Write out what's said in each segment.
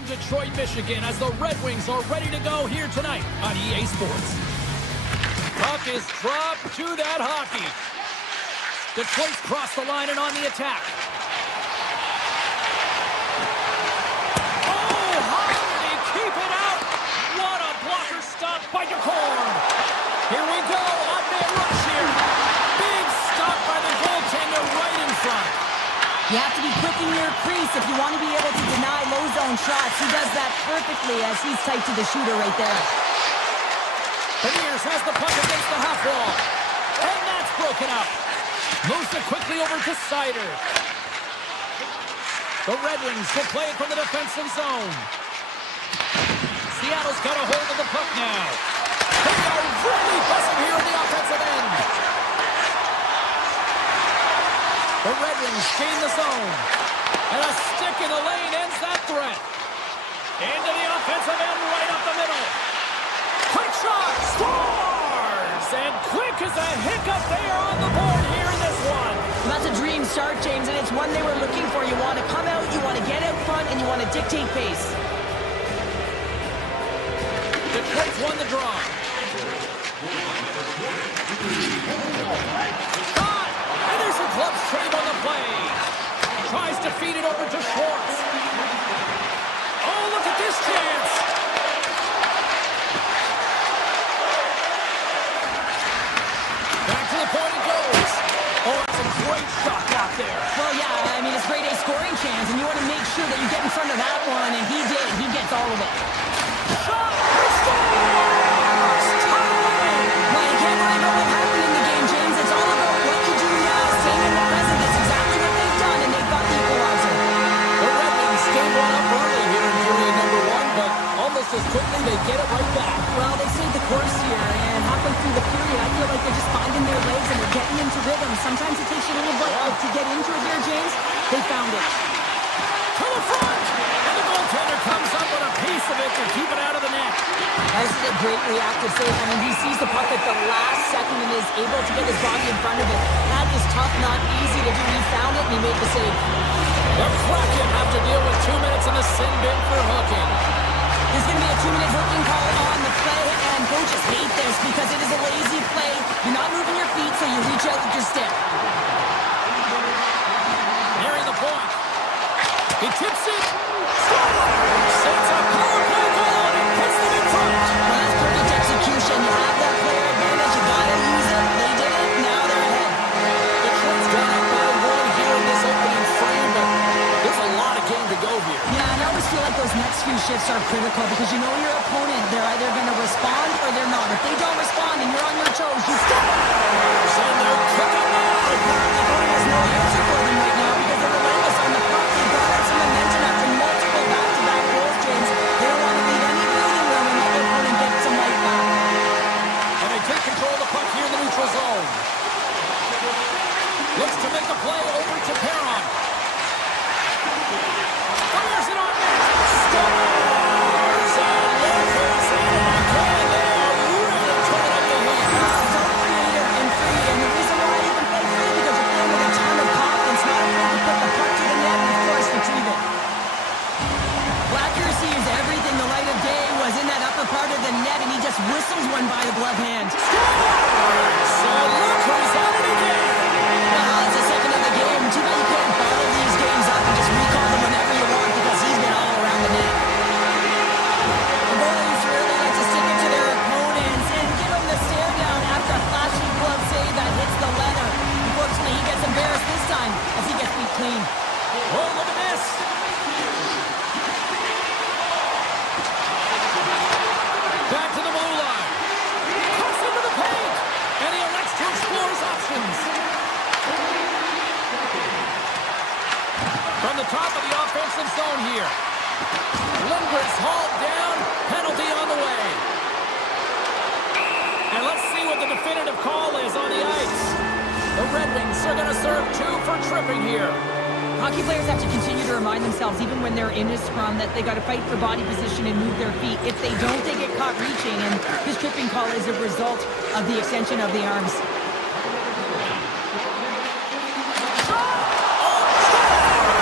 in Detroit, Michigan, as the Red Wings are ready to go here tonight on EA Sports. Puck is dropped to that hockey. Detroit's crossed the line and on the attack. Oh, how did he keep it out? What a blocker stop by Decorn. Here we go, on-man rush here. Big stop by the goaltender right in front. You have to be quick in your crease if you want to be able to deny low zone shots. He does that perfectly as he's tight to the shooter right there. Beniers has the puck against the half wall. And that's broken up. Moves it quickly over to Sider. The Red Wings will play it from the defensive zone. Seattle's got a hold of the puck now. They are really busting here in the offensive end. The Red Wings gain the zone. And a stick in the lane ends that threat. Into the offensive end right up the middle. Quick shot. Scores! And quick as a hiccup. They are on the board here in this one. That's a dream start, James, and it's one they were looking for. You want to come out, you want to get out front, and you want to dictate pace. Detroit's won the draw. Shot! And there's a glove save on the play. Tries to feed it over to Schwartz. Oh, look at this chance. Back to the point it goes. Oh, that's a great shot block there. Well, yeah, I mean, it's grade A scoring chance, and you want to make sure that you get in front of that one, and he did. He gets all of it. Shot! Scores! Tie! Well, you can't worry about what happened in the game, James. It's all about what you do now, staying in the present. That's exactly what they've done, and they've got the equalizer. The Red Wings gave one up early here in period number one, but almost as quickly they get it right back. Well, they stayed the course here, and halfway through the period, I feel like they're just finding their legs and they're getting into rhythm. Sometimes it takes you a little bit to get into it here, James. They found it. To the front! And the goaltender comes up with a piece of it to keep it out of the net. This is a great reactive save. I mean, he sees the puck at the last second and is able to get his body in front of it. That is tough, not easy to do. He found it and he made the save. The Kraken have to deal with 2 minutes in the sin bin for hooking. There's going to be a 2-minute hooking call on the play, and coaches hate this because it is a lazy play. You're not moving your feet, so you reach out with your stick. Nearing the point. He tips it. Scores! It's a power play goal, and it puts them in front. Well, that's perfect execution. You have that player advantage. You got to use it. They did it. Now they're ahead. Detroit's got up by one here in this opening frame, but there's a lot of game to go here. Yeah, and I always feel like those next few shifts are critical because you know your opponent. They're either going to respond or they're not. If they don't respond and you're on your toes, you stop. And they're kicking out. Apparently, has no answer for them right now because they're relentless on the puck. They've got out some momentum after multiple back-to-back goals, James. They don't want to leave any breathing room and let their opponent get some life back. And they take control of the puck here in the neutral zone. Looks to make a play over to Perron. Fires it on net. Scores! And Lopez and again, they are really turning up the heat. So creative and free, and the reason why you can play free because you're playing with a ton of confidence, not afraid to put the puck to the net and, of course, retrieve it. Well, accuracy is everything. The light of day was in that upper part of the net, and he just whistles one by the glove hand. Scores! So look who's at it again. Well, it's the second of the game. Too bad you can't follow these games up and just recall them whenever you want because he's been all around the net. The goalies really like to stick it to their opponents and give them the stare down after a flashy glove save that hits the letter. Unfortunately, he gets embarrassed this time as he gets beat clean. Oh, look at this. Back to the blue line. Cuts into the paint. And he elects to explore his options. From the top of the offensive zone here. Lindgren's hauled down. Penalty on the way. And let's see what the definitive call is on the ice. The Red Wings are going to serve 2 for tripping here. Hockey players have to continue to remind themselves, even when they're in a scrum, that they got to fight for body position and move their feet. If they don't, they get caught reaching, and this tripping call is a result of the extension of the arms.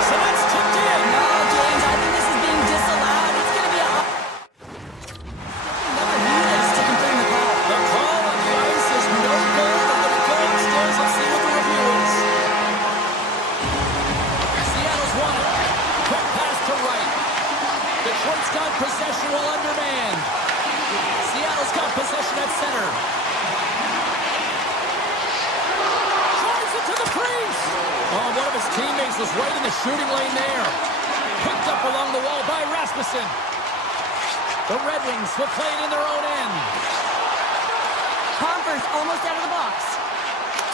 So that's tipped in. No, James, I think this is being disallowed. shooting lane there. Picked up along the wall by Rasmussen. The Red Wings will play it in their own end. Converse almost out of the box.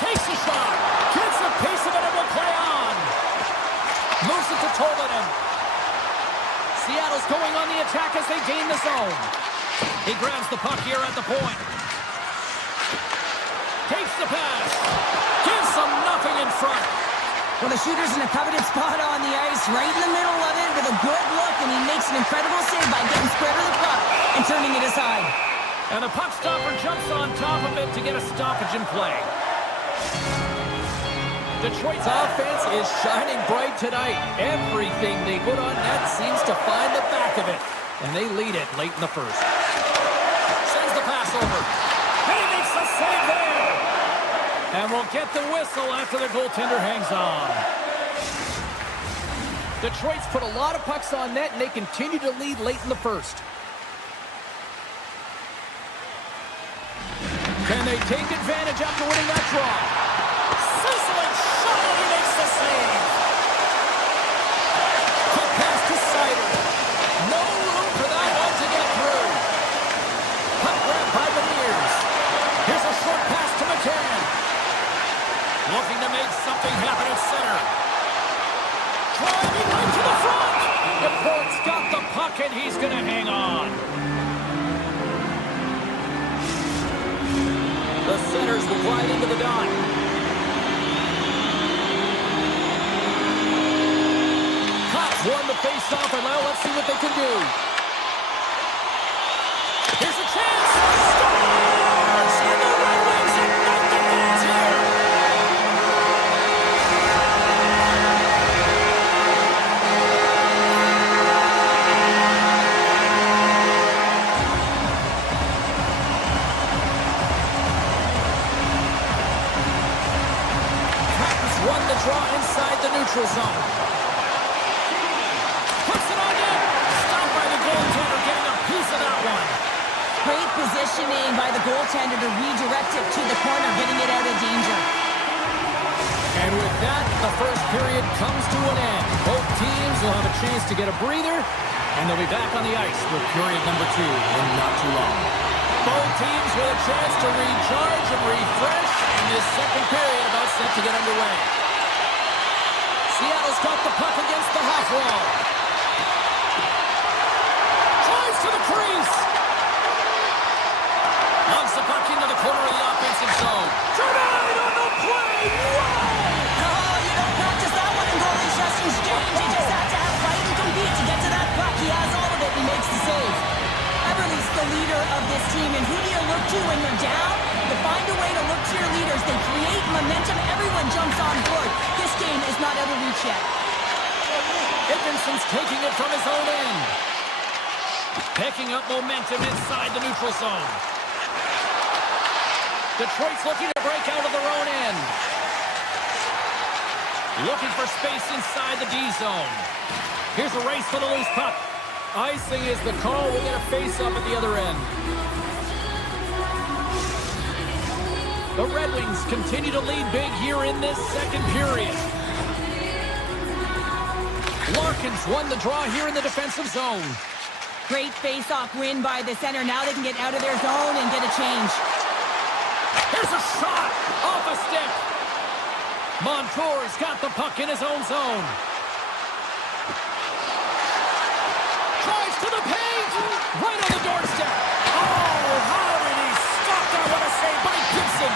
Takes a shot. Gets a piece of it and will play on. Moves it to Tolvanen. Seattle's going on the attack as they gain the zone. He grabs the puck here at the point. Takes the pass. Gives them nothing in front. Well, the shooter's in a coveted spot on the ice, right in the middle of it with a good look, and he makes an incredible save by getting square to the puck and turning it aside. And the puck stopper jumps on top of it to get a stoppage in play. Detroit's offense is shining bright tonight. Everything they put on net seems to find the back of it. And they lead it late in the first. Sends the pass over. And he makes the save there. And we'll get the whistle after the goaltender hangs on. Detroit's put a lot of pucks on net, and they continue to lead late in the first. Can they take advantage after winning that draw? Sizzling shot, and he makes the save. Quick pass to Sider. No room for that one to get through. Puck grab by Beniers. Here's a short pass to McCann. Looking to make something happen at center. Driving right to the front. DePort's got the puck, and he's going to hang on. The centers will glide into the dot. Cox won the face-off, and now let's see what they can do. Here's a chance. Scores! And the Red Wings ignite the fans here. Won the draw inside the neutral zone. Puts it on net. Stopped by the goaltender, getting a piece of that one. Great positioning by the goaltender to redirect it to the corner, getting it out of danger. And with that, the first period comes to an end. Both teams will have a chance to get a breather, and they'll be back on the ice with period number 2 in not too long. Both teams with a chance to recharge and refresh, and this second period about set to get underway. Seattle's got the puck against the half wall. Drives to the crease. Launches the puck into the corner of the offensive zone. Denied on the play. Whoa! Oh, you don't practice that one in goalie Justin's change. He just had to have fight and compete to get to that puck. He has all of it. He makes the save. Everly's the leader of this team, and who do you look to when you're down? To find a way to look to your leaders. They create momentum. Everyone jumps on board. This game is not out of reach yet. Edmondson's taking it from his own end. Picking up momentum inside the neutral zone. Detroit's looking to break out of their own end. Looking for space inside the D zone. Here's a race for the loose puck. Icing is the call. We'll get a face-up at the other end. The Red Wings continue to lead big here in this second period. Larkin's won the draw here in the defensive zone. Great face-off win by the center. Now they can get out of their zone and get a change. Here's a shot off a stick. Montour's got the puck in his own zone. Drives to the paint. Right on the doorstep. Oh, how did he stop that? What a save by Gibson.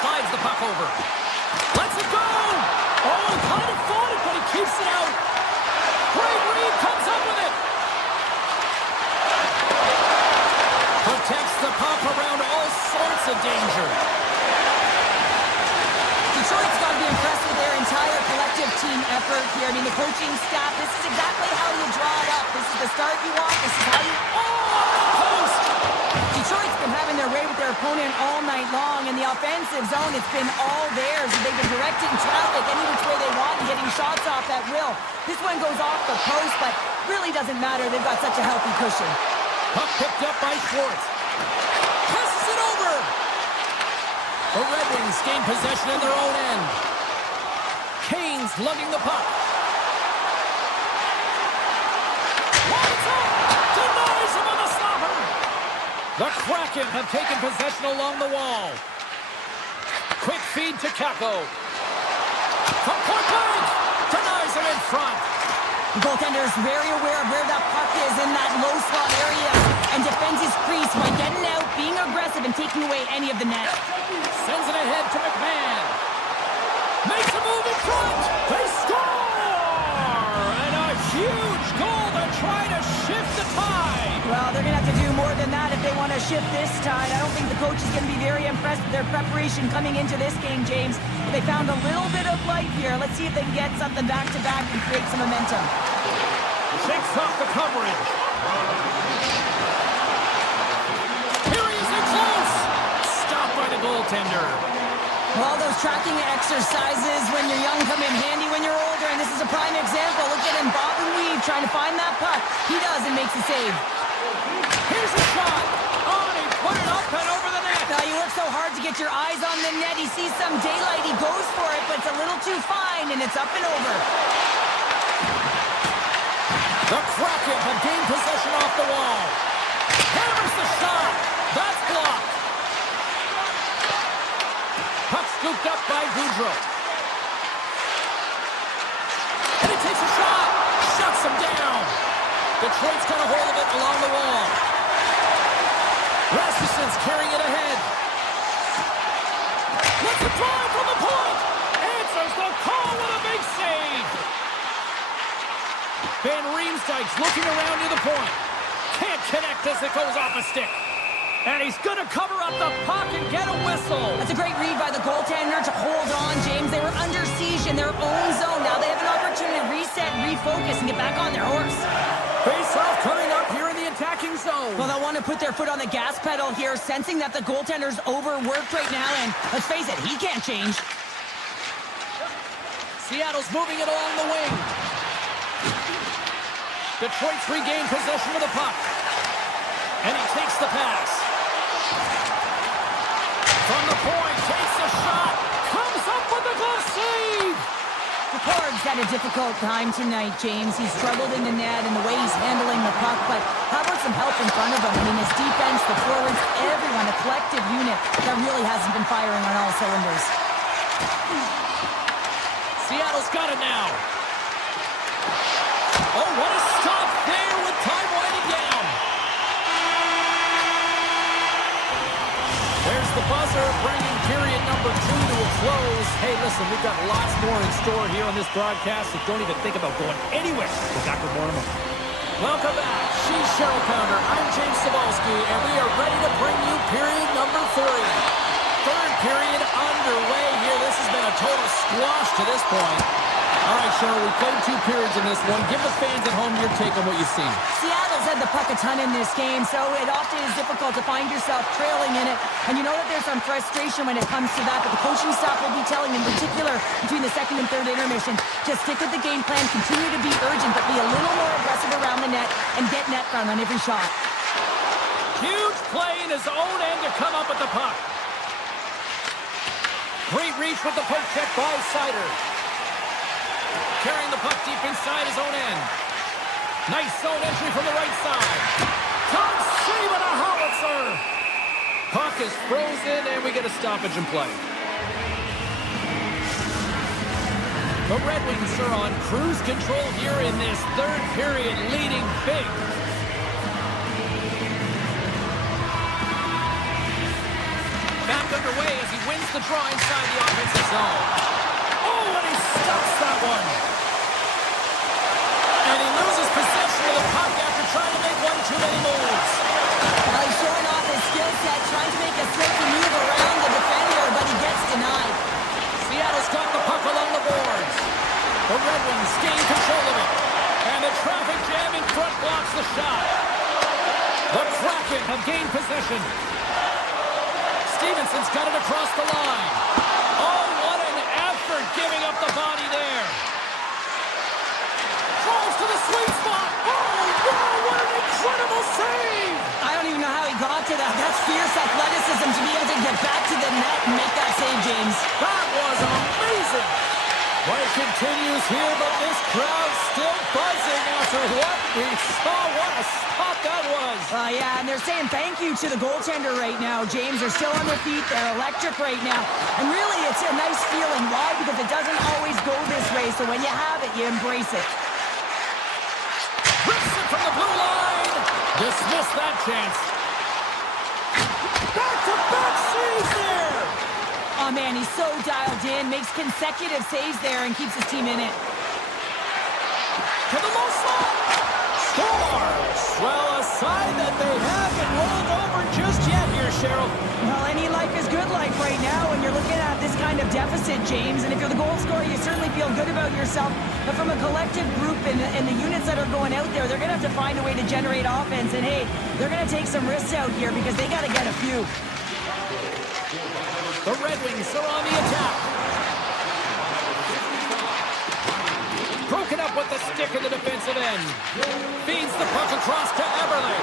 Slides the puck over. Lets it go. Oh, he kind of fought it, but he keeps it out. Great Reed comes up with it. Protects the puck around all sorts of danger. Detroit's got to be impressed with their entire collective team effort here. I mean, the coaching staff, this is exactly how you draw it up. This is the start you want. This is how you... Oh, post! Detroit's been having their way with their opponent all night long. In the offensive zone, it's been all theirs. They've been directing traffic any which way they want and getting shots off at will. This one goes off the post, but really doesn't matter. They've got such a healthy cushion. Puck picked up by Schwartz. Passes it over. The Red Wings gain possession in their own end. Wings lugging the puck. Lights up! Denies him on the stopper! The Kraken have taken possession along the wall. Quick feed to Kako. From point blank! Denies him in front. The goaltender is very aware of where that puck is in that low slot area and defends his crease by getting out, being aggressive, and taking away any of the net. Sends it ahead to McMahon. Makes a move in front. They score! And a huge goal to try to shift the tide. Well, they're going to have to do more than that if they want to shift this tide. I don't think the coach is going to be very impressed with their preparation coming into this game, James. But they found a little bit of life here. Let's see if they can get something back-to-back and create some momentum. Shakes off the coverage. Here he is in close. Stopped by the goaltender. Well, those tracking exercises when you're young come in handy when you're older, and this is a prime example. Look at him bob and weave trying to find that puck. He does and makes a save. Here's a shot. Oh, and he put it up and over the net. Now, you work so hard to get your eyes on the net. He sees some daylight. He goes for it, but it's a little too fine, and it's up and over. The Kraken have gained possession off the wall. Hammers the shot. That's blocked. Puck scooped up by Goudreau. And he takes a shot. Shuts him down. Detroit's got a hold of it along the wall. Rasmussen's carrying it ahead. Let's a drive from the point. Answers the call with a big save. Van Riemsdyk's looking around near the point. Can't connect as it goes off a stick. And he's going to cover up the puck and get a whistle. That's a great read by the goaltender to hold on, James. They were under siege in their own zone. Now they have an opportunity to reset, refocus, and get back on their horse. Face-off coming up here in the attacking zone. Well, they'll want to put their foot on the gas pedal here, sensing that the goaltender's overworked right now, and let's face it, he can't change. Seattle's moving it along the wing. Detroit's regained possession of the puck. And he takes the pass. From the point, takes a shot. Comes up with a glove save. Picard's had a difficult time tonight, James. He's struggled in the net and the way he's handling the puck, but how about some help in front of him? I mean, his defense, the forwards, everyone, a collective unit that really hasn't been firing on all cylinders. Seattle's got it now. Oh, what a stop there with time winding down. There's the buzzer, bringing period number 2 to a close. Hey, listen, we've got lots more in store here on this broadcast, so don't even think about going anywhere. We're back with more in a moment. Welcome back. She's Cheryl Pounder. I'm James Cebulski, and we are ready to bring you period number 3. Third period underway here. This has been a total squash to this point. All right, Cheryl, we played 2 periods in this one. Give the fans at home your take on what you've seen. Seattle's had the puck a ton in this game, so it often is difficult to find yourself trailing in it. And you know that there's some frustration when it comes to that, but the coaching staff will be telling, in particular, between the second and third intermission, just stick with the game plan, continue to be urgent, but be a little more aggressive around the net and get net front on every shot. Huge play in his own end to come up with the puck. Great reach with the poke check by Seider. Carrying the puck deep inside his own end. Nice zone entry from the right side. Tom save on a howitzer. Puck is frozen, and we get a stoppage in play. The Red Wings are on cruise control here in this third period, leading big. Back underway as he wins the draw inside the offensive zone. Oh, and he stops that one. And he loses possession of the puck after trying to make one too many moves. Well, he's showing off his skill set, trying to make a silky move around the defender, but he gets denied. Seattle's got the puck along the boards. The Red Wings gain control of it. And the traffic jam in front blocks the shot. The Kraken have gained possession. Stevenson's got it across the line. Oh, what an effort giving up the body there. Drives to the sweet spot. Oh, wow, what an incredible save. I don't even know how he got to that. That's fierce athleticism to be able to get back to the net and make that save, James. That was amazing. Play continues here, but this crowd's still buzzing after what we saw. What a stop that was. Yeah, and they're saying thank you to the goaltender right now, James. They're still on their feet. They're electric right now. And really, it's a nice feeling. Why? Because it doesn't always go this way. So when you have it, you embrace it. Rips it from the blue line. Dismiss that chance. Back-to-back saves there. Oh, man, he's so dialed in. Makes consecutive saves there and keeps his team in it. To the low slot. Scores. Well, a sign that they haven't rolled over just yet here, Cheryl. Well, any life is good life right now when you're looking at this kind of deficit, James. And if you're the goal scorer, you certainly feel good about yourself. But from a collective group and the units that are going out there, they're going to have to find a way to generate offense. And, hey, they're going to take some risks out here because they got to get a few. The Red Wings are on the attack. Broken up with the stick in the defensive end. Feeds the puck across to Eberle.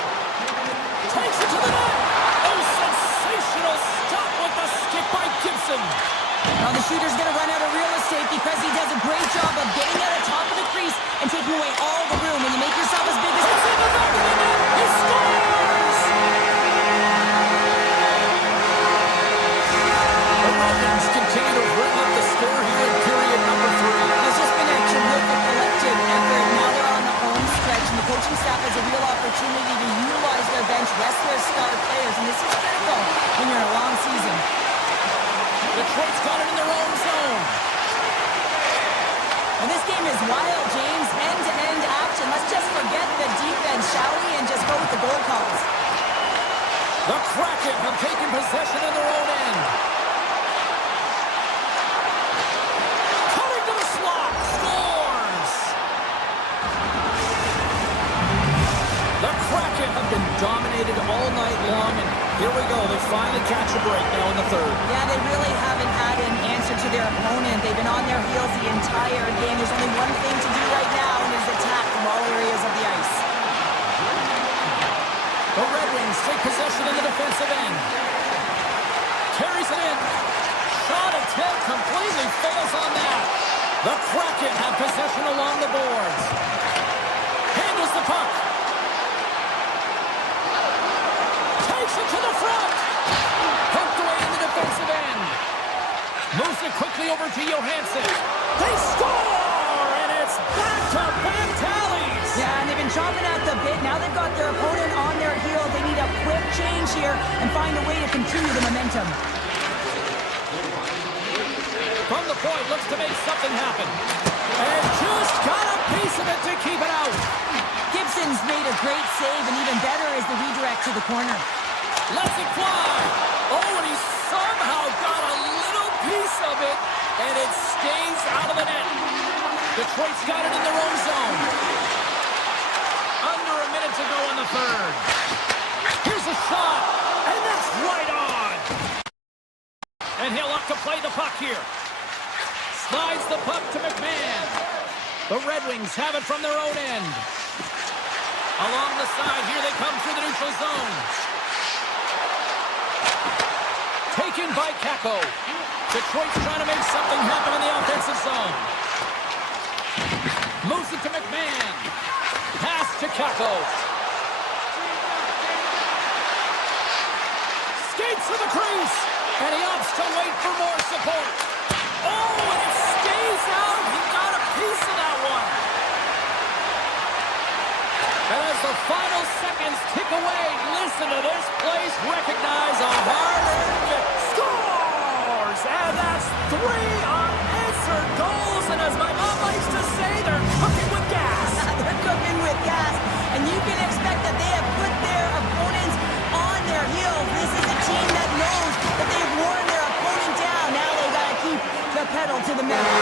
Takes it to the net. Oh, sensational stop with the stick by Gibson. Now the shooter's going to run out of real estate because he does a great job of getting out of top of the crease and taking away all the room. When you make yourself as big as... It's in the back of the net. He scores! The Red Wings continue to bring up the score here in period number 3. It's just been a terrific collective effort. Now they're on the home stretch, and the coaching staff has a real opportunity to utilize their bench, rest their star players, and this is critical when you're in a long season. Detroit's got it in their own zone. And this game is wild, James. End-to-end action. Let's just forget the defense, shall we, and just go with the goal calls. The Kraken have taken possession in their own end. Coming to the slot. Scores! The Kraken have been dominated all night long, and here we go. They finally catch a break now in the third. Yeah, they really haven't had an answer to their opponent. They've been on their heels the entire game. There's only one thing to do right now, and it's attack from all areas of the ice. The Red Wings take possession in the defensive end. Carries it in. Shot attempt completely fails on that. The Kraken have possession along the boards. Handles the puck. Takes it to the front. Poked away in the defensive end. Moves it quickly over to Johansson. They score! And it's back-to-back tallies. Yeah, and they've been chomping at the bit. Now they've got their opponent on their heels. They need a quick change here and find a way to continue the momentum. From the point, looks to make something happen. And just got a piece of it to keep it out. Gibson's made a great save, and even better is the redirect to the corner. Lets it fly. Oh, and he somehow got a little piece of it, and it stays out of the net. Detroit's got it in their own zone. Under a minute to go in the third. Here's a shot, and that's right on. And he'll have to play the puck here. Slides the puck to McMahon. The Red Wings have it from their own end. Along the side, here they come through the neutral zone. Taken by Kako. Detroit's trying to make something happen in the offensive zone. Moves it to McMahon. Pass to Kako. Skates to the crease. And he opts to wait for more support. Oh, and it stays out. He got a piece of that one. And as the final seconds tick away, listen to this place recognize a hard-earned victory. Scores! And that's 3 unanswered goals. And as my mom likes to say, they're cooking with gas. They're cooking with gas. And you can expect that they have put their opponents on their heels. This is a team that knows that they've worn their opponent down. Now they've got to keep the pedal to the metal.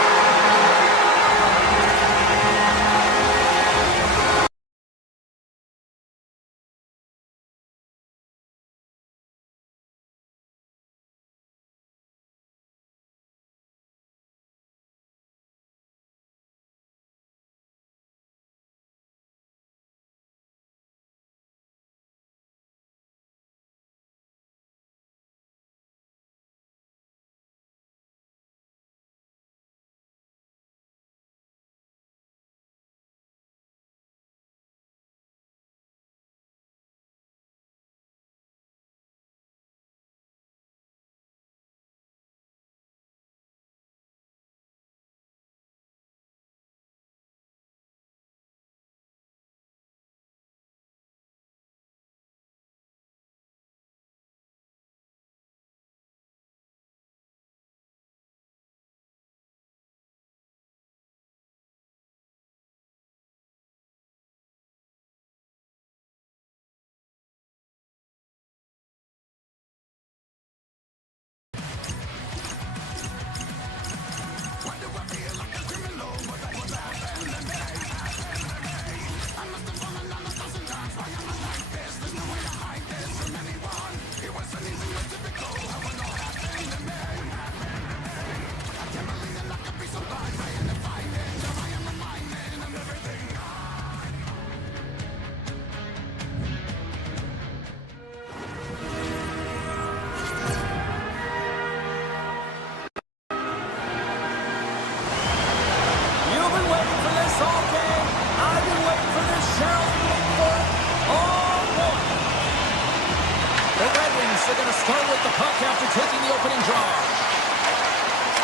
puck after taking the opening draw.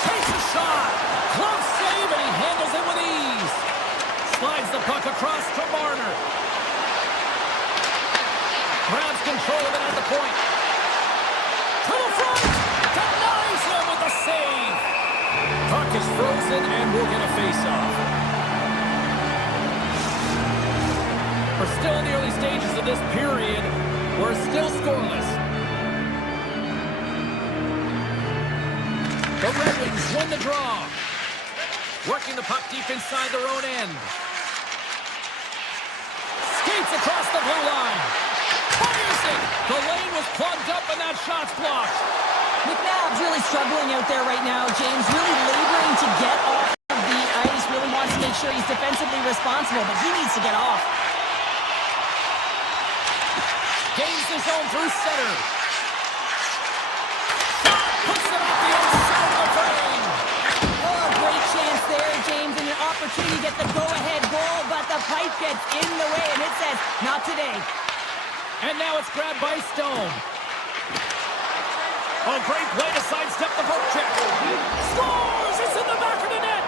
Takes a shot. Close save, and he handles it with ease. Slides the puck across to Marner. Grabs control of it at the point. To the front. Denies him with the save. Puck is frozen, and we'll get a face-off. We're still in the early stages of this period. We're still scoreless. The Red Wings win the draw. Working the puck deep inside their own end. Skates across the blue line. Fires it. The lane was plugged up and that shot's blocked. McNabb's really struggling out there right now, James. Really laboring to get off of the ice. Really wants to make sure he's defensively responsible, but he needs to get off. Gains the zone through center. Shot puts it off the outside of the frame. Oh, great chance there, James, and an opportunity to get the go-ahead goal, but the pipe gets in the way, and it says, not today. And now it's grabbed by Stone. Oh, great play to sidestep the poke check. Scores! It's in the back of the net.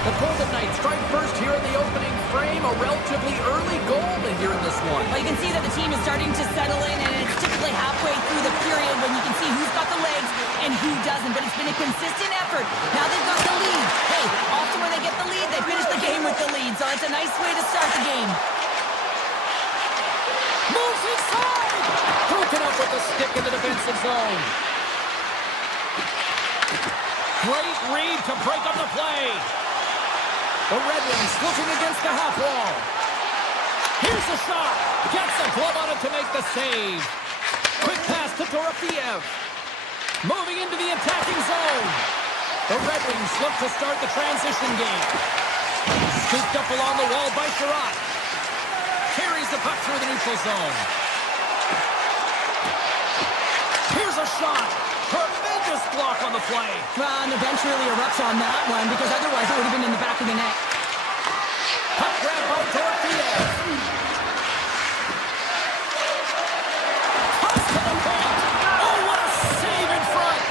The Golden Knights strike first here in the opening frame. A relatively early goal in here in this one. Well, you can see that the team is starting to settle in, and it's typically halfway through the period when you can see who's got the legs and who doesn't. But it's been a consistent effort. Now they've got the lead. Hey, often when they get the lead, they finish the game with the lead. So it's a nice way to start the game. Moves inside! Broken up with the stick in the defensive zone. Great read to break up the play. The Red Wings looking against the half wall. Here's the shot. Gets a glove on it to make the save. Quick pass to Dorofeev. Moving into the attacking zone. The Red Wings look to start the transition game. Scooped up along the wall by Sherratt. Carries the puck through the neutral zone. Here's a shot. Tremendous block on the play. Well, and the bench really erupts on that one because otherwise it would have been in the back of the net. Puck grab by Dorofeev. Toss to the paint. Oh, what a save in front.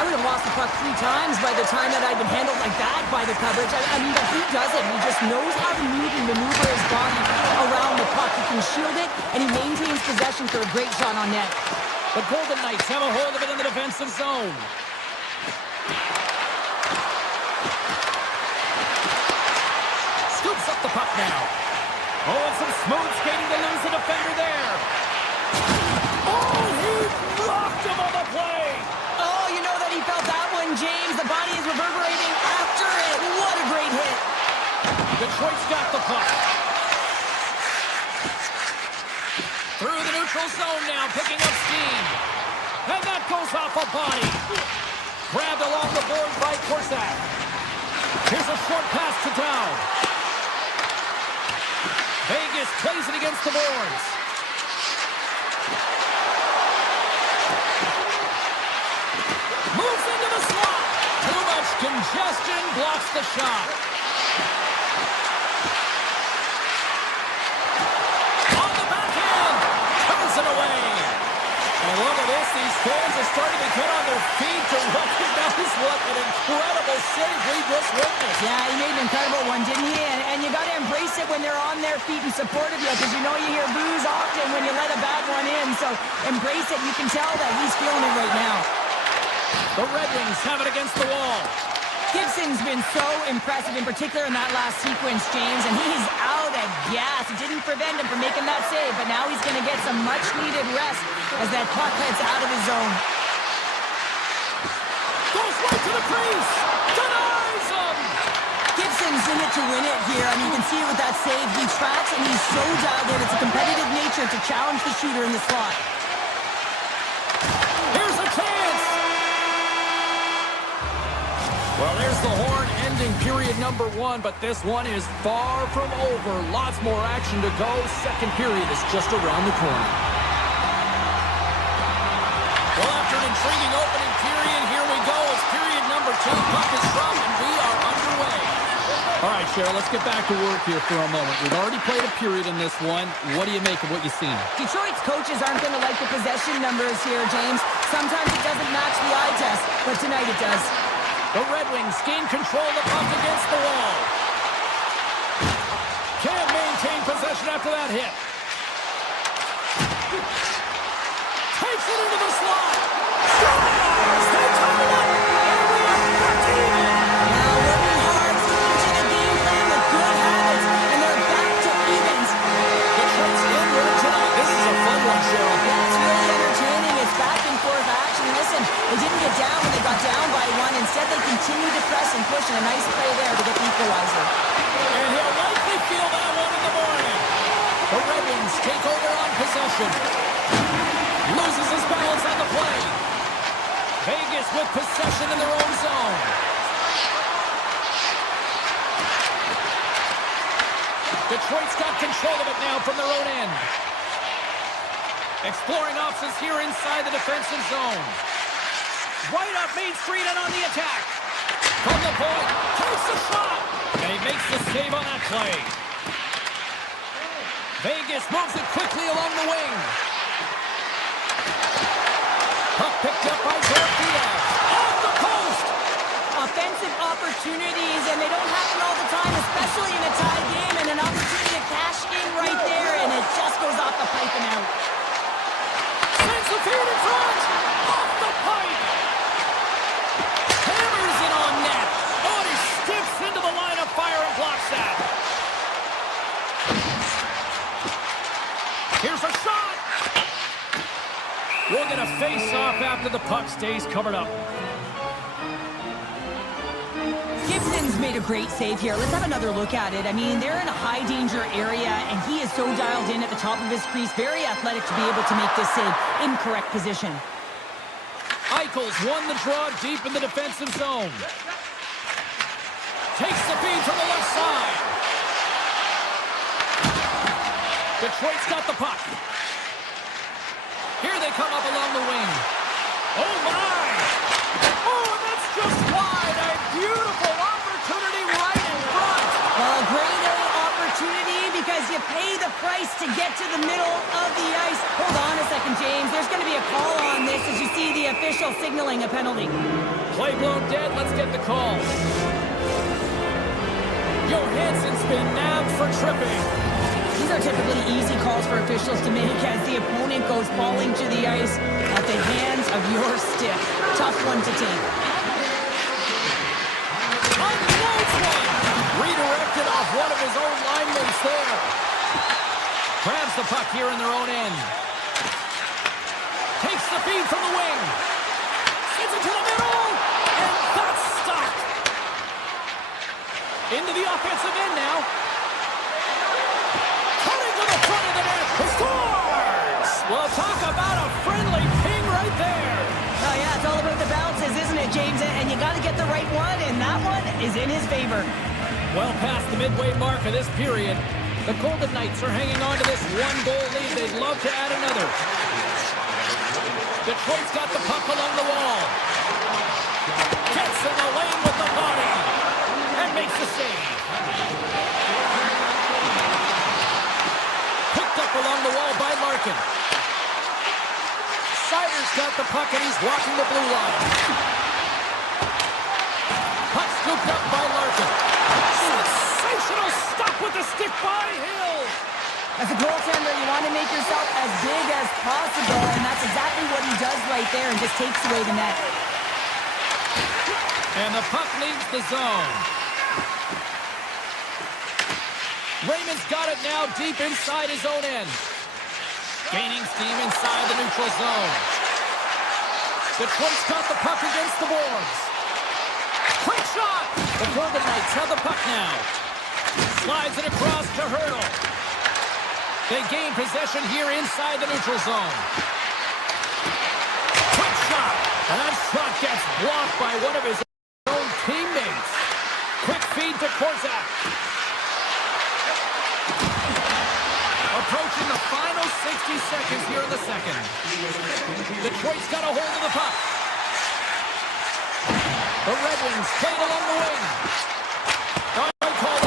I would have lost the puck 3 times by the time that I'd been handled like that by the coverage. I mean, but he doesn't. He just knows how to move and maneuver his body around the puck. He can shield it, and he maintains possession for a great shot on net. The Golden Knights have a hold of it in the defensive zone. Scoops up the puck now. Oh, and some smooth skating to lose the defender there. Oh, he blocked him on the play. Oh, you know that he felt that one, James. The body is reverberating after it. What a great hit. Detroit's got the puck. Through the neutral zone now, picking up steam. And that goes off a body. Grabbed along the boards by Kodiak. Here's a short pass to Down. Vegas plays it against the boards. Moves into the slot. Too much congestion, blocks the shot. On the backhand. Turns it away. And look at this. These fans are starting to get on their feet to recognize what an incredible save we just witnessed. Yeah, he made an incredible one, didn't he? And you got to embrace it when they're on their feet and support of you, because you know you hear boos often when you let a bad one in. So embrace it. You can tell that he's feeling it right now. The Red Wings have it against the wall. Gibson's been so impressive, in particular in that last sequence, James, and he's out at gas. It didn't prevent him from making that save, but now he's going to get some much-needed rest as that puck heads out of his zone. Goes right to the crease. Denies him. Gibson's in it to win it here. I mean, you can see it with that save. He tracks, and he's so dialed in. It's a competitive nature to challenge the shooter in the slot. Here's a chance. Well, there's the horn ending period number 1, but this one is far from over. Lots more action to go. Second period is just around the corner. Well, after an intriguing opening period, here we go. It's period number 2. Puck is dropped, and we are underway. All right, Cheryl, let's get back to work here for a moment. We've already played a period in this one. What do you make of what you've seen? Detroit's coaches aren't going to like the possession numbers here, James. Sometimes it doesn't match the eye test, but tonight it does. The Red Wings gain control of the puck against the wall. Can't maintain possession after that hit. Takes it into the slot. Scores! They tie it up! And we are back to even! Now working hard, sticking to the game plan with good habits, and they're back to evens. Detroit's inward tonight. This is a fun one, Cheryl. Yeah, it's really entertaining. It's back and forth action. Listen, they didn't get down when they got down by one. Instead, they continued to press and push, and a nice play there to get the equalizer. And he'll likely feel that one in the morning. The Red Wings take over on possession. Loses his balance on the play. Vegas with possession in their own zone. Detroit's got control of it now from their own end. Exploring options here inside the defensive zone. Right up Main Street and on the attack. From the point, takes the shot. And he makes the save on that play. Vegas moves it quickly along the wing. Puck picked up by Kodiak. Off the post. Offensive opportunities, and they don't happen all the time, especially in a tie game, and an opportunity to cash in right there, and it just goes off the pipe and out. Sends the feed in front. Off the pipe. Hammers it on net. Oh, he skips into the line of fire and blocks that. Here's a shot. We'll get a face-off after the puck stays covered up. Gibson's made a great save here. Let's have another look at it. I mean, they're in a high-danger area, and he is so dialed in at the top of his crease. Very athletic to be able to make this save in correct position. Eichel's won the draw deep in the defensive zone. Takes the feed from the left side. Detroit's got the puck. Here they come up along the wing. Oh, my! Oh, and that's just wide. A beautiful opportunity right in front. Well, great opportunity because you pay the price to get to the middle of the ice. Hold on a second, James. There's going to be a call on this as you see the official signaling a penalty. Play blown dead. Let's get the call. Johansson's been nabbed for tripping. These are typically easy calls for officials to make as the opponent goes falling to the ice at the hands of your stick. Tough one to take. Unloads one! Redirected off one of his own linemates there. Grabs the puck here in their own end. Takes the feed from the wing. Sends it to the middle. And that's stopped. Into the offensive end now. Cutting to the front of the net. Scores! Well, talk about a friendly ping right there. Oh, yeah, it's all about the bounces, isn't it, James? And you got to get the right one, and that one is in his favor. Well past the midway mark of this period, the Golden Knights are hanging on to this one-goal lead. They'd love to add another. Detroit's got the puck along the wall. Gets in the lane with the body and makes the save. Picked up along the wall by Larkin. Sider's got the puck and he's walking the blue line. Puck scooped up by Larkin. Sensational stop with the stick by Hill. As a goaltender, you want to make yourself as big as possible, and that's exactly what he does right there and just takes away the net. And the puck leaves the zone. Raymond's got it now deep inside his own end. Gaining steam inside the neutral zone. Detroit's got the puck against the boards. Quick shot! The Golden Knights have the puck now. Slides it across to Hurdle. They gain possession here inside the neutral zone. Quick shot! And that shot gets blocked by one of his own teammates. Quick feed to Kodiak. Approaching the final 60 seconds here in the second. Detroit's got a hold of the puck. The Red Wings played along the wing. Call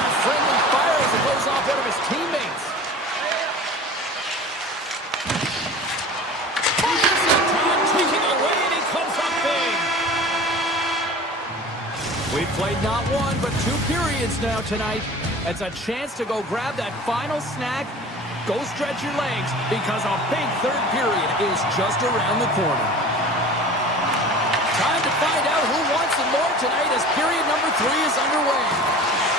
periods now tonight. It's a chance to go grab that final snack. Go stretch your legs because a big third period is just around the corner. Time to find out who wants it more tonight as period number 3 is underway.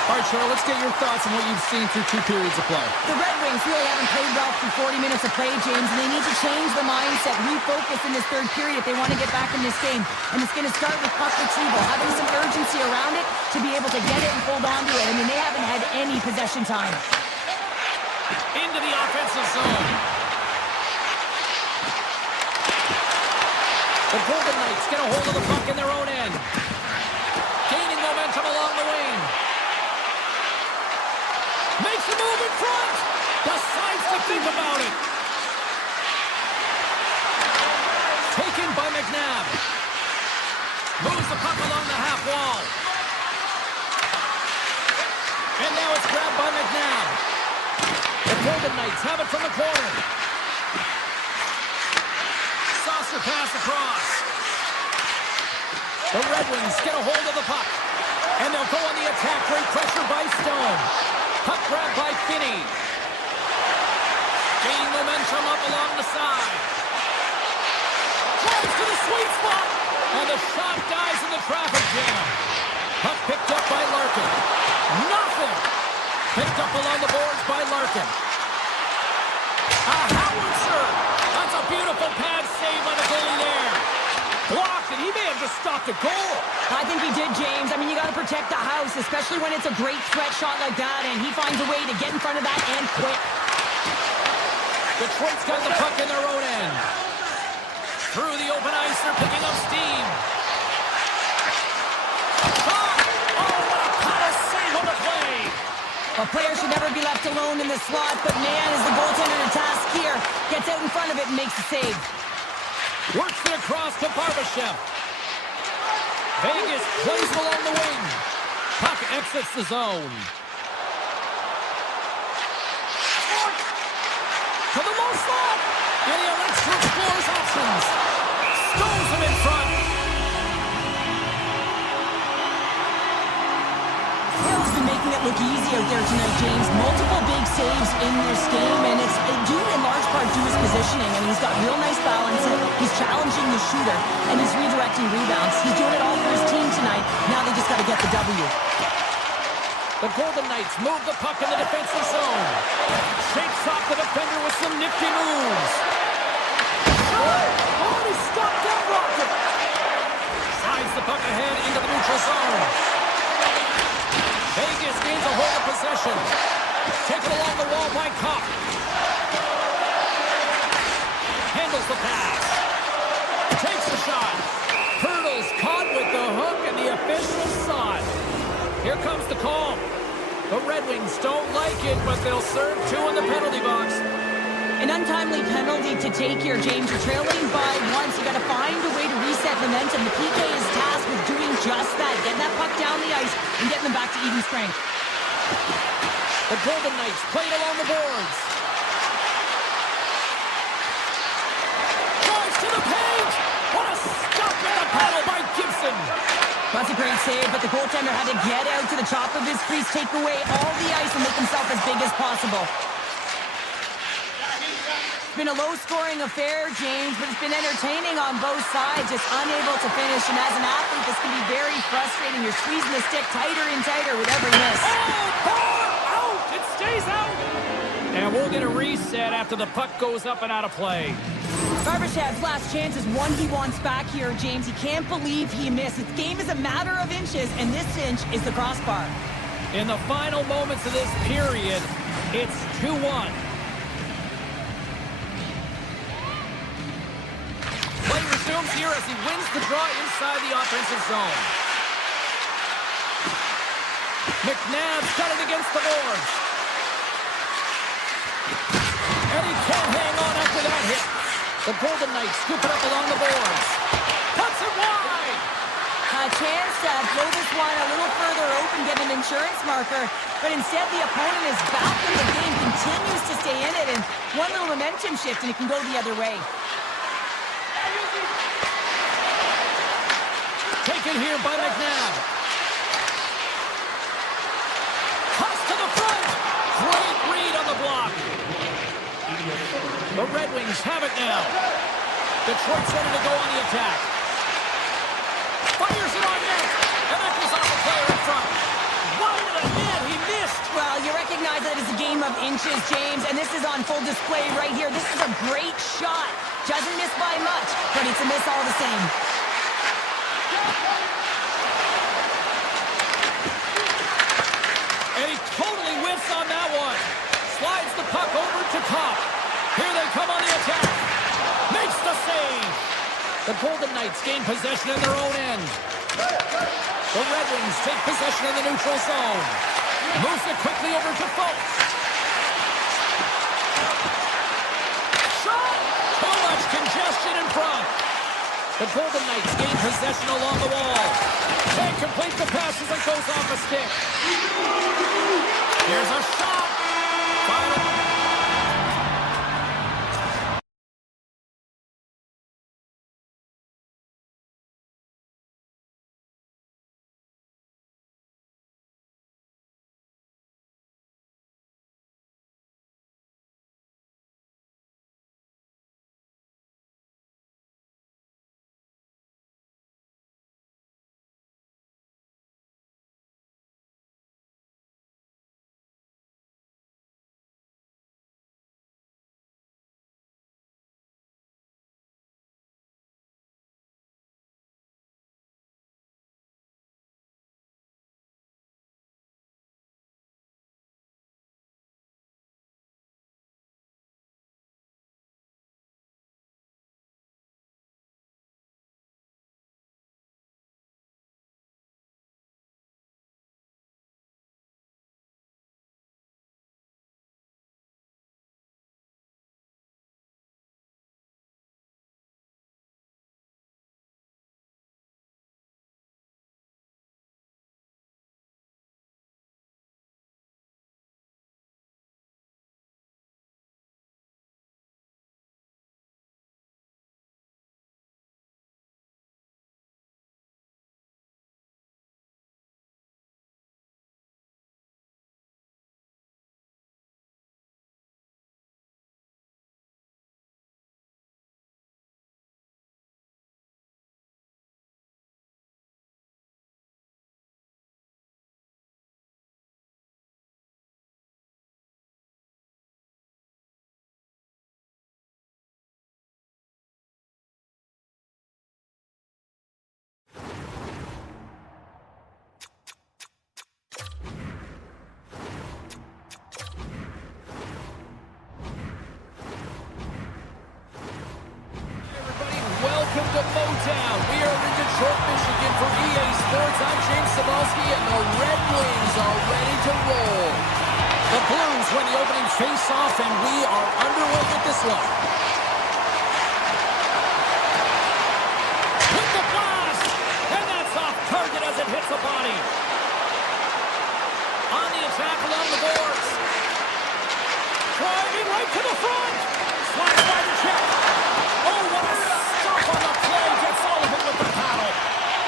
All right, Cheryl, let's get your thoughts on what you've seen through 2 periods of play. The Red Wings really haven't played well through 40 minutes of play, James, and they need to change the mindset, refocus in this third period if they want to get back in this game. And it's going to start with puck retrieval, having some urgency around it to be able to get it and hold on to it. I mean, they haven't had any possession time. Into the offensive zone. The Golden Knights get a hold of the puck in their own end. Gaining momentum along the wing. Makes a move in front. Decides to think about it. Taken by McNabb. Moves the puck along the half wall. And now it's grabbed by McNabb. The Golden Knights have it from the corner. Saucer pass across. The Red Wings get a hold of the puck. And they'll go on the attack. Great pressure by Stone. Puck grab by Finney. Gaining momentum up along the side. Drives to the sweet spot. And the shot dies in the traffic jam. Puck picked up by Larkin. Nothing. Picked up along the boards by Larkin. A howitzer. That's a beautiful pad save by the goalie there. Blocked, and he may have just stopped a goal. I think he did, James. I mean, you got to protect the house, especially when it's a great threat shot like that, and he finds a way to get in front of that and quick. Detroit's got the puck in their own end. Through the open ice, they're picking up steam. Shot! Oh, what a power save on the play! A player should never be left alone in the slot, but man, is the goaltender to task here. Gets out in front of it and makes the save. Works it across to Barbashev. Vegas plays along the wing. Puck exits the zone. To the low slot. And he elects to explore his options. Stones him in front. Hill's been making it look easy out there tonight, James. Multiple big saves in this game, and it's due in large part to his positioning. I mean, he's got real nice balance. He's challenging the shooter, and he's redirecting rebounds. He's doing it all for his team tonight. Now they just got to get the W. The Golden Knights move the puck in the defensive zone. Shakes off the defender with some nifty moves. Oh, he stopped that rocket. Slides the puck ahead into the neutral zone. Vegas gains a hold of possession. Taken along the wall by Kopp. Handles the pass. Takes the shot. Hurdles caught with the hook, and the officials saw it. Here comes the call. The Red Wings don't like it, but they'll serve 2 in the penalty box. An untimely penalty to take here, James. You're trailing by once. You got to find a way to reset momentum. The PK is tasked with doing just that. Getting that puck down the ice and getting them back to even strength. The Golden Knights played along the boards. Drives to the paint. What a stop with the paddle by Gibson. That's a great save, but the goaltender had to get out to the top of his crease, take away all the ice, and make himself as big as possible. It's been a low-scoring affair, James, but it's been entertaining on both sides, just unable to finish. And as an athlete, this can be very frustrating. You're squeezing the stick tighter and tighter with every miss. Oh, ball out! It stays out! And we'll get a reset after the puck goes up and out of play. Barbashev's last chance is one he wants back here, James. He can't believe he missed. This game is a matter of inches, and this inch is the crossbar. In the final moments of this period, it's 2-1. Play resumes here as he wins the draw inside the offensive zone. McNabb's got it against the boards. And he can't hang on after that hit. The Golden Knights scoop it up along the boards. Puts it wide! A chance to blow this one a little further open, get an insurance marker, but instead the opponent is back in the game, continues to stay in it, and one little momentum shift and it can go the other way. Taken here by McNabb. The Red Wings have it now. Detroit's ready to go on the attack. Fires it on net. And that goes off the player in front. Wide of the net. He missed. Well, you recognize that it's a game of inches, James, and this is on full display right here. This is a great shot. Doesn't miss by much, but it's a miss all the same. And he totally whiffs on that one. Slides the puck over to Kopp. Here they come on the attack. Makes the save. The Golden Knights gain possession in their own end. The Red Wings take possession in the neutral zone. Moves it quickly over to Fultz. Shot! Too much congestion in front. The Golden Knights gain possession along the wall. Can't complete the pass as it goes off a stick. Here's a shot. Final. Welcome to Motown. We are in Detroit, Michigan for EA Sports. I'm James Cebulski, and the Red Wings are ready to roll. The Blues win the opening face-off, and we are underway with this one. With the blast, and that's off target as it hits a body. On the attack along the boards. Driving right to the front. Slides by the check. Oh, what a stop on the play. Gets all of it with the paddle.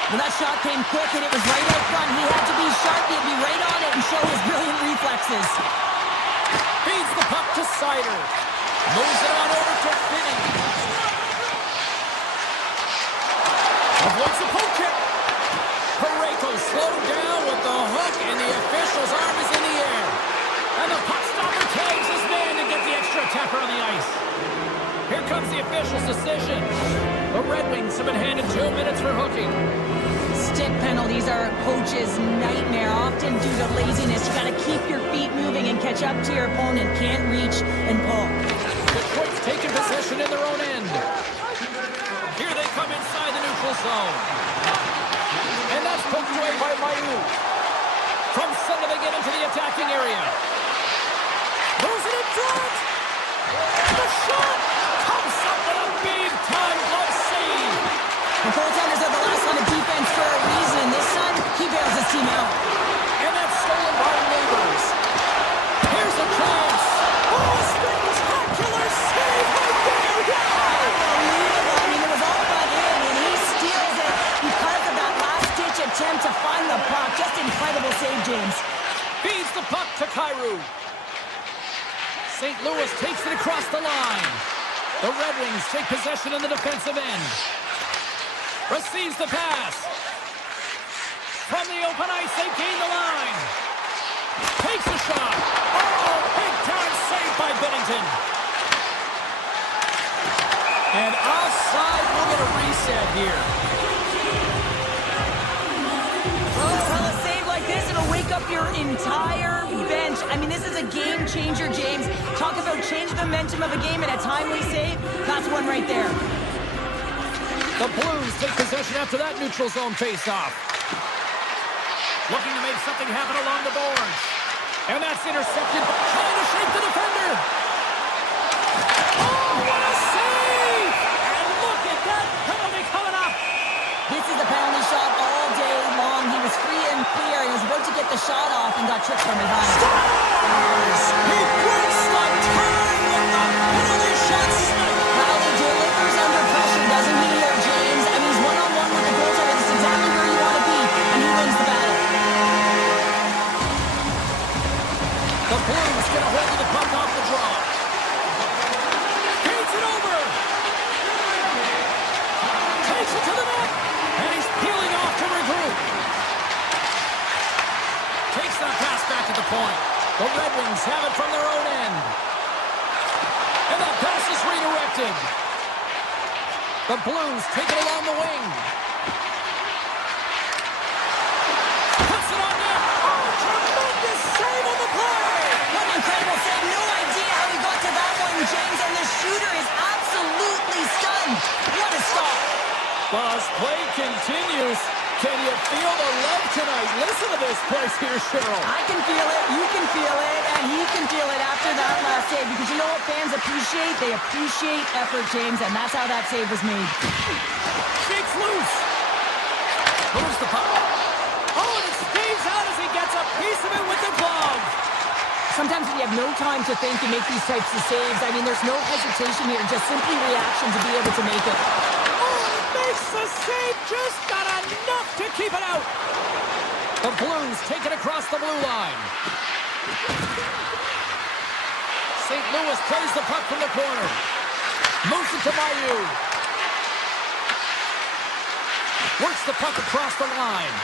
Well, that shot came quick, and it was right out front. He had to be sharp. He had to be right on it and show his brilliant reflexes. Feeds the puck to Sider. Moves it on over to Finney. Avoids the poke kick. Pareko slowed down with the hook, and the official's arm is in the air. And the puck stopper tags his man to get the extra tapper on the ice. Here comes the official's decision. The Red Wings have been handed 2 minutes for hooking. Stick penalties are a coach's nightmare, often due to laziness. You gotta keep your feet moving and catch up to your opponent. Can't reach and pull. Detroit's taking possession in their own end. Here they come inside the neutral zone. And that's poked away by Mayu. From center they get into the attacking area. Moves it in front. The shot comes up with a big-time glove save. The goaltenders are the last line of defense for a reason. This time, he bails his team out. And that's stolen by Neighbors. Here's a chance. Oh, spectacular save right there. Wow. Unbelievable. I mean, it was all but in, and he steals it because of that last-ditch attempt to find the puck. Just incredible save, James. Feeds the puck to Kyrou. St. Louis takes it across the line. The Red Wings take possession in the defensive end. Receives the pass. From the open ice, they gain the line. Takes a shot. Oh, big time save by Binnington. And offside, we'll get a reset here. Oh, a save like this, it'll wake up your entire bench. I mean, this is a game changer, James. Talk about change the momentum of a game and a timely save. That's one right there. The Blues take possession after that neutral zone face-off. Looking to make something happen along the boards. And that's intercepted, trying to shake the defender. Oh, what a save! And look at that penalty coming up. This is a penalty shot all day long. He was free and clear. He was about to get the shot off and got tripped from behind. Scores! He breaks the tie with the penalty shot snipe. Well, he delivers under pressure, doesn't he, here, James? I mean, he's one-on-one with the goaltender. This is exactly where you want to be, and he wins the battle. The Blues get a hold of the puck off the draw. Feeds it over. Takes it to the net. And he's peeling off to regroup. Takes that pass back at the point. The Red Wings have it from their own end. And that pass is redirected. The Blues take it along the wing. Puts it on net. Oh, tremendous save on the play. What an incredible save. No idea how he got to that one, James, and the shooter is absolutely stunned. What a stop. As play continues, can you feel the love tonight? Listen to this place here, Cheryl. I can feel it, you can feel it, and he can feel it after that last save, because you know what fans appreciate? They appreciate effort, James, and that's how that save was made. Shakes loose. Moves the puck. Oh, and it stays out as he gets a piece of it with the glove. Sometimes when you have no time to think and make these types of saves, I mean, there's no hesitation here, just simply reaction to be able to make it. Makes the save, just got enough to keep it out. The Blues take it across the blue line. St. Louis plays the puck from the corner. Moves it to Mailloux. Works the puck across the line.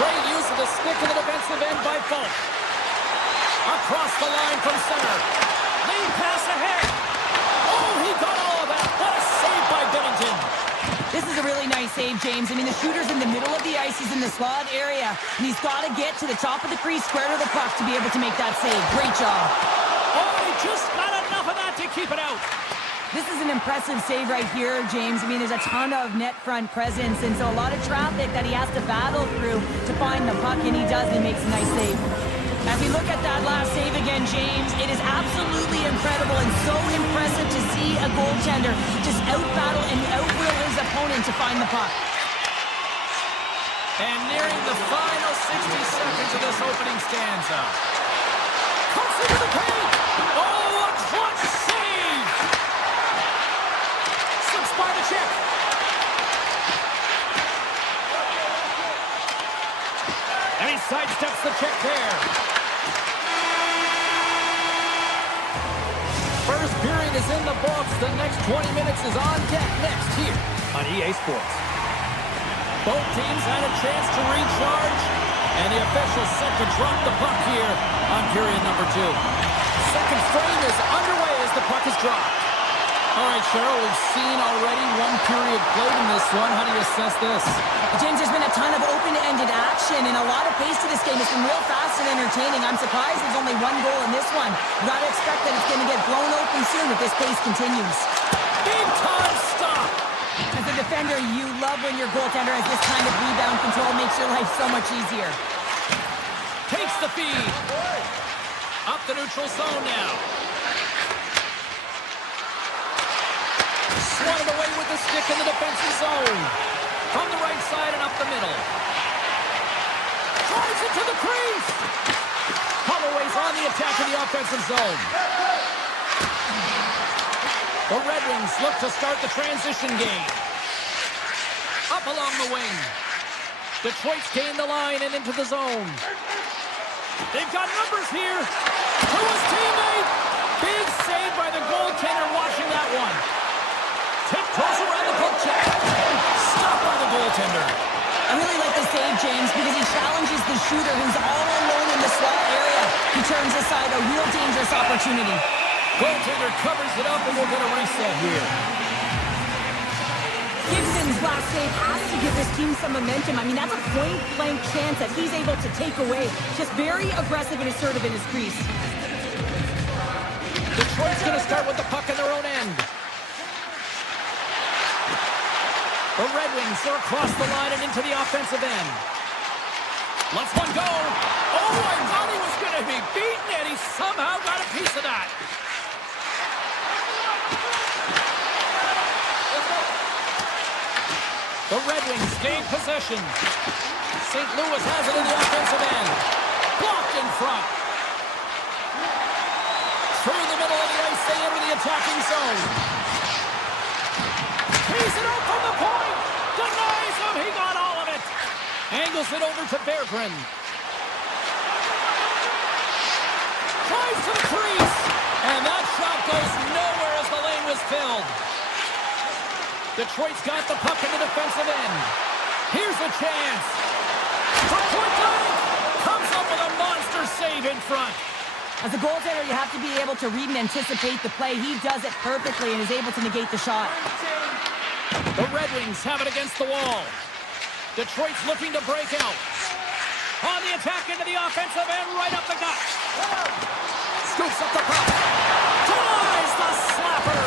Great use of the stick in the defensive end by Falk. Across the line from center. Lead pass ahead. Oh, he got all of that. What a save by Binnington. This is a really nice save, James. I mean, the shooter's in the middle of the ice. He's in the slot area, and he's got to get to the top of the crease, square to the puck to be able to make that save. Great job. Oh, he just got enough of that to keep it out. This is an impressive save right here, James. I mean, there's a ton of net front presence, and so a lot of traffic that he has to battle through to find the puck, and he does, and he makes a nice save. As we look at that last save again, James, it is absolutely incredible and so impressive to see a goaltender just out-battle and out-will his opponent to find the puck. And nearing the final 60 seconds of this opening stanza. Cuts into the paint. Oh, a clutch save. Slips by the check. And he sidesteps the check there. First period is in the books. The next 20 minutes is on deck next here on EA Sports. Both teams had a chance to recharge, and the officials set to drop the puck here on period number 2. Second frame is underway as the puck is dropped. All right, Cheryl, we've seen already one period played in this one. How do you assess this? James, there's been a ton of open-ended action and a lot of pace to this game. It's been real fast and entertaining. I'm surprised there's only one goal in this one. You got to expect that it's going to get blown open soon if this pace continues. Big time stop. As a defender, you love when your goaltender has this kind of rebound control. Makes your life so much easier. Takes the feed. Up the neutral zone now. Swatted away with the stick in the defensive zone. From the right side and up the middle. Drives it to the crease. Holloway's on the attack in the offensive zone. The Red Wings look to start the transition game. Up along the wing. Detroit's gained the line and into the zone. They've got numbers here. To his teammate. Big save by the goaltender watching that one. Tiptoes around the poke check. Stopped by the goaltender. I really like the save, James, because he challenges the shooter who's all alone in the slot area. He turns aside a real dangerous opportunity. Goaltender covers it up, and we'll get a reset here. Gibson's last save has to give this team some momentum. I mean, that's a point-blank chance that he's able to take away. Just very aggressive and assertive in his crease. Detroit's going to start with the puck in their own end. The Red Wings are across the line and into the offensive end. Let's one go. Oh, I thought he was going to be beaten, and he somehow got a piece of that. The Red Wings gain possession. St. Louis has it in the offensive end. Blocked in front. Through the middle of the ice, they enter the attacking zone. He's it out from the point. Denies him. He got all of it. Angles it over to Berggren. Tries to the crease. And that shot goes nowhere as the lane was filled. Detroit's got the puck in the defensive end. Here's a chance. From point blank. Comes up with a monster save in front. As a goaltender, you have to be able to read and anticipate the play. He does it perfectly and is able to negate the shot. The Red Wings have it against the wall. Detroit's looking to break out. On the attack into the offensive end, right up the gut. Scoops up the puck. Denies the slapper.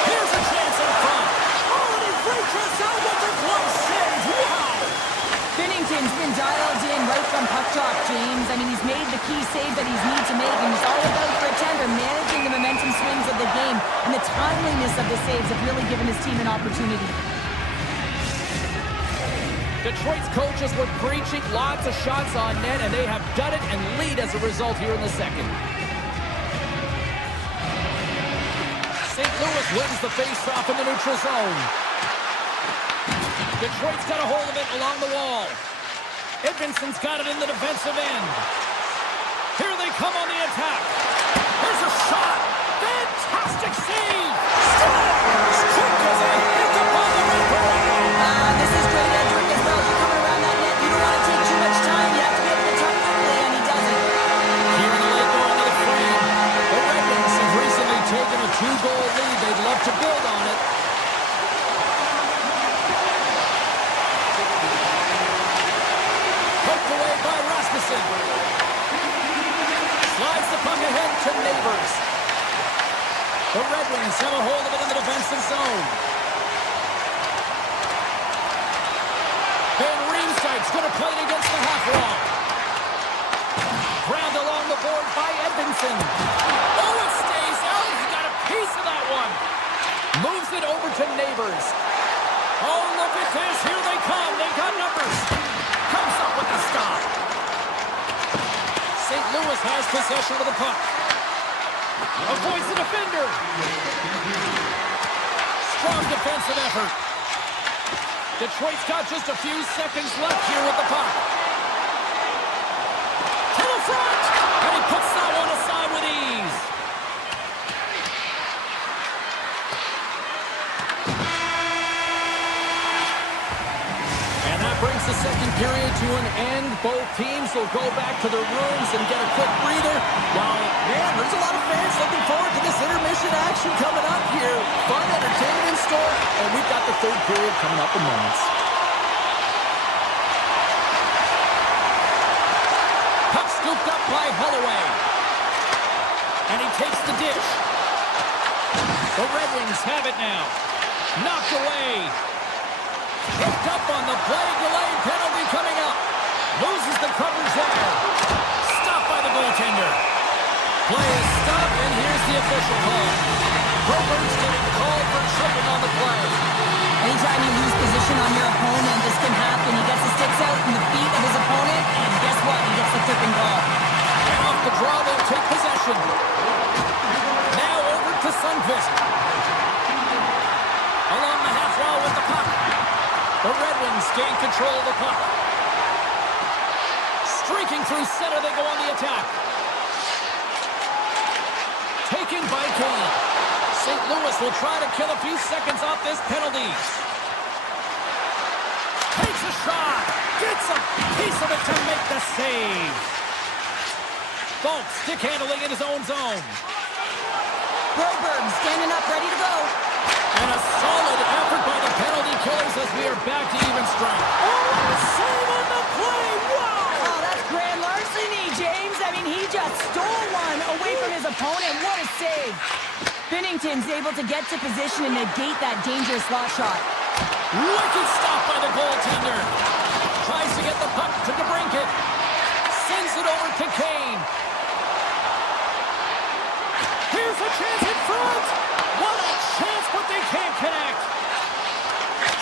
Here's a chance in front. Oh, and he breaks out with the glove save. Wow. Binnington's been dialed in right from puck drop, James. I mean, he's made the key save that he's need to make, and it's all about for a tender, managing the momentum swings of the game, and the timeliness of the saves have really given his team an opportunity. Detroit's coaches were preaching lots of shots on net, and they have done it and lead as a result here in the second. St. Louis wins the faceoff in the neutral zone. Detroit's got a hold of it along the wall. Edvinson's got it in the defensive end. Here they come on the attack. Here's a shot. Fantastic save. Scores. Quick as a hit upon the rim. This is great, Edric, as well. You're coming around that net. You don't want to take too much time. You have to be able to turn quickly, and he does it. Here in the late going to the frame. The Red Wings have recently taken a 2-goal lead. They'd love to build on it. Poked away by Rasmussen. Slides the puck ahead to Neighbors. The Red Wings have a hold of it in the defensive zone. Ben Riemsdyk's going to play it against the half wall. Ground along the board by Edvinsson. Oh, it stays out. He got a piece of that one. Moves it over to Neighbors. Oh, look at this. Here they come. They got numbers. Comes up with the stop. St. Louis has possession of the puck. Avoids the defender. Strong defensive effort. Detroit's got just a few seconds left here with the puck. To the front! And he puts that one aside with ease. And that brings the second period to an end. Both teams will go back to their rooms and get a quick breather. While, man, there's a lot of fans looking forward to this intermission action coming up here. Fun entertainment in store, and we've got the third period coming up in moments. Puck scooped up by Holloway. And he takes the dish. The Red Wings have it now. Knocked away. Picked up on the play. Delayed penalty coming up. Loses the coverage there. Stopped by the goaltender. Play is stopped, and here's the official call. Robert's getting called for tripping on the play. Anytime you lose position on your opponent, this can happen. He gets the sticks out in the feet of his opponent, and guess what? He gets the tripping call. And off the draw, they'll take possession. Now over to Sundqvist. Along the half wall with the puck. The Red Wings gain control of the puck. Streaking through center, they go on the attack. Taken by Kane. St. Louis will try to kill a few seconds off this penalty. Takes a shot. Gets a piece of it to make the save. Falk stick handling in his own zone. Broberg standing up, ready to go. And a solid effort by the penalty killers as we are back to even strength. Oh, save on the play. Wow. Oh, that's grand larceny, James. I mean, he just stole one away from his opponent. What a save. Binnington's able to get to position and negate that dangerous slot shot. Wicked stop by the goaltender. Tries to get the puck to DeBrincat. Sends it over to Kane. Here's a chance in front. What a chance, but they can't connect.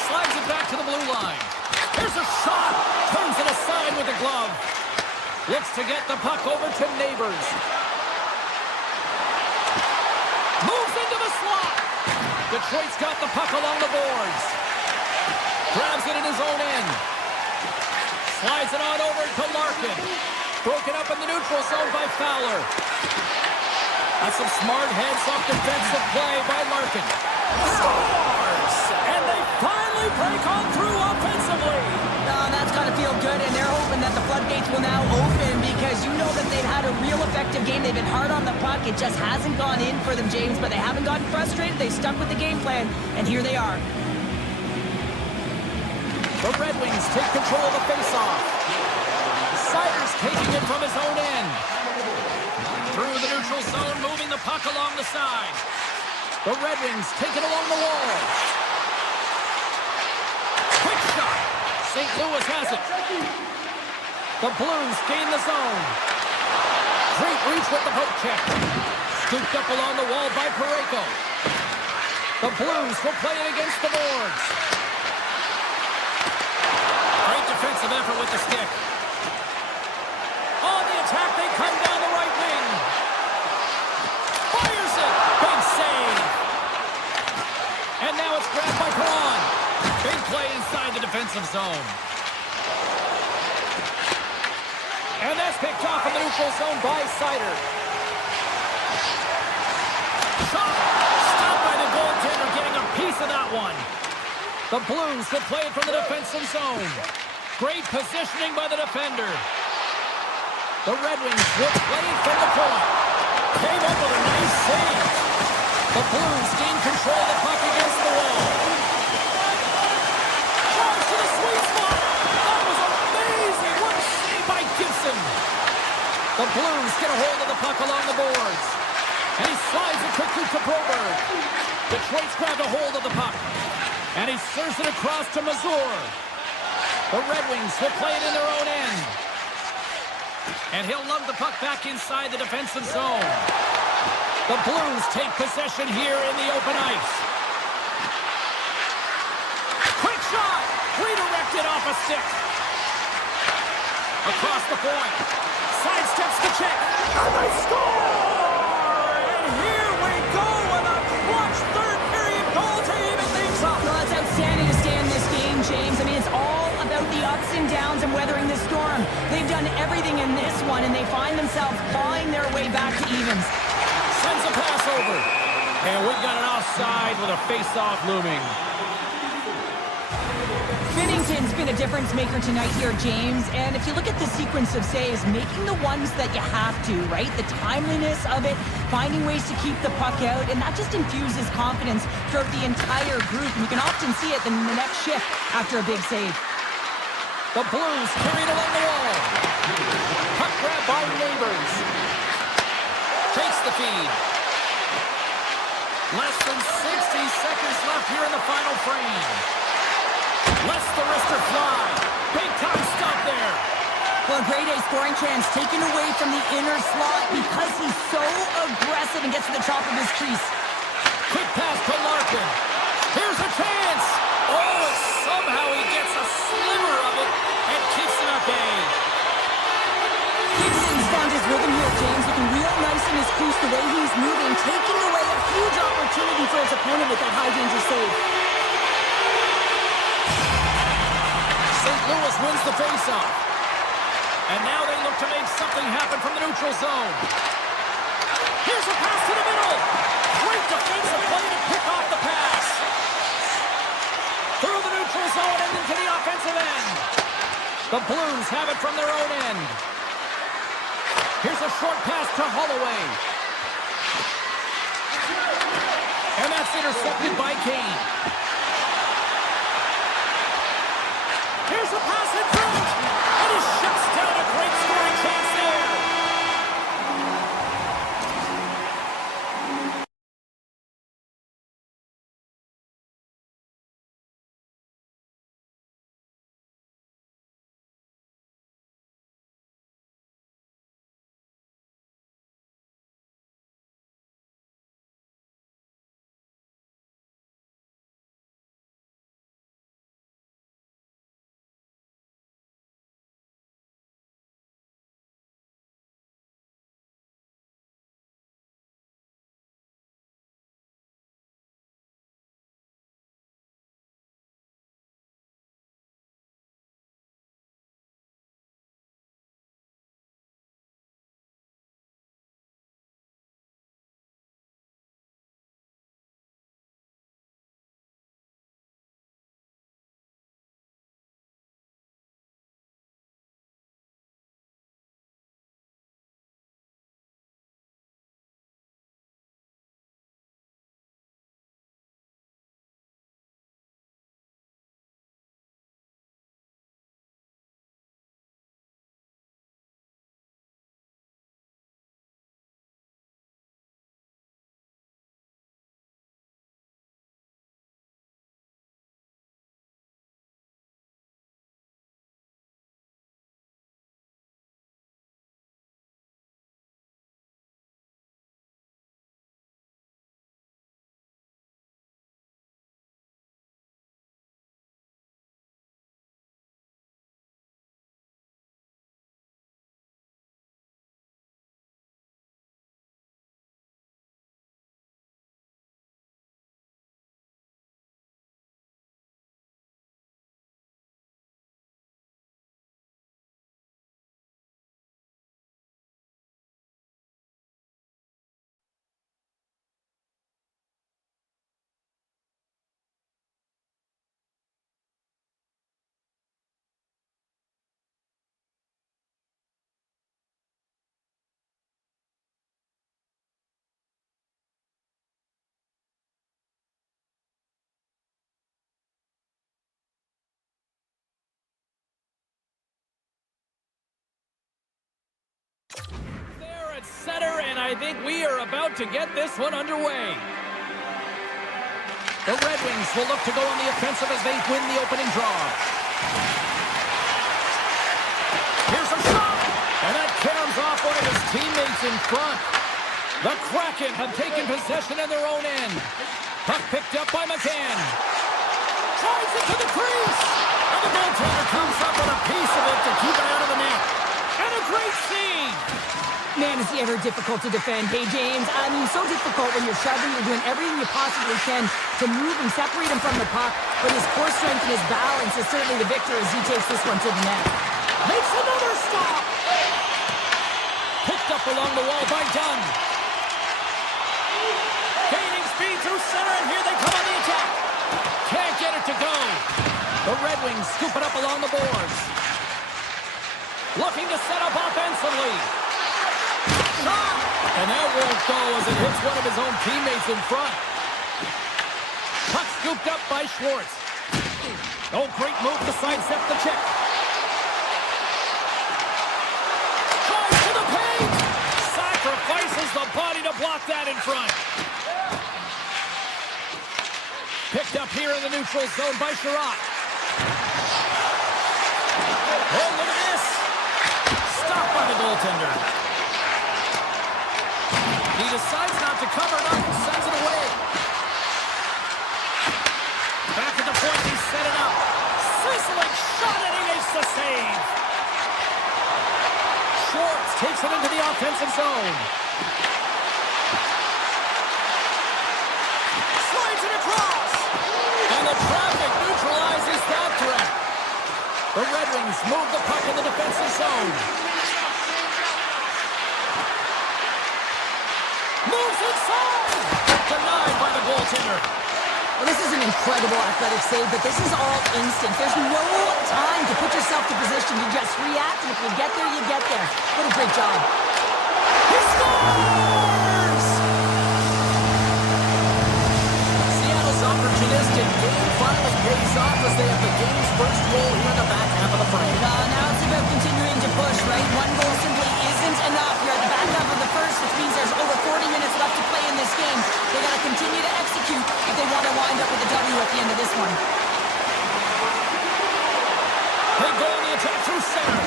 Slides it back to the blue line. Here's a shot. Turns it aside with the glove. Looks to get the puck over to Neighbors. Moves into the slot. Detroit's got the puck along the boards. Grabs it in his own end. Slides it on over to Larkin. Broken up in the neutral zone by Fowler. That's some smart heads-up defensive play by Larkin. Scores! And they finally break on through offensively. Oh, that's got to feel good, and they're hoping that the floodgates will now open because you know that they've had a real effective game. They've been hard on the puck. It just hasn't gone in for them, James, but they haven't gotten frustrated. They've stuck with the game plan, and here they are. The Red Wings take control of the faceoff. Sider's taking it from his own end. Through the neutral zone, moving the puck along the side. The Red Wings take it along the wall. Quick shot. St. Louis has it. The Blues gain the zone. Great reach with the poke check. Scooped up along the wall by Parayko. The Blues will play it against the boards. Great defensive effort with the stick. On the attack, they come down the right wing. Fires it. Big save. And now it's grabbed by Perron. Big play inside the defensive zone. And that's picked off in the neutral zone by Sider. Shot. Stopped by the goaltender, getting a piece of that one. The Blues will play it from the defensive zone. Great positioning by the defender. The Red Wings will play it from the point. Came up with a nice save. The Blues gain control of the puck against the wall. Charge to the sweet spot. That was amazing. What a save by Gibson. The Blues get a hold of the puck along the boards. And he slides it quickly to Broberg. Detroit's grabbed a hold of the puck. And he serves it across to Mazur. The Red Wings will play it in their own end. And he'll lug the puck back inside the defensive zone. The Blues take possession here in the open ice. Quick shot! Redirected off a stick. Across the point. Sidesteps the check. And they score! And here we go with a clutch third period goal to even things up. Well, it's outstanding to stay in this game, James. I mean, it's all about the ups and downs and weathering the storm. They've done everything in this one, and they find themselves clawing their way back to evens. Sends a pass over. And we've got an offside with a face-off looming. Binnington's been a difference maker tonight here, James. And if you look at the sequence of saves, making the ones that you have to, right? The timeliness of it, finding ways to keep the puck out, and that just infuses confidence throughout the entire group. And you can often see it in the next shift after a big save. The Blues carried along the wall. Puck grab by Neighbors. Takes the feed. Less than 60 seconds left here in the final frame. Lets the wrister fly. Big time stop there. Well, a grade A scoring chance taken away from the inner slot because he's so aggressive and gets to the top of his crease. Quick pass to Larkin. Here's a chance. Oh, and somehow he gets a sliver of it and keeps it at bay. Gibson's found his rhythm here, James. Looking real nice in his crease the way he's moving, taking away a huge opportunity for his opponent with that high danger save. St. Louis wins the faceoff. And now they look to make something happen from the neutral zone. Here's a pass to the middle. Great defensive play to pick off the pass. Through the neutral zone and into the offensive end. The Blues have it from their own end. Here's a short pass to Holloway. And that's intercepted by Kane. Here's a pass in front. And he shuts down a great scoring chance there. There at center, and I think we are about to get this one underway. The Red Wings will look to go on the offensive as they win the opening draw. Here's a shot, and that caroms off one of his teammates in front. The Kraken have taken possession in their own end. Puck picked up by McCann. Tries it to the crease, and the goaltender comes up with a piece of it to keep it out of the net. And a great save. Man, is he ever difficult to defend. Hey, James, I mean, so difficult when you're shoving, you're doing everything you possibly can to move and separate him from the puck, but his core strength and his balance is certainly the victor as he takes this one to the net. Makes another stop. Picked up along the wall by Dunn. Gaining speed through center, and here they come on the attack. Can't get it to go. The Red Wings scoop it up along the boards. Looking to set up offensively. Shot! And that won't go as it hits one of his own teammates in front. Puck scooped up by Schwartz. Oh, great move to sidestep the check. Tries to the paint! Sacrifices the body to block that in front. Picked up here in the neutral zone by Sherratt. Oh, look at this! Stopped by the goaltender. He decides not to cover it up and sends it away. Back at the point, he set it up. Sizzling shot, and he makes the save. Schwartz takes it into the offensive zone. Slides it across. And the traffic neutralizes that threat. The Red Wings move the puck in the defensive zone. Moves inside! Denied by the goaltender. Well, this is an incredible athletic save, but this is all instinct. There's no time to put yourself to position to just react, and if you get there, you get there. What a great job. He scores! Seattle's opportunistic game finally pays off as they have the game's first goal here in the back half of the frame. Now it's about continuing to push, right? One goal simply isn't enough. You're at the back half of the first, which means there's over 40 minutes left to play in this game. They got to continue to execute if they want to wind up with a W at the end of this one. They go on the attack through center.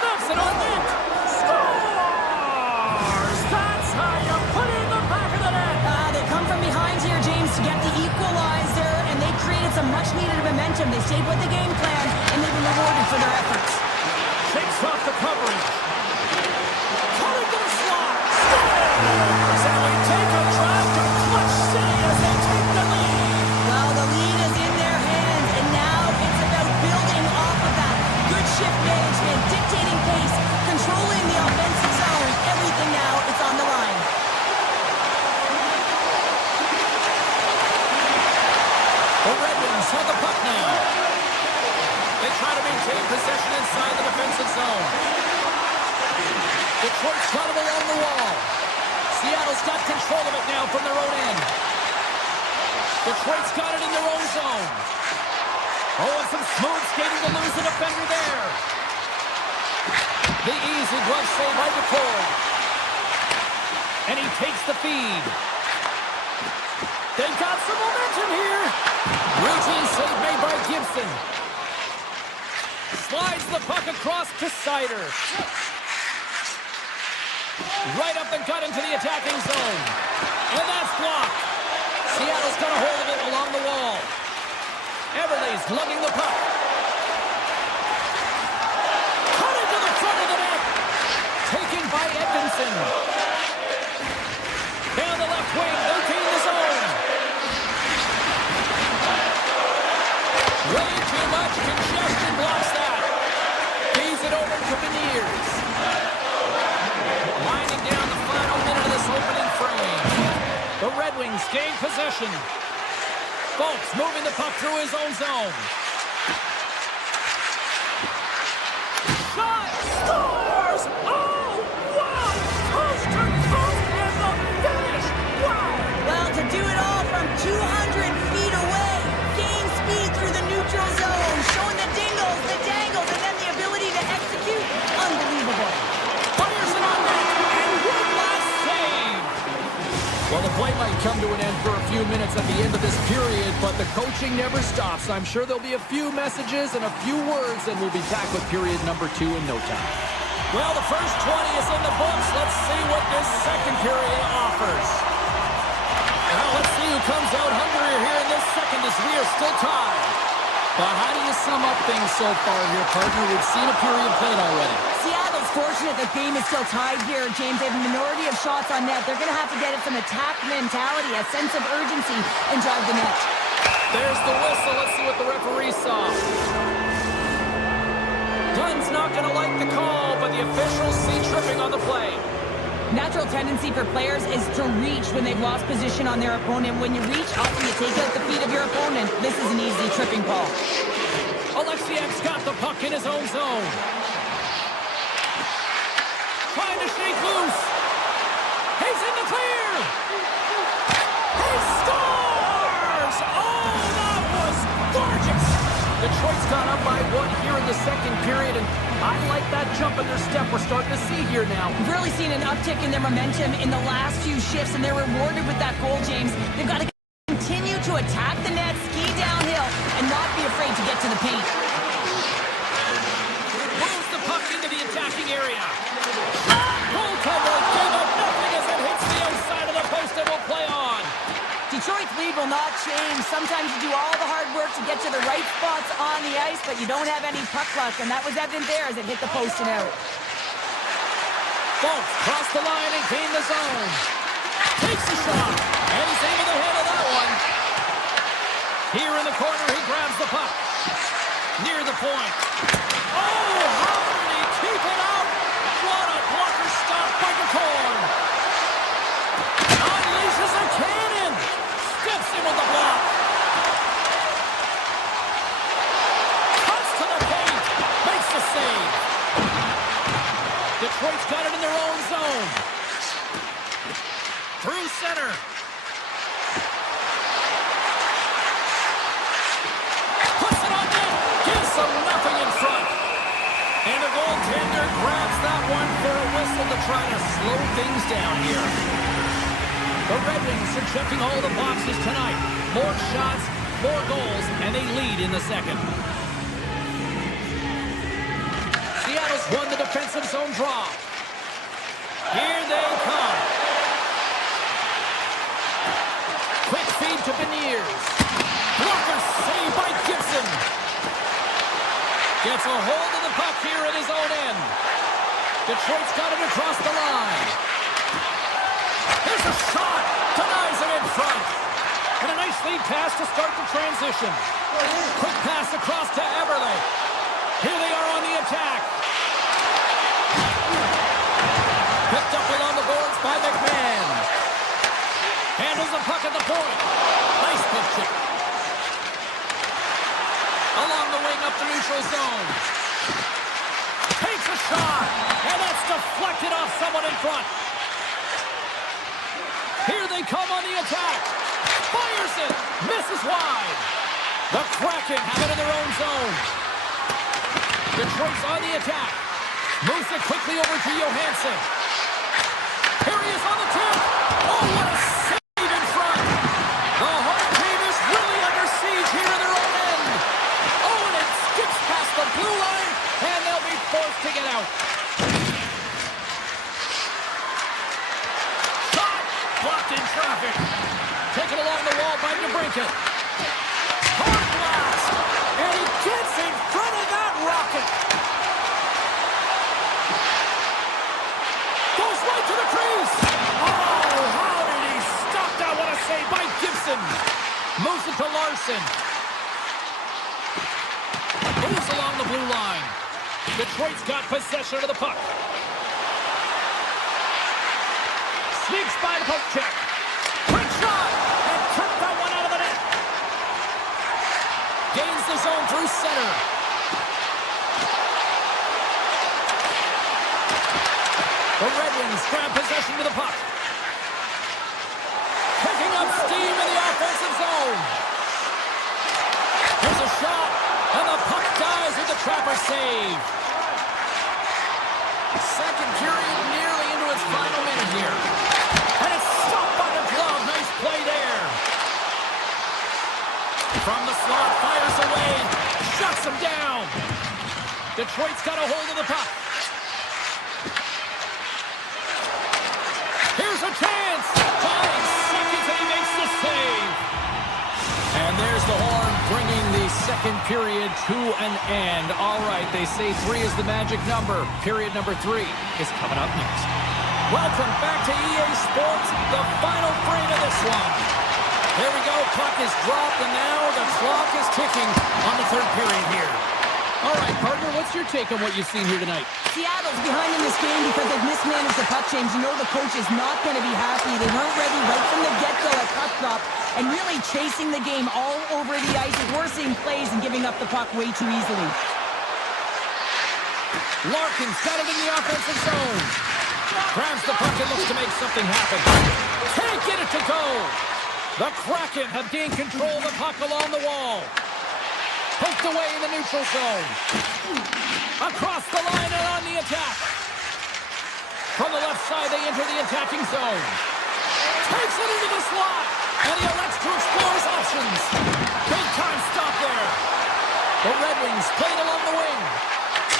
Snaps it on net. Scores! That's how you put it in the back of the net. They come from behind here, James, to get the equalizer, and they created some much-needed momentum. They stayed with the game plan, and they've been rewarded for their efforts. Shakes off the coverage. Calling to the slot. Scores! And we take a drive to Clutch City as they take the lead. Well, the lead is in their hands, and now it's about building off of that. Good shift management, dictating pace, controlling the offensive zone. Everything now, it's on the line. The Red Wings have the puck now. They try to maintain possession inside the defensive zone. Detroit's got him along the wall. Seattle's got control of it now from their own end. Detroit's got it in their own zone. Oh, and some smooth skating to lose the defender there. The easy glove save by Detroit. And he takes the feed. They've got some momentum here. Routine save made by Gibson. Slides the puck across to Sider. Right up the gut into the attacking zone. And that's blocked. Seattle's got a hold of it along the wall. Everly's lugging the puck. Cut into the front of the net. Taken by Edmondson. Down the left wing, they gain the zone. Way too much congestion blocks that. Feeds it over to Beniers. Winding down the final minute of this opening frame. The Red Wings gain possession. Folks moving the puck through his own zone. Shot! Scores! Oh, wow! Coast to coast and the finish! Wow! Well, to do it all from 200 feet away. Gain speed through the neutral zone. Showing the dingles, the dangles, and then the ability to execute. Unbelievable. Fires it on net, and one last save! Well, the play might come to an end for a few minutes at the end of this period, but the coaching never stops. I'm sure there'll be a few messages and a few words, and we'll be back with period number 2 in no time. Well, the first 20 is in the books. Let's see what this second period offers. Now, let's see who comes out hungrier here in this second as we are still tied. But how do you sum up things so far here, partner? We've seen a period played already. Seattle's fortunate the game is still tied here, James. They have a minority of shots on net. They're going to have to get it some attack mentality, a sense of urgency, and drive the net. There's the whistle. Let's see what the referee saw. Dunn's not going to like the call, but the officials see tripping on the play. Natural tendency for players is to reach when they've lost position on their opponent. When you reach, often you take out the feet of your opponent. This is an easy tripping call. Alexiak's got the puck in his own zone. Trying to shake loose. He's in the clear. He scores! Oh, that was gorgeous! Detroit's gone up by 1 here in the second period, and I like that jump in their step we're starting to see here now. We've really seen an uptick in their momentum in the last few shifts, and they're rewarded with that goal, James. They've got to continue to attack the net, ski downhill, and not be afraid to get to the paint. Moves the puck into the attacking area. Goaltender gave up nothing as it hits the outside of the post and will play on. Detroit's lead will not change. Sometimes you do all the hard work to get to the right spots on the ice, but you don't have any puck luck, and that was evident there as it hit the post and out. Folks cross the line and gain the zone. Takes a shot, and he's able to handle that one. Here in the corner, he grabs the puck. Near the point. Oh, how did he keep it out? What a blocker stop by McCord. Unleashes a cannon. Steps in with the block. Cuts to the paint. Makes the save. Detroit's got it in their own zone. Through center. Puts it on net. Gives them nothing in front. And the goaltender grabs that one for a whistle to try to slow things down here. The Red Wings are checking all the boxes tonight. More shots, more goals, and they lead in the second. Seattle's won the defensive zone draw. Here they come. Quick feed to Beniers. Blocker save by Gibson. Gets a hold of the puck here at his own end. Detroit's got it across the line. Here's a shot. Denies it in front. And a nice lead pass to start the transition. Quick pass across to Eberle. Here they are on the attack. Picked up along the boards by McMahon. Handles the puck at the point. Nice pitch check. Along the wing up the neutral zone. Takes a shot. And that's deflected off someone in front. Here they come on the attack. Fires it. Misses wide. The Kraken have it in their own zone. Detroit's on the attack. Moves it quickly over to Johansson. Here he is on the tip. Oh, what a save in front. The home team is really under siege here in their own end. Oh, and it skips past the blue line, and they'll be forced to get out. Shot. Blocked in traffic. Taken along the wall by DeBrincat. Hard blast. And he gets in front of that rocket. Goes right to the crease. Oh, how did he stop that? What a save by Gibson. Moves it to Larson. Moves along the blue line. Detroit's got possession of the puck. Sneaks by the poke check. Quick shot. And kept that one out of the net. Gains the zone through center. The Red Wings grab possession to the puck. Picking up steam in the offensive zone. Here's a shot, and the puck dies with the trapper save. Second period nearly into its final minute here. And it's stopped by the glove. Nice play there. From the slot, fires away, shuts him down. Detroit's got a hold of the puck. Here's a chance. 5 seconds and he makes the save. And there's the horn bringing the second period to an end. All right, they say 3 is the magic number. Period number 3 is coming up next. Welcome back to EA Sports, the final frame of this one. Here we go, puck is dropped, and now the clock is ticking on the third period here. All right, partner, what's your take on what you've seen here tonight? Seattle's behind in this game because they've mismanaged the puck change. You know the coach is not going to be happy. They weren't ready right from the get-go at puck drop and really chasing the game all over the ice, forcing plays and giving up the puck way too easily. Larkin's got it in the offensive zone. Grabs the puck and looks to make something happen. Can't get it to go. The Kraken have gained control of the puck along the wall. Poked away in the neutral zone. Across the line and on the attack. From the left side, they enter the attacking zone. Takes it into the slot. And he elects to explore his options. Big time stop there. The Red Wings played along the wing.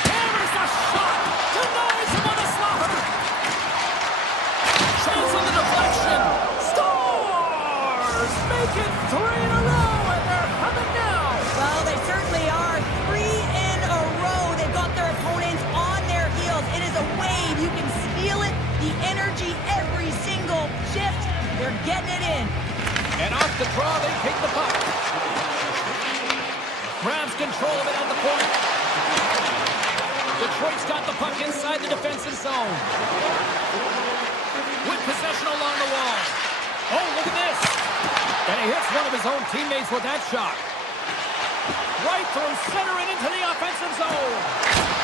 Hammers the shot. Denies him on the slobber. Chance on the deflection. Scores! Make it 3 in a row, and they're humming now. Well, they certainly are. 3 in a row. They've got their opponents on their heels. It is a wave. You can feel it. The energy every single shift. They're getting it in. And off the draw, they take the puck. Grabs control of it at the point. Detroit's got the puck inside the defensive zone. With possession along the wall. Oh, look at this. And he hits one of his own teammates with that shot. Right through center and into the offensive zone.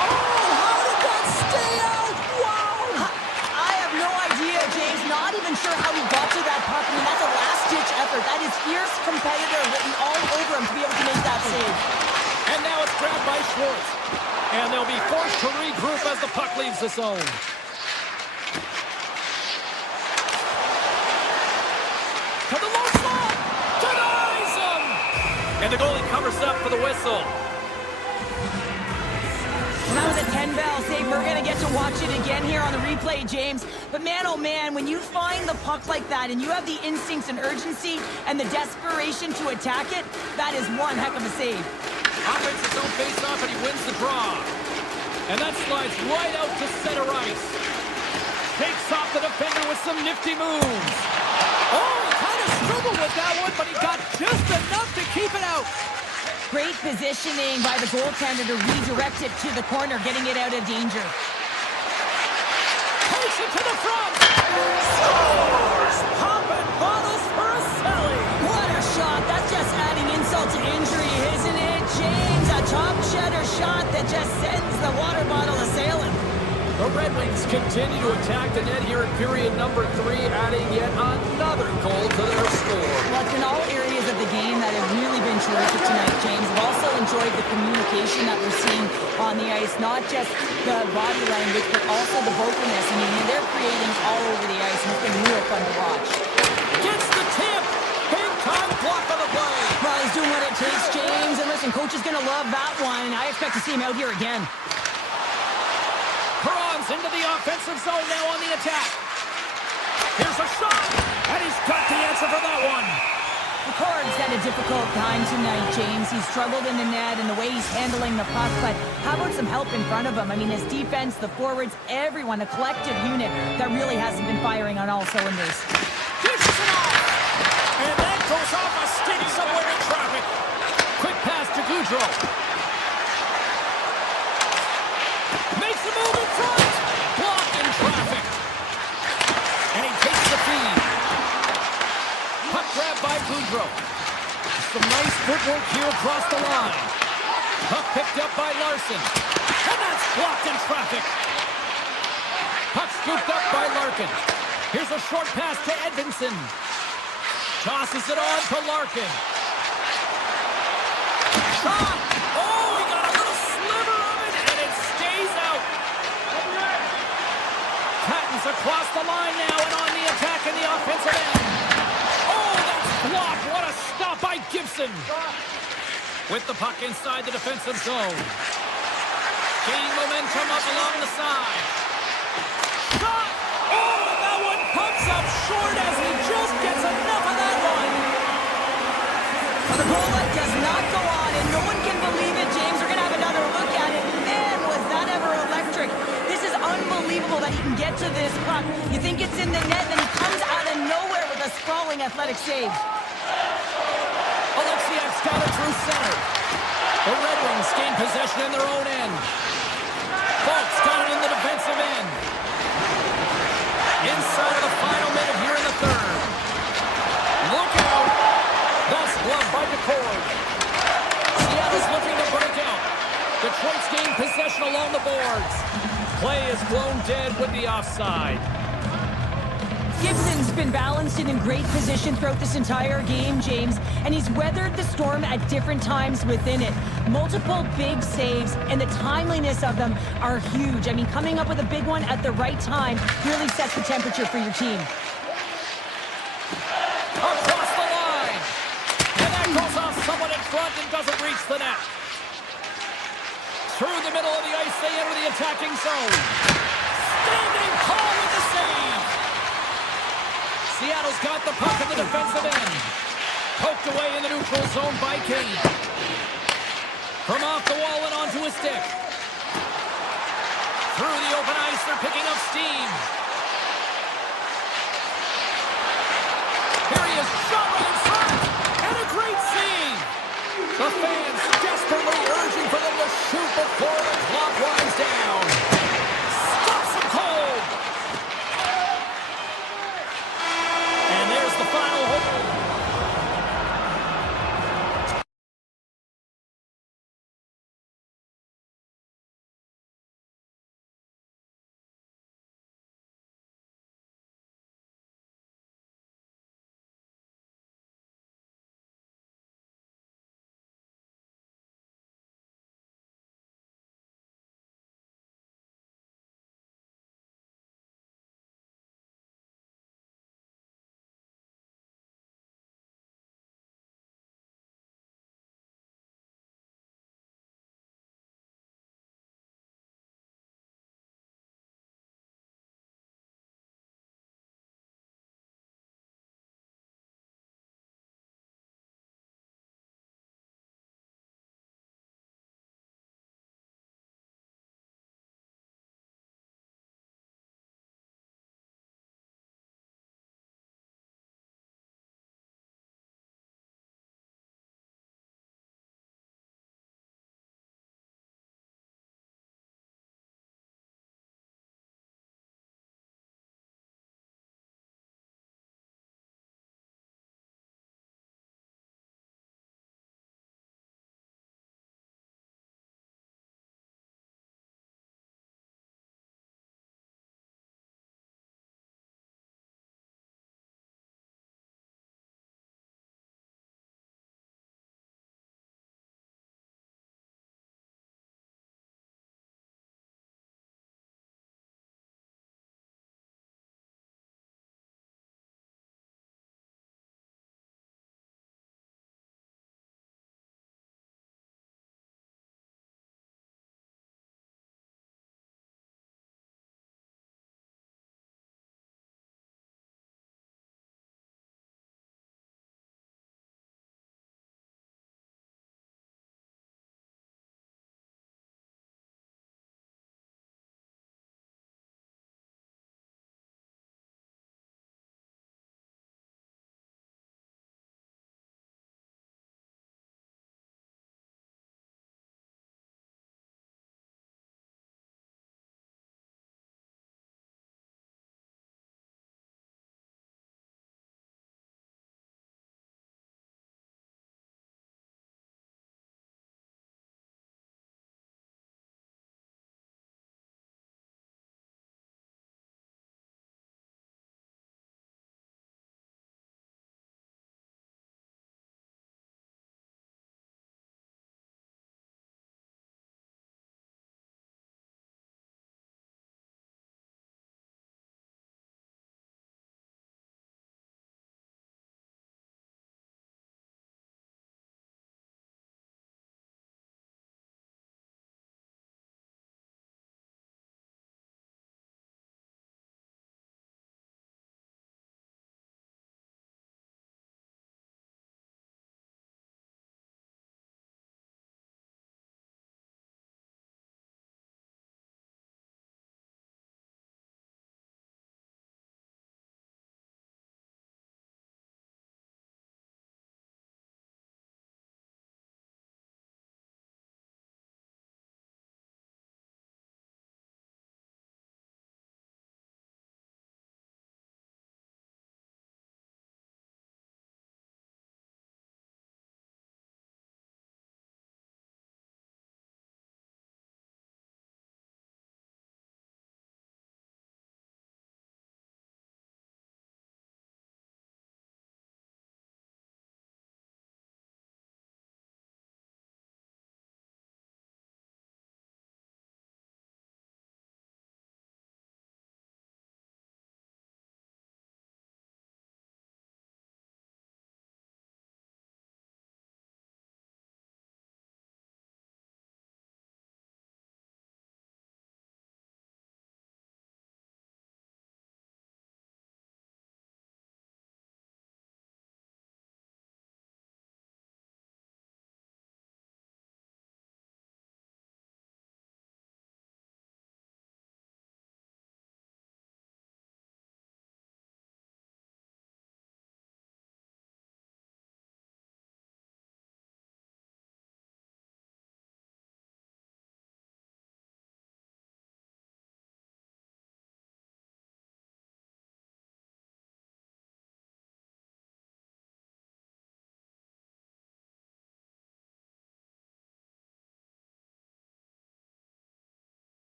Oh, how did that stay out? Wow! I have no idea, James. Not even sure how he got to that puck. I mean, that's a last-ditch effort. That is fierce competitor written all over him to be able to make that save. And now it's grabbed by Schwartz. And they'll be forced to regroup as the puck leaves the zone. To the low slot. Denies him. And the goalie covers up for the whistle. That was a 10-bell save. We're going to get to watch it again here on the replay, James. But man, oh man, when you find the puck like that and you have the instincts and urgency and the desperation to attack it, that is one heck of a save. Offense his own face-off and he wins the draw. And that slides right out to center ice. Takes off the defender with some nifty moves. Oh, he kind of struggled with that one, but he got just enough to keep it out. Great positioning by the goaltender to redirect it to the corner, getting it out of danger. Takes it to the front. Scores! Popping bottles for a Sally. What a shot. That's just adding insult to injury, isn't it, James? A top cheddar shot that just sends the water bottle a-sailing. The Red Wings continue to attack the net here in period number 3, adding yet another goal to their score. Well, it's been all areas of the game that have really been terrific tonight, James. I've also enjoyed the communication that we're seeing on the ice, not just the body language, but also the vocalness. I mean, they're creating all over the ice, and it's been real fun to watch. Gets the tip. Big time block on the play. Well, he's doing what it takes, James. And listen, coach is going to love that one. I expect to see him out here again. Perron's into the offensive zone now on the attack. Here's a shot, and he's got the answer for that one. McCord's had a difficult time tonight, James. He's struggled in the net and the way he's handling the puck, but how about some help in front of him? I mean, his defense, the forwards, everyone, a collective unit that really hasn't been firing on all cylinders. Dishes it off, and that goes off a stick somewhere in traffic. Quick pass to Goudreau. Makes a move in front. Blocked in traffic. And he takes the feed. Puck grab by Goudreau. Some nice footwork here across the line. Puck picked up by Larson. And that's blocked in traffic. Puck scooped up by Larkin. Here's a short pass to Edvinsson. Tosses it on to Larkin. Shot! Oh, he got a little sliver of it, and it stays out. Patton's across the line now and on the attack in the offensive end. Oh, that's blocked. What a stop by Gibson. With the puck inside the defensive zone. Gaining momentum up along the side. Shot! Oh, and that one pumps up short as he just gets enough of that one. The goal light does not go on, and no one can believe it, James. We're going to have another look at it. Man, was that ever electric. This is unbelievable that he can get to this puck. You think it's in the net, then he comes out of nowhere with a sprawling athletic save. Alexiak's got it through center. The Red Wings gain possession in their own end. Folks got it in the defensive end. Inside of the final minute here in the third. Look out. That's gloved by DeCord. Seattle's looking to break out. Detroit's gained possession along the boards. Play is blown dead with the offside. Gibson's been balanced and in great position throughout this entire game, James, and he's weathered the storm at different times within it. Multiple big saves, and the timeliness of them are huge. I mean, coming up with a big one at the right time really sets the temperature for your team. Across the line. And that goes off someone in front and doesn't reach the net. Through the middle of the ice, they enter the attacking zone. Standing tall with the save. Seattle's got the puck in the defensive end. Poked away in the neutral zone by King. From off the wall and onto a stick. Through the open ice, they're picking up steam. Here he is, shot right in front. And a great save. The fans desperately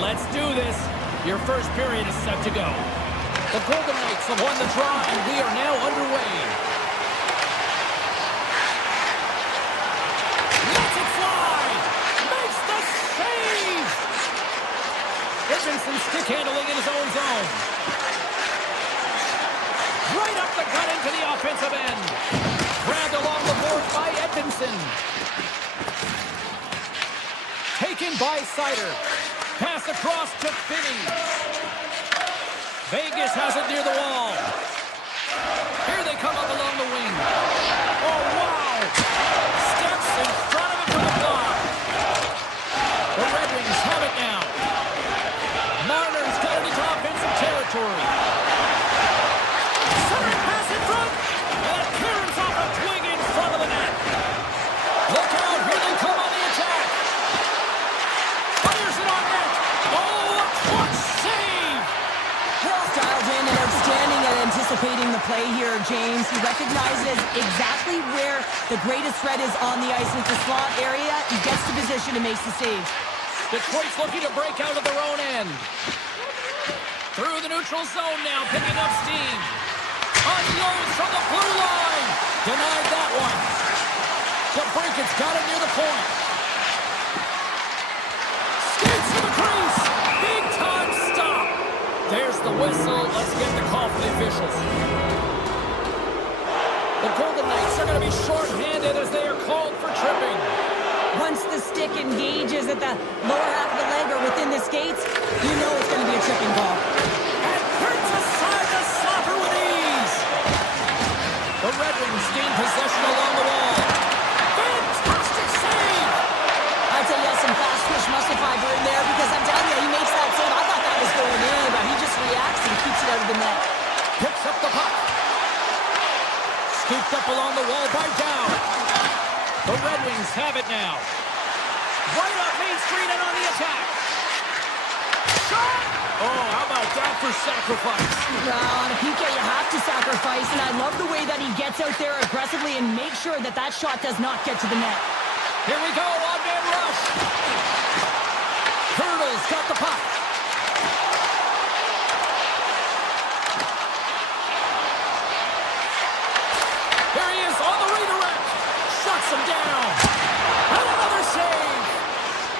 Let's do this. Your first period is set to go. The Golden Knights have won the draw, and we are now underway. Lets it fly! Makes the save! Edmondson stick handling in his own zone. Right up the gut into the offensive end. Grabbed along the board by Edmondson. Taken by Sider. Pass across to Finney. Vegas has it near the wall. Here they come up along the wing. Oh, wow! Steps in front of it for the block. The Red Wings have it now. Marner's got it into offensive territory. Center pass in front. And a clearance off a twig in front of the net. Look out, here they come on the attack. Fires it on net. Oh, a clutch save! Hill's dialed in and outstanding at anticipating the play here, James. He recognizes exactly where the greatest threat is on the ice. With the slot area, he gets to position and makes the save. Detroit's looking to break out of their own end. Through the neutral zone now, picking up steam. Unloads from the blue line. Denied that one. DeBrincat's got it near the point. Skates to the crease. Big time stop. There's the whistle. Let's get the call for the officials. The Golden Knights are going to be short-handed as they are called for tripping. Once the stick engages at the lower half of the leg or within the skates, you know it's going to be a tripping ball. And hurts aside the slapper with ease. The Red Wings gain possession along the wall. Fantastic save! I'd say yes, some fast twitch muscle fiber in there because I'm telling you, he makes that save. I thought that was going in, but he just reacts and keeps it out of the net. Picks up the puck. Scooped up along the wall by Dow. The Red Wings have it now. Right up Main Street and on the attack. Shot! Oh, how about that for sacrifice? Well, on a PK, you have to sacrifice, and I love the way that he gets out there aggressively and makes sure that that shot does not get to the net. Here we go, one-man rush. Hurdle's got the puck. Here he is on the redirect. Shuts him down. And another save.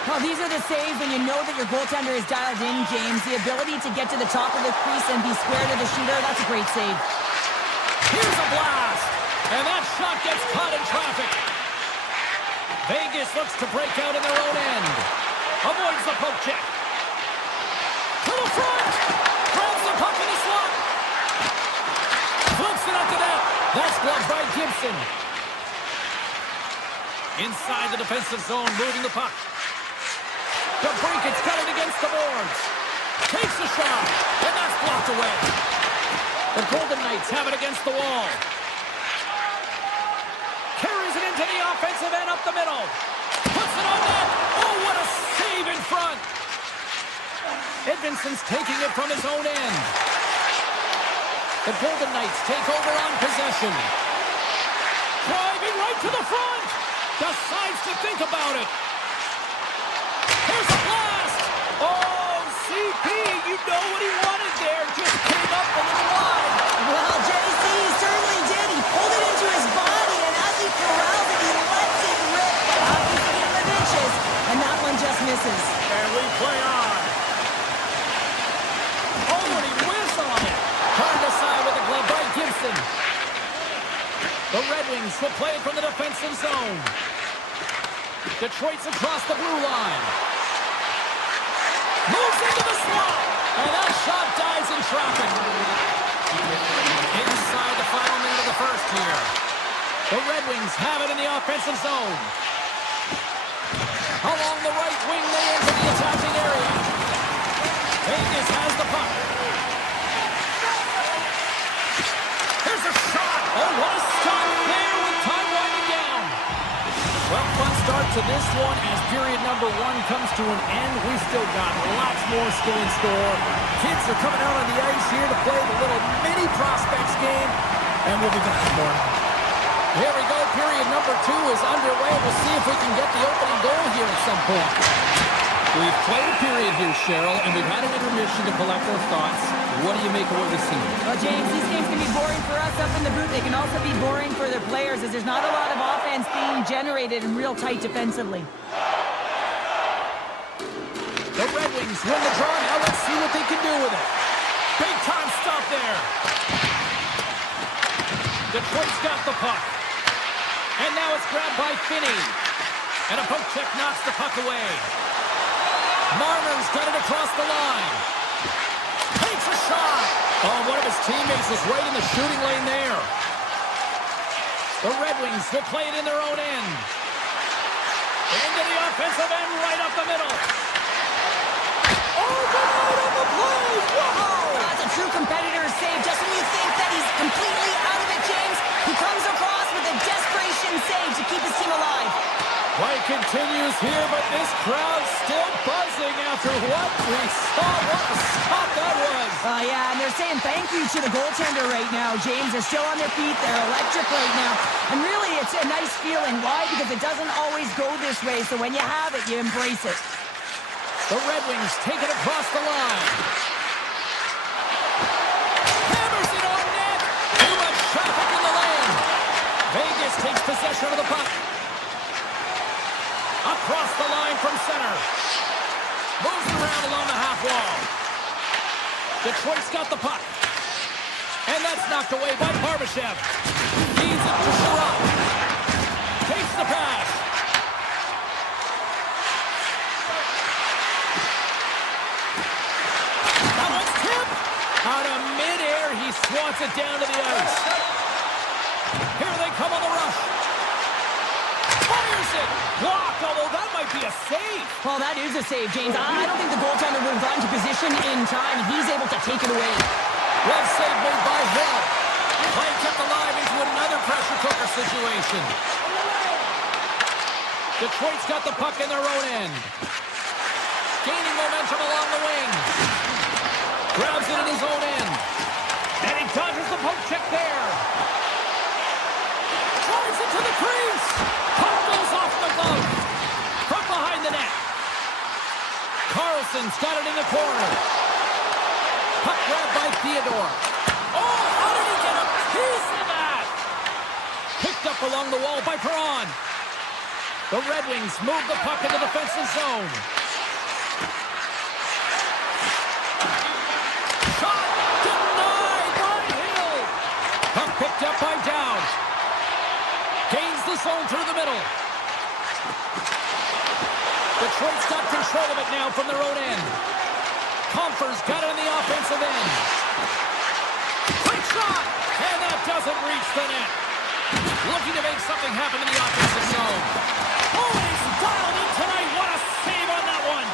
Well, these are the saves when you know that your goaltender is dialed in, James. The ability to get to the top of the crease and be square to the shooter, that's a great save. Here's a blast. And that shot gets caught in traffic. Vegas looks to break out in their own end. Avoids the poke check. To the front. Grabs the puck in the slot. Flips it up to net. That's blocked by Gibson. Inside the defensive zone, moving the puck. DeBrincat's got it against the boards. Takes a shot, and that's blocked away. The Golden Knights have it against the wall. Carries it into the offensive end up the middle. Puts it on net. Oh, what a save in front. Edmondson's taking it from his own end. The Golden Knights take over on possession. Driving right to the front. Decides to think about it. Here's a blast. Oh, CP, you know what he wanted there. Just came up a little wide. Well, JC certainly did. He pulled it into his body, and as he corrals it, he lets it rip. But hockey's a game of inches, and that one just misses. And we play on. Oh, and he whiffs on it. Turned aside with the glove by Gibson. The Red Wings will play it from the defensive zone. Detroit's across the blue line. Moves into the slot. And that shot dies in traffic. Inside the final minute of the first here. The Red Wings have it in the offensive zone. Along the right wing, they enter the attacking area. Vegas has the puck. Here's a shot. Oh, what a stop there with time winding down. Well, fun start to this one as period number one comes to an end. We've still got lots more still in store. Kids are coming out on the ice here to play the little mini prospects game, and we'll be back in the morning. Here we go. Period number two is underway. We'll see if we can get the opening goal here at some point. We've played a period here, Cheryl, and we've had an intermission to collect our thoughts. What do you make of what we've seen? Well, James, these games can be boring for us up in the booth. They can also be boring for their players as there's not a lot of offense being generated and real tight defensively. The Red Wings win the draw. Now let's see what they can do with it. Big time stop there. Detroit's got the puck. And now it's grabbed by Finney. And a poke check knocks the puck away. Marner's got it across the line. Takes a shot. Oh, one of his teammates is right in the shooting lane there. The Red Wings will play it in their own end. Into the offensive end, right up the middle. Oh, good on the play. Wow. That's a true competitor's save. Just when you think that he's completely out of it, James, he comes across with a desperation save to keep his team alive. Play continues here, but this crowd's still buzzing after what we saw. What a stop that was. Yeah, and they're saying thank you to the goaltender right now, James. They're still on their feet. They're electric right now. And really, it's a nice feeling. Why? Because it doesn't always go this way. So when you have it, you embrace it. The Red Wings take it across the line. Hammers it on net. Too much traffic in the lane. Vegas takes possession of the puck. Across the line from center. Moves around along the half wall. Detroit's got the puck. And that's knocked away by Barbashev. Feeds it to Sherrod. Takes the pass. That one's tipped. Out of midair, he swats it down to the ice. Here they come on the rush. Fires it. Blocked, although that might be a save. Well, that is a save, James. I don't think the goaltender would have gotten to position in time. He's able to take it away. Well save made by Hill. Play kept alive into another pressure cooker situation. Detroit's got the puck in their own end. Gaining momentum along the wing. Grabs it in his own end. And he dodges the poke check there. Drives it to the crease. Puck goes off the glove. From behind the net. Carlson's got it in the corner. Puck grabbed by Theodore. Oh, how did he get a piece of that? Picked up along the wall by Perron. The Red Wings move the puck into the defensive zone. Shot denied by Hill. Puck picked up by Dowd. Gains the zone through the middle. Detroit's got control of it now from their own end. Comfer's got it in the offensive end. Quick shot! And that doesn't reach the net. Looking to make something happen in the offensive zone. Oh, he's dialed in tonight. What a save on that one.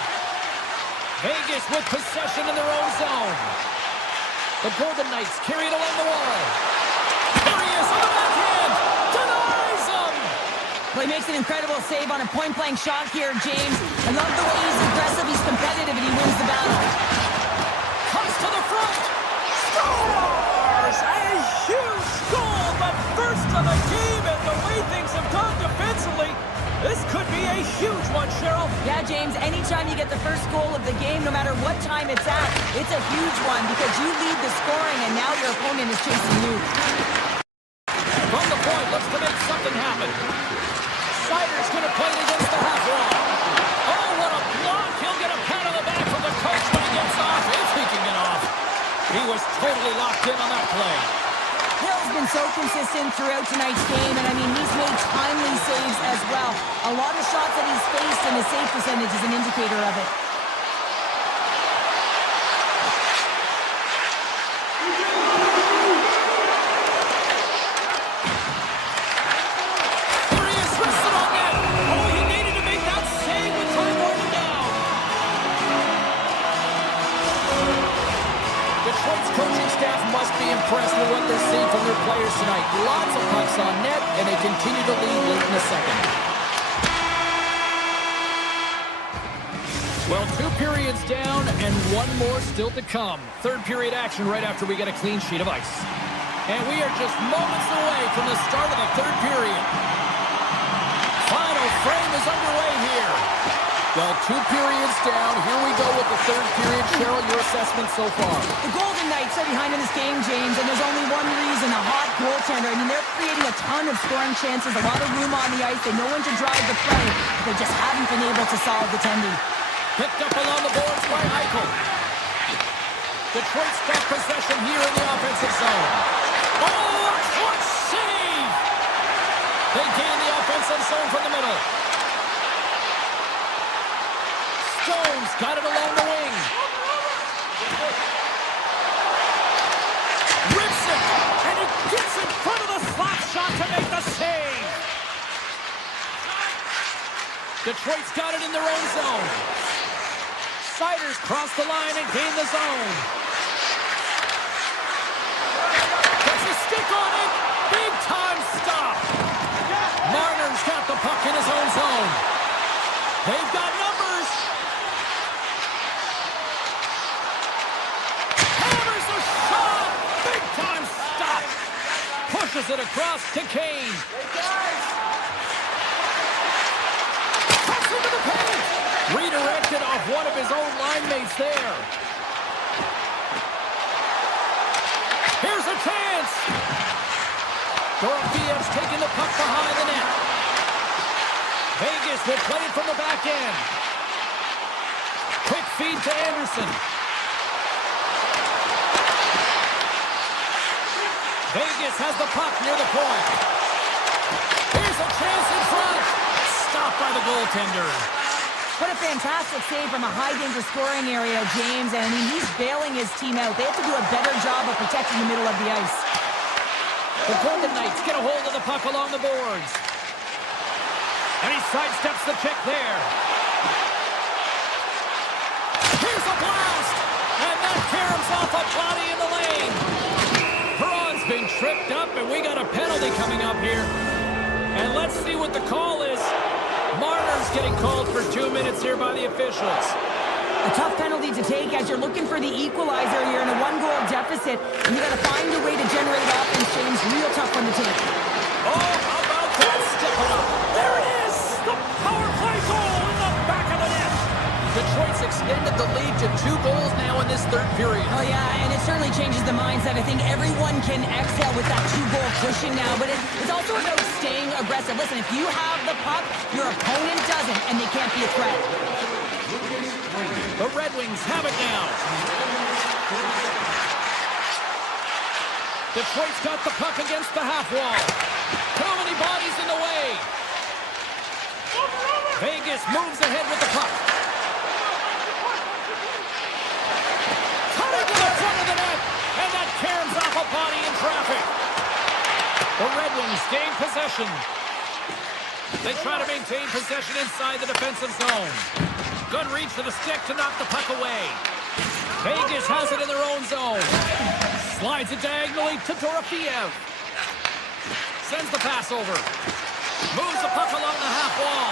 Vegas with possession in their own zone. The Golden Knights carry it along the wall. There he is on the backhand. Denies him. Well, he makes an incredible save on a point-blank shot here, James. I love the way he's aggressive, he's competitive, and he wins the battle. Comes to the front. Scores! A huge goal, the first of the game, and the way things have gone defensively, this could be a huge one, Cheryl. Yeah, James, anytime you get the first goal of the game, no matter what time it's at, it's a huge one because you lead the scoring, and now your opponent is chasing you. From the point, looks to make something happen. Seider's going to play it against the half wall. Oh, what a block. He'll get a pat on the back from the coach when he gets off, if he can get off. He was totally locked in on that play. Hill's been so consistent throughout tonight's game, and I mean, he's made timely saves as well. A lot of shots that he's faced, and his save percentage is an indicator of it. Impressed with what they're seeing from their players tonight. Lots of pucks on net, and they continue to lead late in the second. Well, 2 periods down and 1 more still to come. Third period action right after we get a clean sheet of ice. And we are just moments away from the start of the third period. Final frame is underway here. Well, 2 periods down. Here we go with the third period. Cheryl, your assessment so far? The Golden Knights are behind in this game, James, and there's only one reason, a hot goaltender. I mean, they're creating a ton of scoring chances, a lot of room on the ice. They know when to drive the play, but they just haven't been able to solve the tending. Picked up along the boards by Eichel. Detroit's got possession here in the offensive zone. Oh, clutch save! They gain the offensive zone from the middle. Stone's got it along the wing. Rips it, and he gets in front of the slap shot to make the save. Detroit's got it in their own zone. Siders cross the line and gain the zone. Gets a stick on it. Big time stop. Marner's got the puck in his own zone. They've got numbers. Hammers a shot. Big time stop. Pushes it across to Kane. Cuts into the paint. Redirected off one of his own line mates there. Here's a chance. Dorofeyev's taking the puck behind the net. Vegas will play it from the back end. Quick feed to Anderson. Vegas has the puck near the point. Here's a chance in front. Stopped by the goaltender. What a fantastic save from a high-danger scoring area, James. And I mean, he's bailing his team out. They have to do a better job of protecting the middle of the ice. The Golden Knights get a hold of the puck along the boards. And he sidesteps the check there. Here's a blast! And that caroms off a body in the lane. Perron's been tripped up, and we got a penalty coming up here. And let's see what the call is. Marner's getting called for 2 minutes here by the officials. A tough penalty to take as you're looking for the equalizer here in a one-goal deficit, and you got to find a way to generate offense, James. Real tough one to take. Oh, how about that? Step it up. There it is! The power play goal in the back of the net. Detroit's extended the lead to 2 goals now in this third period. Oh, yeah, and it certainly changes the mindset. I think everyone can exhale with that 2-goal cushion now, but it's also about staying aggressive. Listen, if you have the puck, your opponent doesn't, and they can't be a threat. The Red Wings have it now. Detroit's got the puck against the half wall. Too many bodies in the way. Vegas moves ahead with the puck. Cutting to the front of the net, and that caroms off a body in traffic. The Red Wings gain possession. They try to maintain possession inside the defensive zone. Good reach to the stick to knock the puck away. Vegas has it in their own zone. Slides it diagonally to Dorofeyev. Sends the pass over. Moves the puck along the half wall.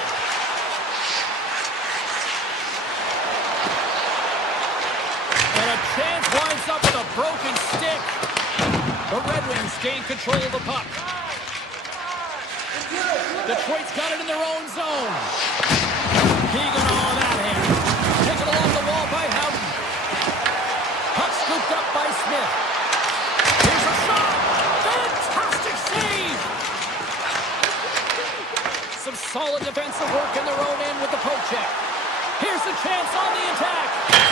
And a chance winds up with a broken stick. The Red Wings gain control of the puck. Detroit's got it in their own zone. Keegan all that hand. Taken along the wall by Howden. Puck scooped up by Smith. Here's a shot. Fantastic save. Some solid defensive work in their own end with the poke check. Here's a chance on the attack.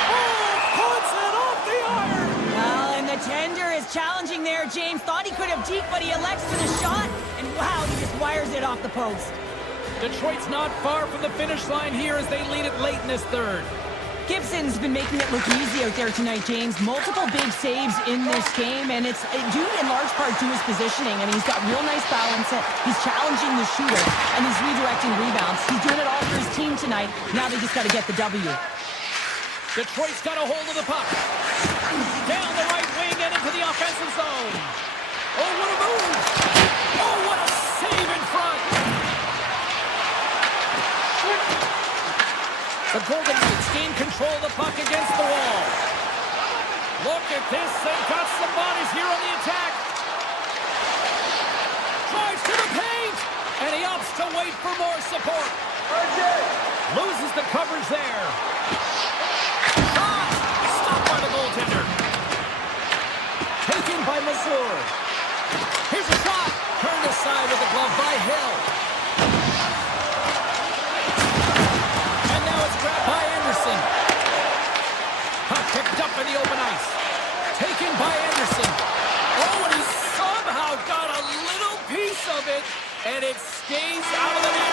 Oh, puts it off the iron. Well, and the tender is challenging there. James thought he could have deked, but he elects for the shot. And wow, he just wires it off the post. Detroit's not far from the finish line here as they lead it late in this third. Gibson's been making it look easy out there tonight, James. Multiple big saves in this game, and it's due in large part to his positioning. I mean, he's got real nice balance. He's challenging the shooter, and he's redirecting rebounds. He's doing it all for his team tonight. Now they just got to get the W. Detroit's got a hold of the puck. Down the right wing and into the offensive zone. Oh, what a move! Oh, what a save in front! The Golden Knights gain control of the puck against the wall. Look at this. They've got some bodies here on the attack. Drives to the paint. And he opts to wait for more support. Loses the coverage there. Shot! Stopped by the goaltender. Taken by Mazur. Here's a shot. Turned aside with the glove by Hill. And now it's grabbed by Anderson. Puck picked up in the open ice. Taken by Anderson. Oh, and he somehow got a little piece of it, and it skates out of the net.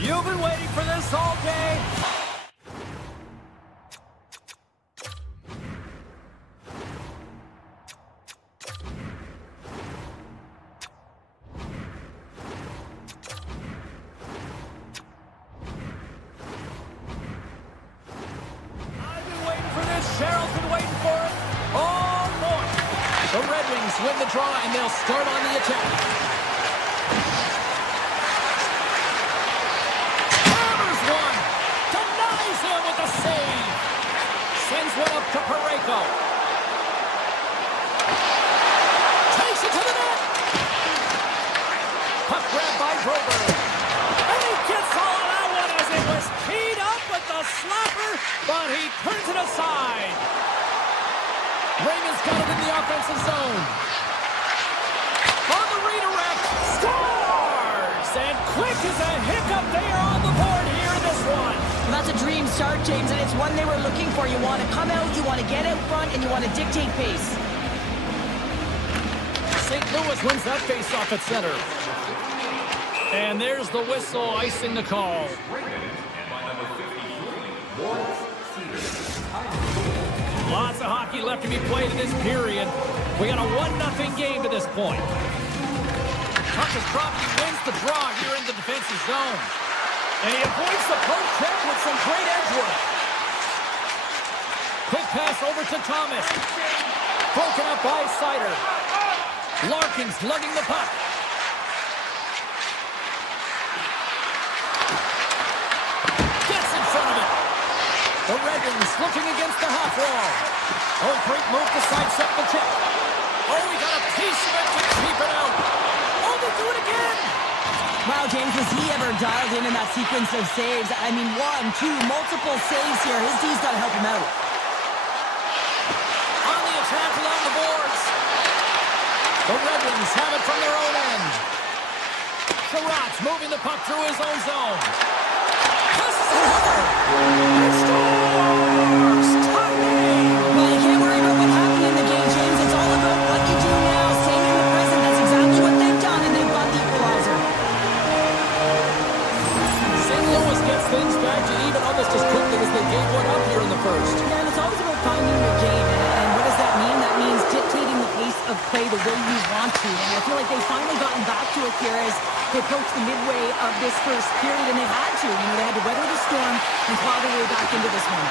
You've been waiting for this all day. I've been waiting for this. Cheryl's been waiting for it all morning. The Red Wings win the draw, and they'll start on the attack. Hammers one. Denies him with a save. Sends one up to Parayko. Takes it to the net. Puck grabbed by Grover. And he gets all of that one as it was teed up with the slapper, but he turns it aside. Raymond's got it in the offensive zone. On the redirect, scores! And quick as a hiccup, they are on the board here in this one. Well, that's a dream start, James, and it's one they were looking for. You want to come out, you want to get out front, and you want to dictate pace. St. Louis wins that face-off at center. And there's the whistle, icing the call. Lots of hockey left to be played in this period. We got a 1-0 game to this point. Puck is dropped. He wins the draw here in the defensive zone. And he avoids the poke check with some great edge work. Quick pass over to Thomas. Broken up by Sider. Larkin's lugging the puck. Gets in front of it. The Red Wings looking against the half wall. Oh, great move to sidestep the check. Oh, he got a piece of it to keep it out. Oh, they do it again. Wow, James, was he ever dialed in that sequence of saves? I mean, 1, 2, multiple saves here. His D's got to help him out. On the attack along the boards. The Red Wings have it from their own end. Sherratt's moving the puck through his own zone. Passes it over. And scores! Timing! Well, you can't worry about what happened in the game, James. It's all about what you do now. Staying in the present. That's exactly what they've done, and they've got the equalizer. St. Louis gets things back to even almost as quickly as they gave one up here in the first. Yeah, and it's always about finding your game. And what does that mean? That means dictating the pace of play the way you want to. And I feel like they've finally gotten back to it here as they approached the midway of this first period, and they had to. You know, they had to weather the storm and claw their way back into this one.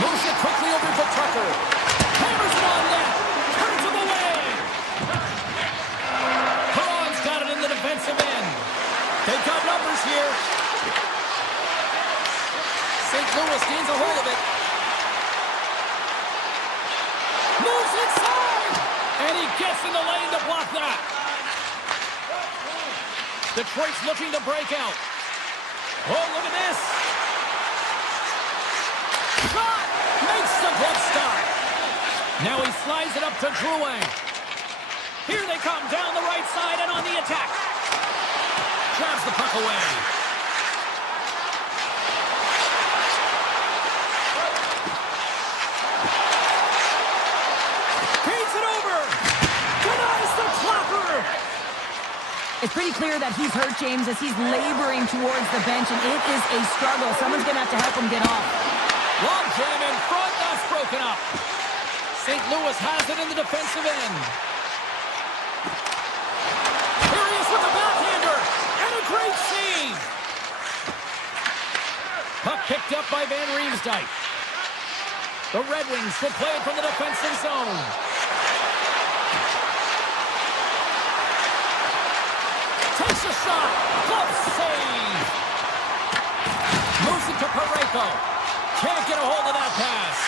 Moves it quickly over to Tucker. Hammers it on net. Turns him away. Perron's got it in the defensive end. They've got numbers here. St. Louis gains a hold of it. Moves inside. And he gets in the lane to block that. Detroit's looking to break out. Oh, look at this. Shot! Makes the glove stop. Now he slides it up to Drouin. Here they come down the right side and on the attack. Grabs the puck away. Feeds it over. Denies the clapper. It's pretty clear that he's hurt, James, as he's laboring towards the bench, and it is a struggle. Someone's going to have to help him get off. Long jam in front, that's broken up. St. Louis has it in the defensive end. Here he is with the backhander, and a great save. Puck picked up by Van Riemsdyk. The Red Wings will play it from the defensive zone. Takes a shot, glove save. Moves it to Parayko. Can't get a hold of that pass.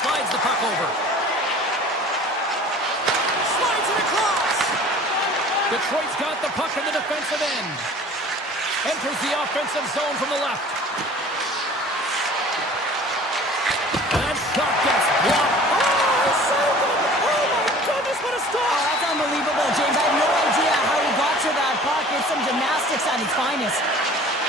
Slides the puck over. Slides it across. Detroit's got the puck in the defensive end. Enters the offensive zone from the left. And that shot gets blocked. Oh, he saved it. Oh, my goodness, what a stop. Oh, that's unbelievable, James. I have no idea how he got to that puck. It's some gymnastics at its finest.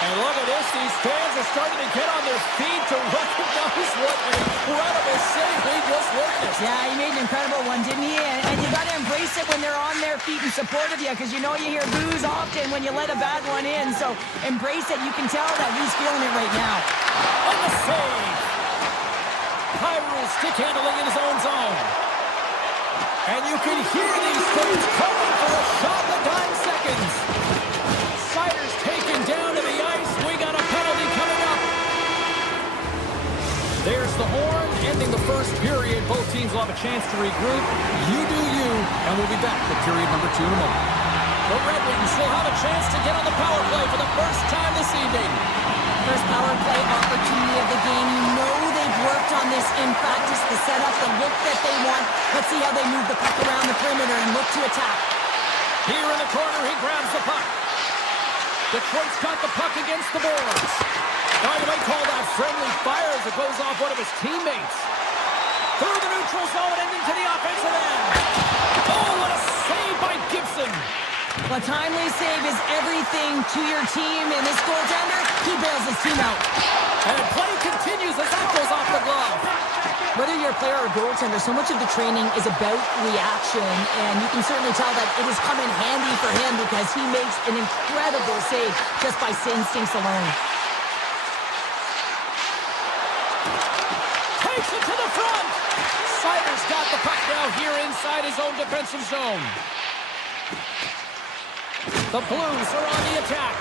And look at this. These fans are starting to get on their feet to recognize what an incredible save we just witnessed. Yeah, he made an incredible one, didn't he? And you got to embrace it when they're on their feet in support of you, because you know you hear boos often when you let a bad one in. So embrace it. You can tell that he's feeling it right now. And the save. Kyrou stick handling in his own zone. And you can hear these fans calling for a shot in the dying seconds. Sider's taken down to the ice. We got a penalty coming up. There's the horn, ending the first period. Both teams will have a chance to regroup. You do you, and we'll be back with period number 2 in a moment. The Red Wings will have a chance to get on the power play for the first time this evening. First power play opportunity of the game. You know they've worked on this in practice, the setup, the look that they want. Let's see how they move the puck around the perimeter and look to attack. Here in the corner, he grabs the puck. Detroit's got the puck against the boards. Now you might call that friendly fire as it goes off one of his teammates. Through the neutral zone, ending to the offensive end. Oh, what a save by Gibson. A timely save is everything to your team, and this goaltender, he bails his team out. And play continues as that goes off the glove. Whether you're a player or a goaltender, so much of the training is about reaction, and you can certainly tell that it has come in handy for him because he makes an incredible save just by instincts alone. Takes it to the front. Sider's got the puck now here inside his own defensive zone. The Blues are on the attack.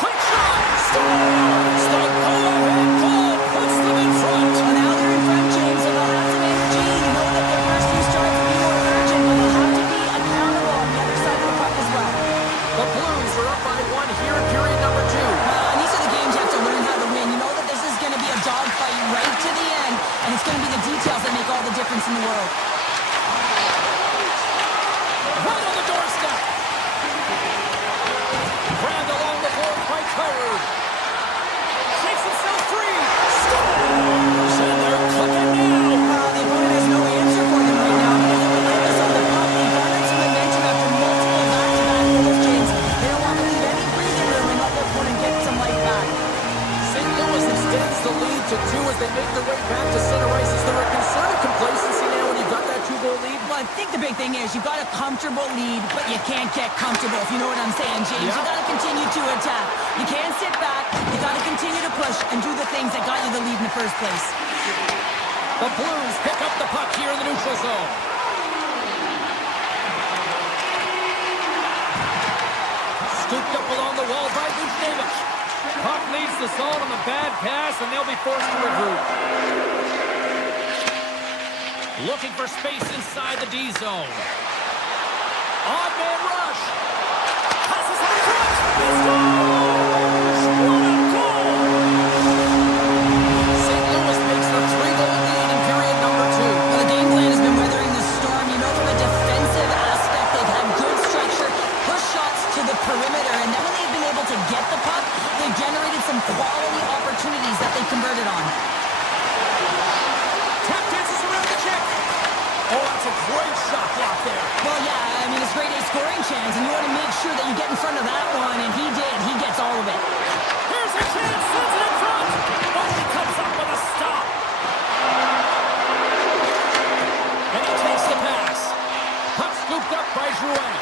Quick shot! Scores! The go-ahead goal puts them in front. Well, now they're in front, James, so they'll have some energy. You know that their first few starts will be more urgent, but they'll have to be accountable on the other side of the puck as well. The Blues are up by 1 here in period number 2. And these are the games you have to learn how to win. You know that this is going to be a dogfight right to the end, and it's going to be the details that make all the difference in the world. Right on the doorstep. Grabbed along the board by Kyrou. Takes himself free. Scores! And they're cooking now. The opponent has no answer for them right now because of the latest on the puck. They garnered some momentum after multiple back-to-back goals, James. They don't want to leave any breathing room and let their opponent get some life back. St. Louis extends the lead to 2 as they make their way back to center ice. Is there a concern of complacency now when you've got that 2-goal lead? Well, I think the big thing is you've got a comfortable lead, but you can't get comfortable, if you know what I'm saying, James. Yeah. You got to continue to attack. You can't sit back. You got to continue to push and do the things that got you the lead in the first place. The Blues pick up the puck here in the neutral zone. Scooped up along the wall by Buchnevich. Puck leaves the zone on the bad pass, and they'll be forced to regroup. Looking for space inside the D zone. Odd man rush. Passes in front. He scores! What a goal! St. Louis makes their 3-goal lead in period number 2. Well, the game plan has been weathering the storm. You know, from a defensive aspect, they've had good structure, push shots to the perimeter, and then when they've been able to get the puck, they've generated some quality opportunities that they converted on. Tap dances around the check. Oh, that's a great shot block there. Well, yeah, I mean, it's great a scoring chance, and you want to make sure that you get in front of that one, and he did. He gets all of it. Here's a chance. Sends it in front. Oh, he comes up with a stop. And he takes the pass. Puck scooped up by Drouin.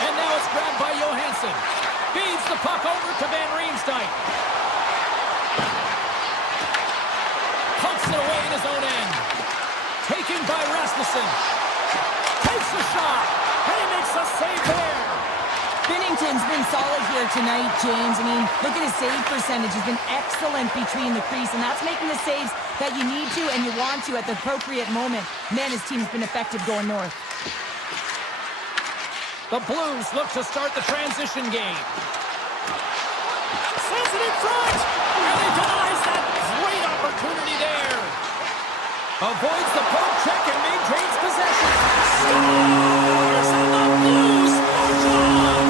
And now it's grabbed by Johansson. Feeds the puck over to Van Riemsdyk. Pumps it away in his own end. Taken by Rasmussen. Takes the shot. And he makes a save there. Binnington's been solid here tonight, James. I mean, look at his save percentage. He's been excellent between the crease, and that's making the saves that you need to and you want to at the appropriate moment. Man, his team's been effective going north. The Blues look to start the transition game. Sends it in front! And he denies that great opportunity there. Avoids the poke check and maintains possession. Scores! And the Blues march on!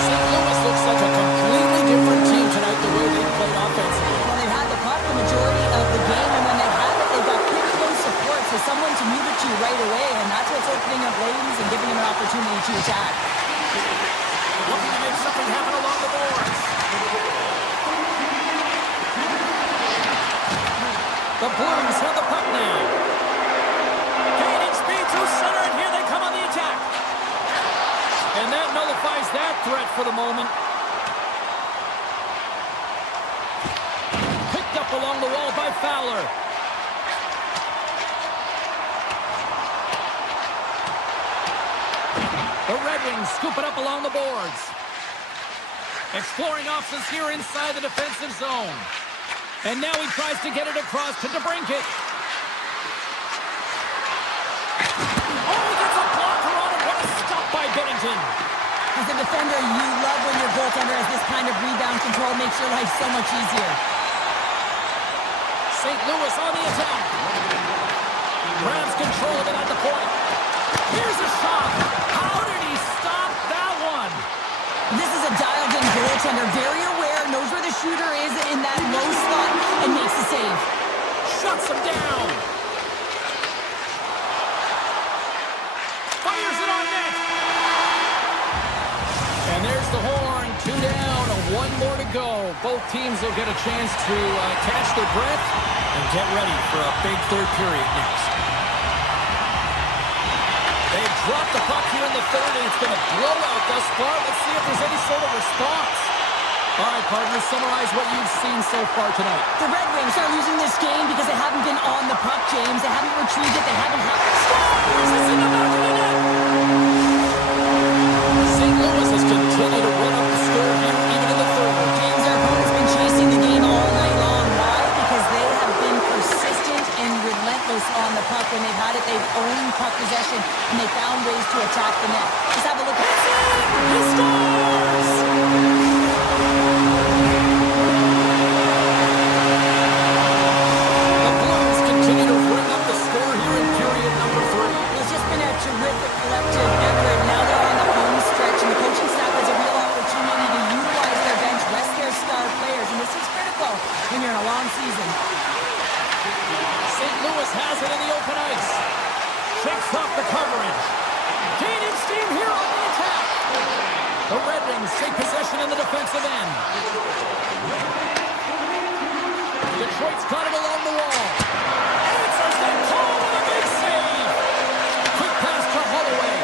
St. Louis looks like a completely different team tonight the way they played offensively. Well, they've had the puck the majority of the game, and when they have it, they've got pretty close support, so someone to move it to right away, and that's what's opening up lanes and giving him an opportunity to attack. Looking to make something happen along the boards. The Blues have the puck now. Gaining speed through center, and here they come on the attack. And that nullifies that threat for the moment. Picked up along the wall by Fowler. The Red Wings scoop it up along the boards. Exploring options here inside the defensive zone. And now he tries to get it across to DeBrincat. Oh, he gets a blocker on it. What a stop by Binnington. As a defender, you love when your goaltender has this kind of rebound control. Makes your life so much easier. St. Louis on the attack. Grabs control of it at the point. Here's a shot. How did he stop that one? This is a dialed-in goaltender. Very aware, knows where the shooter is in that low slot, and makes the save. Shuts him down. Fires it on net. And there's the horn. 2 down, 1 more to go. Both teams will get a chance to catch their breath and get ready for a big third period next. They've dropped the puck here in the third, and it's been a blowout thus far. Let's see if there's any sort of response. All right, partners, summarize what you've seen so far tonight. The Red Wings are losing this game because they haven't been on the puck, James. They haven't retrieved it. They haven't had... Scores! It's in the back of the net! St. Louis has continued to run up the score here, even in the third. James, their opponent's been chasing the game all night long. Why? Because they have been persistent and relentless on the puck. When they've had it, they've owned puck possession, and they found ways to attack the net. Just have a look at it. He scores! The Blues continue to bring up the score here in period number 3. It's just been a terrific collective effort. Now they're on the home stretch, and the coaching staff has a real opportunity to utilize their bench, rest their star players, and this is critical when you're in a long season. St. Louis has it in the open ice. Shakes off the coverage. Gaining steam here on the attack. The Red Wings take possession in the defensive end. Detroit's got it along the wall. Answers the call with a big save. Quick pass to Holloway.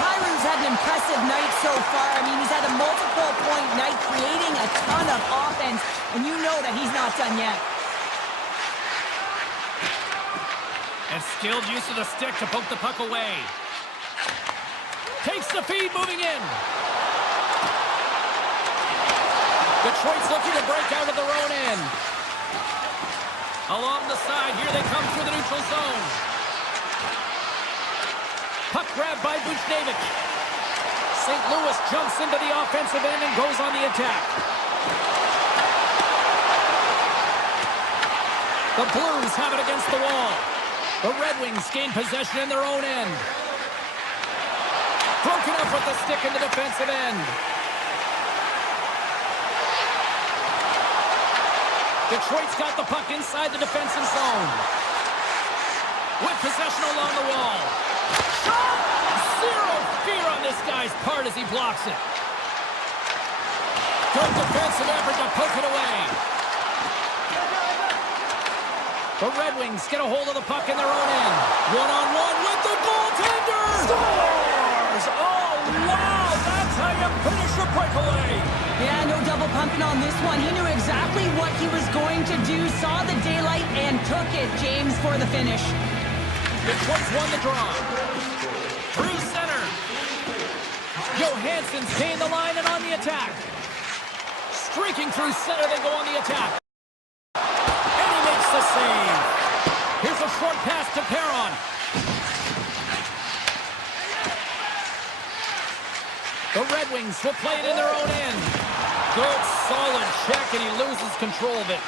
Pyru's had an impressive night so far. I mean, he's had a multiple-point night, creating a ton of offense, and you know that he's not done yet. And skilled use of the stick to poke the puck away. Takes the feed, moving in. Detroit's looking to break out of their own end. Along the side, here they come through the neutral zone. Puck grab by Buchnevich. St. Louis jumps into the offensive end and goes on the attack. The Blues have it against the wall. The Red Wings gain possession in their own end. Broken up with the stick in the defensive end. Detroit's got the puck inside the defensive zone. With possession along the wall. Shot! Zero fear on this guy's part as he blocks it. Good defensive effort to poke it away. The Red Wings get a hold of the puck in their own end. One-on-one with the goaltender! Scores! Oh, wow! That's how you finish a breakaway! Yeah, no double pumping on this one. He knew exactly what he was going to do, saw the daylight, and took it, James, for the finish. Detroit's won the draw. Through center. Johansson's gained the line and on the attack. Streaking through center, they go on the attack. And he makes the save. Here's a short pass to Perron. The Red Wings will play it in their own end. Good, solid check, and he loses control of it.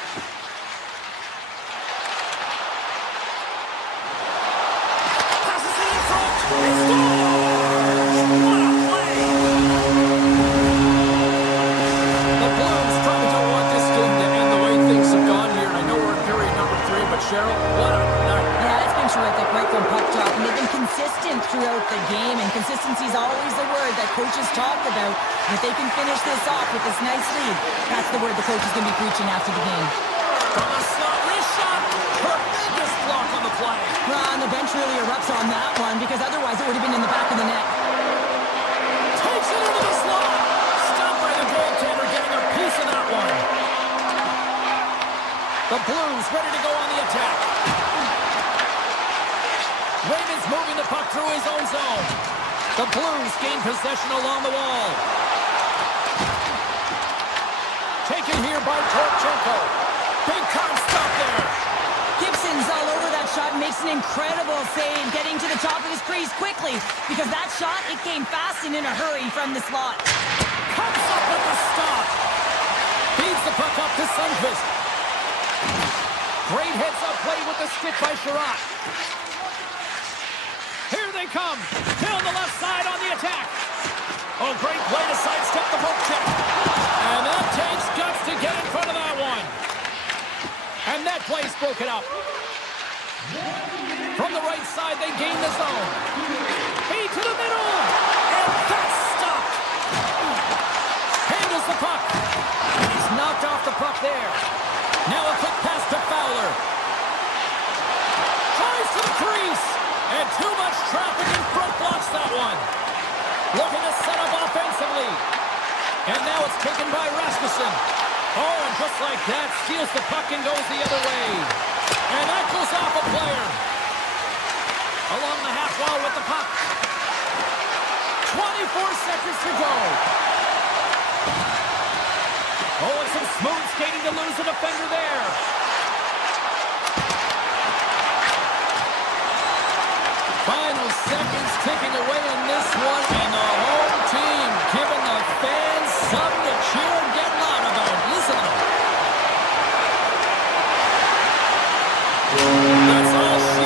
Passes it in front. He scores! What a play! The Blues probably don't want this game to end the way things have gone here. I know we're in period number 3, but Sheriff, Cheryl. What a night. Yeah, it's been terrific right from puck drop, and they've been consistent throughout the game, and consistency is always the word that coaches talk about. And if they can finish this off with this nice lead, that's the word the coach is going to be preaching after the game. From the slot, wrist shot. Tremendous block on the play. Well, and the bench really erupts on that one, because otherwise it would have been in the back of the net. Takes it into the slot. Stopped by the goaltender, getting a piece of that one. The Blues ready to go on the attack. Raymond's moving the puck through his own zone. The Blues gain possession along the wall. Taken here by Torchenko. Big time stop there. Gibson's all over that shot and makes an incredible save, getting to the top of his crease quickly, because that shot, it came fast and in a hurry from the slot. Comes up with the stop. Feeds the puck up to Sundqvist. Great heads-up play with the stick by Sherratt. Here they come. Down the left side on the attack. Oh, great play to sidestep the poke check. And that takes guts to get in front of that one. And that play's broken up. From the right side, they gain the zone. Feed to the middle. And that's stopped. Handles the puck. And he's knocked off the puck there. Now a quick pass to Fowler. Tries to the crease. And too much traffic in front blocks that one. Looking to set up offensively. And now it's taken by Rasmussen. Oh, and just like that, steals the puck and goes the other way. And that goes off a player. Along the half wall with the puck. 24 seconds to go. Oh, and some smooth skating to lose a defender there. Final seconds ticking away in this one, and the home team giving the fans something to cheer and get loud about. Listen to them. That's all she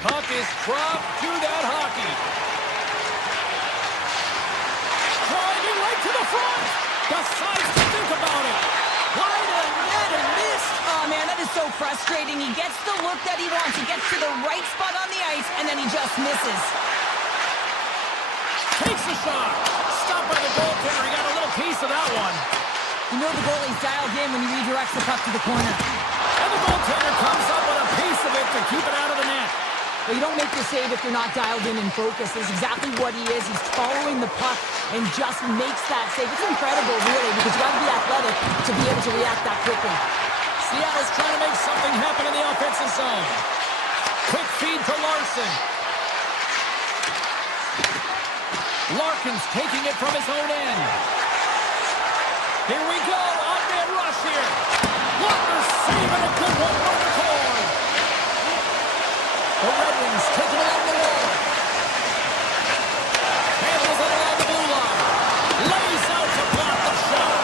Puck is dropped to that hockey. Driving right to the front. Decides to think about it. Wide of the net and missed. Oh, man, that is so frustrating. He gets the look that he wants. He gets to the right spot on the ice, and then he just misses. Takes a shot. Stopped by the goaltender. He got a little piece of that one. You know the goalie's dialed in when he redirects the puck to the corner. And the goaltender comes up with a piece of it to keep it out of the net. Well, you don't make the save if you're not dialed in and focused. That's exactly what he is. He's following the puck and just makes that save. It's incredible, really, because you got to be athletic to be able to react that quickly. Seattle's trying to make something happen in the offensive zone. Quick feed to Larson. Larkin's taking it from his own end. Here we go. On-man rush here. Walker saving a good one by the cord. The Red Wings take it along the wall. Handles it along the blue line. Lays out to block the shot.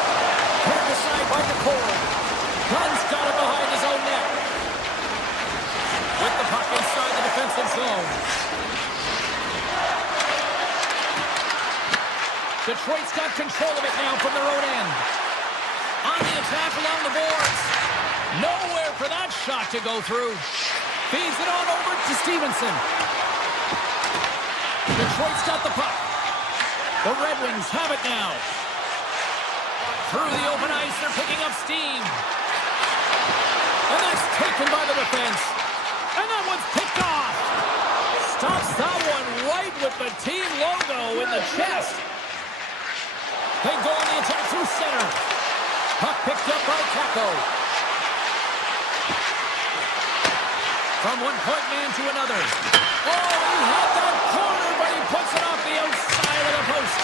Turned aside by the cord. Gunn's got it behind his own net. With the puck inside the defensive zone. Detroit's got control of it now from their own end. On the attack along the boards. Nowhere for that shot to go through. Feeds it on over to Stevenson. Detroit's got the puck. The Red Wings have it now. Through the open ice, they're picking up steam. And that's taken by the defense. And that one's picked off. Stops that one right with the team logo in the chest. They go on the attack through center. Puck picked up by Kako. From one point man to another. Oh, he had that corner, but he puts it off the outside of the post.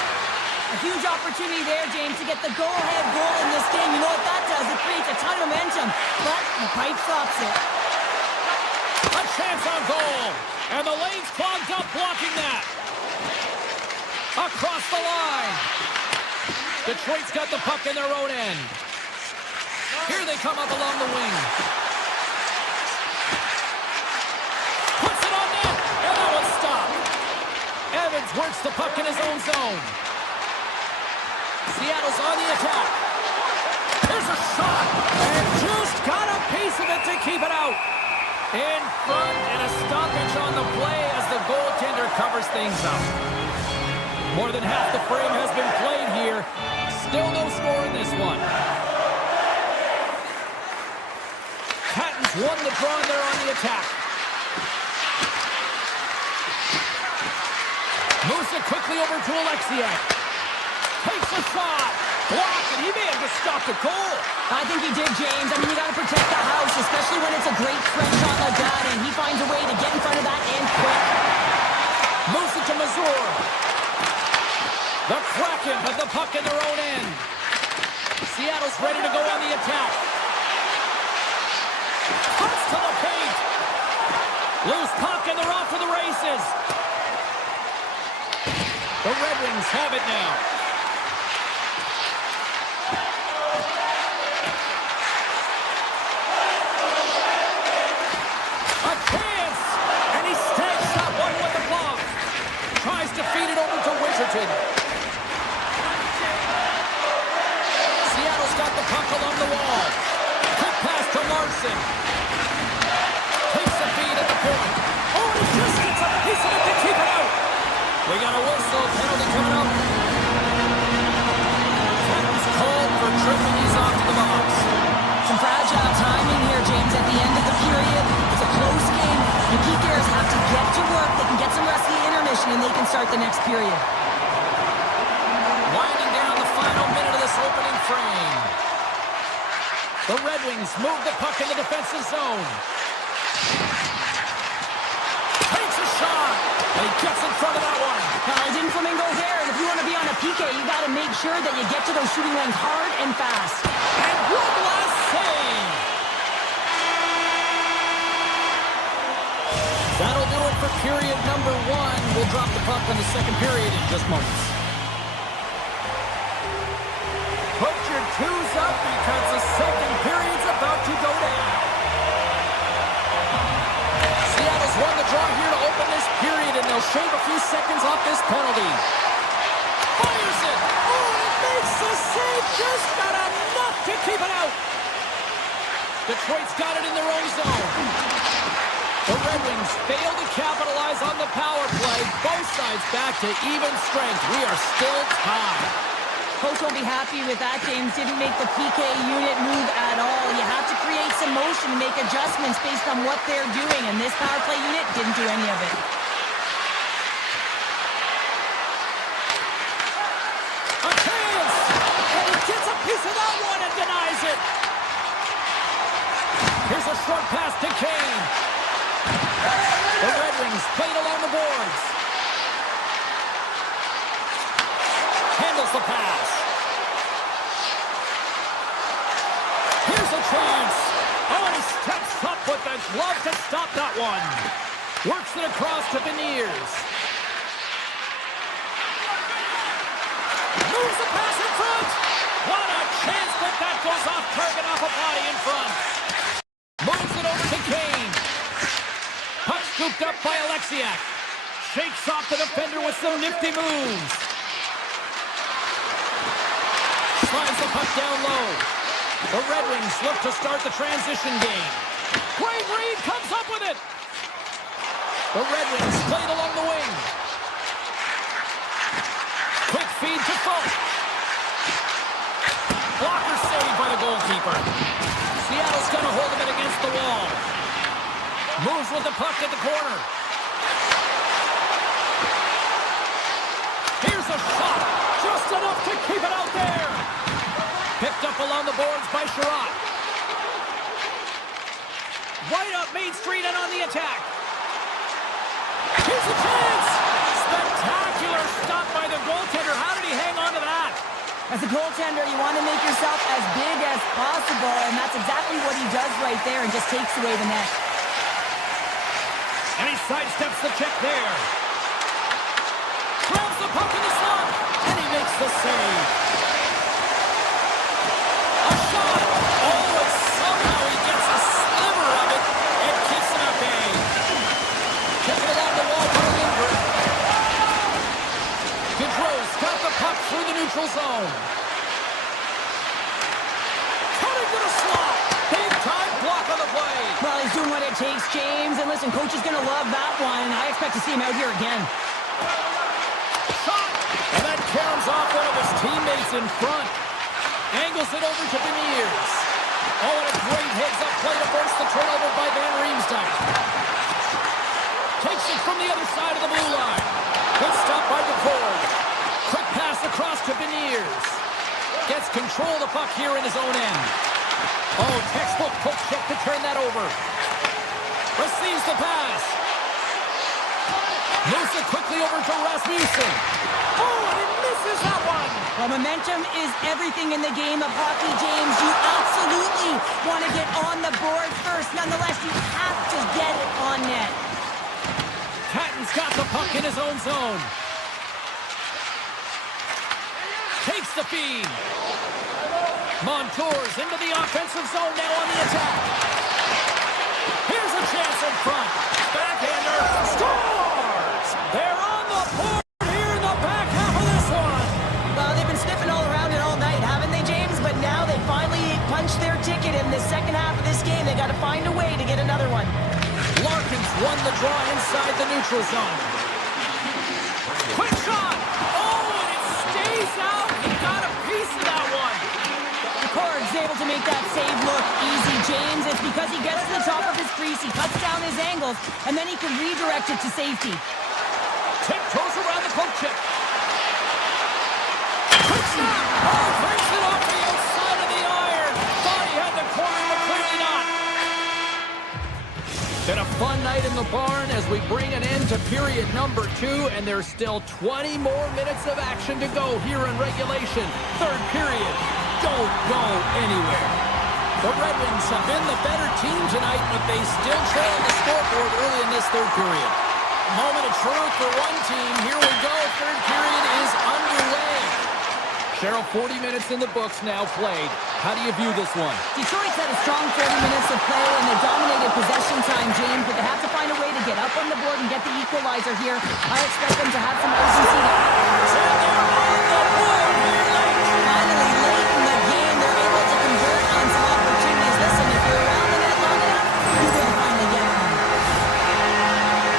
A huge opportunity there, James, to get the go-ahead goal in this game. You know what that does? It creates a ton of momentum, but the pipe stops it. A chance on goal, and the lane's clogged up blocking that. Across the line. Detroit's got the puck in their own end. Here they come up along the wing. Puts it on net, and that one's stopped. Evans works the puck in his own zone. Seattle's on the attack. Here's a shot, and just got a piece of it to keep it out. In front, and a stoppage on the play as the goaltender covers things up. More than half the frame has been played here. Still no score in this one. Patton's won the draw and they're on the attack. Moves it quickly over to Alexiak. Takes a shot. Blocked, and he may have just stopped a goal. I think he did, James. I mean, you got to protect the house, especially when it's a great French shot like that, and he finds a way to get in front of that and quick. Moves it to Mazur. The Kraken have the puck in their own end. Seattle's ready to go on the attack. Cuts to the paint. Loose puck, and they're off to the races. The Red Wings have it now. A chance! And he snags that one with the glove. Tries to feed it over to Winterton. Seattle's got the puck along the wall. Quick pass to Larson. Takes the feed at the point. Oh, and he just gets a piece of it to keep it out. We got a whistle, penalty coming up. Patton's called for tripping. He's off to the box. Some fragile timing here, James, at the end of the period. It's a close game. The Geekers have to get to work. They can get some rest of the intermission, and they can start the next period. Winding down the final minute of this opening frame. The Red Wings move the puck in the defensive zone. Takes a shot. And he gets in front of that one. Didn't Flamingo there, and if you want to be on a PK, you got to make sure that you get to those shooting lanes hard and fast. And one last save. That'll do it for period number one. We'll drop the puck in the second period in just moments. Put your twos up because the second period's about to go down. Seattle's won the draw here shave a few seconds off this penalty. Fires it. Oh, it makes the save. Just got enough to keep it out. Detroit's got it in their own zone. The Red Wings fail to capitalize on the power play. Both sides back to even strength. We are still tied. Coach will be happy with that. James didn't make the PK unit move at all. You have to create some motion and make adjustments based on what they're doing, and this power play unit didn't do any of it. A chance! And he gets a piece of that one and denies it. Here's a short pass to Kane. The Red Wings played along the boards. Handles the pass. Here's a chance. Oh, and he steps up with the glove to stop that one. Works it across to Beniers. Moves the pass in front. What a chance, but that goes off target off a body in front. Moves it over to Kane. Puck scooped up by Alexiak. Shakes off the defender with some nifty moves. Slides the puck down low. The Red Wings look to start the transition game. Great read, comes up with it. The Red Wings played along the wing. Quick feed to Folk. Blocker saved by the goalkeeper. Seattle's got a hold of it against the wall. Moves with the puck at the corner. Here's a shot. Just enough to keep it out there. Picked up along the boards by Sherratt. Right up Main Street and on the attack. Here's a chance. Spectacular stop by the goaltender. How did he hang on to that? As a goaltender, you want to make yourself as big as possible, and that's exactly what he does right there and just takes away the net. And he sidesteps the check there. Grabs the puck in the slot, and he makes the save. A shot. Oh, and somehow he gets a sliver of it and keeps it at bay. Kick it along the wall by Lindbergh. Gaudreau's got the puck through the neutral zone. Cutting to the slot. Big time block on the play. Well, he's doing what it takes, James. And listen, coach is going to love that one. I expect to see him out here again. Shot. And that caroms off one of his teammates in front. Angles it over to Beniers. Oh, and a great heads-up play to force the turnover by Van Riemsdyk. Takes it from the other side of the blue line. Good stop by McCord. Quick pass across to Beniers. Gets control of the puck here in his own end. Oh, textbook poke check to turn that over. Receives the pass. Moves it quickly over to Rasmussen. Oh, and he misses that one. Well, momentum is everything in the game of hockey, James. You absolutely want to get on the board first. Nonetheless, you have to get it on net. Patton's got the puck in his own zone. Takes the feed. Montour's into the offensive zone now on the attack. Here's a chance in front. Backhander scores! They're on the board here in the back half of this one. Well, they've been sniffing all around it all night, haven't they, James? But now they finally punched their ticket in the second half of this game. They got to find a way to get another one. Larkin's won the draw inside the neutral zone. Quick shot! Oh, and it stays out. He got a piece of that one. McCord's able to make that save look easy, James. It's because he gets to the top of his crease, he cuts down his angles, and then he can redirect it to safety. Tiptoes around the poke check. Quick snap! Oh, breaks it off the outside of the iron. Thought he had the corner, but clearly not. Been a fun night in the barn as we bring an end to period number 2, and there's still 20 more minutes of action to go here in regulation. Third period. Don't go anywhere. The Red Wings have been the better team tonight, but they still trail the scoreboard early in this third period. Moment of truth for one team. Here we go. Third period is underway. Cheryl, 40 minutes in the books now played. How do you view this one? Detroit's had a strong 30 minutes of play, and they dominated possession time, James, but they have to find a way to get up on the board and get the equalizer here. I expect them to have some urgency to act. And they're on the board here late. Finally, late in the game, they're able to convert on some opportunities. Listen, if you're around the net long enough, you will finally get one.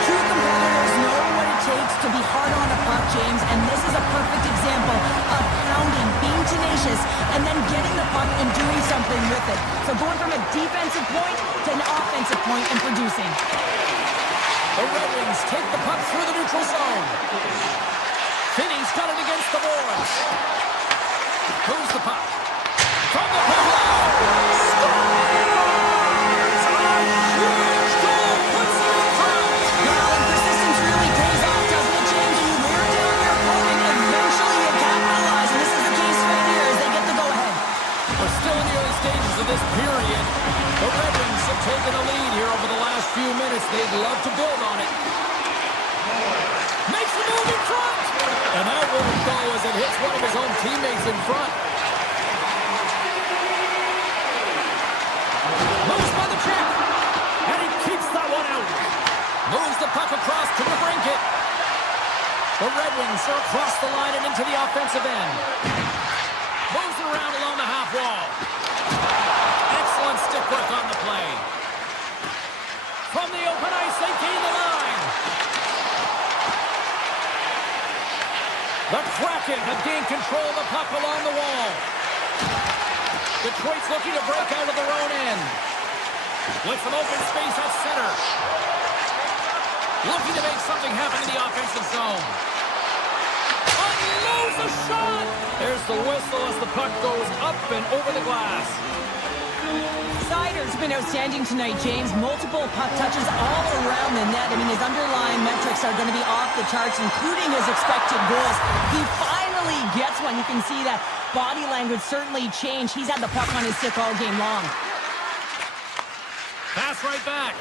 True competitors know what it takes to be hard on a puck, James, and this is a perfect example of pounding, being tenacious, and then getting the puck and doing something with it. So going from a defensive point to an offensive point and producing. The Red Wings take the puck through the neutral zone. Finney's got it against the boards. Moves the puck. From the blue line. Scores! A huge goal puts it in front. Well, and persistence really pays off, doesn't it, James? When you wear down your opponent, eventually you capitalize, and this is the case right here as they get the go-ahead. We're still in the early stages of this period. The Red Wings have taken a lead here over the last few minutes. They'd love to build on it. Makes the move in front. And that won't go as it hits one of his own teammates in front. Moves by the check. And he keeps that one out. Moves the puck across to the brink it. The Red Wings are across the line and into the offensive end. Moves it around along the half wall. Excellent stick work on the play. From the open ice, they gain the line. The Kraken have gained control of the puck along the wall. Detroit's looking to break out of their own end. With some open space at center. Looking to make something happen in the offensive zone. Unloads a shot! There's the whistle as the puck goes up and over the glass. Sider's been outstanding tonight, James. Multiple puck touches all around the net. I mean, his underlying metrics are going to be off the charts, including his expected goals. He finally gets one. You can see that body language certainly changed. He's had the puck on his stick all game long. Pass right back.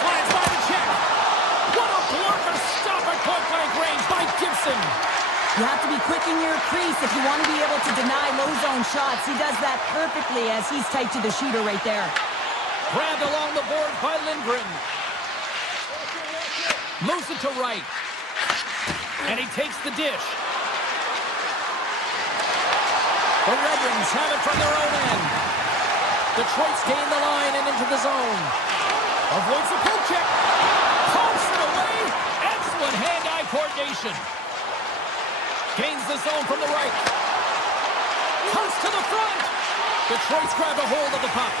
Slides by the check. What a blocker stop at point-blank range by Gibson. You have to be quick in your crease if you want to be able to deny low-zone shots. He does that perfectly as he's tight to the shooter right there. Grabbed along the board by Lindgren. Moves it to right. And he takes the dish. The Red Wings have it from their own end. Detroit's gained the line and into the zone. Avoids a poke check. Pumps it away. Excellent hand-eye coordination. Gains the zone from the right. Comes to the front. Detroit's grabbed a hold of the puck.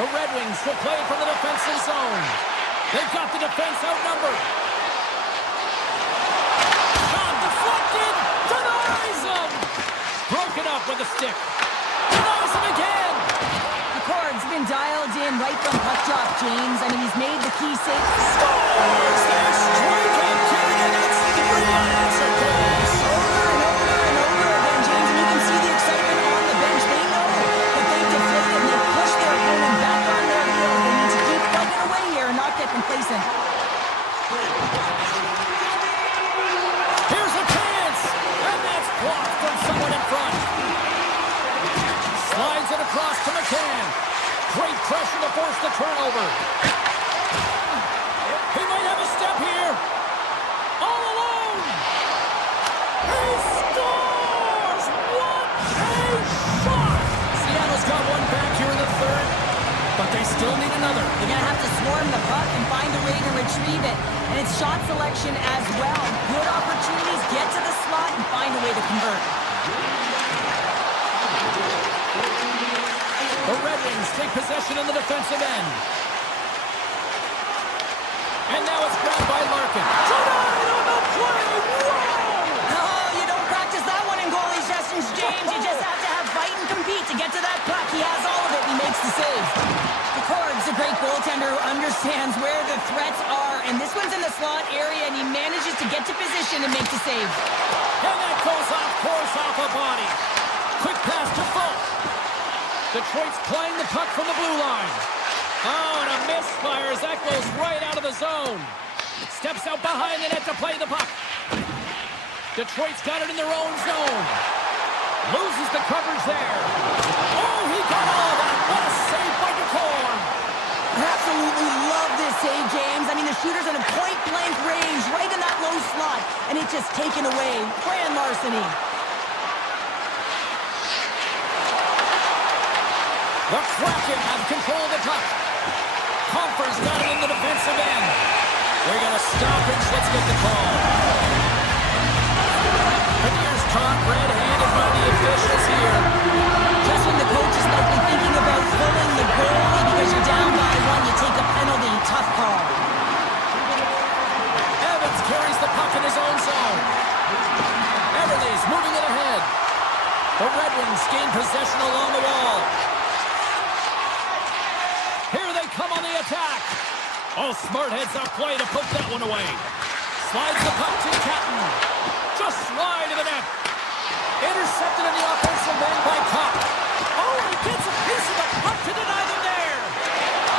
The Red Wings will play from the defensive zone. They've got the defense outnumbered. Shot deflected. Denies him. Broken up with a stick. Denies him again. The cord's been dialed in right from puck drop, James. I mean, he's made the key save. Scores! They strike again, and it's 3 unanswered goals. Over and over and over again, James. And you can see the excitement on the bench. They know that they've deflated and they've pushed their opponent back on their heels. They need to keep plugging away here and not get complacent. Here's a chance, and that's blocked from someone in front. Slides it across to McCann. Great pressure to force the turnover. He might have a step here. All alone. He scores! What a shot! Seattle's got one back here in the third, but they still need another. They're going to have to swarm the puck and find a way to retrieve it. And it's shot selection as well. Good opportunities, get to the slot, and find a way to convert. The Red Wings take possession in the defensive end. And now it's grabbed by Larkin. Denied on the play! Whoa! Oh, you don't practice that one in goalie sessions, James. You just have to have fight and compete to get to that puck. He has all of it, and he makes the save. The Cord's a great goaltender who understands where the threats are, and this one's in the slot area, and he manages to get to position and make the save. And that goes off course off a body. Quick pass to Fultz. Detroit's playing the puck from the blue line. Oh, and a misfire as that goes right out of the zone. Steps out behind the net to play the puck. Detroit's got it in their own zone. Loses the coverage there. Oh, he got all of that. What a save by DeCorn. Absolutely love this save, James. I mean, the shooter's in a point-blank range, right in that low slot, and it's just taken away. Grand larceny. The Kraken have control of the puck. Comfort's got it in the defensive end. They're going to stoppage. Let's get the call. And here's caught red-handed by the officials here. Just when the coach is likely thinking about pulling the goalie because you're down by one, you take a penalty. Tough call. Evans carries the puck in his own zone. Everly's moving it ahead. The Red Wings gain possession along the wall. Here they come on the attack. Oh, smart heads up play to poke that one away. Slides the puck to Catton. Just wide of the net. Intercepted in the offensive end by Kopp. Oh, he gets a piece of the puck to deny them there.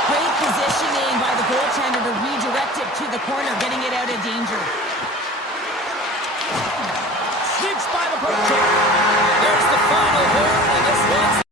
Great positioning by the goaltender to redirect it to the corner, getting it out of danger. Sneaks by the poke check. There's the final horn, and this one's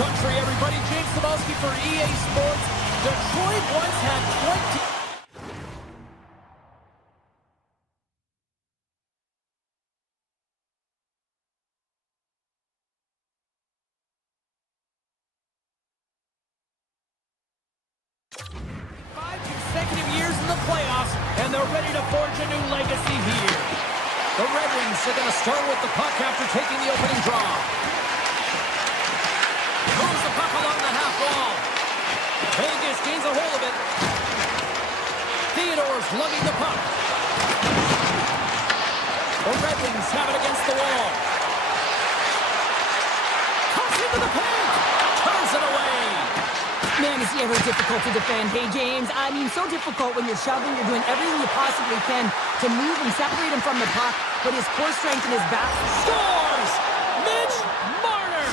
country, everybody. James Cebulski for EA Sports. Detroit once had 20... the playoffs, and they're ready to forge a new legacy here. The Red Wings are going to start with the puck after taking the opening draw. Moves the puck along the half wall. Vegas gains a hold of it. Theodore's lugging the puck. The Red Wings have it against the wall. Cuts into the paint. Turns it away. Man, is he ever difficult to defend. Hey, James, I mean, so difficult when you're shoving, you're doing everything you possibly can to move and separate him from the puck, but his core strength and his back... Scores! Mitch Marner!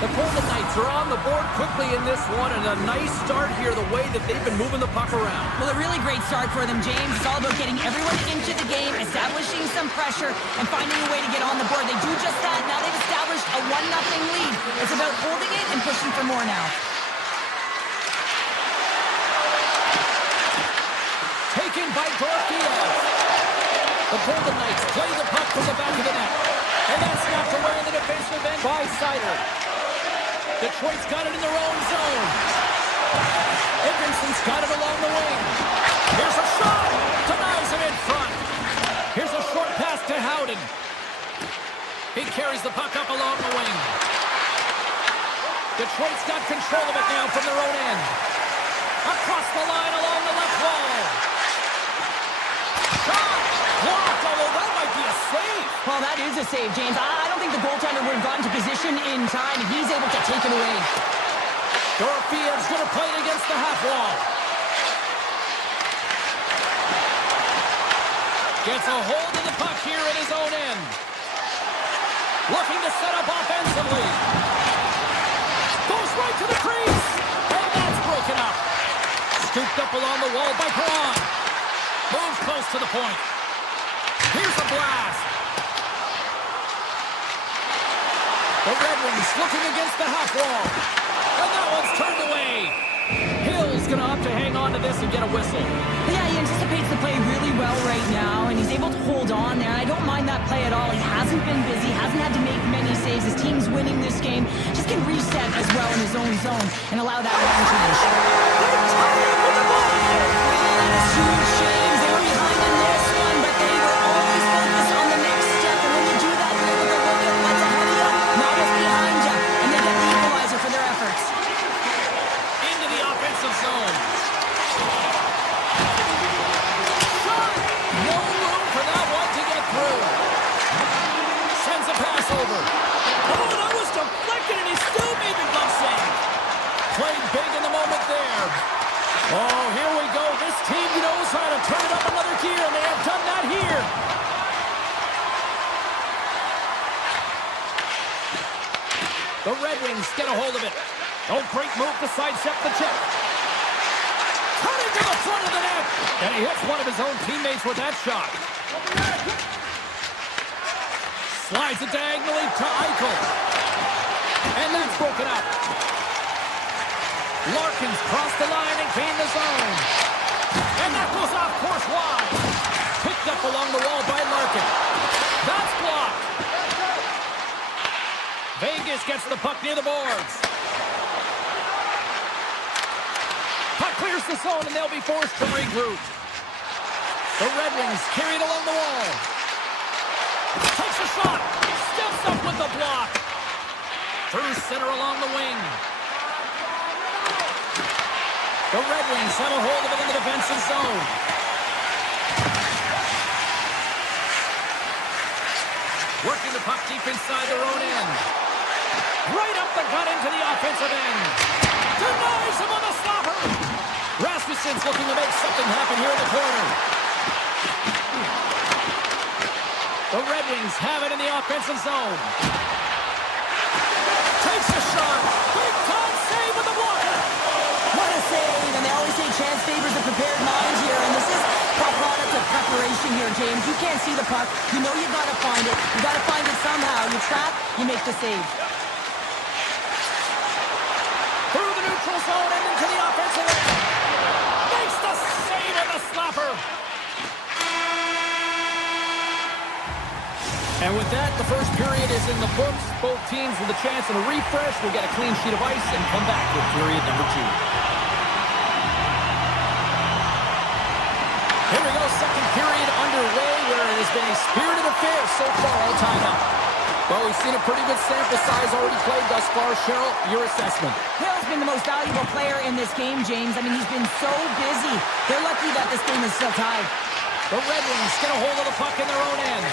The Golden Knights are on the board quickly in this one, and a nice start here, the way that they've been moving the puck around. Well, a really great start for them, James. It's all about getting everyone into the game, establishing some pressure, and finding a way to get on the board. They do just that. Now they've established a 1-0 lead. It's about holding it and pushing for more now. Taken by Kodiak. The Golden Knights play the puck from the back of the net. And that's knocked away in the defensive end by Sider. Detroit's got it in their own zone. Edmondson's got it along the wing. Here's a shot. Denies him in front. Here's a short pass to Howden. He carries the puck up along the wing. Detroit's got control of it now from their own end. Across the line along the left wall. Shot! Blocked, although that might be a save. Well, that is a save, James. I don't think the goaltender would have gotten to position in time, and he's able to take it away. Dorofeyev's going to play it against the half wall. Gets a hold of the puck here at his own end. Looking to set up offensively. Goes right to the crease. And that's broken up. Scooped up along the wall by Perron. Moves close to the point. Here's a blast. The Red Wings looking against the half wall. And that one's turned away. Hill's going to opt to hang on to this and get a whistle. Yeah, he anticipates the play really well right now, and he's able to hold on there. I don't mind that play at all. He hasn't been busy, hasn't had to make many saves. His team's winning this game. Just can reset as well in his own zone and allow that line change. They're tied with the ball. That is huge, James. They were behind in this one, but they were always focused on the next step. And when you do that, you're able to look at what's ahead of you, not what's behind you, and they get the equalizer for their efforts. Into the offensive zone. Shot! No room for that one to get through. Sends a pass over. Oh, that was deflected, and he still made the glove save. Played big in the moment there. Oh, here we go. This team knows how to turn it up another gear, and they have done that here. The Red Wings get a hold of it. Oh, great move to sidestep the check. Turning to the front of the net. And he hits one of his own teammates with that shot. Slides it diagonally to Eichel. And that's broken up. Larkin's crossed the line and gained the zone. And that goes off course wide. Picked up along the wall by Larkin. That's blocked. Vegas gets the puck near the boards. Puck clears the zone, and they'll be forced to regroup. The Red Wings carry it along the wall. Takes a shot. Steps up with the block. Through center along the wing. The Red Wings have a hold of it in the defensive zone. Working the puck deep inside their own end. Right up the gut into the offensive end. Denies him on the stopper. Rasmussen's looking to make something happen here in the corner. The Red Wings have it in the offensive zone. Takes a shot. Big time save with the blocker. What a save, and they always say chance favors a prepared mind here, and this is a product of preparation here, James. You can't see the puck. You know you got to find it. You got to find it somehow. You trap, you make the save. Through the neutral zone and into the offensive end. Makes the save with the slapper. And with that, the first period is in the books. Both teams with a chance at a refresh will get a clean sheet of ice and come back with period number 2. Here we go, second period underway, where it has been a spirited affair so far all time up. Well, we've seen a pretty good sample size already played thus far. Cheryl, your assessment. Hill's been the most valuable player in this game, James. I mean, he's been so busy. They're lucky that this game is still tied. The Red Wings get a hold of the puck in their own end.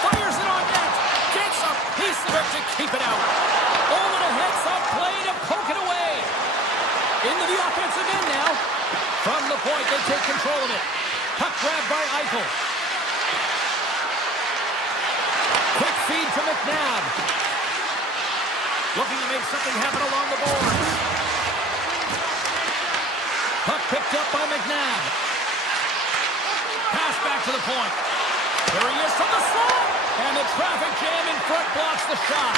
Fires it on net. Gets a piece of it to keep it out. Over the heads-up play to poke it away. Into the offensive end now. From the point, they take control of it. Puck grabbed by Eichel. Quick feed to McNabb. Looking to make something happen along the boards. Puck picked up by McNabb. Pass back to the point. There he is from the slot. And the traffic jam in front blocks the shot.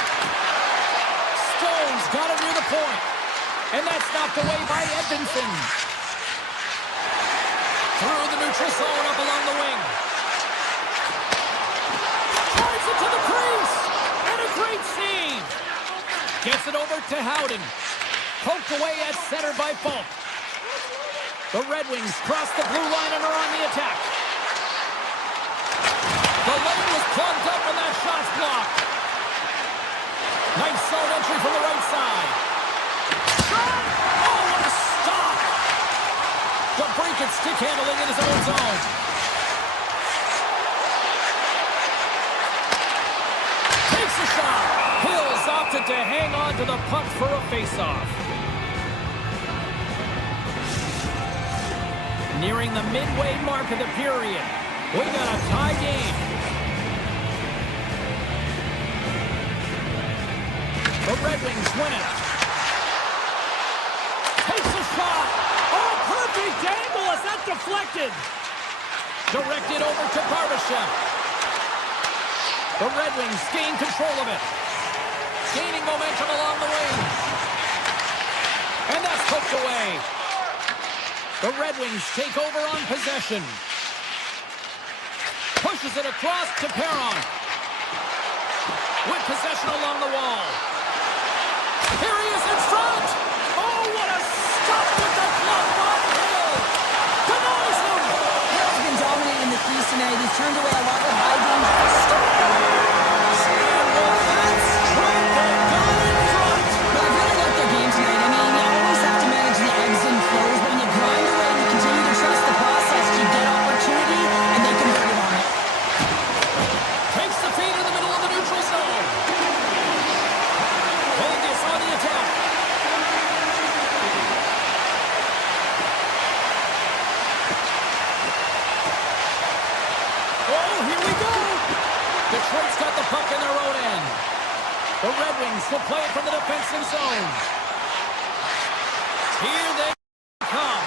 Stone's got it near the point. And that's knocked away by Edmondson. Through the neutral zone up along the wing. Drives it to the crease. And a great save. Gets it over to Howden. Poked away at center by Falk. The Red Wings cross the blue line and are on the attack. The lane was plugged up and that shot's blocked. Nice zone entry from the right side. Shot! Oh, what a stop! The break and stick handling in his own zone. Takes a shot. Hills opted to hang on to the puck for a face-off. Nearing the midway mark of the period. We got a tie game. The Red Wings win it. Takes a shot. Oh, perfect angle. Is that deflected? Directed over to Barbashev. The Red Wings gain control of it. Gaining momentum along the wing. And that's poked away. The Red Wings take over on possession. Pushes it across to Perron. With possession along the wall. Here he is in front. Oh, what a stop with the glove by Hill. Denies him. Hill's been dominating the crease tonight. He's turned away a lot of high danger stuff. And with that strike, they got in front. But I really like their game tonight. I mean, you always have to manage the ebbs and flows, but when you grind away and you continue to trust the process, you get opportunity, and they converted on it. Takes the feed in the middle of the neutral zone. Vegas on the attack. Oh, here we go. Detroit's got the puck in their own end. The Red Wings will play it from the defensive zone. Here they come.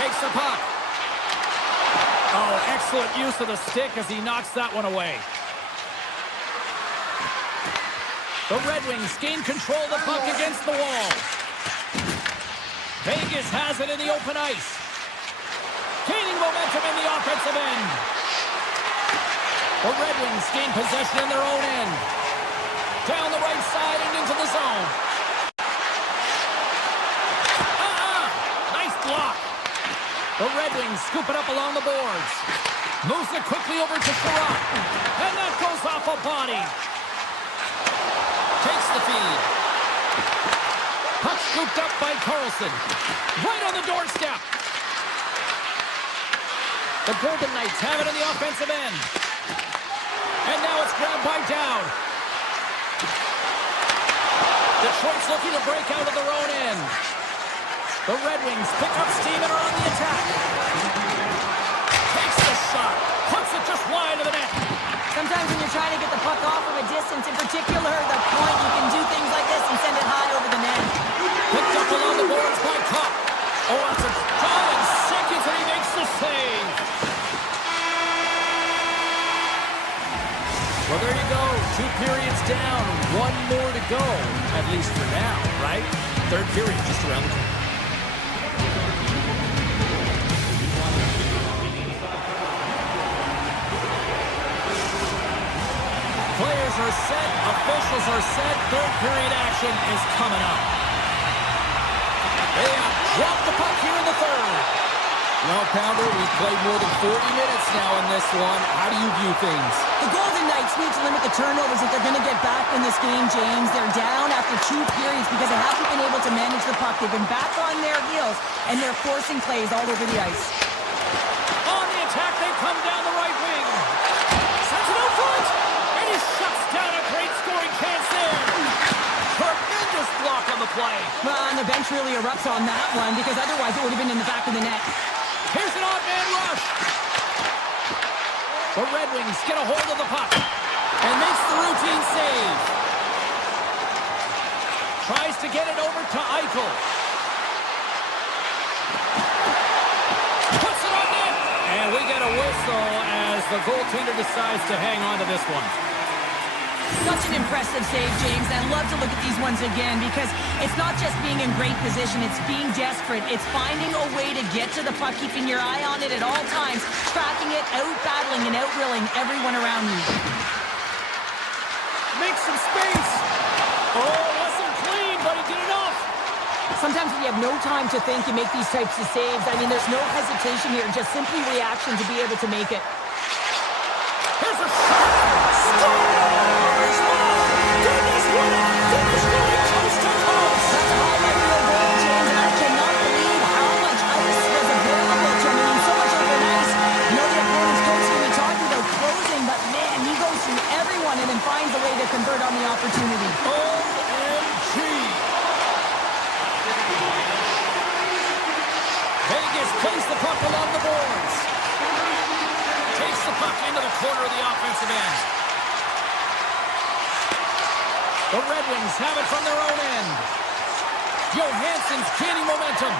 Takes the puck. Oh, excellent use of the stick as he knocks that one away. The Red Wings gain control of the puck against the wall. Vegas has it in the open ice. Gaining momentum in the offensive end. The Red Wings gain possession in their own end. Down the right side and into the zone. Nice block. The Red Wings scoop it up along the boards. Moves it quickly over to Sherrod. And that goes off a body. Takes the feed. Puck scooped up by Carlson. Right on the doorstep. The Golden Knights have it in the offensive end. And now it's grabbed by Dowd. Detroit's looking to break out of their own end. The Red Wings pick up steam and are on the attack. Takes the shot. Puts it just wide of the net. Sometimes when you're trying to get the puck off from a distance, in particular the point, you can do things like this and send it high over the net. Picked up along the boards by Cup. Oh, that's a giant seconds and he makes the save. Well, there you go. 2 periods down. 1 more to go, at least for now, right? Third period just around the corner. are set. Officials are set. Third period action is coming up. They have dropped the puck here in the third. Well, Pounder, we've played more than 40 minutes now in this one. How do you view things? The Golden Knights need to limit the turnovers if they're going to get back in this game, James. They're down after 2 periods because they haven't been able to manage the puck. They've been back on their heels, and they're forcing plays all over the ice. On the attack, they come down the right wing. Sends it out front, and he shuts down a great scoring chance there. Tremendous block on the play. Well, and the bench really erupts on that one because otherwise it would have been in the back of the net. Here's an odd man rush. The Red Wings get a hold of the puck and makes the routine save. Tries to get it over to Eichel. Puts it on net. And we get a whistle as the goaltender decides to hang on to this one. Such an impressive save, James. I love to look at these ones again because it's not just being in great position. It's being desperate. It's finding a way to get to the puck, keeping your eye on it at all times, tracking it, out-battling and out-rilling everyone around you. Make some space. Oh, wasn't clean, but he did enough. Sometimes when you have no time to think, you make these types of saves. I mean, there's no hesitation here, just simply reaction to be able to make it. Here's a shot. Scores! Goodness, what a finish going coast to coast. That's a highlight reel goal, James, and I cannot believe how much ice was available to him. I mean, so much open ice. You know the opponent's coach can be talking about closing, but man, he goes through everyone and then finds a way to convert on the opportunity. OMG. Vegas plays the puck along the boards. Takes the puck into the corner of the offensive end. The Red Wings have it from their own end. Johansson's gaining momentum.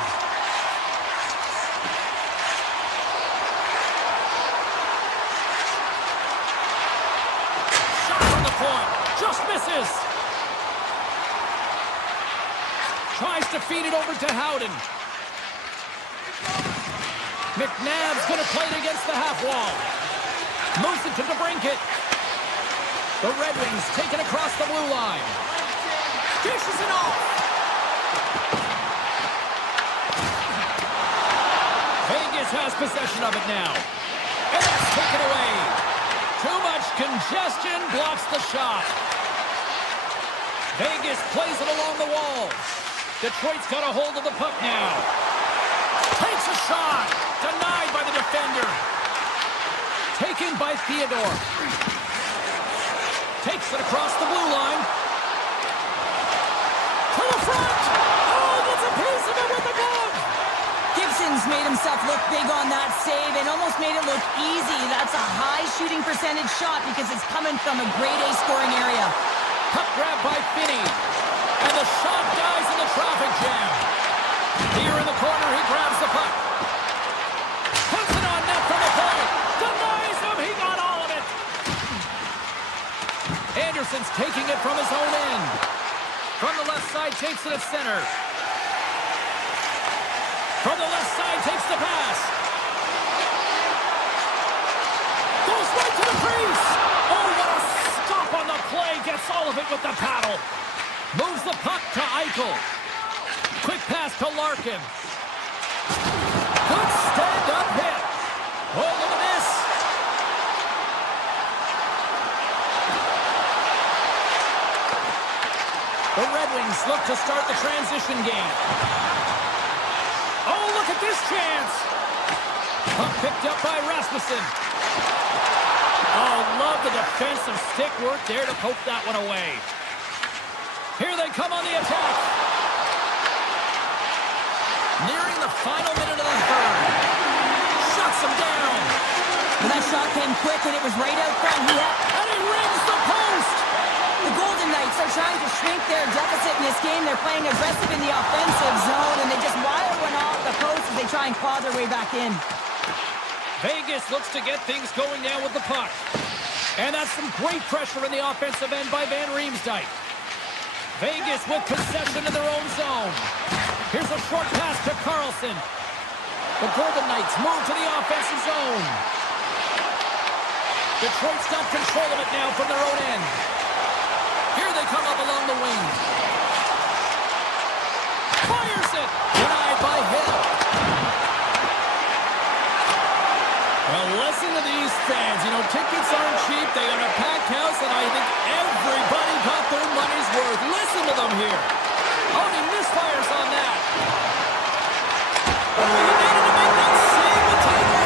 Shot from the point. Just misses. Tries to feed it over to Howden. McNabb's going to play it against the half wall. Moves it to DeBrincat. The Red Wings take it across the blue line. Dishes it off. Vegas has possession of it now. And that's taken away. Too much congestion blocks the shot. Vegas plays it along the wall. Detroit's got a hold of the puck now. Takes a shot. Denied by the defender. Taken by Theodore. Takes it across the blue line. To the front. Oh, gets a piece of it with the glove. Gibson's made himself look big on that save and almost made it look easy. That's a high shooting percentage shot because it's coming from a grade A scoring area. Puck grab by Finney. And the shot dies in the traffic jam. Here in the corner, he grabs the puck. Puts it on net from the point. Denies him. He got all of it. Anderson's taking it from his own end. From the left side, takes it at center. From the left side, takes the pass. Goes right to the crease. Oh, what a stop on the play. Gets all of it with the paddle. Moves the puck to Eichel. Quick pass to Larkin. Good stand-up hit. Oh, look at this. The Red Wings look to start the transition game. Oh, look at this chance. Puck picked up by Rasmussen. Oh, love the defensive stick work there to poke that one away. Here they come on the attack. Nearing the final minute of the third. Shuts him down. Well, that shot came quick and it was right out front. And he rings the post. The Golden Knights are trying to shrink their deficit in this game. They're playing aggressive in the offensive zone, and they just wire one off the post as they try and claw their way back in. Vegas looks to get things going now with the puck. And that's some great pressure in the offensive end by Van Riemsdyk. Vegas with possession in their own zone. Here's a short pass to Carlson. The Golden Knights move to the offensive zone. Detroit's got control of it now from their own end. come up along the wing. Fires it. Denied by Hill. Well, listen to these fans. You know, tickets aren't cheap. They got a packed house, and I think everybody got their money's worth. Listen to them here. Oh, and he misfires on that. He needed to make that save the title.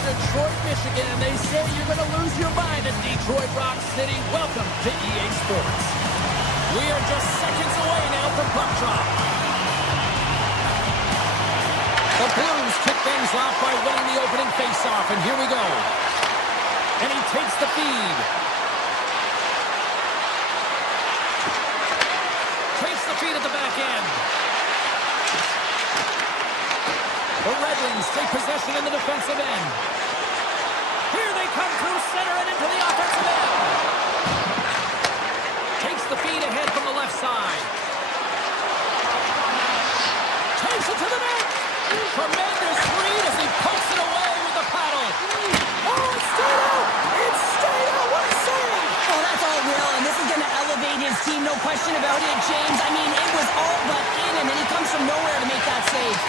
Detroit, Michigan, and they say you're going to lose your mind at Detroit Rock City. Welcome to EA Sports. We are just seconds away now from puck drop. The Blues kick things off by winning the opening faceoff, and here we go. And he takes the feed. Takes the feed at the back end. The Red Wings take possession in the defensive end. Here they come through center and into the offensive end. Takes the feed ahead from the left side. Takes it to the net. Tremendous read as he pokes it away with the paddle. Oh, it stayed out. It stayed out. What a save. Oh, that's all Will, and this is going to elevate his team, no question about it, James. I mean, it was all but in, and then he comes from nowhere to make that save.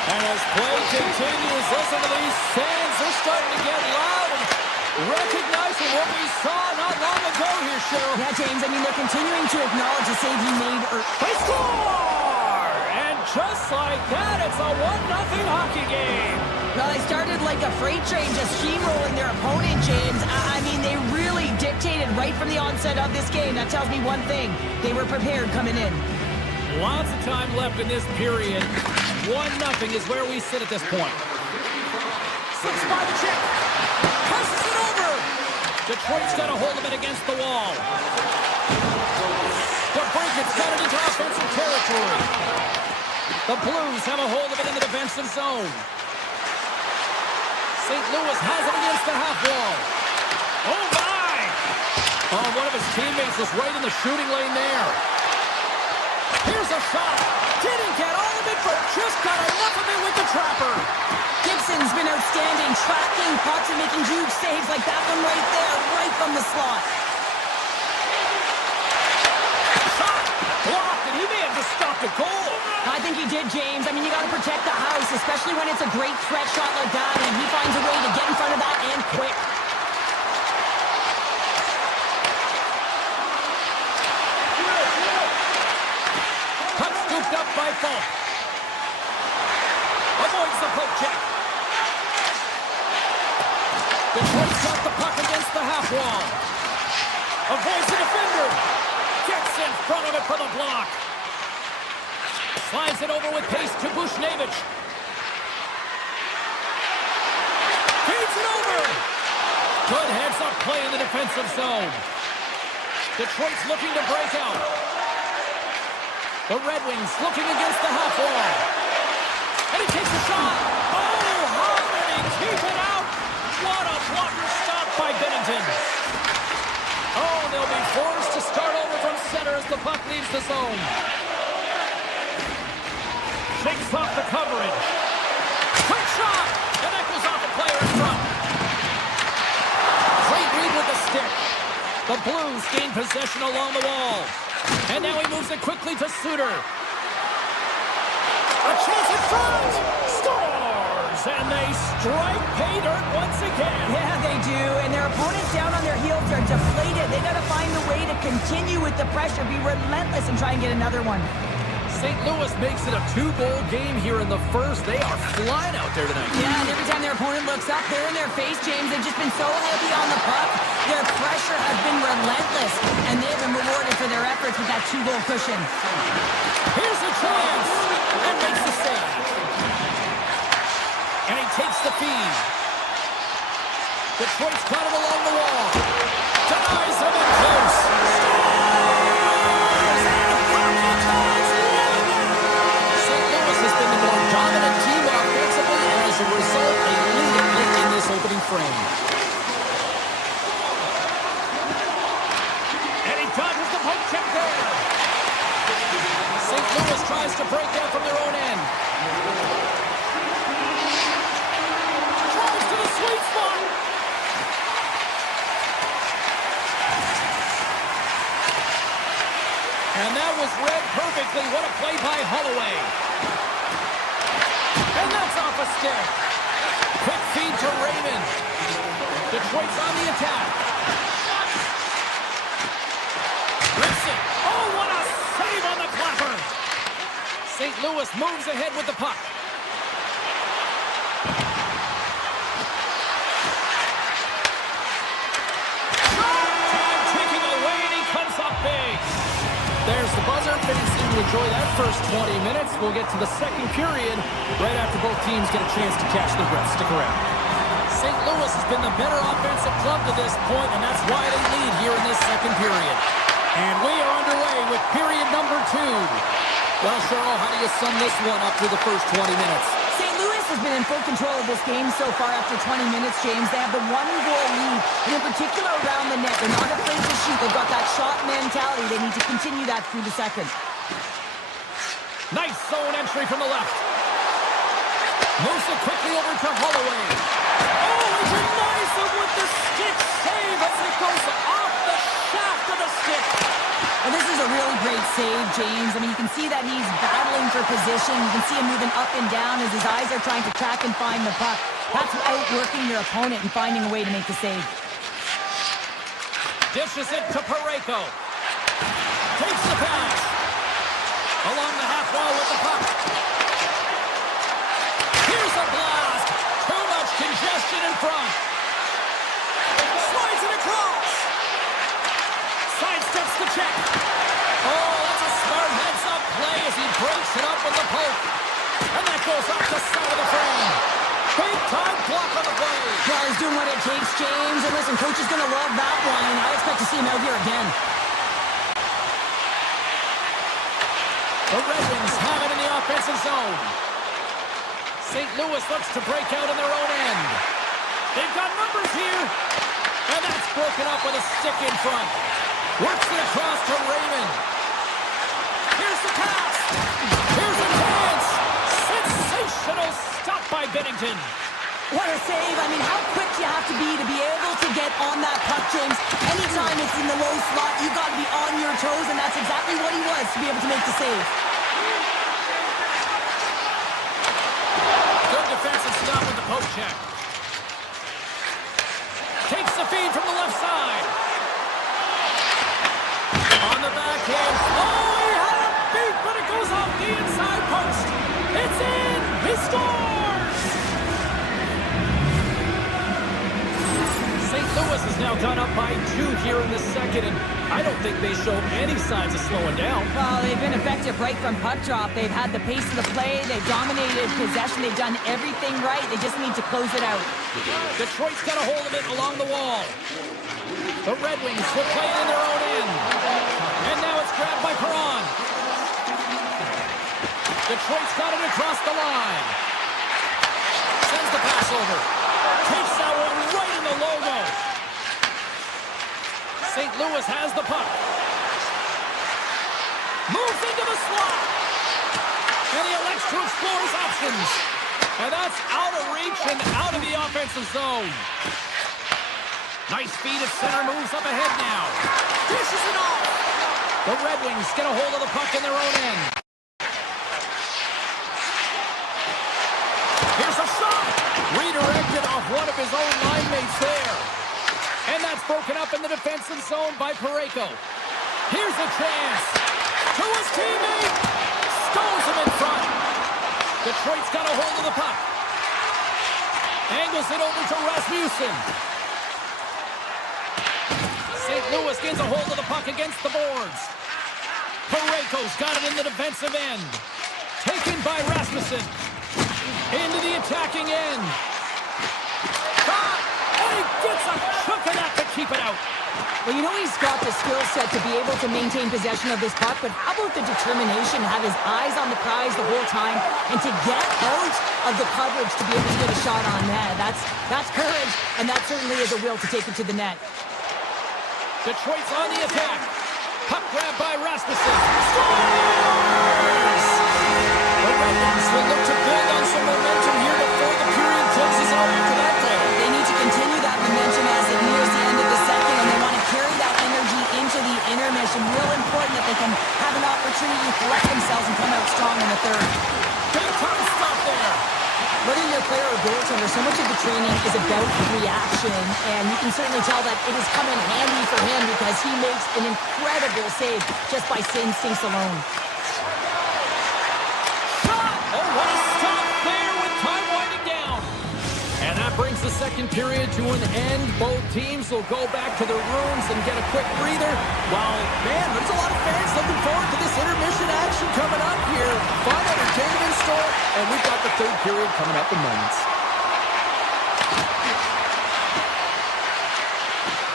And as play continues, listen to these fans. They're starting to get loud and recognizing what we saw not long ago here, Cheryl. Yeah, James, I mean, they're continuing to acknowledge the save he made. They score! And just like that, it's a 1-0 hockey game. Well, they started like a freight train just steamrolling their opponent, James. I mean, they really dictated right from the onset of this game. That tells me one thing. They were prepared coming in. Lots of time left in this period. 1-0 is where we sit at this point. 6 by the check. Passes it over. Detroit's got a hold of it against the wall. The Breakers got it into offensive territory. The Blues have a hold of it in the defensive zone. St. Louis has it against the half wall. Oh, my! Oh, one of his teammates was right in the shooting lane there. Here's a shot. Didn't get all of it, but just got enough of it with the trapper. Gibson's been outstanding, tracking pucks and making huge saves like that one right there, right from the slot. Shot blocked, and he may have just stopped a goal. I think he did, James. I mean, you got to protect the house, especially when it's a great threat shot like that, and he finds a way to get in front of that and quick. Puck scooped up by Falk. Avoids the poke check. Detroit's got the puck against the half wall. Avoids the defender. Gets in front of it for the block. Slides it over with pace to Bushnevich. Feeds it over. Good heads-up play in the defensive zone. Detroit's looking to break out. The Red Wings looking against the half wall. And he takes a shot. Oh, how did he keep it out? What a blocker stop by Binnington. Oh, they'll be forced to start over from center as the puck leaves the zone. Shakes off the coverage. Quick shot! And that goes off the player in front. Great read with the stick. The Blues gain possession along the wall. And now he moves it quickly to Suter. A chance in front! Scores! And they strike pay dirt once again. Yeah, they do. And their opponents down on their heels are deflated. They got to find a way to continue with the pressure, be relentless, and try and get another one. St. Louis makes it a 2-goal game here in the first. They are flying out there tonight. Yeah, and every time their opponent looks up, they're in their face, James. They've just been so heavy on the puck. Their pressure has been relentless, and they've been rewarded for their efforts with that 2-goal cushion. Here's a chance, and makes the save. And he takes the feed. Detroit's got it along the wall. Denies him in close. Dominant team offensively, and as a result, they lead it late in this opening frame. And he dodges the poke check there. St. Louis tries to break out from their own end. Tries to the sweet spot. And that was read perfectly. What a play by Holloway. And that's off a stick. Quick feed to Raymond. Detroit's on the attack. Rips it. Oh, what a save on the clapper. St. Louis moves ahead with the puck. enjoy that first 20 minutes. We'll get to the second period right after both teams get a chance to catch their breath. Stick around. St. Louis has been the better offensive club to this point, and that's why they lead here in this second period. And we are underway with period number 2. Well, Cheryl, how do you sum this one up through the first 20 minutes? St. Louis has been in full control of this game so far after 20 minutes, James. They have the one-goal lead, and in particular around the net. They're not afraid to shoot. They've got that shot mentality. They need to continue that through the second. Nice zone entry from the left. Moves it quickly over to Holloway. Oh, he denies him with the stick save as it goes off the shaft of the stick. And this is a really great save, James. I mean, you can see that he's battling for position. You can see him moving up and down as his eyes are trying to track and find the puck. That's outworking your opponent and finding a way to make the save. Dishes it to Parayko. Takes the pass. Along the half wall with the puck. Here's a blast. Too much congestion in front. Slides it across. Sidesteps the check. Oh, that's a smart heads-up play as he breaks it up with the poke. And that goes off the side of the frame. Big-time block on the play. Well, he's doing what it takes, James. And listen, coach is going to love that one. I expect to see him out here again. The Red Wings have it in the offensive zone. St. Louis looks to break out in their own end. They've got numbers here. And that's broken up with a stick in front. Works it across to Raymond. Here's the pass. Here's a chance. Sensational stop by Binnington. What a save. I mean, how quick you have to be able to get on that puck, James. Anytime it's in the low slot, you've got to be on your toes, and that's exactly what he was to be able to make the save. Good defensive stop with the poke check. Takes the feed from the left side. On the backhand. Oh, he had a beat, but it goes off the inside post. It's in. He scores. St. Louis has now gone up by 2 here in the second, and I don't think they show any signs of slowing down. Well, they've been effective right from puck drop. They've had the pace of the play. They've dominated possession. They've done everything right. They just need to close it out. Detroit's got a hold of it along the wall. The Red Wings will play it in their own end. And now it's grabbed by Perron. Detroit's got it across the line. Sends the pass over. Takes that one right in the logo. St. Louis has the puck. Moves into the slot. And he elects to explore his options. And that's out of reach and out of the offensive zone. Nice feed at center, moves up ahead now. Dishes it off. The Red Wings get a hold of the puck in their own end. Here's a shot. Redirected off one of his own line mates there. And that's broken up in the defensive zone by Parayko. Here's a chance. To his teammate. Stones him in front. Detroit's got a hold of the puck. Angles it over to Rasmussen. St. Louis gets a hold of the puck against the boards. Parayko's got it in the defensive end. Taken by Rasmussen. Into the attacking end. Shot! And he gets a chunk of that to keep it out. Well, you know he's got the skill set to be able to maintain possession of this puck, but how about the determination to have his eyes on the prize the whole time and to get out of the coverage to be able to get a shot on net? That's courage, and that certainly is a will to take it to the net. Detroit's on the attack. Puck grab by Rasmussen. Scores! The Red Wings will look to build on some momentum here before the period closes out after that goal. They need to continue that momentum as it nears the end of the second, and they want to carry that energy into the intermission. Real important that they can have an opportunity to collect themselves and come out strong in the third. Big time stop there. Whether you're a player or goaltender, so much of the training is about reaction, and you can certainly tell that it has come in handy for him because he makes an incredible save just by instincts alone. Shot! Oh, what a stop there with time winding down. And that brings the second period to an end. Both teams will go back to their rooms and get a quick breather. Well, man, there's a lot of fans looking forward to this intermission action coming up here. Fun entertainment in store, and we've got the third period coming up in moments.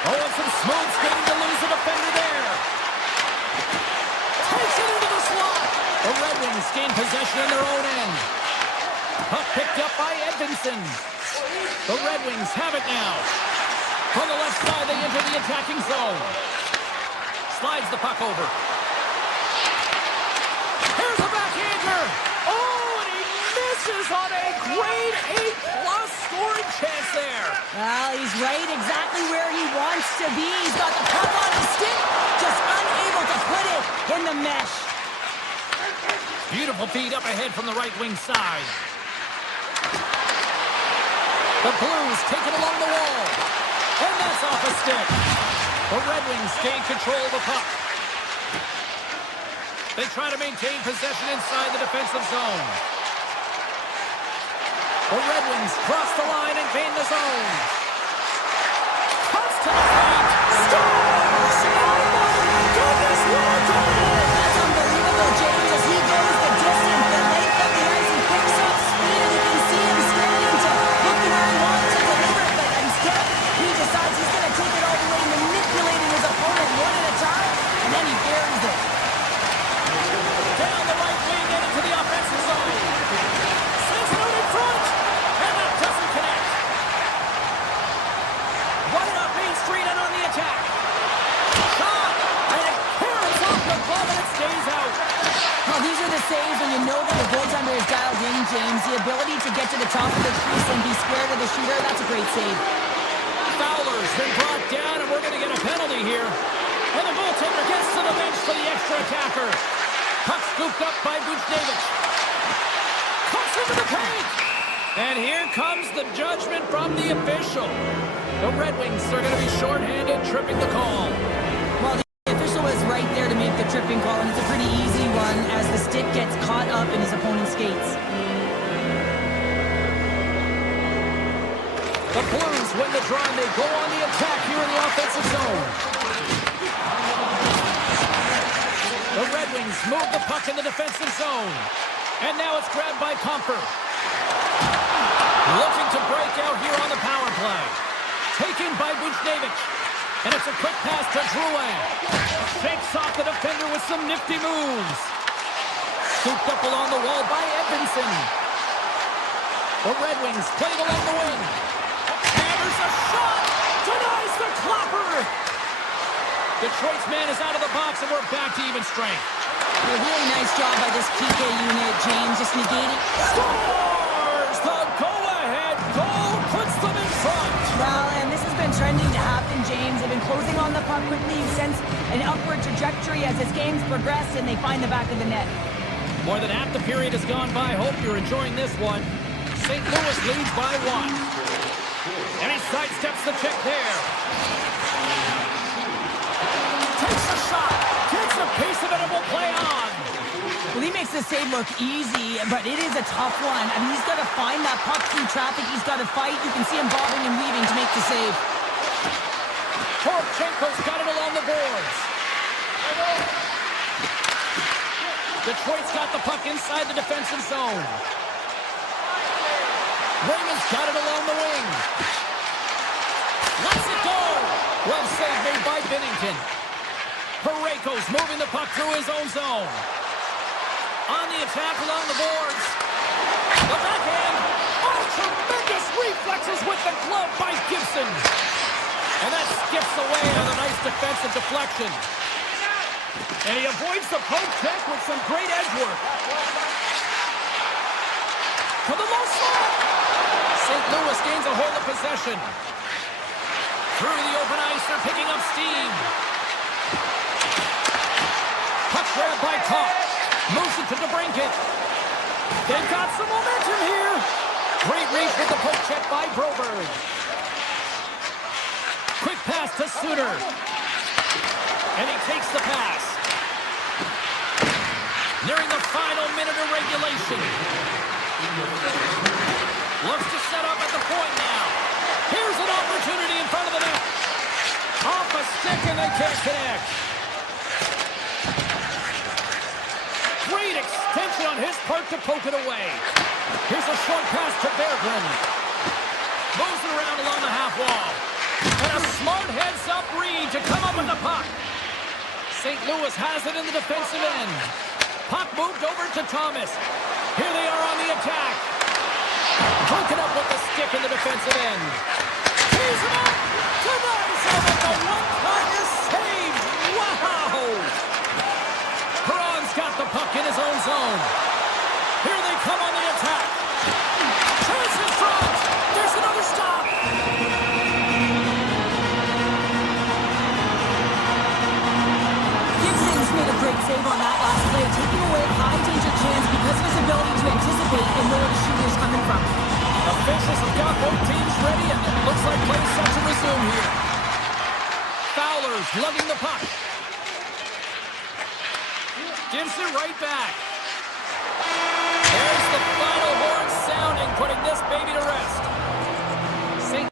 Oh, and some smooth skating to lose the defender there. Takes it into the slot. The Red Wings gain possession in their own end. Puck picked up by Edvinsson. The Red Wings have it now. From the left side, they enter the attacking zone. Slides the puck over. Here's a backhander. Oh, and he misses on a grade A+ scoring chance there. Well, he's right exactly where he wants to be. He's got the puck on his stick, just unable to put it in the mesh. Beautiful feed up ahead from the right wing side. The Blues take it along the wall. And that's off a stick. The Red Wings gain control of the puck. They try to maintain possession inside the defensive zone. The Red Wings cross the line and gain the zone. Cuts to the paint. Scores! Oh my goodness, what a goal! That's unbelievable, James, as he goes the distance, the length of the ice, and picks up speed, and you can see him starting to looking where he wants to deliver, but instead he decides he's going to take it all the way, manipulating his opponent one at a time, and then he buries it. Down the right wing and into the offensive zone. Sends it out in front, and that doesn't connect. Right up Main Street and on the attack. Shot, and it carries off the glove and it stays out. Well, these are the saves when you know that the goaltender is dialed in, James. The ability to get to the top of the crease and be square to the shooter, that's a great save. Fowler's been brought down, and we're going to get a penalty here. And the goaltender gets to the bench for the extra attacker. Puck scooped up by Buchnevich. Cuts into the paint. And here comes the judgment from the official. The Red Wings are going to be shorthanded, tripping the call. Well, the official was right there to make the tripping call, and it's a pretty easy one as the stick gets caught up in his opponent's skates. The Blues win the draw, and they go on the attack here in the offensive zone. The Red Wings move the puck in the defensive zone. And now it's grabbed by Comfer. Looking to break out here on the power play. Taken by Buchnevich. And it's a quick pass to Drouin. Shakes off the defender with some nifty moves. Scooped up along the wall by Edvinsson. The Red Wings played along the wing. Hammers a shot. Denies the clapper. Detroit's man is out of the box, and we're back to even strength. A really nice job by this PK unit, James, just negating. Scores! The go-ahead goal puts them in front. Well, and this has been trending to happen, James. They've been closing on the puck quickly since an upward trajectory as this game's progressed, and they find the back of the net. More than half the period has gone by. Hope you're enjoying this one. St. Louis leads by 1. And he sidesteps the check there. Takes a shot. Gets a piece of it and will play on. Well, he makes the save look easy, but it is a tough one. I mean, he's got to find that puck through traffic. He's got to fight. You can see him bobbing and weaving to make the save. Poroshenko's got it along the boards. Detroit's got the puck inside the defensive zone. Raymond's got it along the wing. Lets it go. Well saved made by Binnington. Parayko's moving the puck through his own zone. On the attack along the boards. The backhand. Oh, tremendous reflexes with the glove by Gibson. And that skips away on a nice defensive deflection. And he avoids the poke check with some great edge work. To the low slot. St. Louis gains a hold of possession. Through the open ice, they're picking up steam. Puck grabbed by Kopp. Moves it to DeBrincat. They've got some momentum here. Great reach with the poke check by Broberg. Quick pass to Suter. And he takes the pass. Nearing the final minute of regulation. Looks to set up at the point now. and they can't connect. Great extension on his part to poke it away. Here's a short pass to Berggren. Moves it around along the half wall. And a smart heads-up read to come up with the puck. St. Louis has it in the defensive end. Puck moved over to Thomas. Here they are on the attack. Broken up with the stick in the defensive end. Tees him up. Denies him with the one-timer save. Wow! Perron's got the puck in his own zone. Here they come on the attack. Chance in front. There's another stop. Gibson's made a great save on that last play, taking away a high-danger chance because of his ability to anticipate and know where the shooter is coming from. Officials have got both teams ready, and it looks like play set to resume here. Fowler's lugging the puck. Gives it right back. There's the final horn sounding, putting this baby to rest. St.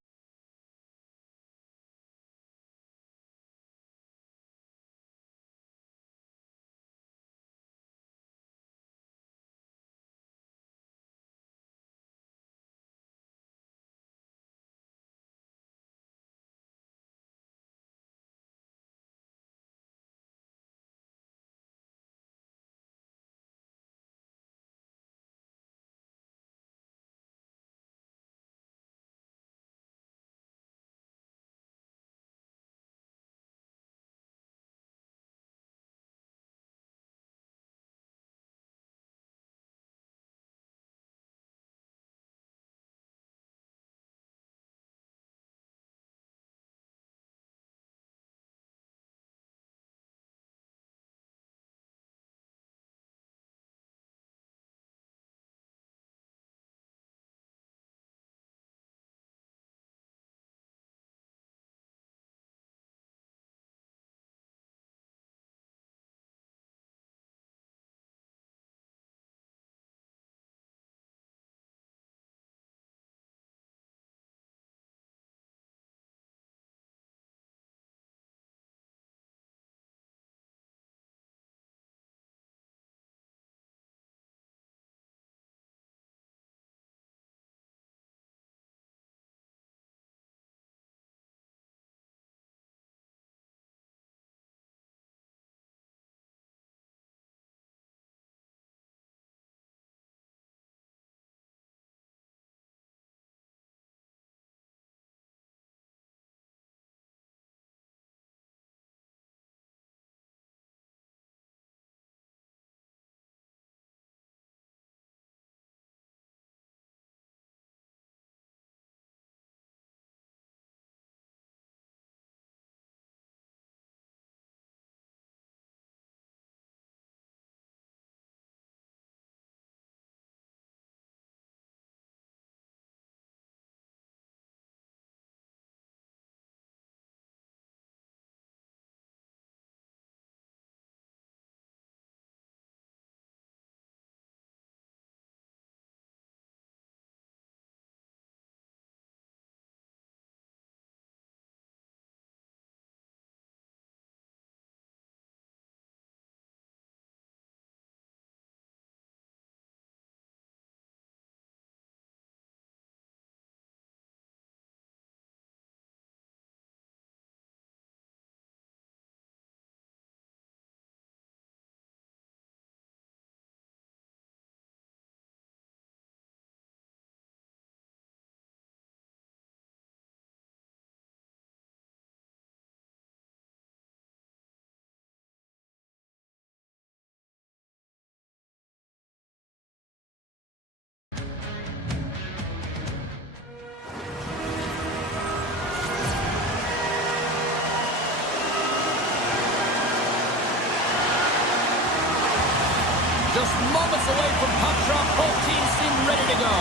Just moments away from puck drop, both teams seem ready to go.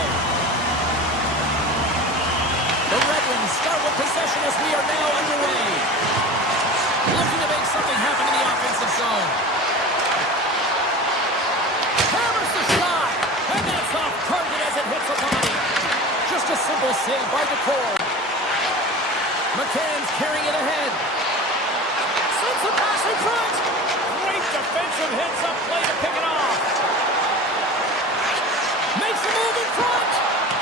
The Red Wings start with possession as we are now underway. Looking to make something happen in the offensive zone. Hammers the shot, and that's off target as it hits a body. Just a simple save by the core. McCann's carrying it ahead. the pass in front. Great defensive heads-up play to pick it off. Makes a move in front.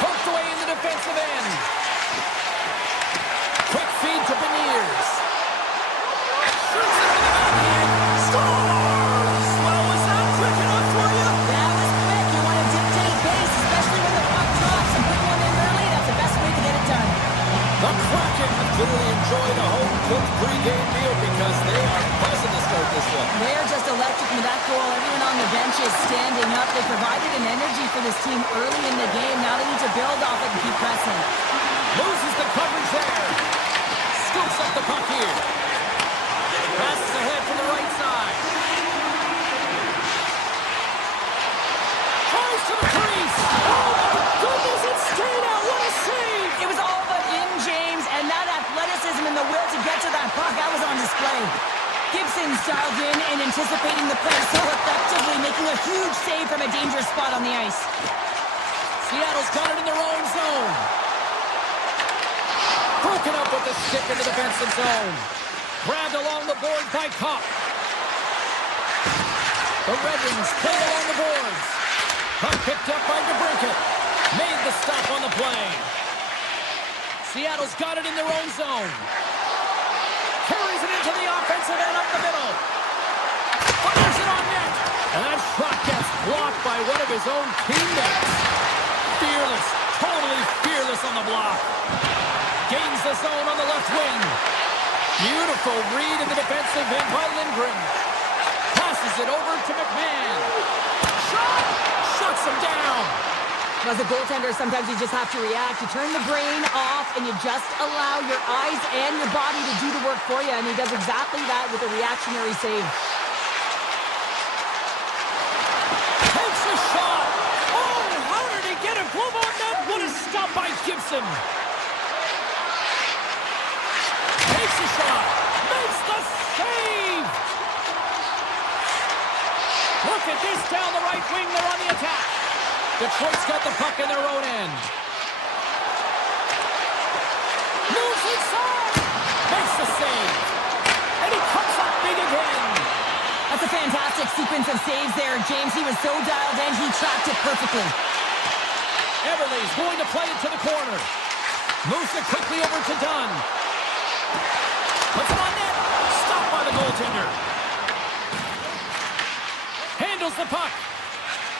Poked away in the defensive end. Quick feed to Beniers. Shoots it with the backhand. Scores! Well, was that quick enough for you? That was quick. You want to dictate pace, especially when the puck drops and put one in early. That's the best way to get it done. The Kraken clearly enjoyed a home-cooked pregame meal because they are buzzing to start this one. They're just electric with that goal. Everyone on the bench is standing up. They provided an energy for this team early in the game. Now they need to build off it and keep pressing. Loses the coverage there. Scoops up the puck here. Passes ahead from the right side. Tries to the crease. Oh, my goodness, it stayed out. What a save. It was all but in, James, and that athleticism and the will to get to that puck, that was on display. Gibson's dialed in and anticipating the play so effectively, making a huge save from a dangerous spot on the ice. Seattle's got it in their own zone. Broken up with the stick in the defensive zone. Grabbed along the board by Kopp. The Red Wings played along the boards. Puck picked up by DeBrincat. Made the stop on the play. Seattle's got it in their own zone. Carries it into the offensive end up the middle. Fires it on net. And that shot gets blocked by one of his own teammates. Fearless, totally fearless on the block. Gains the zone on the left wing. Beautiful read in the defensive end by Lindgren. Passes it over to McMahon. Shot! Shuts him down. As a goaltender, sometimes you just have to react. You turn the brain off and you just allow your eyes and your body to do the work for you. And he does exactly that with a reactionary save. Takes a shot. Oh, how did he get a glove on net? What a stop by Gibson. Takes a shot. Makes the save. Look at this down the right wing. They're on the attack. Detroit's got the puck in their own end. Moves inside. Makes the save. And he comes up big again. That's a fantastic sequence of saves there, James. He was so dialed in, he tracked it perfectly. Everly's going to play it to the corner. Moves it quickly over to Dunn. Puts it on net. Stopped by the goaltender. Handles the puck.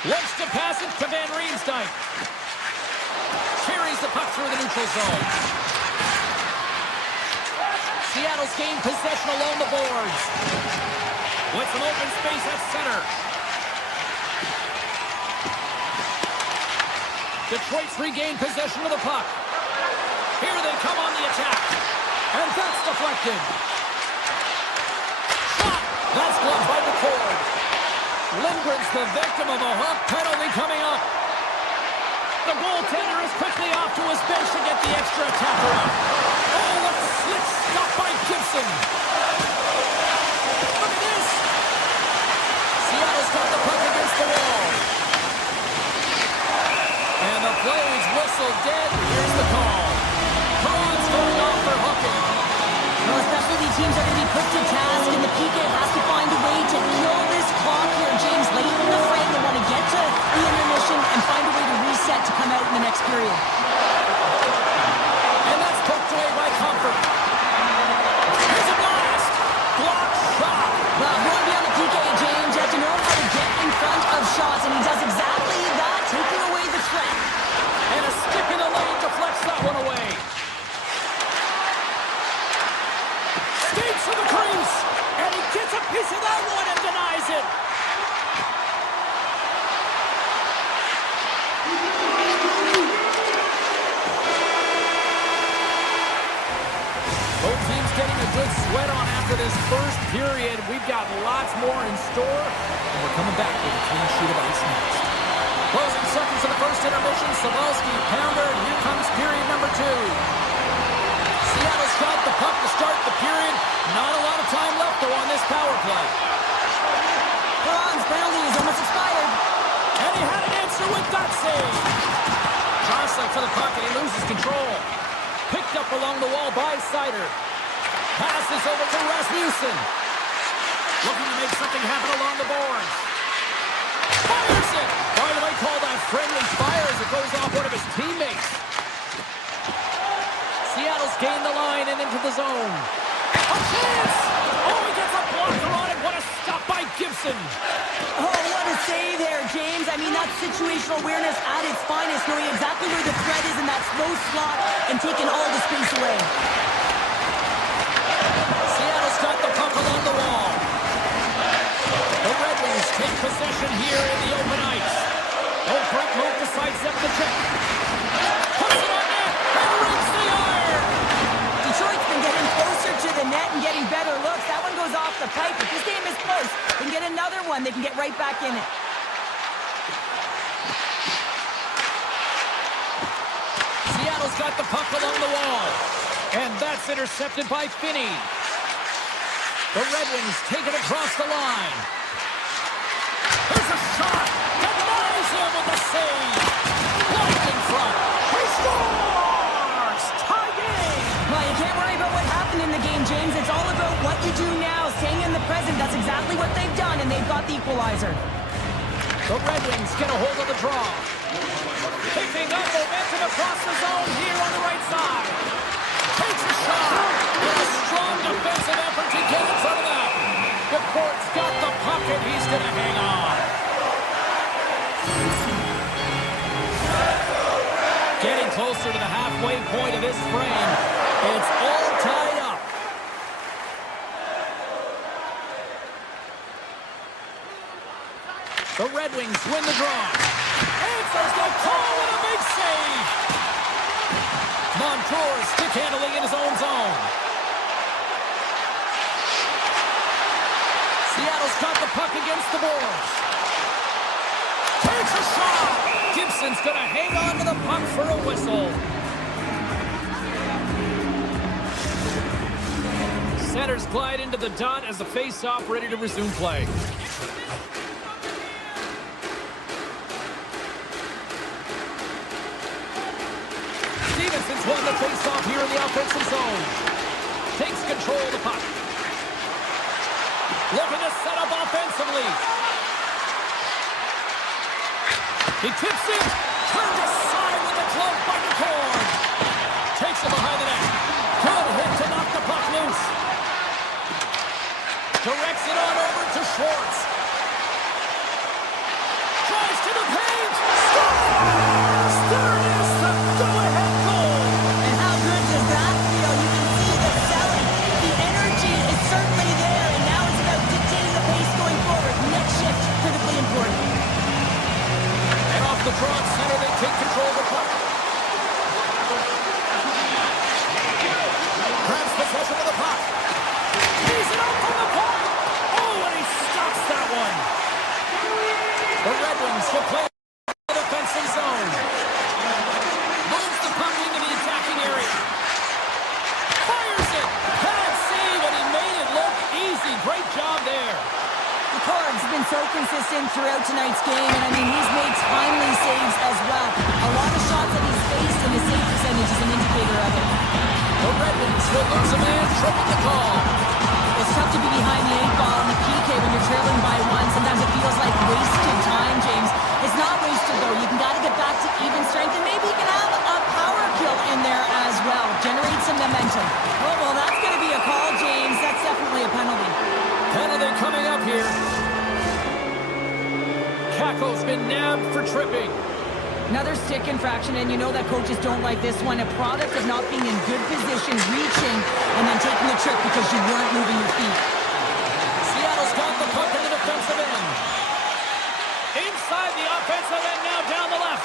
Wants to pass it to Van Riemsdyk. Carries the puck through the neutral zone. Seattle's gained possession along the boards. With some open space at center. Detroit's regained possession of the puck. Here they come on the attack. And that's deflected. Shot! That's blocked by the cord. Lindgren's the victim of a hawk penalty coming up. The goaltender is quickly off to his bench to get the extra attacker out. Oh, what a slick stop by Gibson. Look at this. Seattle's got the puck against the wall. And the play's whistle dead. Here's the call. Perron's going off for hooking. Well, specialty teams are going to be put to task, and the PK has to find a way to kill this clock here, James. Late in the frame, they want to get to the intermission and find a way to reset to come out in the next period. And that's poked away by Comfort. Here's a blast. Block shot. Well, if you want to be on the PK, James, you have to know how to get in front of shots, and he does exactly that, taking away the threat. And a stick in the lane deflects that one away. Skates to the crease. And he gets a piece of that one and denies it. Both teams getting a good sweat on after this first period. We've got lots more in store. And we're coming back with a clean sheet of ice next. Closing seconds of the first intermission. Savalsky, pounder, and here comes period number 2. Seattle's got the puck to start the period. Not a lot of time left, though, on this power play. Perron's penalty is almost expired. And he had an answer with that save. Jostling for the puck, and he loses control. Picked up along the wall by Seider. Passes over to Rasmussen. Looking to make something happen along the boards. Fires it! Why do they call that friendly fire as it goes off one of his teammates? Seattle's gained the line and into the zone. A chance! Oh, he gets a blocker on it. What a stop by Gibson. Oh, what a save there, James. I mean, that's situational awareness at its finest, knowing exactly where the threat is in that slow slot and taking all the space away. Seattle's got the puck along the wall. The Red Wings take possession here in the open ice. Oh, great move to sidestep the check. Puts it on net and rings the iron. Detroit's been getting closer to the net and getting better looks. That one goes off the pipe. If this game is close, they can get another one. They can get right back in it. Seattle's got the puck along the wall. And that's intercepted by Finney. The Red Wings take it across the line. Here's a shot. Denies him with a save. Right in front. He scores! Tie game. Well, you can't worry about what happened in the game, James. It's all about what you do now, staying in the present. That's exactly what they've done, and they've got the equalizer. The Red Wings get a hold of the draw. Picking up momentum across the zone here on the right side. Takes a shot. With a strong defensive effort to get in front of that. The court's got the puck and he's going to hang on. Getting closer to the halfway point of this frame. It's all tied up. The Red Wings win the draw. Answers the call with a big save. Montour stick handling in his own zone. Seattle's got the puck against the boards. Takes a shot. Gibson's going to hang on to the puck for a whistle. Centers glide into the dot as the face-off ready to resume play. Stevenson's won the face-off here in the offensive zone. Takes control of the puck. Looking to set up offensively. He tips it. Turned aside with a glove by McCord. Takes it behind the net. Good hit to knock the puck loose. Directs it on over to Schwartz. Tries to the paint. Scores! There it is, the go-ahead goal. And how good does that feel? You can see the selling. The energy is certainly there, and now it's about dictating the pace going forward. Next shift, critically important. And off the draw center, they take control of the puck. Grabs possession of the puck. He's it up from the point. Oh, and he stops that one. The Red Wings will play the defensive zone. Moves the puck into the attacking area. Fires it. Bad save, and he made it look easy. Great job there. McCord's been so consistent throughout tonight's game, and I mean, he's made timely saves as well. A lot of shots that he's faced, and his save percentage is an indicator of it. The Red Wings will lose a man, tripping the call. It's tough to be behind the 8-ball in the PK when you're trailing by one. Sometimes it feels like wasted time, James. It's not wasted, though. You got to get back to even strength, and maybe you can have a power kill in there as well. Generate some momentum. Oh, well, that's going to be a call, James. That's definitely a penalty. Penalty coming up here. Kako's been nabbed for tripping. Another stick infraction, and you know that coaches don't like this one. A product of not being in good position, reaching, and then taking the trip because you weren't moving your feet. Seattle's got the puck in the defensive end. Inside the offensive end now down the left.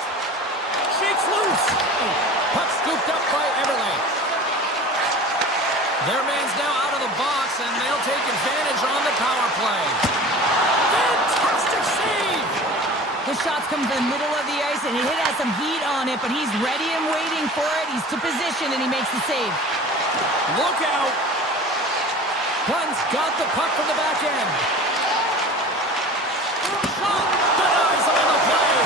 Shakes loose. Puck scooped up by Everly. Their man's now out of the box, and they'll take advantage on the power play. Fantastic save! The shots come to the middle of the ice, and it has some heat on it, but he's ready and waiting for it. He's to position, and he makes the save. Look out! Gunn's got the puck from the back end. Shot! Denies him on the play.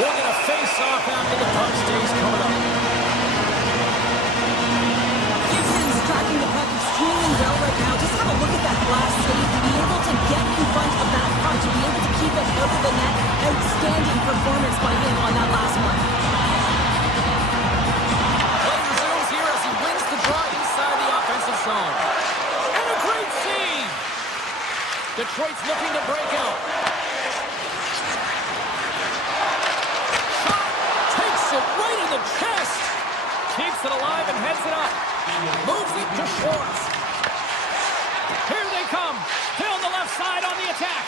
We're going to face off after the puck stays coming up. Gibson's tracking the puck extremely well right now. Just have a look at that last save. To be able Detroit's looking to break out. Shot. Takes it right in the chest. Keeps it alive and heads it up. Moves it to Schwartz. Here they come. Hill on the left side on the attack.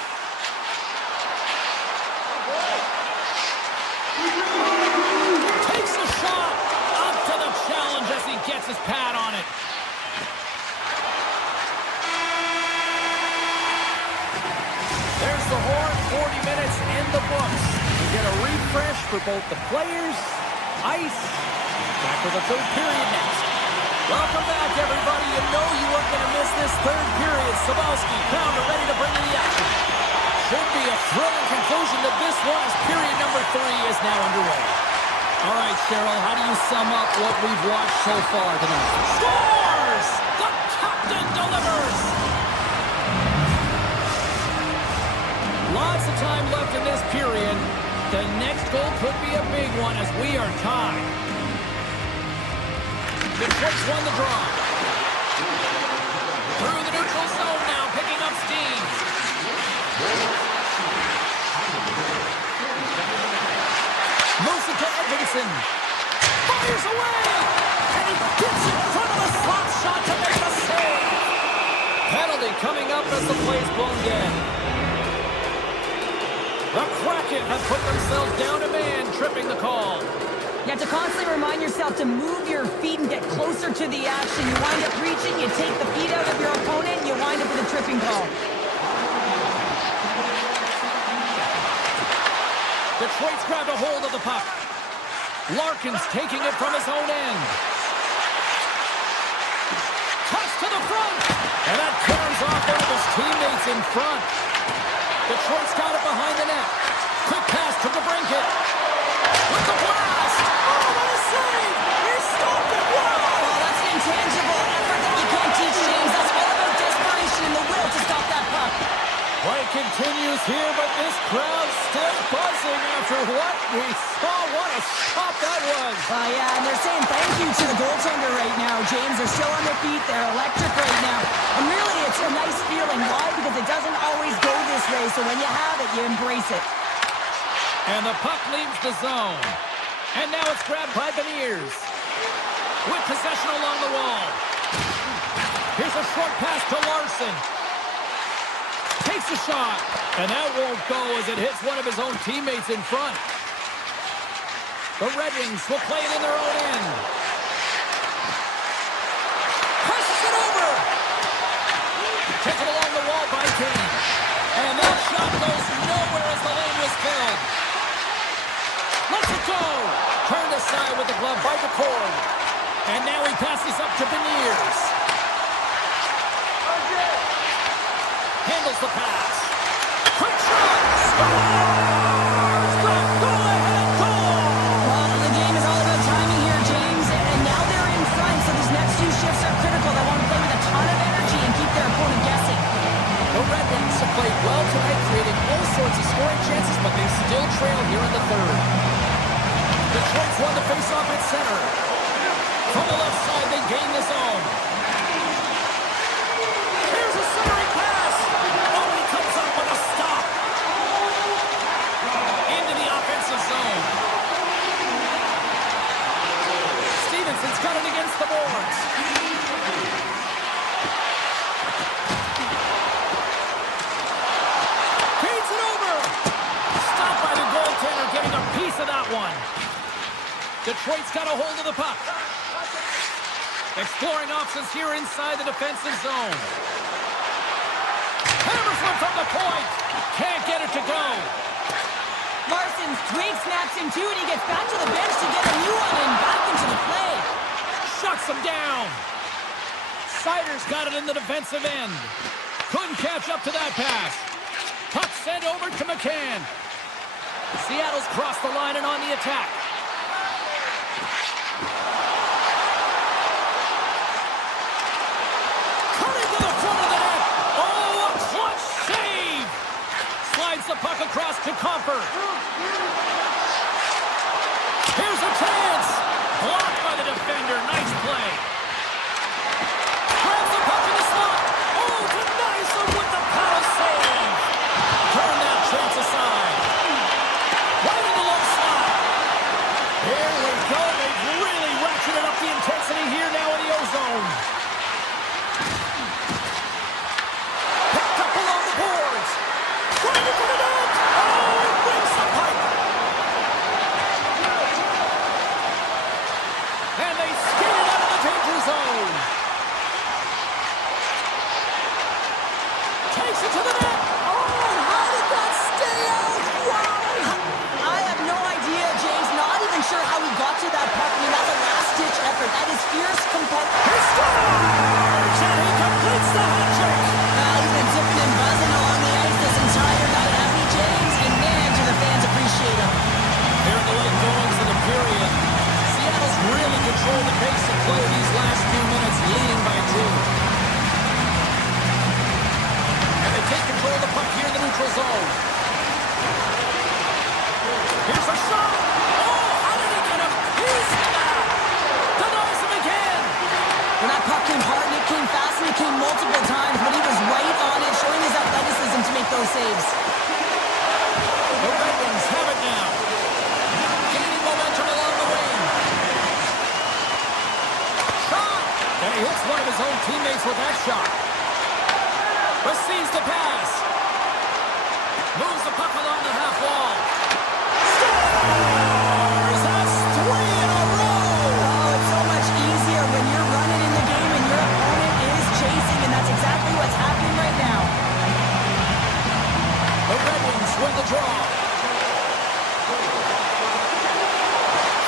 Takes the shot. Up to the challenge as he gets his pad on it. There's the horn. 40 minutes in the books. We get a refresh for both the players, ice. Back for the third period next. Welcome back, everybody. You know you weren't going to miss this third period. Sabalski, Pounder ready to bring in the action. Should be a thrilling conclusion to this one as period number 3 is now underway. All right, Cheryl, how do you sum up what we've watched so far tonight? Scores! The captain delivers! Lots of time left in this period. The next goal could be a big one as we are tied. Detroit's won the draw. Through the neutral zone now, picking up steam. Moves it to Edmondson. Fires away! And he gets in front of the slot shot to make the save. Penalty coming up as the play's blown dead. The Kraken have put themselves down a man, tripping the call. You have to constantly remind yourself to move your feet and get closer to the action. You wind up reaching, you take the feet out of your opponent, and you wind up with a tripping call. Detroit's grabbed a hold of the puck. Larkin's taking it from his own end. Toss to the front. And that turns off one of his teammates in front. Detroit's got it behind the net. Quick pass to DeBrincat. With the blast. Oh, what a save. He stopped it. Wow. Oh, that's an intangible effort that you can't teach, James. That's all about desperation and the will to stop that puck. Play continues here, but this crowd's still buzzing after what we saw. What a stop that was. Yeah, and they're saying thank you to the goaltender right now, James. They're still on their feet. They're electric right now. And really, it's a nice feeling. Why? Because it doesn't always go this way. So when you have it, you embrace it. And the puck leaves the zone. And now it's grabbed by Beniers. With possession along the wall. Here's a short pass to Larson. Takes a shot. And that won't go as it hits one of his own teammates in front. The Red Wings will play it in their own end. Passes it over. Taken along the wall by Kane. And that shot goes nowhere as the lane was filled. Let's it go. Turned aside with the glove by McCord. And now he passes up to Beniers. Handles the pass. Quick shot. Scores! The go-ahead goal! Well, the game is all about timing here, James. And now they're in front, so these next 2 shifts are critical. They want to play with a ton of energy and keep their opponent guessing. The Red Wings have played well tonight, creating all sorts of scoring chances, but they still trail here in the third. Detroit's won the face-off at center. From the left side, they gain the zone. Here's a centering pass. Oh, he comes up with a stop. Into the offensive zone. Stevenson's got it against the boards. Feeds it over. Stopped by the goaltender, getting a piece of that one. Detroit's got a hold of the puck. Exploring options here inside the defensive zone. Hammers one from the point. Can't get it to go. Larson's twig snaps him too, and he gets back to the bench to get a new one and back into the play. Shuts him down. Sider's got it in the defensive end. Couldn't catch up to that pass. Puck sent over to McCann. Seattle's crossed the line and on the attack. Cutting to the front of the net. Oh, a clutch save. Slides the puck across to Comfort. Here's a chance. Blocked by the defender. Nice play. Grabs the puck in the slot. Oh, denies him with the power save. came multiple times, but he was right on it, showing his athleticism to make those saves. The Red Wings have it now. Gaining momentum along the wing. Shot! And he hits one of his own teammates with that shot. Receives the pass. Moves the puck along the half wall. Scores! That's 3 in a row! Oh, it's so much easier when you're running in the game and your opponent is chasing, and that's exactly what's happening right now. The Red Wings win the draw.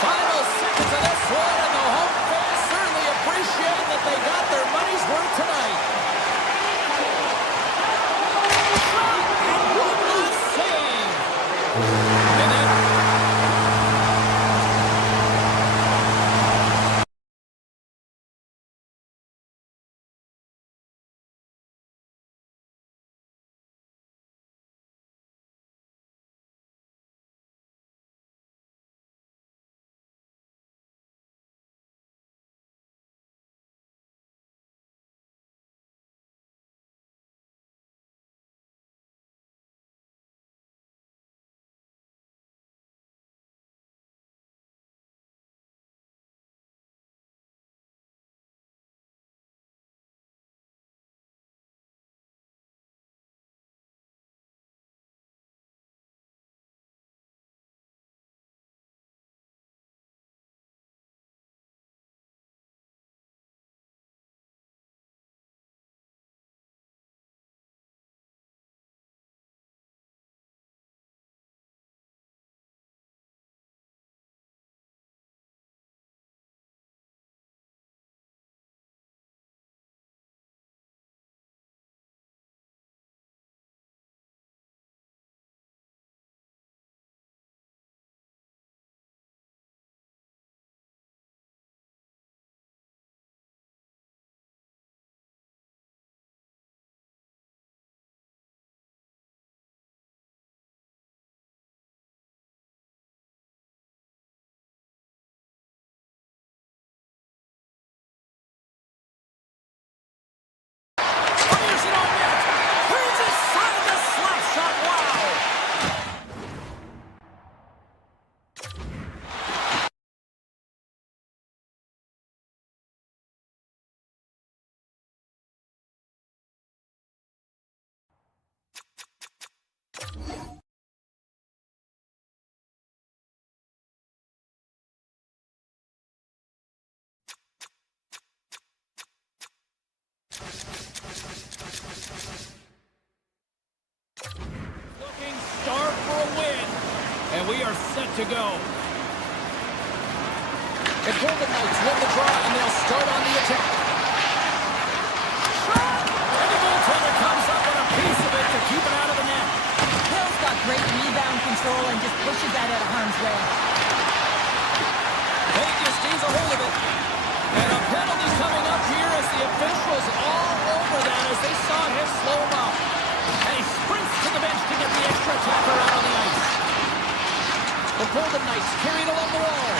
Final seconds of this one, and the home fans certainly appreciate that they got their money's worth tonight. Shot, and one last save. And then fires it on net. Turns aside the slap shot. Wow. Looking sharp for a win, and we are set to go. The Golden Knights win the draw, and they'll start on the attack. Shot! And the goaltender comes up with a piece of it to keep it out of the net. Hill's got great rebound control and just pushes that out of harm's way. Vegas stays a hold of it. And a penalty coming up here as the officials all over that as they saw him slow him up. And he sprints to the bench to get the extra attacker out on the ice. The Golden Knights carried along the wall.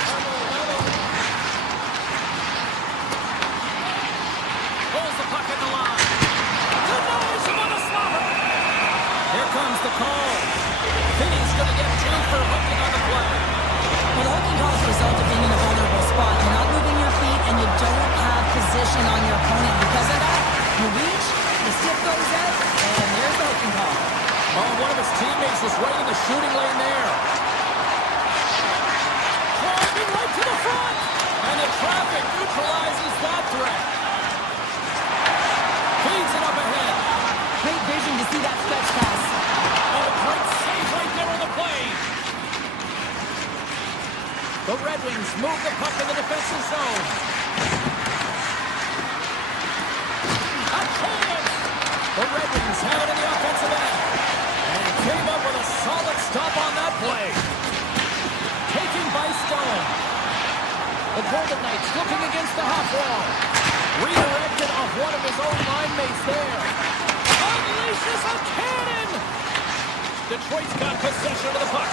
Pulls the puck in the line. Denies him on a slobber. Here comes the call. Finney's going to get two for hooking on the play. Well, the hooking call is a result of being in a vulnerable spot. You're not moving your feet, and you don't have position on your opponent. Because of that, you reach, the stick goes out, and there's the hooking call. Oh, one of his teammates was right in the shooting lane there. Driving right to the front. And the traffic neutralizes that threat. Feeds it up ahead. Great vision to see that stretch pass. Oh, great save right there on the play. The Red Wings move the puck in the defensive zone. A chance! The Red Wings have it in the offensive end. And he came up with a solid stop on that play. Taken by Stone. The Golden Knights looking against the half wall. Redirected off one of his own line mates there. Unleashes a cannon! Detroit's got possession of the puck.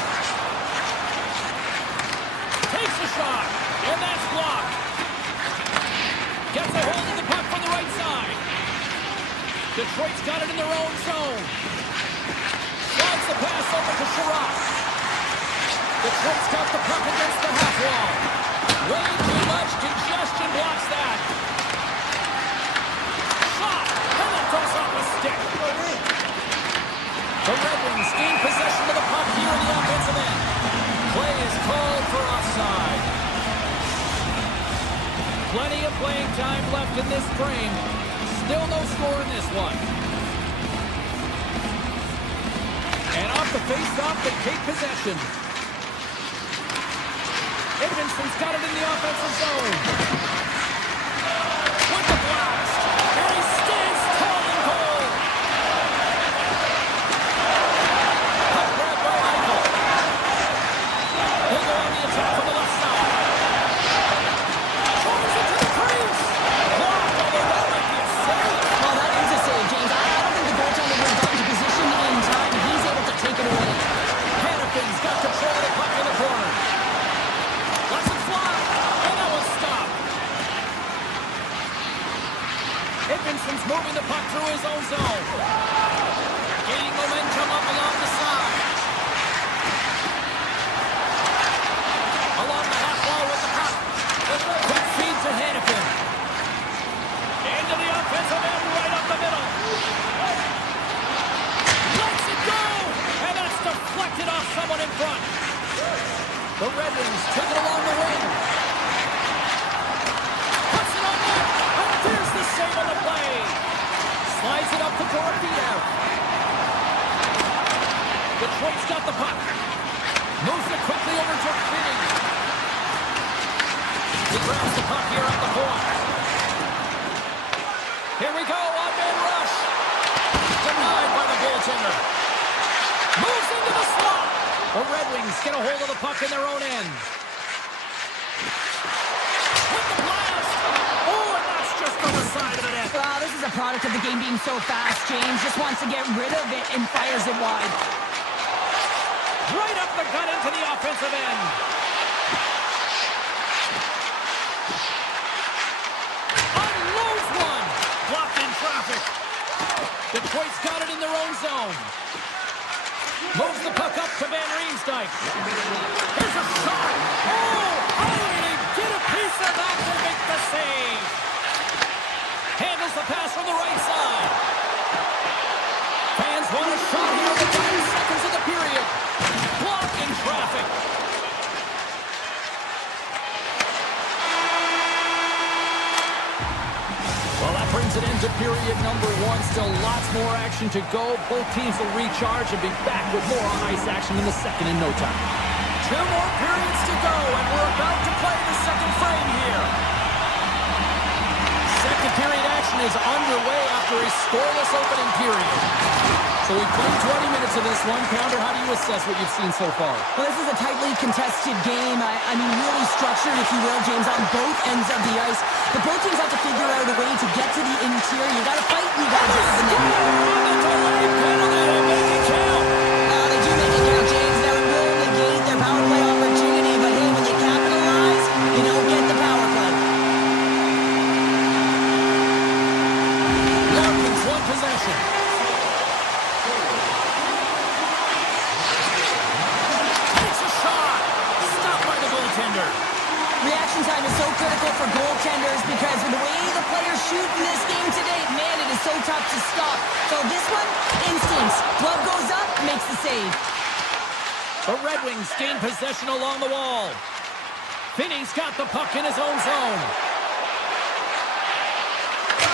Takes a shot, and that's blocked. Gets a hold of the puck from the right side. Detroit's got it in their own zone. Slides the pass over to Sherratt. Detroit's got the puck against the half wall. Way too much congestion blocks that. Shot, and it goes off a stick. The Red Wings gain possession of the puck here in the offensive end. Play is called for offside. Plenty of playing time left in this frame. Still no score in this one. And off the face-off, they take possession. Edmondson's got it in the offensive zone. With the blast. And he stands tall and goal. Puck grab by Eichel. They go on the attack from the left side. Throws it to the crease. Blocked, although that might be a save. Well, that is a save, James. I don't think the goaltender would have gotten to position in time. He's able to take it away. Hannifin's got control of the puck in the corner. Lets it fly, and that was stopped. Edmondson's moving the puck through his own zone. Gaining momentum up along the side. Along the half wall with the puck. Quick feed to Hannifin. Into the offensive end, right up the middle. Lets it go, and that's deflected off someone in front. The Red Wings take it along the wing. Puts it on net, and there's the save on the play. Slides it up to Kodiak. Detroit's got the puck. Moves it quickly over to Finney. He grabs the puck here at the point. Here we go, on-man rush. Denied by the goaltender. Moves into the slot. The Red Wings get a hold of the puck in their own end. With the blast. Oh, and that's just on the side of the net. Well, this is a product of the game being so fast. James just wants to get rid of it and fires it wide. Right up the gut into the offensive end. Unloads one. Blocked in traffic. Detroit's got it in their own zone. Moves the puck up to Van Riemsdyk. Here's a shot. Oh, did he get a piece of that to make the save? Handles the pass from the right side. Fans want a shot here in the 5 seconds of the period. Blocked in traffic. Well, that brings it into period number 1. Still lots more action to go. Both teams will recharge and be back with more on-ice action in the second in no time. 2 more periods to go, and we're about to play the second frame here. Second period action is underway after a scoreless opening period. So we've played 20 minutes of this one. Pounder, how do you assess what you've seen so far? Well, this is a tightly contested game. I mean, really structured, if you will, James, on both ends of the ice. But both teams have to figure out a way to get to the interior. You got to fight, you got to get to the net. They do make it count, James. Now it will negate their power play opportunity. But hey, when you capitalize, you don't get the power play. Larkin's won possession. Reaction time is so critical for goaltenders because with the way the players shoot in this game today, man, it is so tough to stop. So this one, instincts. Glove goes up, makes the save. The Red Wings gain possession along the wall. Finney's got the puck in his own zone.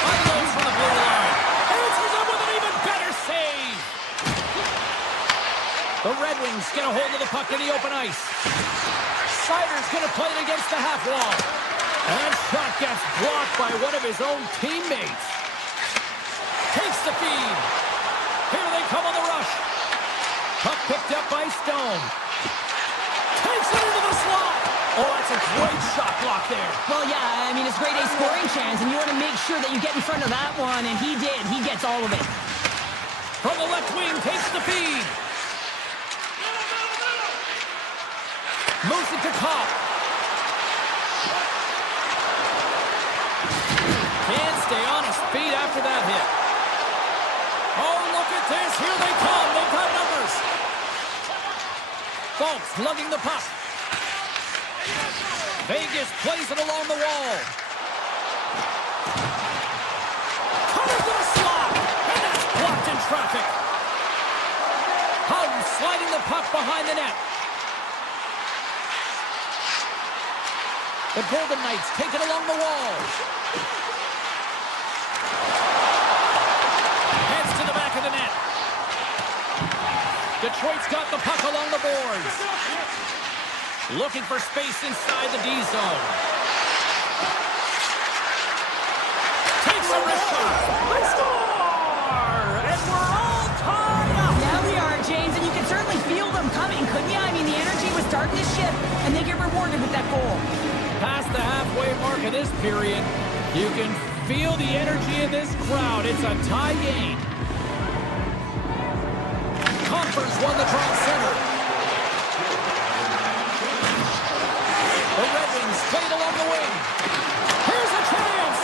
Unloads from the blue line. Answers up with an even better save. The Red Wings get a hold of the puck in the open ice. Sider's going to play it against the half wall. And that shot gets blocked by one of his own teammates. Takes the feed. Here they come on the rush. Puck picked up by Stone. Takes it into the slot. Oh, that's a great shot block there. Well, yeah, I mean, it's grade A scoring chance, and you want to make sure that you get in front of that one, and he did. He gets all of it. From the left wing, takes the feed. Moves it to Kopp. Can't stay on his feet after that hit. Folks lugging the puck. Vegas plays it along the wall. Cutter to the slot. And that's blocked in traffic. Houghton sliding the puck behind the net. The Golden Knights take it along the wall. Heads to the back of the net. Detroit's got the puck along the boards. Looking for space inside the D zone. Takes a wrist shot. They score! And we're all tied up. Yeah, we are, James, and you can certainly feel them coming, couldn't you? I mean, the energy was starting to shift, and they get rewarded with that goal. Past the halfway mark of this period, you can feel the energy in this crowd. It's a tie game. Conference won the draw center. The Red Wings played along the wing. Here's a chance.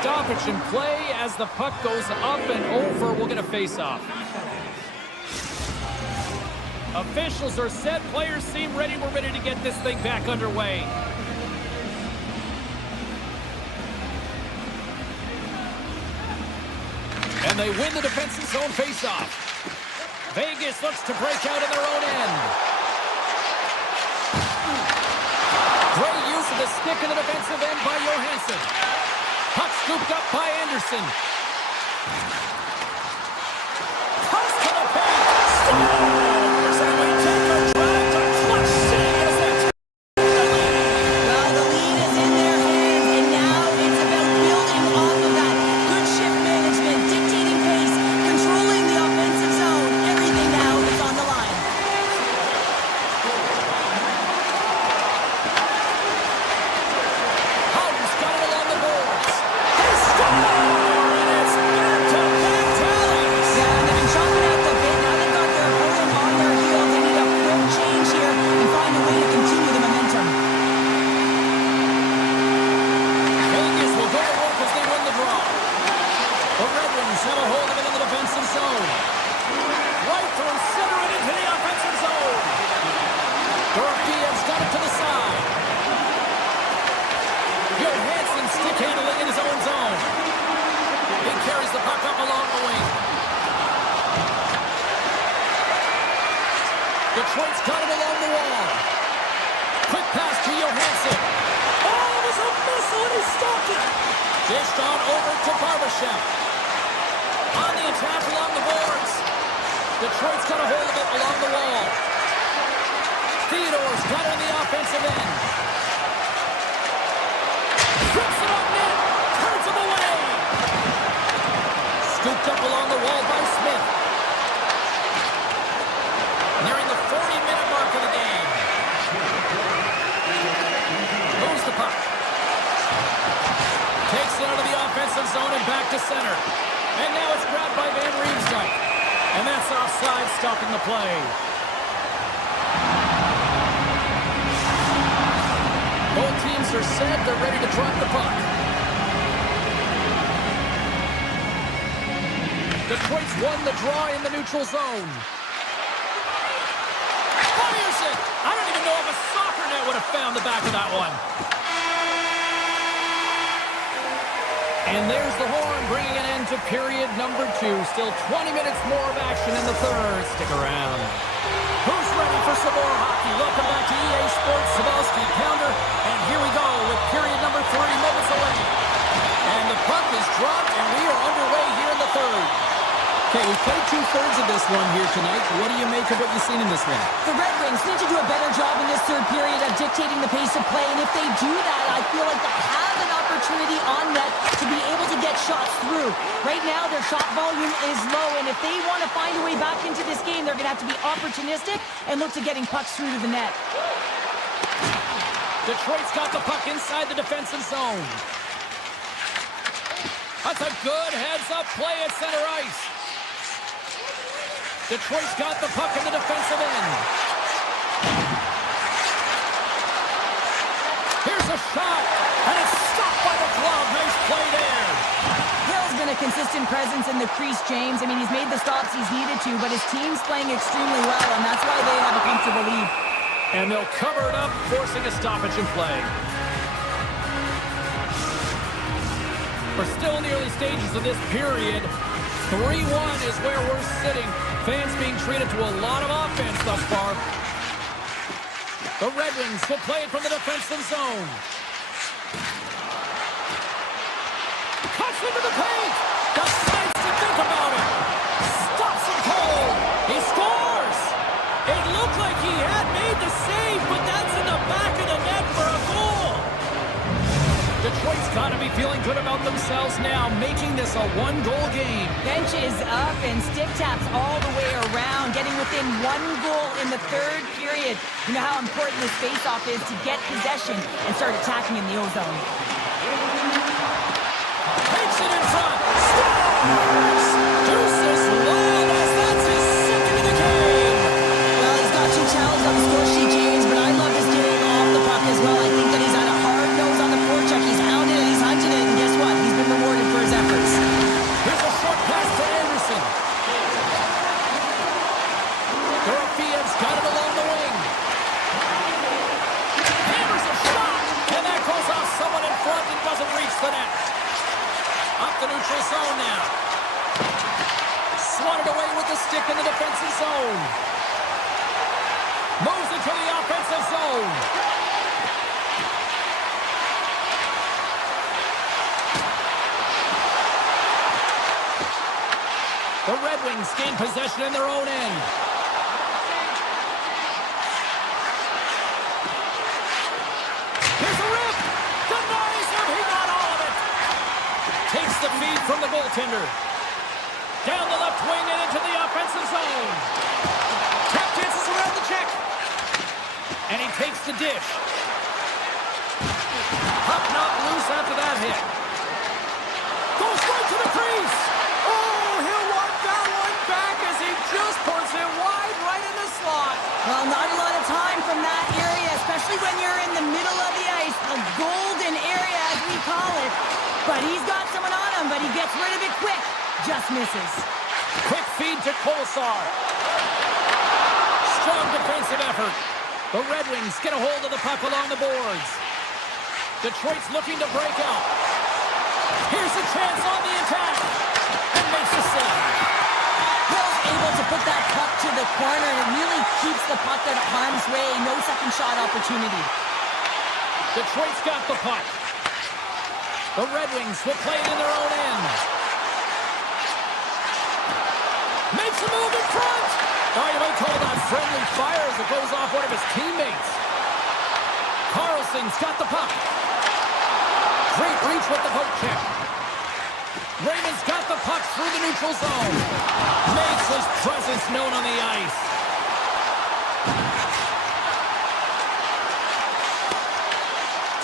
Stoppage in play as the puck goes up and over. We'll get a face-off. Officials are set. Players seem ready. We're ready to get this thing back underway. And they win the defensive zone face-off. Vegas looks to break out in their own end. Great use of the stick in the defensive end by Johansson. Puck scooped up by Anderson. Pass to the paint. Scores! And we take a drive to clutch save as they take the lead. Well, the lead is in their hands, and now it's about building off of that. Good shift management, dictating pace, controlling the offensive zone. Everything now is on the line. Houghton's got it along the boards. They score! And it's back-to-back tallies. Yeah, and they've been chopping out the bit. Now they've got their opponent on their heels. They need a quick change here and find a way to continue the momentum. Vegas will go to work as they win the draw. The Red Wings have a hold of it in the defensive zone. Right through center and into the offensive zone. Dorfiev's got it to the side. Johansson stick handling in his own zone. He carries the puck up along the wing. Detroit's got it along the wall. Quick pass to Johansson. Oh, it was a missile and he stopped it. Dished on over to Barbashev. On the attack along the boards. Detroit's got a hold of it along the wall. Theodore's got it on the offensive end. Trips it on net. Turns him away. Scooped up along the wall by Smith. Nearing the 40-minute mark of the game. Moves the puck. Takes it out of the offensive zone and back to center. And now it's grabbed by Van Riemsdyk. And that's offside, stopping the play. Both teams are set. They're ready to drop the puck. Detroit's won the draw in the neutral zone. Fires it! I don't even know if a soccer net would have found the back of that one. And there's the horn, bringing an end to period number 2. Still 20 minutes more of action in the third. Stick around. Who's ready for some more hockey? Welcome back to EA Sports, Sabalski Pounder. And here we go with period number 3, moments away. And the puck is dropped, and we are underway here in the third. Okay, we played 2/3 of this one here tonight. What do you make of what you've seen in this one? The Red Wings need to do a better job in this third period of dictating the pace of play, and if they do that, I feel like they have an opportunity on net to be able to get shots through. Right now, their shot volume is low, and if they want to find a way back into this game, they're going to have to be opportunistic and look to getting pucks through to the net. Detroit's got the puck inside the defensive zone. That's a good heads-up play at center ice. Detroit's got the puck in the defensive end. Here's a shot, and it's stopped by the glove. Nice play there. Hill's going to a consistent presence in the crease, James. I mean, he's made the stops he's needed to, but his team's playing extremely well, and that's why they have a comfortable lead. And they'll cover it up, forcing a stoppage in play. We're still in the early stages of this period. 3-1 is where we're sitting. Fans being treated to a lot of offense thus far. The Red Wings will play it from the defensive zone. Cuts into the paint. Decides to think about it. Stops him cold. He scores. It looked like he had made the save, but that's in the back of the net for a goal. Detroit's got to be feeling good about themselves now, making this a one-goal game. Bench is up and stick taps all the way around, getting within 1 goal in the third period. You know how important this face-off is to get possession and start attacking in the O-zone. Takes it in front. Scores! Deuces wild as that's his second of the game. Well, he's got 2 challenges on the score sheet, James, but I love his getting off the puck as well. I think that he's had a hard nose on the forecheck. He's hounded it, he's hunted it, and guess what? He's been rewarded for his efforts. Here's a short pass to Anderson. Dorofiev's got it along the wing. Hammers a shot, and that goes off someone in front and doesn't reach the net. Up the neutral zone now. Swatted away with the stick in the defensive zone. Moves it to the offensive zone. The Red Wings gain possession in their own end. Here's a rip. Denies him. He got all of it. Takes the feed from the goaltender. Down the left wing and into the offensive zone. Tap dances around the check. And he takes the dish. Puck knocked loose after that hit. Goes right to the crease. Oh, he'll want that one back as he just puts it wide right in the slot. Well, not a lot of time from that area, especially when you're in the middle of the ice, the golden area as we call it. But he's got someone on him, but he gets rid of it quick. Just misses. Quick feed to Kolesar. Strong defensive effort. The Red Wings get a hold of the puck along the boards. Detroit's looking to break out. Here's a chance on the attack. And makes the save. Hill's able to put that puck to the corner, and it really keeps the puck out of harm's way. No second shot opportunity. Detroit's got the puck. The Red Wings will play it in their own end. Makes a move in front. Oh, you might call that friendly fire as it goes off one of his teammates. Carlson's got the puck. Great reach with the poke check. Raymond's got the puck through the neutral zone. Makes his presence known on the ice.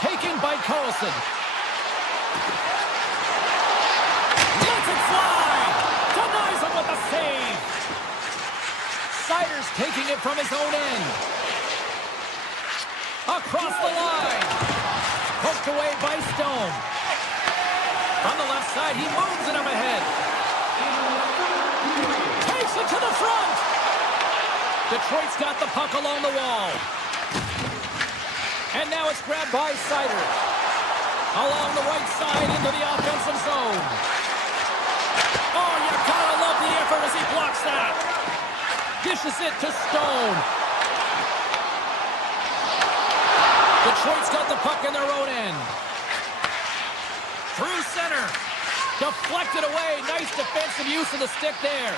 Taken by Carlson. Lets it fly. Denies him with the save. Siders taking it from his own end. Across the line. Poked away by Stone. On the left side, he moves it up ahead. Takes it to the front. Detroit's got the puck along the wall. And now it's grabbed by Sider. Along the right side into the offensive zone. Oh, you gotta love the effort as he blocks that. Dishes it to Stone. Detroit's got the puck in their own end. Through center. Deflected away. Nice defensive use of the stick there.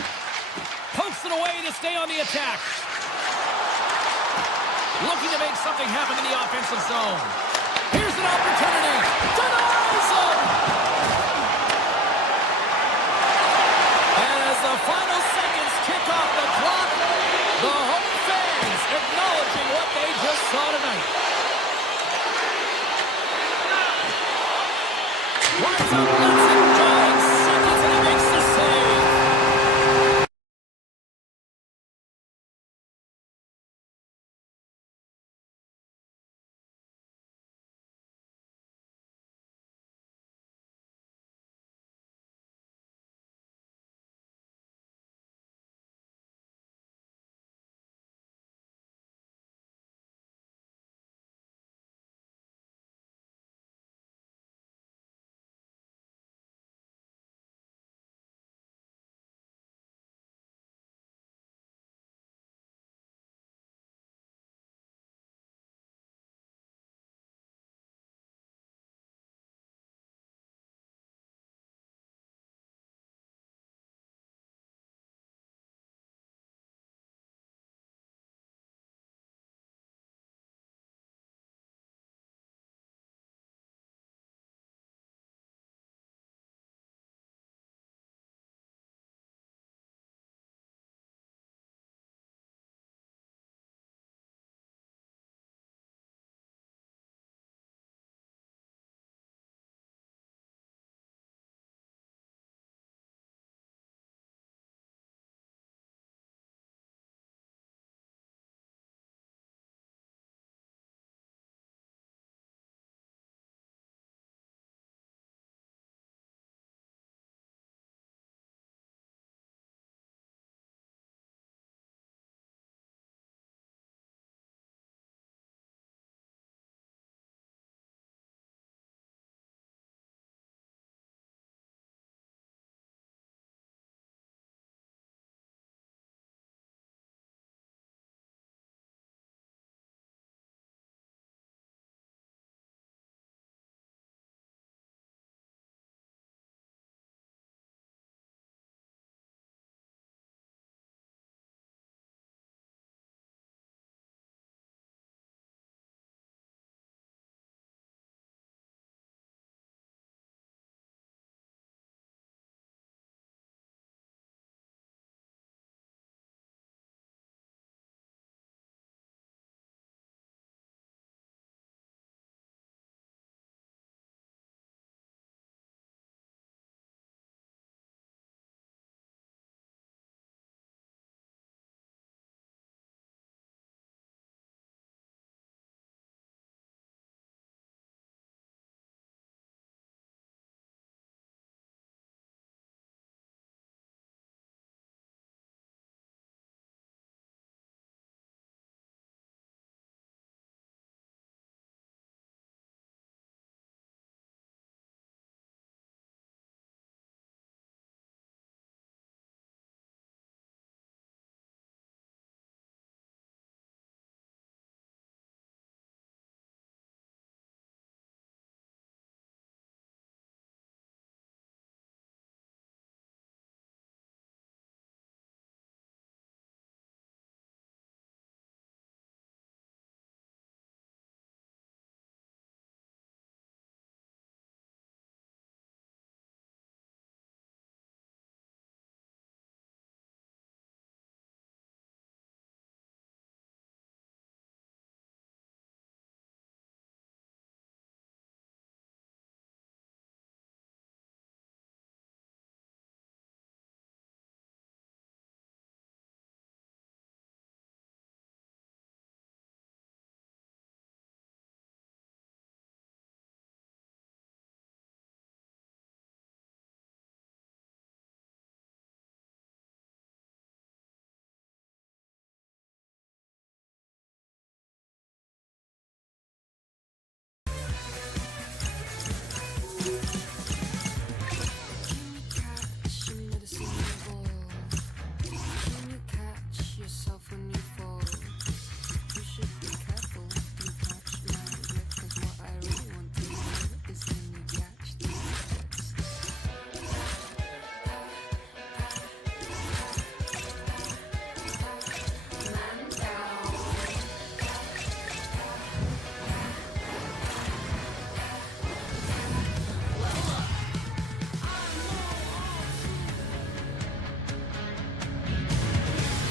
Pokes it away to stay on the attack. Looking to make something happen in the offensive zone. Here's an opportunity. Denies him! And as the final seconds kick off the clock, the home fans acknowledging what they just saw tonight. Rise up, let's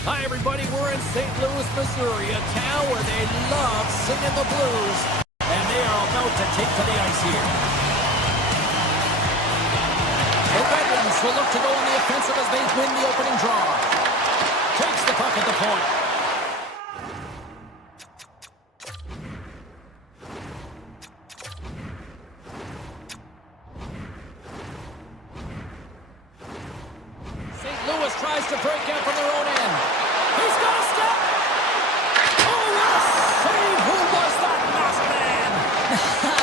Hi, everybody. We're in St. Louis, Missouri, a town where they love singing the blues. And they are about to take to the ice here. The Red Wings will look to go on the offensive as they win the opening draw. Takes the puck at the point. St. Louis tries to break out from their own end. He's got a step. Oh, what a save. Who was that masked man?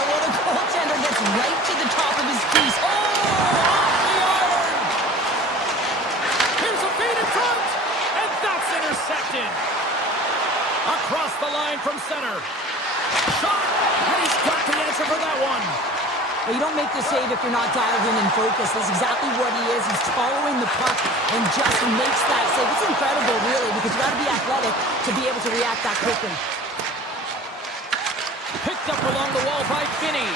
Well, the goaltender gets right to the top of his crease. Oh, off the iron. Here's a feed in front. And that's intercepted. Across the line from center. Shot. And he's got the answer for that one. Well, you don't make the save if you're not dialed in and focused. That's exactly what he is. He's following the puck and just makes that save. It's incredible, really, because you got to be athletic to be able to react that quickly. Picked up along the wall by Finney.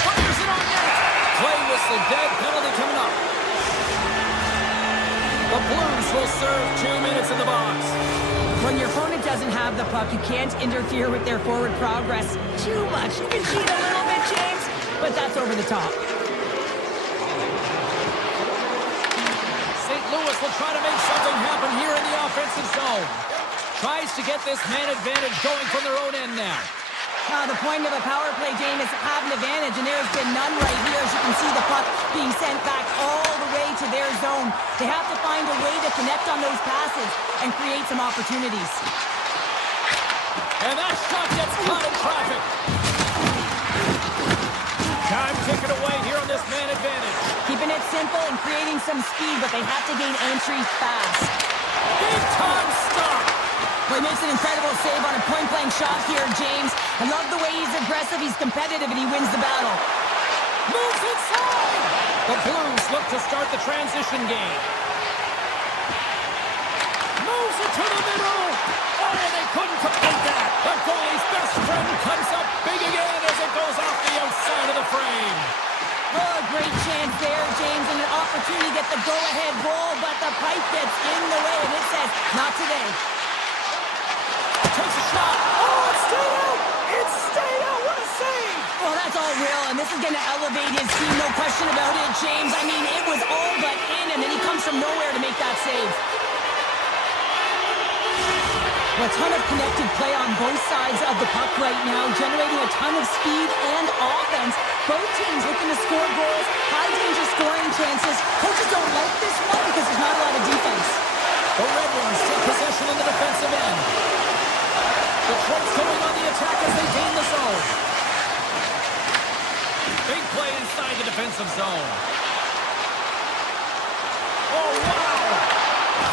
Fires it on net. Play whistle dead. Penalty coming up. The Blues will serve 2 minutes in the box. When your opponent doesn't have the puck, you can't interfere with their forward progress too much. You can cheat a little bit, James, but that's over the top. St. Louis will try to make something happen here in the offensive zone. Tries to get this man advantage going from their own end now. The point of a power play game is to have an advantage, and there's been none right here. As you can see, the puck being sent back all the way to their zone. They have to find a way to connect on those passes and create some opportunities. And that shot gets caught in traffic. Time taken away here on this man advantage. Keeping it simple and creating some speed, but they have to gain entry fast. Big time stop. Well, he makes an incredible save on a point-blank shot here, James. I love the way he's aggressive, he's competitive, and he wins the battle. Moves inside. The Blues look to start the transition game. Moves it to the middle. Oh, they couldn't complete that. The goalie's best friend comes up big again as it goes off the outside of the frame. Oh, a great chance there, James, and an opportunity to get the go-ahead goal, but the pipe gets in the way, and it says, not today. Takes a shot. Oh, it stayed out. It stayed out. What a save. Well, that's all real, and this is going to elevate his team, no question about it, James. I mean, it was all but in, and then he comes from nowhere to make that save. Well, a ton of connected play on both sides of the puck right now, generating a ton of speed and offense. Both teams looking to score goals, high-danger scoring chances. Coaches don't like this one because there's not a lot of defense. The Red Wings take possession in the defensive end. Detroit's going on the attack as they gain the zone. Big play inside the defensive zone. Oh, wow!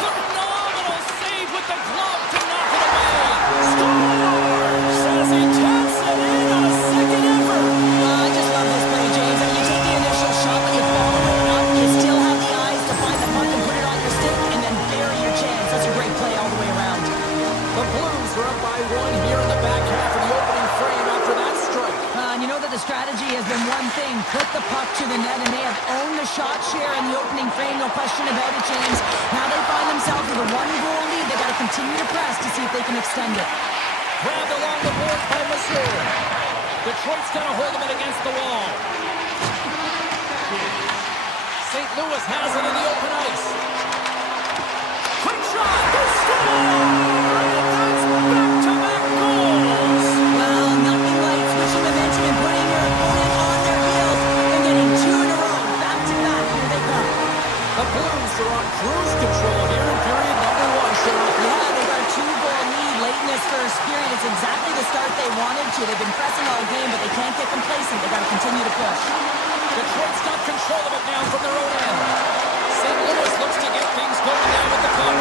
Phenomenal save with the glove to knock it away. Scores as he taps it in on a second effort. I just love this play, James. I mean, you take the initial shot, but you follow it up. You still have the eyes to find the puck and put it on your stick, and then bury your chance. That's a great play all the way around. The Blues are up by one here in the back half of the opening frame after that strike. And you know that the strategy has been one thing, put the puck to the net, and they have owned the shot share in the opening frame, no question about it, James. Now they find themselves with a one-goal lead. They got to continue to press to see if they can extend it. Grabbed along the boards by Missouri. Detroit's got to hold them in against the wall. St. Louis has it in the open ice. Quick shot! Score! Cruise control here in period number one, Sean. Yeah, they got a 2-goal lead late in this first period. It's exactly the start they wanted to. They've been pressing all game, but they can't get complacent. They got to continue to push. Detroit's got control of it now from their own end. St. Louis looks to get things going now with the puck.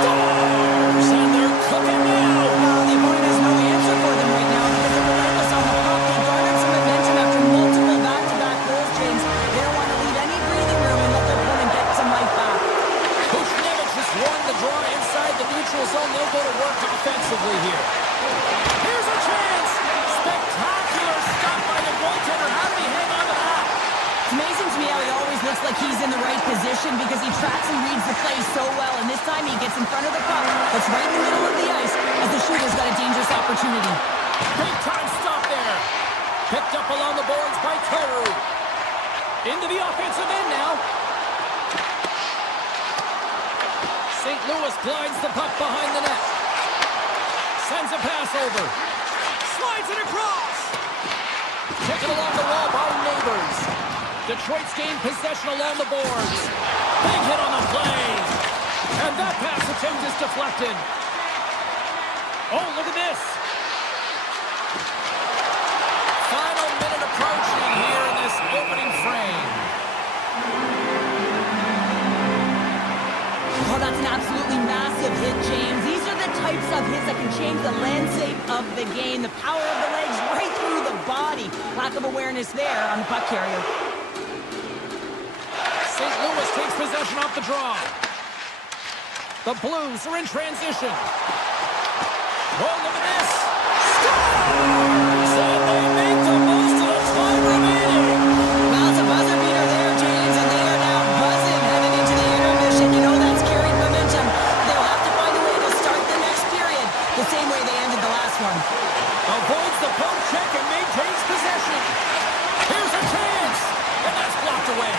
Scores! And they're cooking now. Well, the opponent has no answer for them right now because they're relentless on the puck. They garnered some momentum after multiple back-to-back goals, James. They don't want to leave any breathing room and let their opponent get some life back. Won the draw inside the neutral zone. They'll go to work offensively here. Here's a chance. Spectacular stop by the goaltender. How did he hang on to that? It's amazing to me how looks like he's in the right position because he tracks and reads the play so well. And this time he gets in front of the puck. That's right in the middle of the ice as the shooter's got a dangerous opportunity. Big time stop there. Picked up along the boards by Carew. Into the offensive end now. St. Louis glides the puck behind the net. Sends a pass over. Slides it across. Taken along the wall by Neighbors. Detroit's gained possession along the boards. Big hit on the play. And that pass attempt is deflected. Oh, look at this. Final minute approaching here in this opening frame. Oh, that's an absolutely massive hit, James. These are the types of hits that can change the landscape of the game. The power of the legs right through the body. Lack of awareness there on the puck carrier. St. Louis takes possession off the draw. The Blues are in transition. Oh, look at this. Scores! And they make the most of the time remaining. Well, it's a buzzer beater there, James, and they are now buzzing heading into the intermission. You know that's carried momentum. They'll have to find a way to start the next period the same way they ended the last one. Avoids the poke check and maintains possession. Here's a chance. And that's blocked away.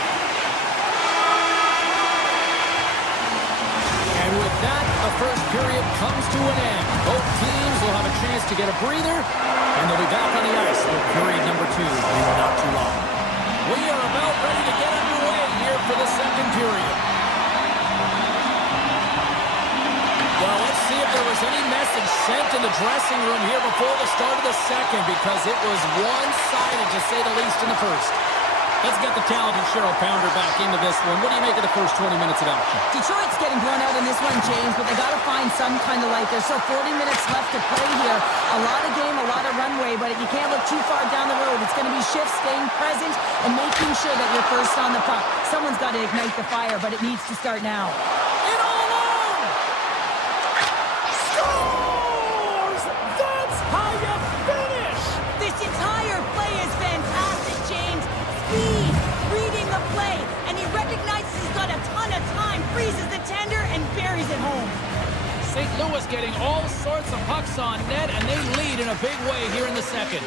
And with that, the first period comes to an end. Both teams will have a chance to get a breather, and they'll be back on the ice for period number 2 in not too long. We are about ready to get underway here for the second period. Well, let's see if there was any message sent in the dressing room here before the start of the second, because it was one-sided, to say the least, in the first. Let's get the talented Cheryl Pounder back into this one. What do you make of the first 20 minutes of action? Detroit's getting blown out in this one, James, but they got to find some kind of life. There's still 40 minutes left to play here. A lot of game, a lot of runway, but you can't look too far down the road. It's going to be shifts, staying present, and making sure that you're first on the puck. Someone's got to ignite the fire, but it needs to start now. In all alone! Scores! That's how you finish! This entire play is fantastic, James. Speed, reading the play, and he recognizes he's got a ton of time, freezes the tender, and buries it home. St. Louis getting all sorts of pucks on net, and they lead in a big way here in the second.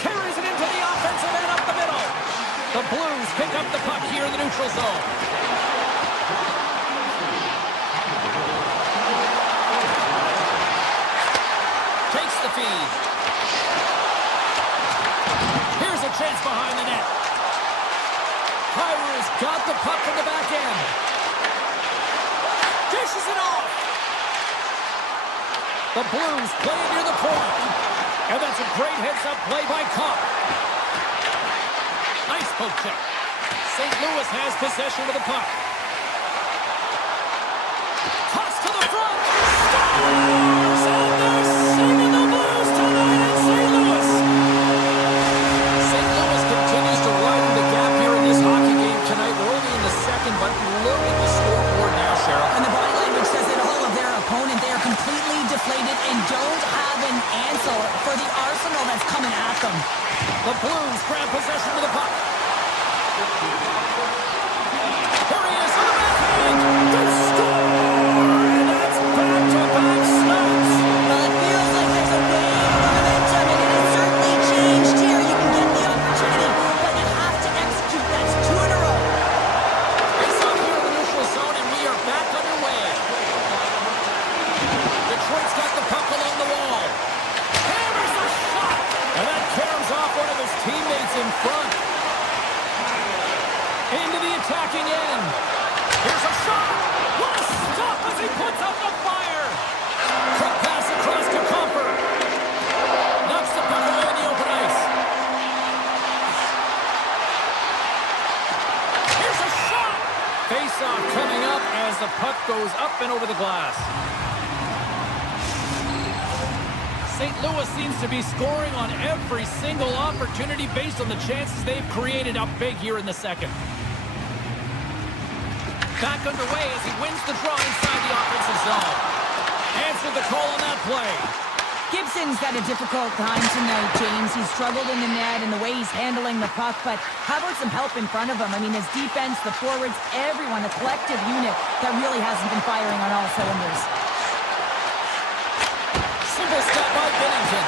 Carries it into the offensive end up the middle. The Blues pick up the puck here in the neutral zone. Takes the feed. Here's a chance behind the net. Kyrie's got the puck from the back end. Dishes it off. The Blues play it near the point. And that's a great heads-up play by Kopp. Nice poke check. St. Louis has possession of the puck. Toss to the front. Scores! And they're singing the Blues tonight in St. Louis. St. Louis continues to widen the gap here in this hockey game tonight. We're only in the second, but look at the scoreboard now, Cheryl. And the body language says it all of their opponent. They are completely deflated and don't have an answer for the arsenal that's coming at them. The Blues grab possession of the puck. Here he is on the backhand. They score! And that's back-to-back snaps. Well, it feels like there's a wave of momentum, and it has certainly changed here. You can get the opportunity, but you have to execute. That's 2 in a row. It's up here in the neutral zone, and we are back underway. Detroit's got the puck along the wall. Hammers the shot! And that caroms off one of his teammates in front. Into the attacking end. Here's a shot. What a stop as he puts out the fire. Quick pass across to Comfort. Knocks the puck away in the open ice. Here's a shot. Face-off coming up as the puck goes up and over the glass. St. Louis seems to be scoring on every single opportunity based on the chances they've created up big here in the second. Back underway as he wins the draw inside the offensive zone. Answered the call on that play. Gibson's had a difficult time tonight, James. He's struggled in the net and the way he's handling the puck, but how about some help in front of him? I mean, his defense, the forwards, everyone, a collective unit that really hasn't been firing on all cylinders. Simple stop by Bennington.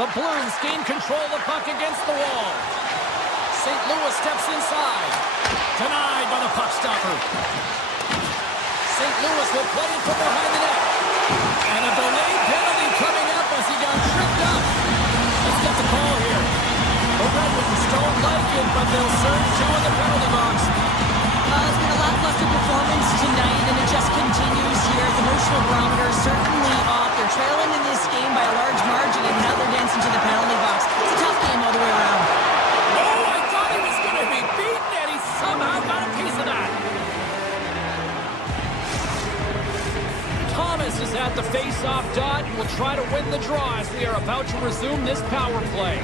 The Blues gain control of the puck against the wall. St. Louis steps inside. Denied by the puck stopper. St. Louis will play it from behind the net. And a delayed penalty coming up as he got tripped up. Let's get the call here. The Red Wings don't like it, but they'll serve two in the penalty box. It's been a lackluster performance tonight, and it just continues here. The emotional barometer is certainly off. They're trailing in this game by a large margin, and now they're dancing to the penalty box. It's a tough game all the way around. Oh, I thought he was going to be beaten, and he somehow got a piece of that. Thomas is at the face-off dot and will try to win the draw as we are about to resume this power play.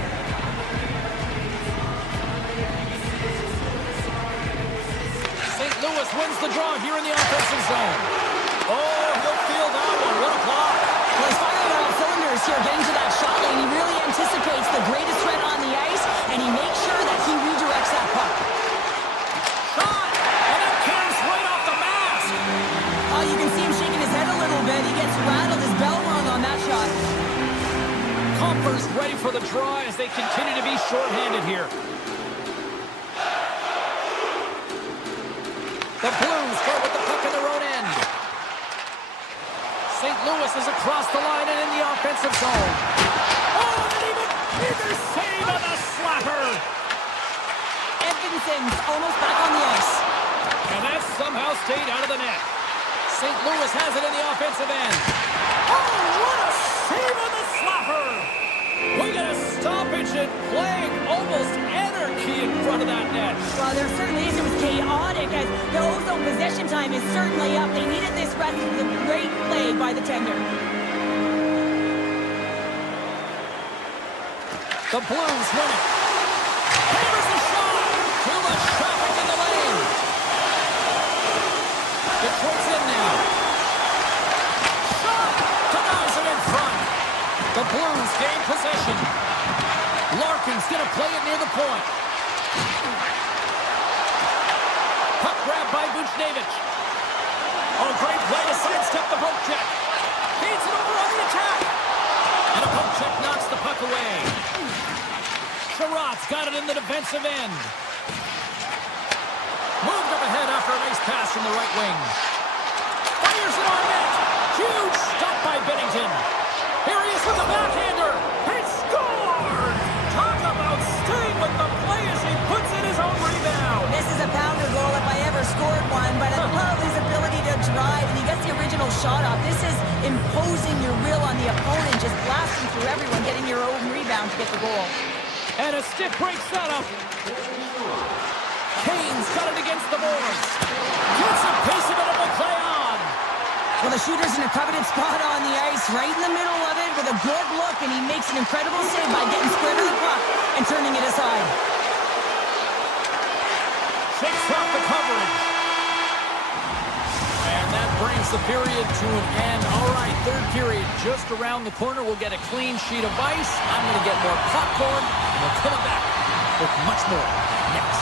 St. Louis wins the draw here in the offensive zone. Oh, he'll feel that one. What a block. Well, he's firing on all cylinders here, getting to that shot lane. He really anticipates the greatest threat on the ice, and he makes sure that he redirects that puck. Shot! And it comes right off the mask. Oh, you can see him shaking his head a little bit. He gets rattled, his bell rung on that shot. Compher's ready for the draw as they continue to be shorthanded here. The Blues go with the puck in their own end. St. Louis is across the line and in the offensive zone. Oh, and even bigger save on the slapper. Edvinson's almost back on the ice. And that somehow stayed out of the net. St. Louis has it in the offensive end. Oh, what a save on the slapper. We got a stoppage and playing almost anarchy in front of that net. Well, there certainly is. It was chaotic as the ozone possession time is certainly up. They needed this rest with a great play by the tender. The Blues win it. Hammers the shot. Too much traffic in the lane. Detroit's in now. Shot. Denies it in front. The Blues gain possession. Larkin's going to play it near the point. Puck grab by Buchnevich. Oh, great play to sidestep the poke check. Feeds it over on the attack. And a poke check knocks the puck away. Sherratt's got it in the defensive end. Moved up ahead after a nice pass from the right wing. Fires it on net. Huge stop by Bennington. Here he is with the backhander. He scored! Talk about staying with the play as he puts in his own rebound. This is a pounder goal if I ever scored one, but I love his ability to drive, and he gets the original shot off. This is imposing your will on the opponent, just blasting through everyone, getting your own rebound to get the goal. And a stick break setup. Kane's got it against the boards. Gets a piece of it and will play on. Well, the shooter's in a coveted spot on the ice, right in the middle of it with a good look, and he makes an incredible save by getting square to the puck and turning it aside. Shakes off the coverage. And that brings the period to an end. All right, third period just around the corner. We'll get a clean sheet of ice. I'm going to get more popcorn, and we'll come back with much more next.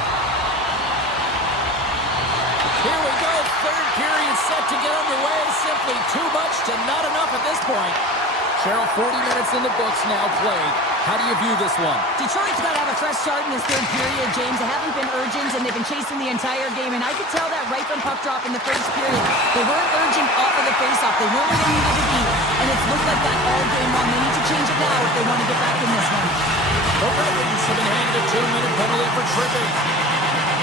Here we go, third period set to get underway. Simply too much to not enough at this point. Cheryl, 40 minutes in the books now played. How do you view this one? Detroit's got to have a fresh start in this third period, James. They haven't been urgent, and they've been chasing the entire game, and I could tell that right from puck drop in the first period. They weren't urgent off of the faceoff. They weren't where they needed to be, and it's looked like that all game long. They need to change it now if they want to get back in this one. The Red Wings have been handed a 2-minute penalty for tripping.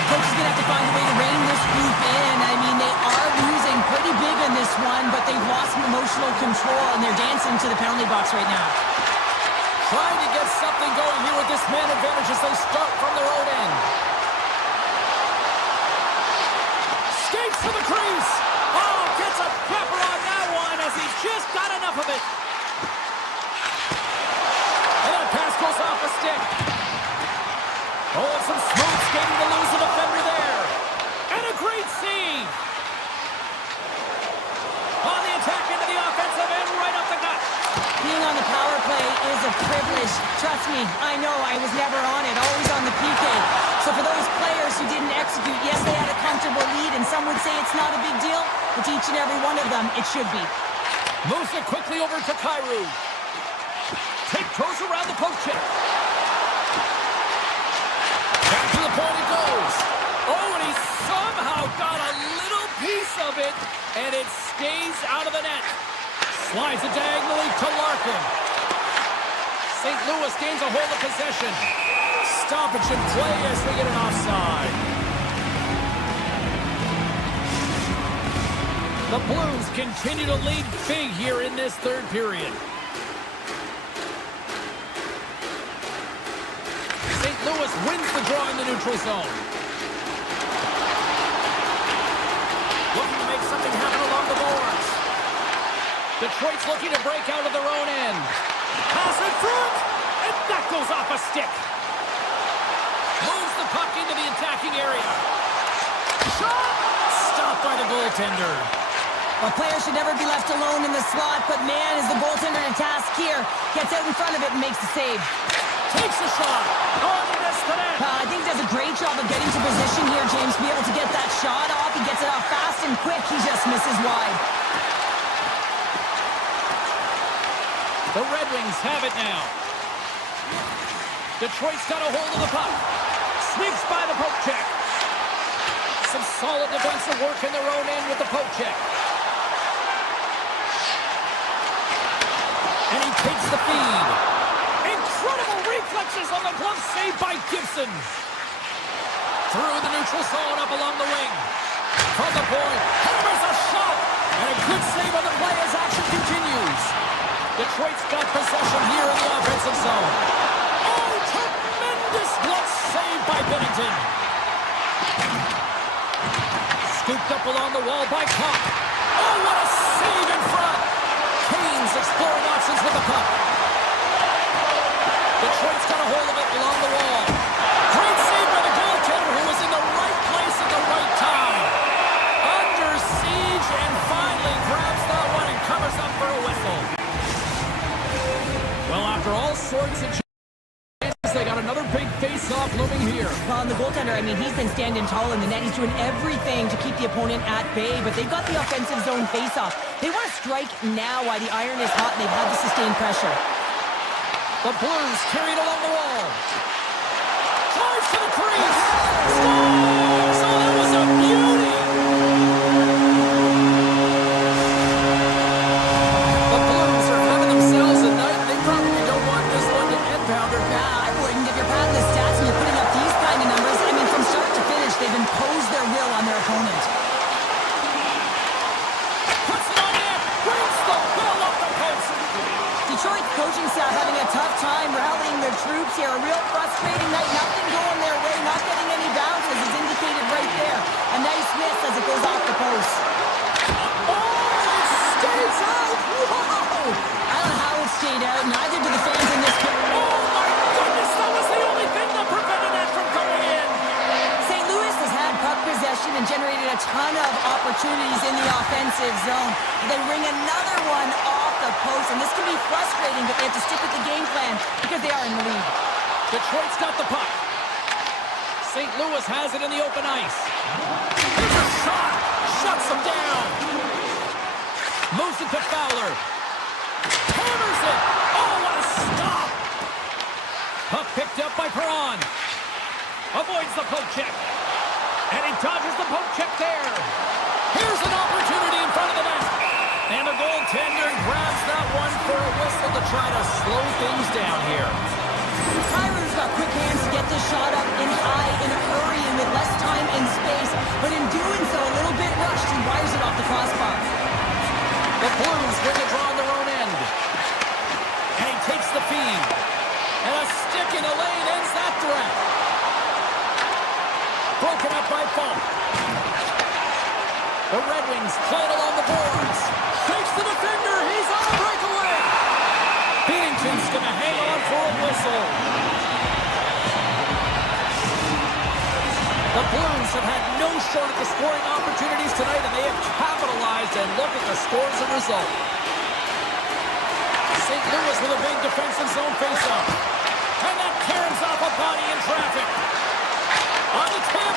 Coach is going to have to find a way to rein this group in. I mean, they are losing pretty big in this one, but they've lost some emotional control, and they're dancing to the penalty box right now. Trying to get something going here with this man advantage as they start from their own end. Skates to the crease. Oh, gets a pepper on that one as he just got enough of it. And that pass goes off a stick. Oh, some smooth skating to lose the defender there. And a great save. On the attack into the offensive end, right up the gut. comfortable lead, and some would say it's not a big deal, but to each and every one of them, it should be. Moves it quickly over to Kyrou. Goes around the poke check. Back to the point it goes. Oh, and he somehow got a little piece of it, and it stays out of the net. Slides it diagonally to Larkin. St. Louis gains a hold of possession. Stoppage in play as we get an offside. The Blues continue to lead big here in this third period. St. Louis wins the draw in the neutral zone. Looking to make something happen along the boards. Detroit's looking to break out of their own end. Pass in front, and that goes off a stick. Moves the puck into the attacking area. Shot! Stopped by the goaltender. A player should never be left alone in the slot, but man, is the goaltender to task here. Gets out in front of it and makes the save. Takes a shot. Oh, he missed the net. I think he does a great job of getting to position here, James, to be able to get that shot off. He gets it off fast and quick. He just misses wide. The Red Wings have it now. Detroit's got a hold of the puck. Sneaks by the poke check. Some solid defensive work in their own end with the poke check. And he takes the feed. Incredible reflexes on the glove save by Gibson. Through the neutral zone up along the wing. From the point, hammers a shot. And a good save on the play as action continues. Detroit's got possession here in the offensive zone. Oh, tremendous glove save by Binnington. Scooped up along the wall by Koch. Oh, what a save in front. Kane's exploring options with the puck. Detroit's got a hold of it along the wall. Great save by the goaltender who was in the right place at the right time. Under siege and finally grabs that one and covers up for a whistle. Well, after all sorts of chances, they got another big face-off looming here. Well, and the goaltender, I mean, he's been standing tall in the net. He's doing everything to keep the opponent at bay, but they've got the offensive zone face-off. They want to strike now while the iron is hot, and they've had to sustain pressure. The Blues carried along the wall. Drives to the crease. Scores! So that was a beauty. The Blues are having themselves a night. They probably don't want this one to end, Pounder. Nah, I wouldn't. If you're padding the stats and you're putting up these kind of numbers, I mean, from start to finish, they've imposed their will on their opponent. Puts it on net. Brings the ball off the post. Detroit's coaching staff having a tough time rallying their troops here. A real frustrating night. Nothing going their way. Not getting any bounces is indicated right there. A nice miss as it goes off the post. Oh, it stays out. Whoa. I don't know how it stayed out. Neither do the fans in this game. Oh, my goodness. That was the only thing that prevented that from going in. St. Louis has had puck possession and generated a ton of opportunities in the offensive zone. They ring another one off the post, and this can be frustrating, but they have to stick with the game plan because they are in the lead. Detroit's got the puck. St. Louis has it in the open ice. Here's a shot. Shuts them down. Moves it to Fowler. Hammers it. Oh, what a stop. Puck picked up by Perron. Avoids the poke check. And he dodges the poke check there. Here's an opportunity in front of the net. And the goaltender grabs that one for a whistle to try to slow things down here. Kyrou's got quick hands to get this shot up in high in a hurry and with less time and space, but in doing so, a little bit rushed, he wires it off the crossbar. The Blues win the draw on their own end. And he takes the feed. And a stick in the lane ends that threat. Broken up by Falk. The Red Wings play it along the boards. Takes the defender. He's on a breakaway. Binnington's going to hang on for a whistle. The Blues have had no shortage of scoring opportunities tonight, and they have capitalized, and look at the score as a result. St. Louis with a big defensive zone faceoff. And that carries off a body in traffic. On the tip.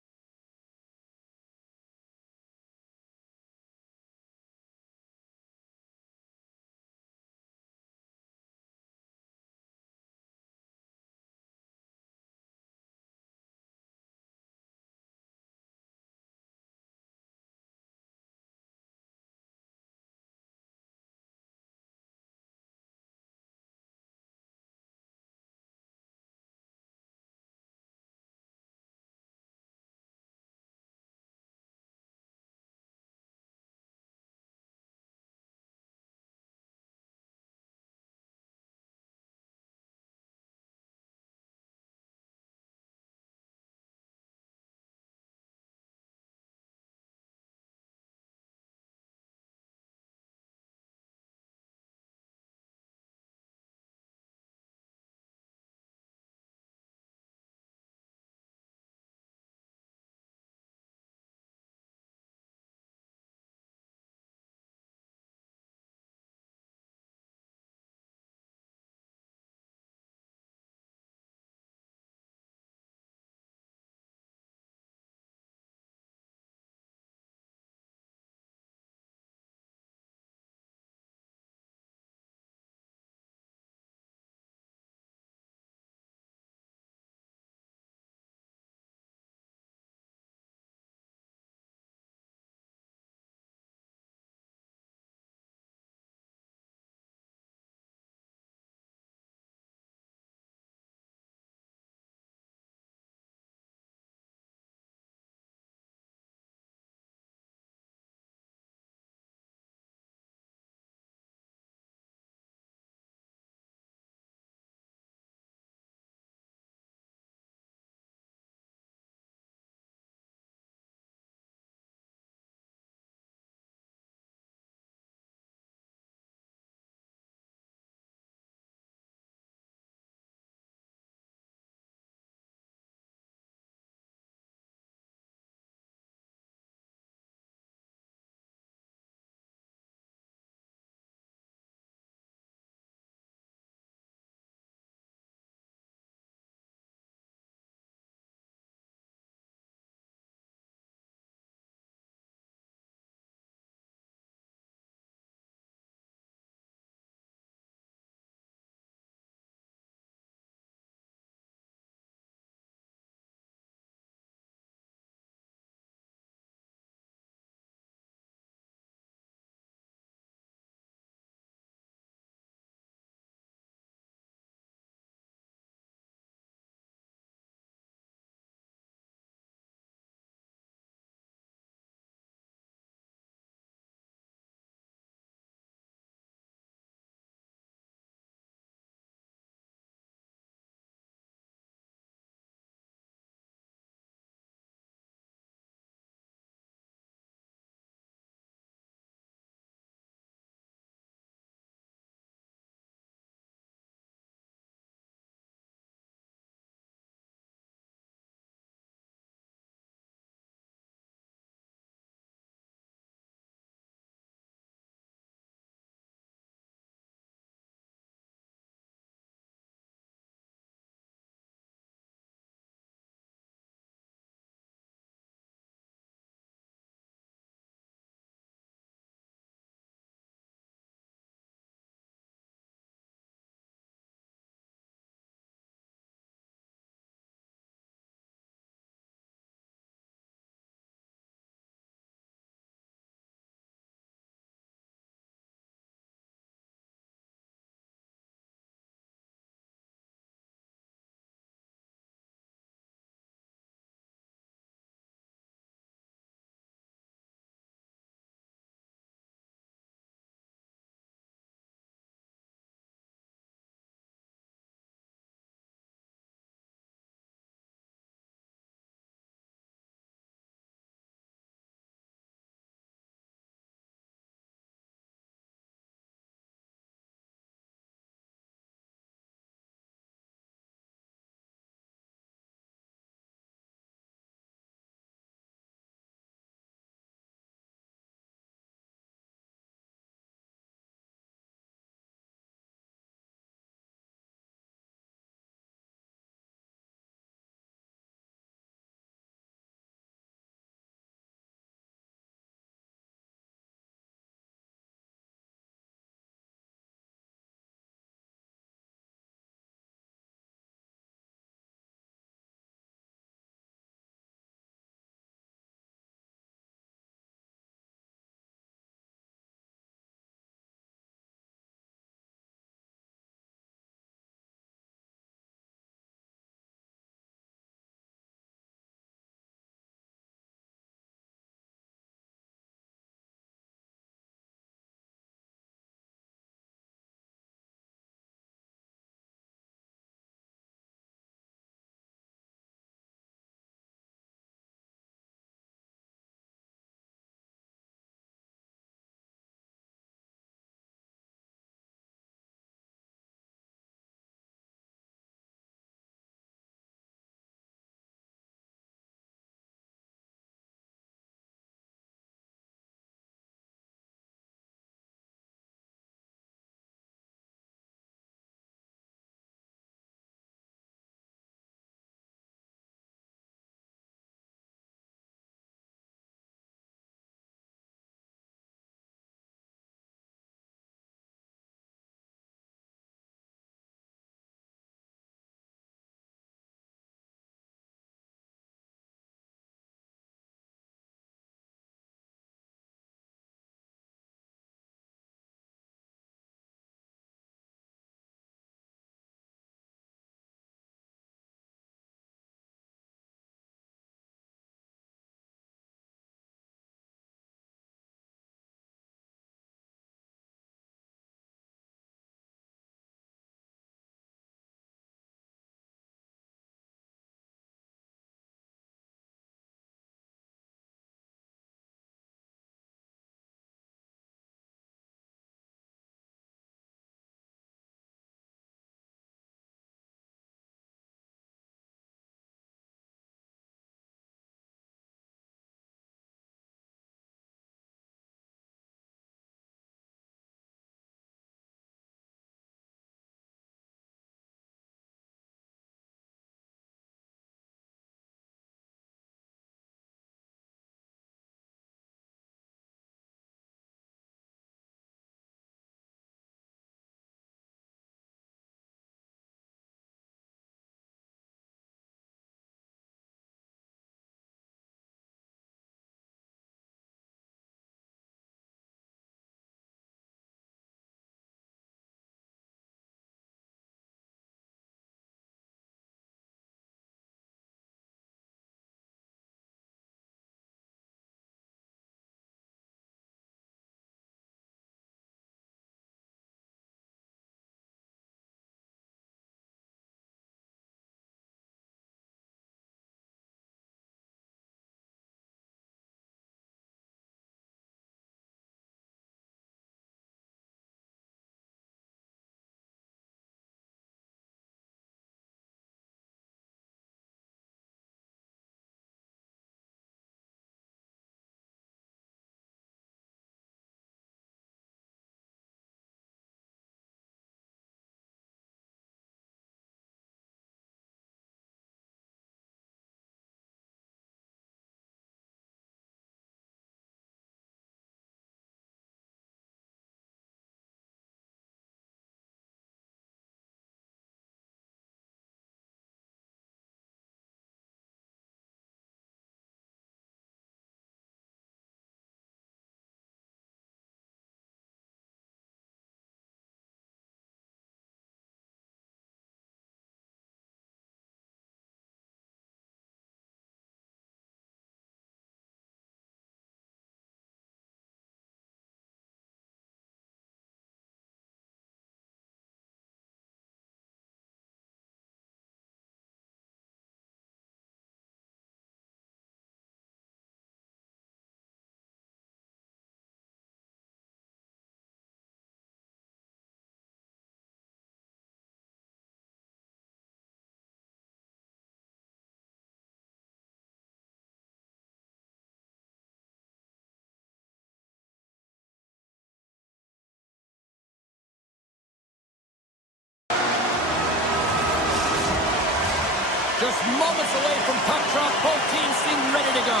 Just moments away from puck drop. Both teams seem ready to go.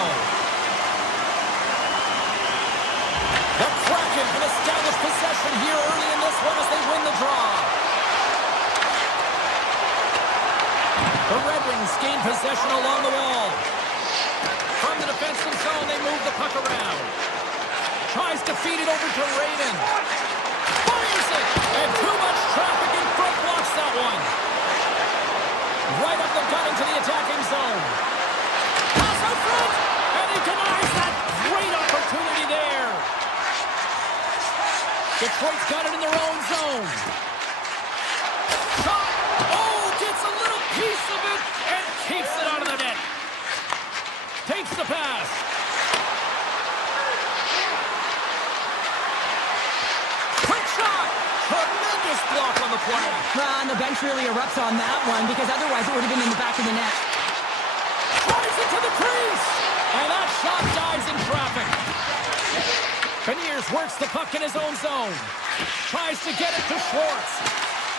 The Kraken can establish possession here early in this one as they win the draw. The Red Wings gain possession along the wall. From the defensive zone, they move the puck around. Tries to feed it over to Raven. Fires it! And too much traffic in front blocks that one. Right up the gut into the attacking zone. Pass out front! And he denies that great opportunity there. Detroit's got it in their own zone. Shot! Oh, gets a little piece of it and keeps it out of the net. Takes the pass. Quick shot! Tremendous block on the play. And the bench really erupts on that one because otherwise it would have been in the back of the net. Flies into the crease! And that shot dies in traffic. Beniers works the puck in his own zone. Tries to get it to Schwartz.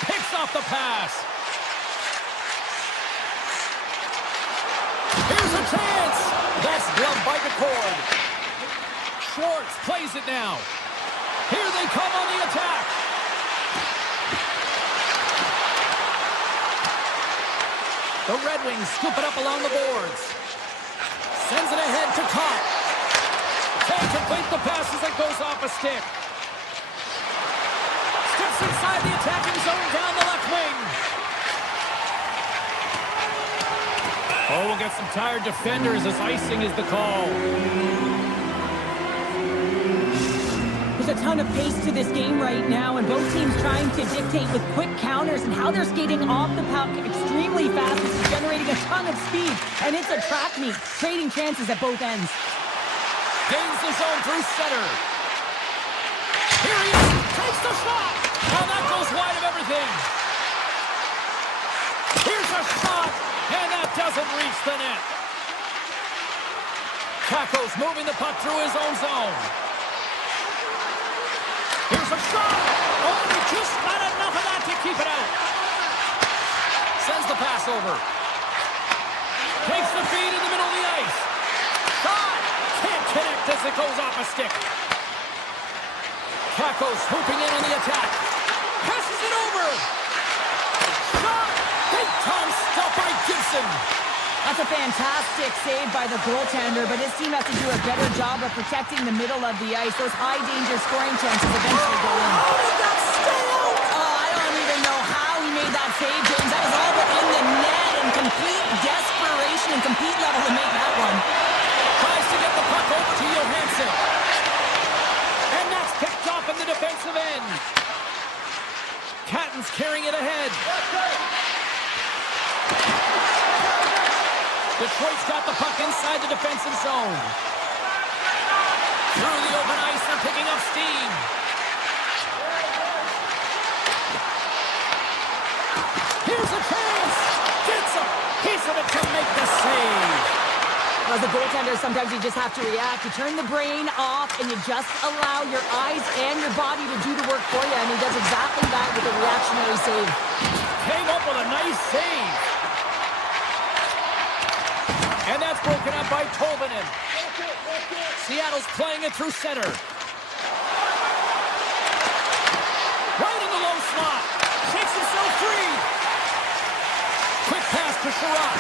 Picks off the pass. Here's a chance! That's gloved by McCord. Schwartz plays it now. Here they come on the attack. The Red Wings scoop it up along the boards. Sends it ahead to Kopp. Can't complete the pass as it goes off a stick. Steps inside the attacking zone down the left wing. Oh, we'll get some tired defenders as icing is the call. There's a ton of pace to this game right now, and both teams trying to dictate with quick counters and how they're skating off the puck extremely fast. This is generating a ton of speed, and it's a track meet, trading chances at both ends. Gains the zone through center. Here he is, takes the shot, and that goes wide of everything. Here's a shot, and that doesn't reach the net. Kakko's moving the puck through his own zone. Here's a shot. Oh, he just got enough of that to keep it out. Sends the pass over. Takes the feed in the middle of the ice. Shot. Can't connect as it goes off a stick. Kakko's swooping in on the attack. Passes it over. Shot. Big time stop by Gibson. That's a fantastic save by the goaltender, but his team has to do a better job of protecting the middle of the ice. Those high-danger scoring chances eventually go in. How did that stay out? Oh, I don't even know how he made that save, James. That was all but in the net and complete desperation and complete level to make that one. Tries to get the puck over to Johansson. And that's picked off in the defensive end. Catton's carrying it ahead. Detroit's got the puck inside the defensive zone. Through the open ice, they're picking up steam. Here's a chance. Gets a piece of it to make the save. As a goaltender, sometimes you just have to react. You turn the brain off and you just allow your eyes and your body to do the work for you. And he does exactly that with a reactionary save. Came up with a nice save. And that's broken up by Tolvanen. Seattle's playing it through center. Right in the low slot. Takes himself free. Quick pass to Sherratt.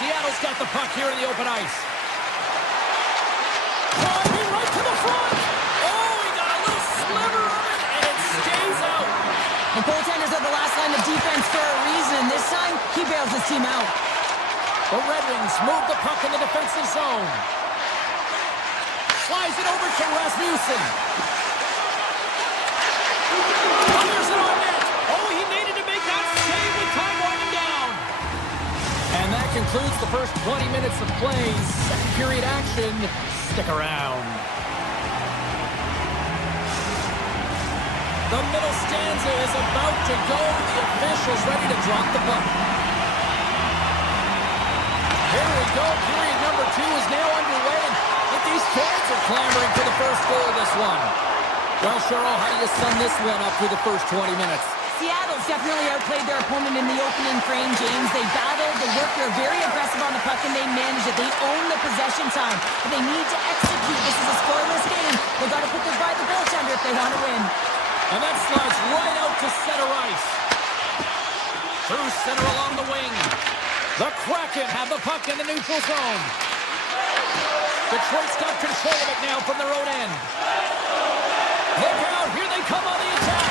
Seattle's got the puck here in the open ice. Driving right to the front. Oh, he got a little sliver of it, and it stays out. The goaltenders are the last line of defense for a reason. This time, he bails his team out. The Red Wings move the puck in the defensive zone. Slides it over to Rasmussen. Fires it on net. Oh, he needed to make that save with time winding down. And that concludes the first 20 minutes of play. Second period action. Stick around. The middle stanza is about to go. The officials ready to drop the puck. Here we go. Period number 2 is now underway. And these fans are clamoring for the first goal of this one. Well, Cheryl, how do you sum this one up through the first 20 minutes? Seattle's definitely outplayed their opponent in the opening frame, James. They battled, they worked, they're very aggressive on the puck, and they manage it. They own the possession time, but they need to execute. This is a scoreless game. They've got to put this by the goaltender if they want to win. And that slides right out to center ice. Through center along the wing. The Kraken have the puck in the neutral zone. Detroit's got control of it now from their own end. Look out, here they come on the attack.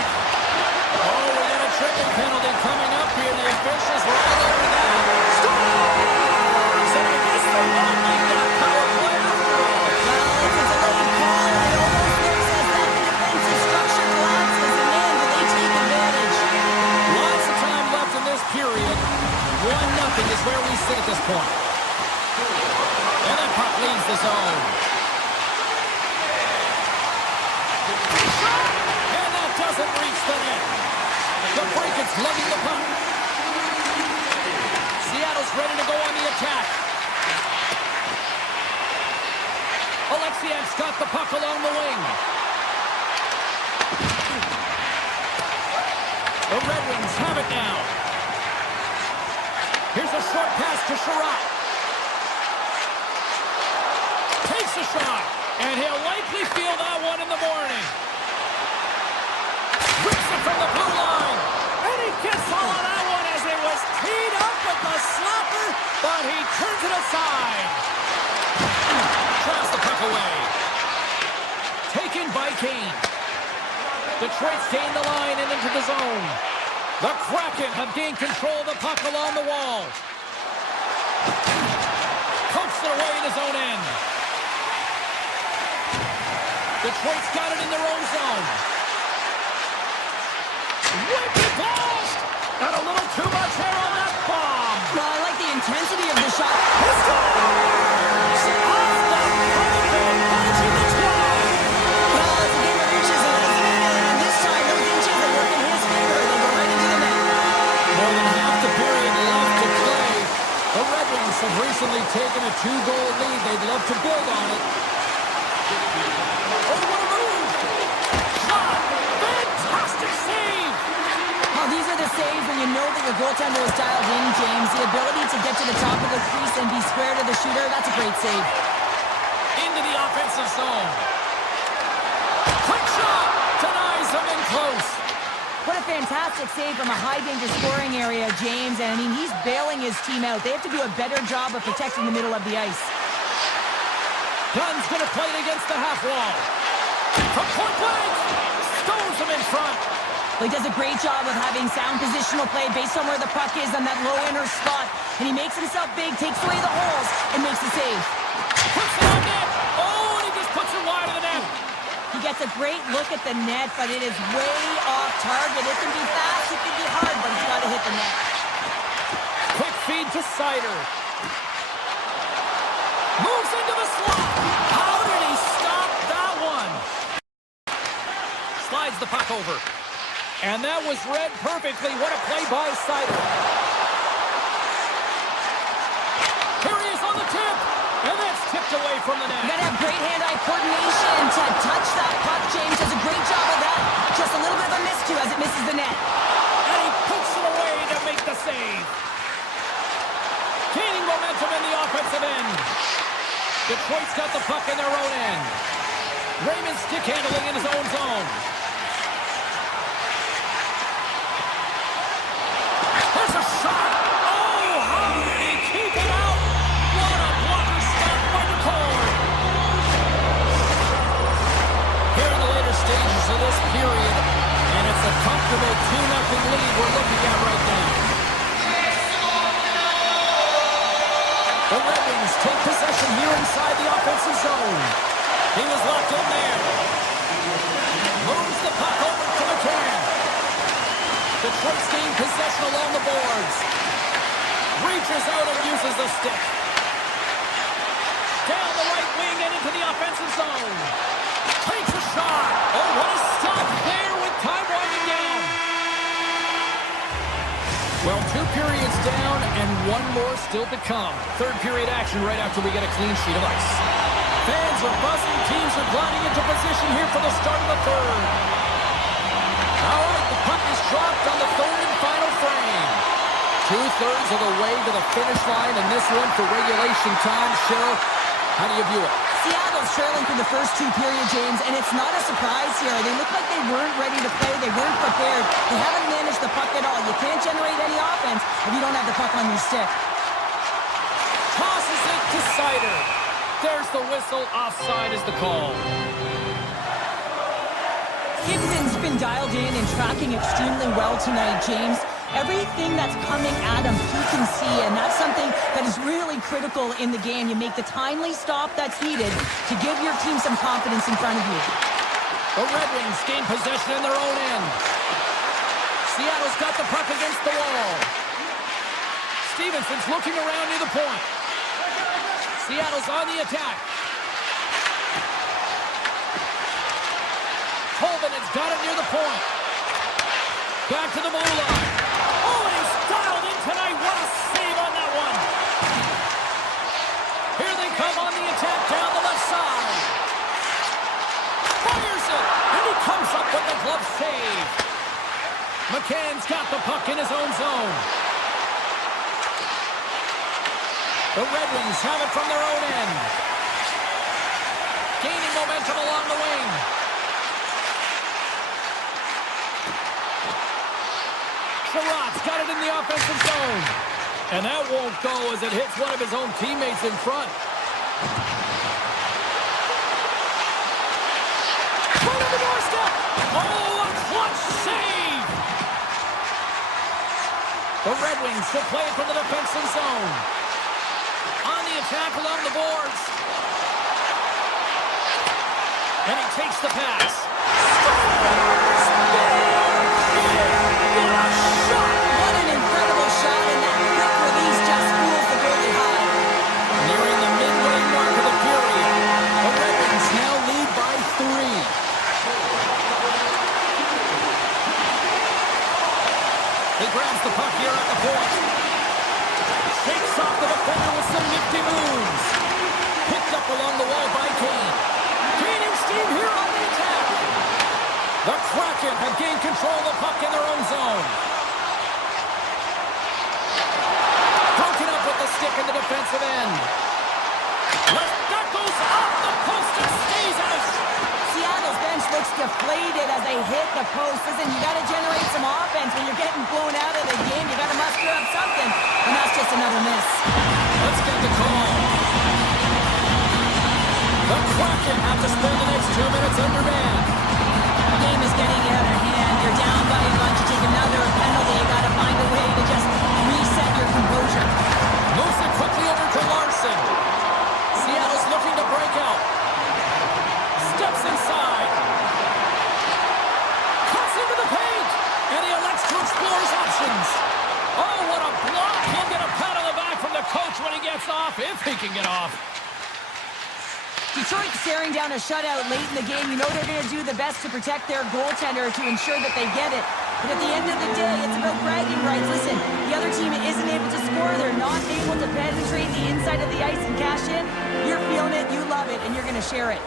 Oh, we got a tripping penalty coming up here. The officials right over that. Scores! And I guess they won't make that power play after all. Well, it's a delayed call, and it almost looks as that the defensive structure collapses, and man, do they take advantage. Lots of time left in this period. 1-0 is where we sit at this point. And that puck leaves the zone. And that doesn't reach the net. The Kraken's lugging the puck. Seattle's ready to go on the attack. Alexiev's got the puck along the wing. The Red Wings have it now. Here's a short pass to Sherratt. Takes a shot, and he'll likely feel that one in the morning. Rips it from the blue line, and he gets all of that one as it was teed up with the slapper, but he turns it aside. Draws the puck away. Taken by Kane. Detroit's gained the line and into the zone. The Kraken have gained control of the puck along the wall. Pokes it away in his own end. Detroit's got it in their own zone. Wicked blast! Got a little too much air on that bomb. Well, I like the intensity of the shot. He scores! Off the pocket! Punching the sky! Well, it's a game of inches, and this time those inches are working his favor. They go right into the net. More than half the period left to play. The Red Wings have recently taken a 2-goal lead. They'd love to build on it. Oh, what a move! Shot! Fantastic save! Well, these are the saves when you know that your goaltender is dialed in, James. The ability to get to the top of the crease and be square to the shooter, that's a great save. Into the offensive zone. Quick shot! Denies him in close. What a fantastic save from a high-danger scoring area, James. And, I mean, he's bailing his team out. They have to do a better job of protecting the middle of the ice. Dunn's going to play it against the half wall. From point blank, stones him in front. Well, he does a great job of having sound positional play based on where the puck is on that low inner spot. And he makes himself big, takes away the holes, and makes the save. Puts it on net. Oh, and he just puts it wide of the net. He gets a great look at the net, but it is way off target. It can be fast, it can be hard, but he's got to hit the net. Quick feed to Sider. Moves into the slot. How did he stop that one? Slides the puck over. And that was read perfectly. What a play by Sider. Here he is on the tip. And that's tipped away from the net. You got to have great hand-eye coordination to touch that puck. James does a great job of that. Just a little bit of a miss, too, as it misses the net. And he pokes it away to make the save. Gaining momentum in the offensive end. Detroit's got the puck in their own end. Raymond stick handling in his own zone. There's a shot. Oh, how did he keep it out? What a blocker stop by Nicole. Here in the later stages of this period, and it's a comfortable 2-0 lead we're looking at right now. The Red Wings take possession here inside the offensive zone. He was locked in there. Moves the puck over to McCann. Detroit's gained possession along the boards. Reaches out and uses the stick. Down the right wing and into the offensive zone. Takes a shot. Oh, what a stop there with time winding down. Well, 2 periods down and 1 more still to come. Third period action right after we get a clean sheet of ice. Fans are buzzing. Teams are gliding into position here for the start of the third. All right, the puck is dropped on the 2/3 of the way to the finish line in this one for regulation time. Cheryl, how do you view it? Seattle's trailing for the first two periods, James, and it's not a surprise here. They look like they weren't ready to play. They weren't prepared. They haven't managed the puck at all. You can't generate any offense if you don't have the puck on your stick. Tosses it to Sider. There's the whistle. Offside is the call. Gibson's been dialed in and tracking extremely well tonight, James. Everything that's coming at him, he can see, and that's something that is really critical in the game. You make the timely stop that's needed to give your team some confidence in front of you. The Red Wings gain possession in their own end. Seattle's got the puck against the wall. Stevenson's looking around near the point. Seattle's on the attack. Colvin has got it near the point. Back to the blue line. Oh, and he's dialed in tonight. What a save on that one. Here they come on the attack down the left side. Fires it, and he comes up with the glove save. McCann's got the puck in his own zone. The Red Wings have it from their own end. Gaining momentum along the wing. Sherratt's got it in the offensive zone. And that won't go as it hits one of his own teammates in front. Right on the doorstep. Oh, a clutch save. The Red Wings will play it from the defensive zone. On the attack along the boards. And he takes the pass. What an incredible shot, and that quick release just schools the goalie high. Nearing the midway mark of the period. The Red Wings now lead by 3. He grabs the puck here at the point. Shakes off the defender with some nifty moves. Picked up along the wall by Kane. Gaining steam here on the attack. The Kraken have gained control of the puck in their own zone. Broken up with the stick in the defensive end. That goes off the post and stays out. Seattle's bench looks deflated as they hit the post. Listen, you got to generate some offense when you're getting blown out of the game. You got to muster up something, and that's just another miss. Let's get the call. The Kraken have to spend the next 2 minutes under man. The game is getting out of hand. You're down by a bunch. You take another penalty. You got to find a way to just reset your composure. Moves it quickly over to Larson. Seattle's looking to break out. Steps inside. Cuts into the paint. And he elects to explore his options. Oh, what a block. He'll get a pat on the back from the coach when he gets off, if he can get off. Detroit staring down a shutout late in the game. You know they're going to do the best to protect their goaltender to ensure that they get it. But at the end of the day, it's about bragging rights. Listen, the other team isn't able to score. They're not able to penetrate the inside of the ice and cash in. You're feeling it, you love it, and you're going to share it.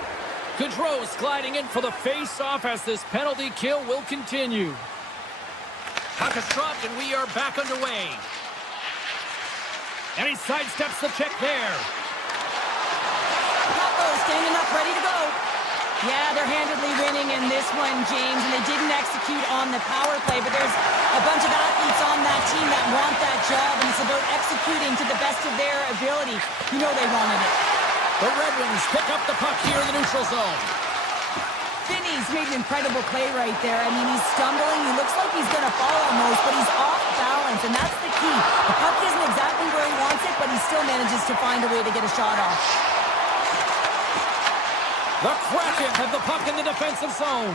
Gaudreau's gliding in for the face-off as this penalty kill will continue. Puck is dropped and we are back underway. And he sidesteps the check there. Standing up, ready to go. Yeah, they're handedly winning in this one, James, and they didn't execute on the power play, but there's a bunch of athletes on that team that want that job, and it's about executing to the best of their ability. You know they wanted it. The Red Wings pick up the puck here in the neutral zone. Finney's made an incredible play right there. I mean, he's stumbling. He looks like he's going to fall almost, but he's off balance, and that's the key. The puck isn't exactly where he wants it, but he still manages to find a way to get a shot off. The Kraken have the puck in the defensive zone.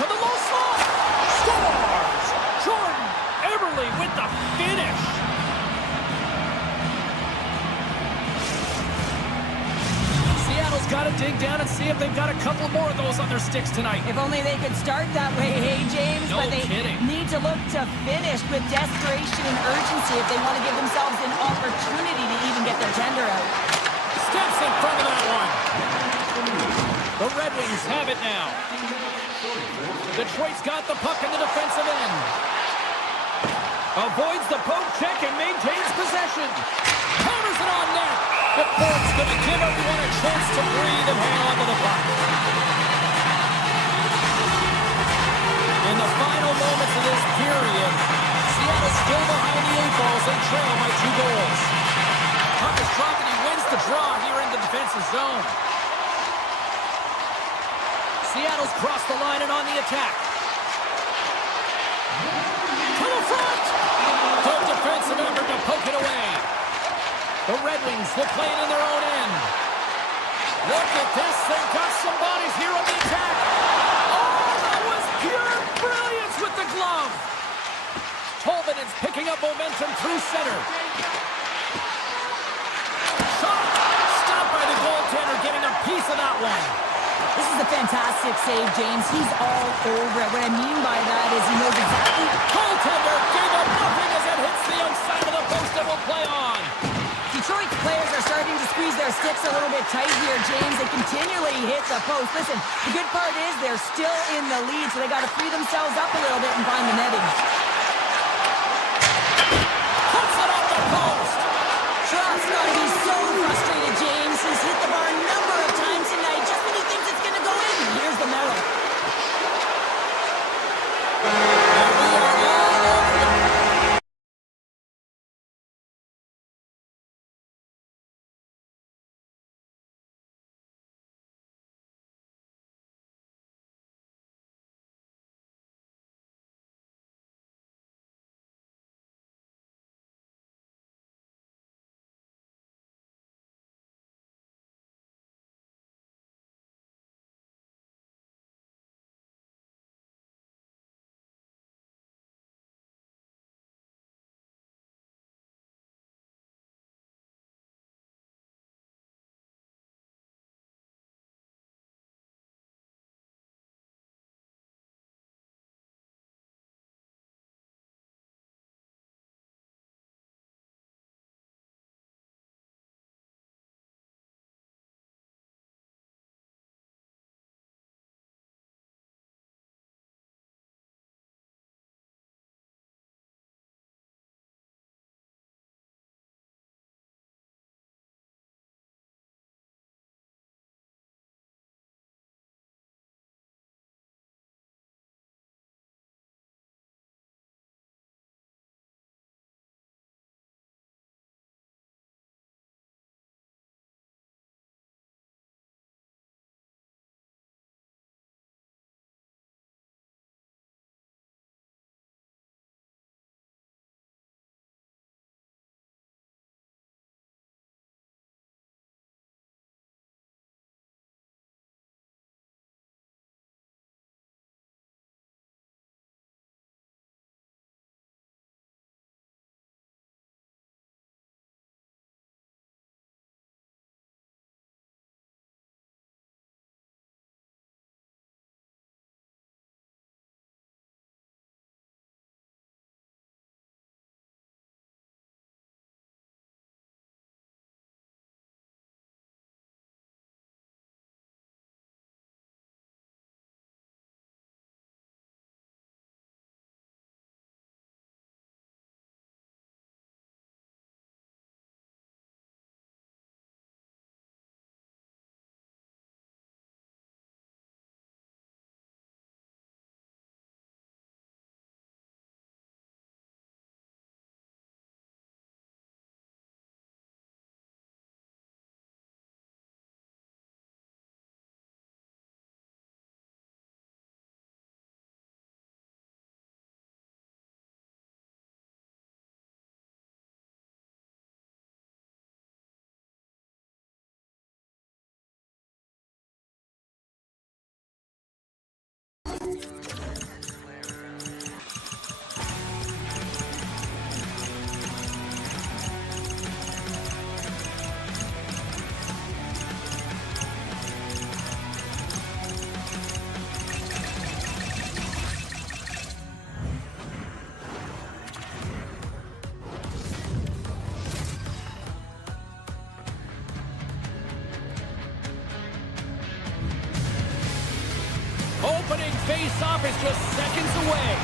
To the low slot. Scores! Jordan Eberle with the finish. Seattle's got to dig down and see if they've got a couple more of those on their sticks tonight. If only they could start that way, hey, James. No but they kidding. need to look to finish with desperation and urgency if they want to give themselves an opportunity to even get their tender out. Steps in front of that one. The Red Wings have it now. Detroit's got the puck in the defensive end. Avoids the poke check and maintains possession. Counters it on net. The board's going to give everyone a chance to breathe and hang on to the puck. In the final moments of this period, Seattle's still behind the 8 balls and trail by 2 goals. Puck is dropped and he wins the draw here in the defensive zone. Seattle's crossed the line and on the attack. To the front! Good defensive effort to poke it away. The Red Wings will play it in their own end. Look at this. They've got some bodies here on the attack. Oh, that was pure brilliance with the glove. Tolman is picking up momentum through center. Shot! Stopped by the goaltender, getting a piece of that one. This is a fantastic save, James. He's all over it. What I mean by that is he knows exactly... Goaltender gave up nothing as it hits the outside of the post and will play on. Detroit's players are starting to squeeze their sticks a little bit tight here, James. They continually hit the post. Listen, the good part is they're still in the lead, so they got to free themselves up a little bit and find the netting. Puts it off the post. Trump's got to be so frustrated, James. He's hit the bar a number of times tonight just when he thinks it's going to go in. Here's the medal. Opening face-off is just seconds away.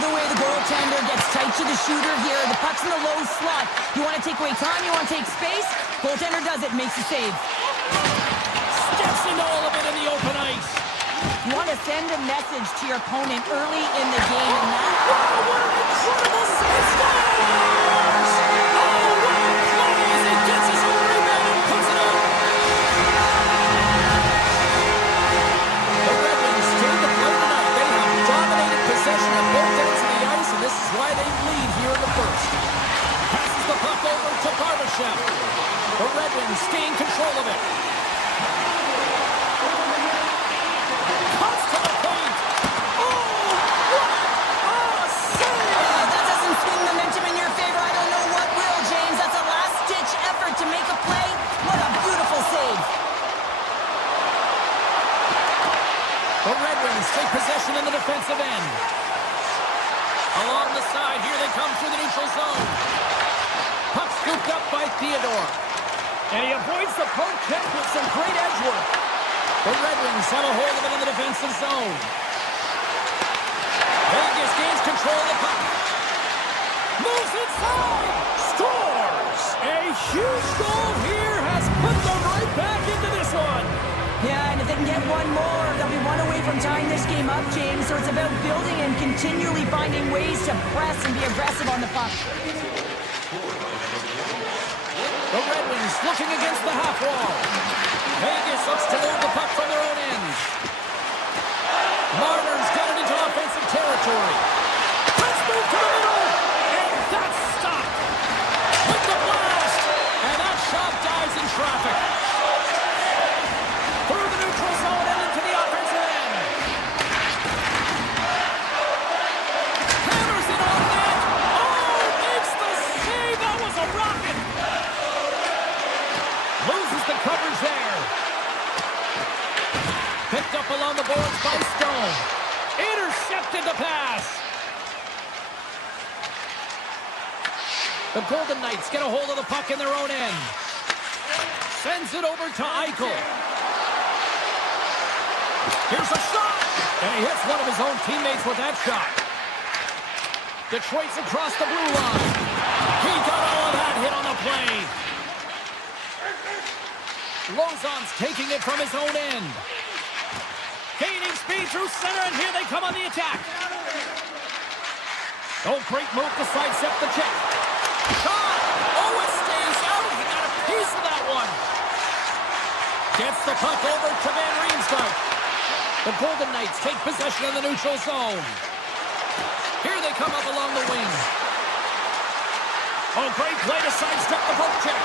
the way the goaltender gets tight to the shooter here. The puck's in the low slot. You want to take away time, you want to take space. Goaltender does it, makes the save. Steps into all of it in the open ice. You want to send a message to your opponent early in the game, and that... Oh, what an incredible save! Scores! Oh, what a play as he gets his own rebound and puts it in. The Red Wings take the play tonight. They have dominated possession at both ends of the ice, and this is why they lead here in the first. Passes the puck over to Barbashev. The Red Wings gain control of it. Cuts to the paint. Oh, what a save! That doesn't swing momentum in your favor. I don't know what will, James. That's a last-ditch effort to make a play. What a beautiful save. The Red Wings take possession in the defensive end. Along the side, here they come through the neutral zone. Puck scooped up by Theodore. And he avoids the poke check with some great edge work. The Red Wings have a hold of it in the defensive zone. Vegas gains control of the puck. Moves inside. Scores! A huge goal here has put them right back into this one. Yeah, and if they can get one more, they'll be one away from tying this game up, James. So it's about building and continually finding ways to press and be aggressive on the puck. The Red Wings looking against the half wall. Vegas looks to move the puck from their own end. Marner's got it into offensive territory. Let's move to the middle. And that's stopped. With the blast. And that shot dives in traffic. Through the neutral zone and into the offensive end. Hammers it on net. Oh, makes the save. That was a rocket. Loses the coverage there. Picked up along the boards by Stone. Intercepted the pass. The Golden Knights get a hold of the puck in their own end. Sends it over to Eichel. Here's a shot. And he hits one of his own teammates with that shot. Detroit's across the blue line. He got all of that hit on the play. Lozon's taking it from his own end. Gaining speed through center, and here they come on the attack. Oh, great move to sidestep the check. Shot! Oh, it stays out. He got a piece of that one. Gets the puck over to Van Riemsdyk. The Golden Knights take possession of the neutral zone. Here they come up along the wing. Oh, great play to sidestep the poke check.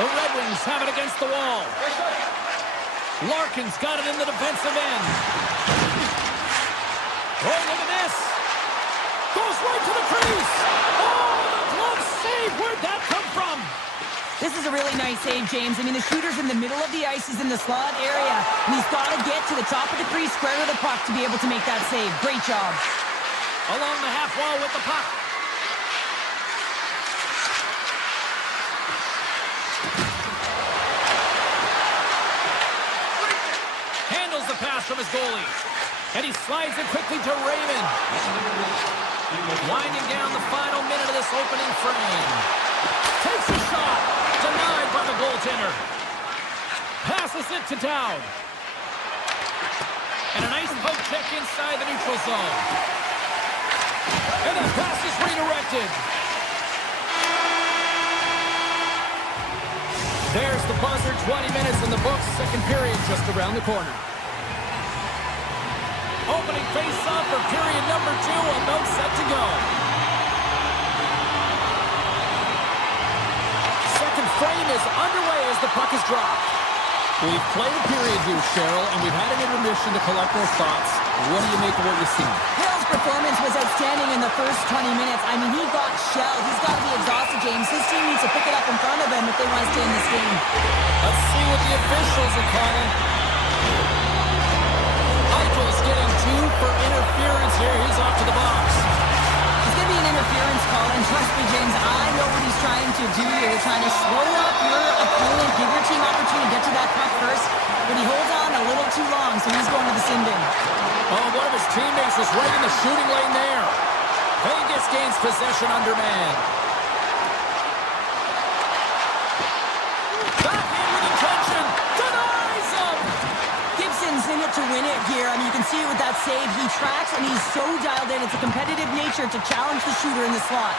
The Red Wings have it against the wall. Larkin's got it in the defensive end. Oh, look at this. Goes right to the crease. Oh, the glove save. Where'd that come from? This is a really nice save, James. I mean, the shooter's in the middle of the ice. He's in the slot area. And he's got to get to the top of the crease, square to the puck to be able to make that save. Great job. Along the half wall with the puck. Handles the pass from his goalie. And he slides it quickly to Raymond. Winding down the final minute of this opening frame. Takes a shot. Denied by the goaltender. Passes it to Dowd. And a nice poke check inside the neutral zone. And that pass is redirected. There's the buzzer. 20 minutes in the books. Second period just around the corner. Opening face-off for period number 2. About set to go. Second frame is underway as the puck is dropped. We've played a period here, Cheryl, and we've had an intermission to collect our thoughts. What do you make of what you've seen? Hill's performance was outstanding in the first 20 minutes. I mean, he got shelled. He's got to be exhausted, James. His team needs to pick it up in front of him if they want to stay in this game. Let's see what the officials are calling. Eichel's getting 2 for interference here. He's off to the box. It's going to be an interference call, and trust me, James, I know what he's trying to do here. Trying to slow up your opponent, give your team opportunity to get to that puck first, but he holds on a little too long, so he's going to the sin bin. Oh, one of his teammates was right in the shooting lane there. Vegas gains possession under man. Backhand with intention. Denies him. Gibson's in it to win it here. I mean, you can see it with that save. He tracks, and he's so dialed in. It's a competitive nature to challenge the shooter in the slot.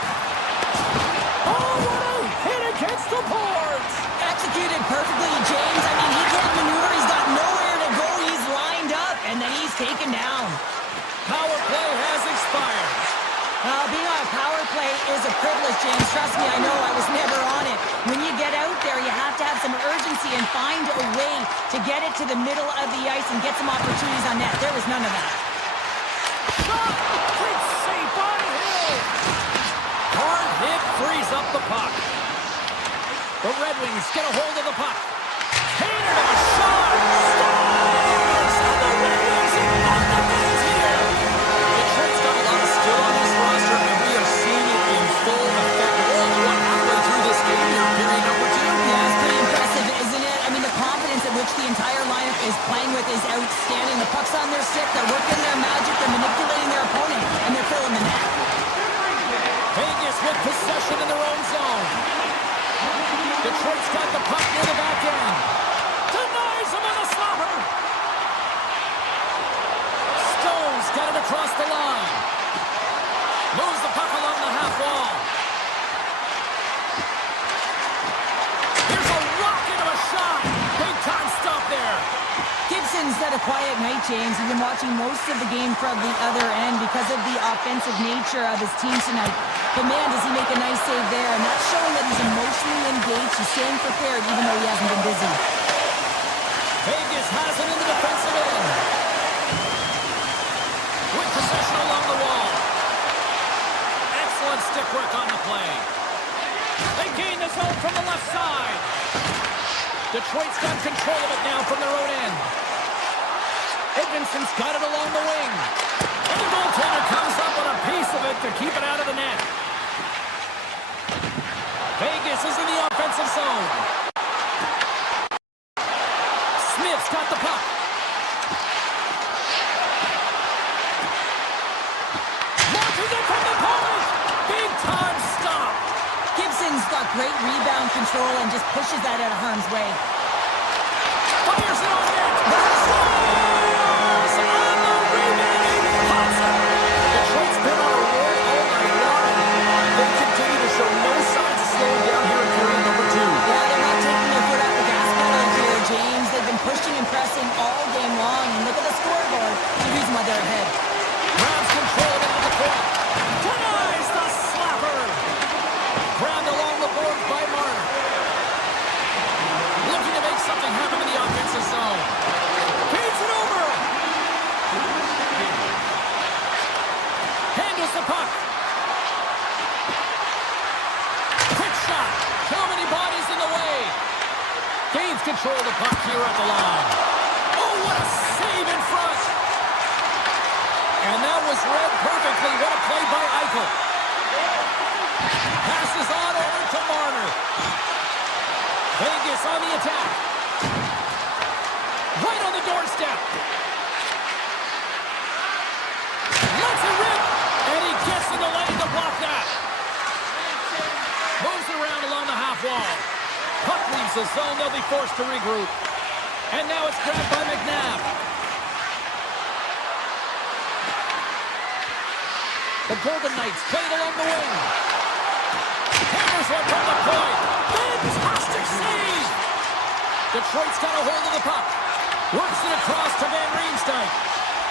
Oh, what a hit against the boards. Executed perfectly, James. I mean, he can't maneuver. He's got nowhere to go. He's lined up, and then he's taken down. Power play has expired. Being on a power play is a privilege, James. Trust me, I know. I was never on it. When you get out there, you have to have some urgency and find a way to get it to the middle of the ice and get some opportunities on net. There was none of that. Shot! Great save by Hill! Hard hit frees up the puck. The Red Wings get a hold of the puck. Hater to the shot! Scores! And the Red Wings are on the base here! Detroit's got a lot of skill on this roster, and we are seeing it in full effect. We're only halfway through this game here, period number 2. Yeah, it's pretty impressive, isn't it? I mean, the confidence at which the entire lineup is playing with is outstanding. The puck's on their stick, they're working their magic, they're manipulating their opponent, and they're filling the net. Vegas with possession in their own zone. Detroit's got the puck near the back end. Denies him on the slapper. Stone's got it across the line. Moves the puck along the half wall. Here's a rocket of a shot. Big time stop there. Gibson's had a quiet night, James. He's been watching most of the game from the other end because of the offensive nature of his team tonight. But man, does he make a nice save there. And that's showing that he's emotionally engaged. He's staying prepared even though he hasn't been busy. Vegas has it in the defensive end. With possession along the wall. Excellent stick work on the play. They gain the zone from the left side. Detroit's got control of it now from their own end. Edmondson's got it along the wing. And the goaltender comes up with a piece of it to keep it out of the net. Vegas is in the offensive zone. Smith's got the puck. Launches it from the point. Big time stop. Gibson's got great rebound control and just pushes that out of harm's way. Fires it on net. Scores! On the rebound. Hudson. Detroit's been on a roll all night long. They continue to show no signs of slowing down here in period number 2. Yeah, they're not taking their foot off the gas pedal here, James. They've been pushing and pressing all game long. And look at the scoreboard. The reason why they're ahead. Grabs control down the point. Denies the slapper. Grabbed along the boards by Marner. Looking to make something happen in the offensive zone. Feeds it over. Handles the puck. Quick shot. Too many bodies in the way. Gains control of the puck here at the line. Oh, what a save in front. And that was read perfectly. What a play by Eichel. Passes on over to Marner. Vegas on the attack. Right on the doorstep. Lets it rip. And he gets in the lane to block that. Moves around along the half wall. Puck leaves the zone. They'll be forced to regroup. And now it's grabbed by McNabb. The Golden Knights played along the wing. Hammers one from the point. Fantastic save! Detroit's got a hold of the puck. Works it across to Van Riemsdyk.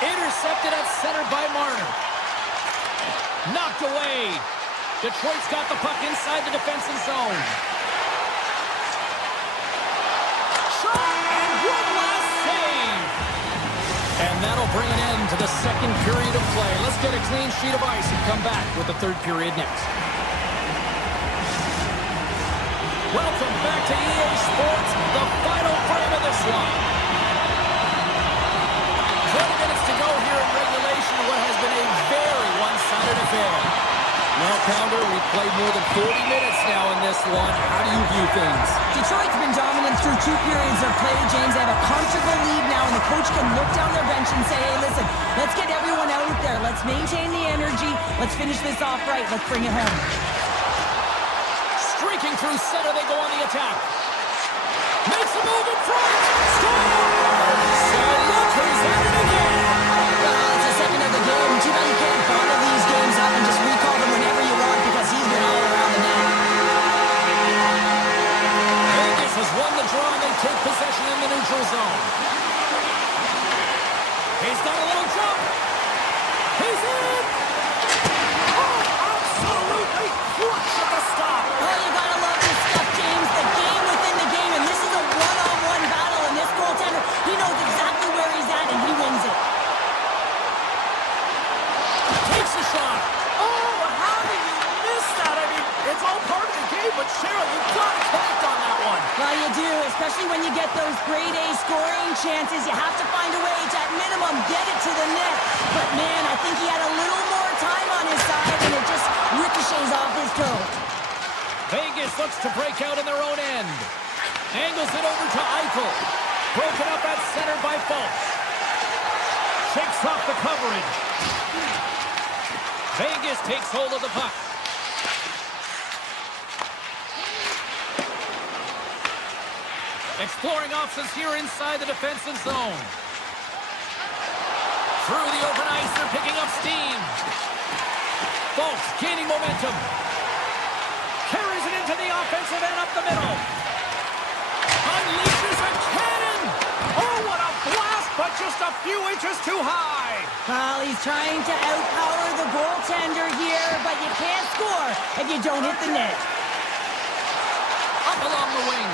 Intercepted at center by Marner. Knocked away. Detroit's got the puck inside the defensive zone. Shot and one last save. And that'll bring an end to the second period of play. Let's get a clean sheet of ice and come back with the third period next. Welcome back to EA Sports, the final frame of this one. 20 minutes to go here in regulation, what has been a very one-sided affair. Well, Pounder, we played more than 40 minutes now in this one. How do you view things? Detroit's been dominant through 2 periods of play, James. They have a comfortable lead now, and the coach can look down their bench and say, hey, listen, let's get everyone out there. Let's maintain the energy. Let's finish this off right. Let's bring it home. Streaking through center, they go on the attack. Makes a move in front. Scores! And look who's at it again. Well, it's the second of the game. Too bad you can't bottle these games up and just recall them whenever you want because he's been all around the net. Vegas has won the draw and they take possession in the neutral zone. He's got a little jump. He's in. Oh, absolutely clutch at the stop. Oh, you gotta love this stuff, James. The game within the game, and this is a one-on-one battle, and this goaltender, he knows exactly where he's at, and he wins it. Takes a shot. Oh, how did you miss that? I mean, it's all part of the game, but Cheryl, you've got to connect on that one. Well, you do, especially when you get those grade A scoring chances. You have to find a way to, at minimum, get it to the net. But, man, I think he had a little more time on his side, and it just ricochets off his toe. Vegas looks to break out in their own end. Angles it over to Eichel. Broken up at center by Fultz. Shakes off the coverage. Vegas takes hold of the puck. Exploring options here inside the defensive zone. Through the open ice, they're picking up steam. Fultz gaining momentum. Carries it into the offensive end up the middle. Unleashes a cannon. Oh, what a blast, but just a few inches too high. Well, he's trying to outpower the goaltender here, but you can't score if you don't hit the net. Up along the wing.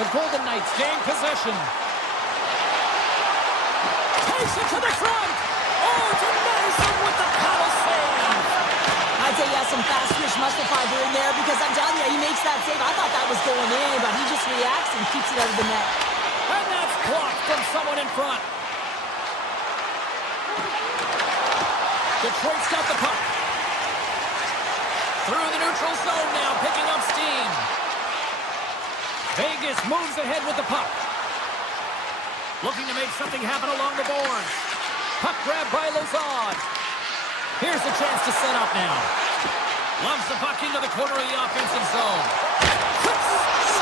The Golden Knights gain possession. Takes it to the front. Oh, to Madison with the paddle save. I'd say he has some fast twitch muscle fiber in there because I'm telling you, he makes that save. I thought that was going in, but he just reacts and keeps it out of the net. And that's blocked from someone in front. Detroit's got the puck. Through the neutral zone now, picking up steam. Vegas moves ahead with the puck. Looking to make something happen along the boards. Puck grab by Lazard. Here's a chance to set up now. Loves the puck into the corner of the offensive zone.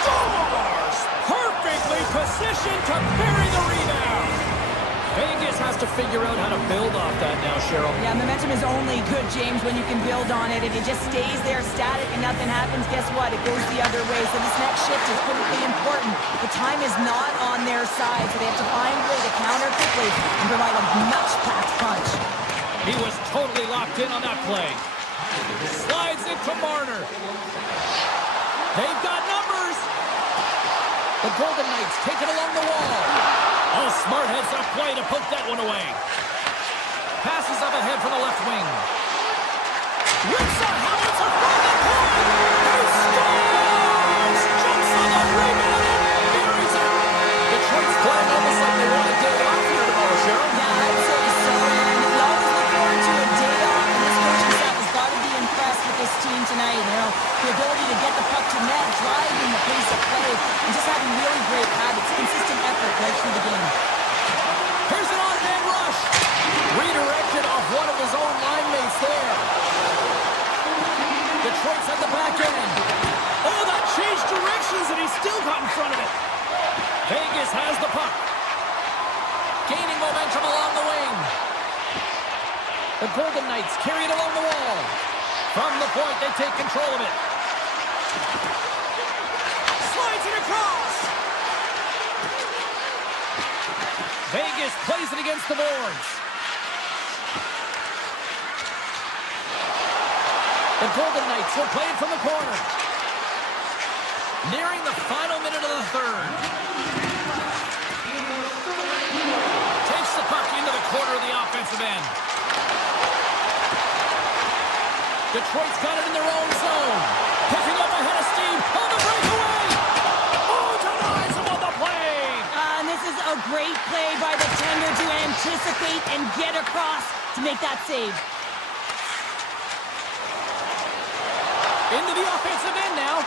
Scores! Perfectly positioned to bury the rebound. Vegas has to figure out how to build off that now, Cheryl. Yeah, momentum is only good, James, when you can build on it. If it just stays there static and nothing happens, guess what? It goes the other way. So this next shift is critically important. The time is not on their side, so they have to find a way to counter quickly and provide a much-packed punch. He was totally locked in on that play. Slides it to Marner. They've got numbers. The Golden Knights take it along the wall. Oh, smart heads-up play to poke that one away. Passes up ahead from the left wing. Rips a Hamilton from the point. He scores! Jumps on the rebound and buries it. Detroit's playing almost like they want a day off here tomorrow, Cheryl. Yeah, I'd say so. And we always look forward to a day off, and this coaching staff has got to be impressed with this team tonight. You know, the ability to get the puck to net, driving the pace of play, and just having really great habits, consistent effort right through the game. Here's an on-man rush. Redirected off one of his own line mates there. Detroit's at the back end. Oh, that changed directions, and he still got in front of it. Vegas has the puck. Gaining momentum along the wing. The Golden Knights carry it along the wall. From the point, they take control of it. Slides it across. Vegas plays it against the boards. The Golden Knights will play it from the corner. Nearing the final minute of the third. Takes the puck into the corner of the offensive end. Detroit's got it in their own zone. Picking up ahead of steam on the breakaway. Oh, denies him on the play. And this is a great play by the tender to anticipate and get across to make that save. Into the offensive end now.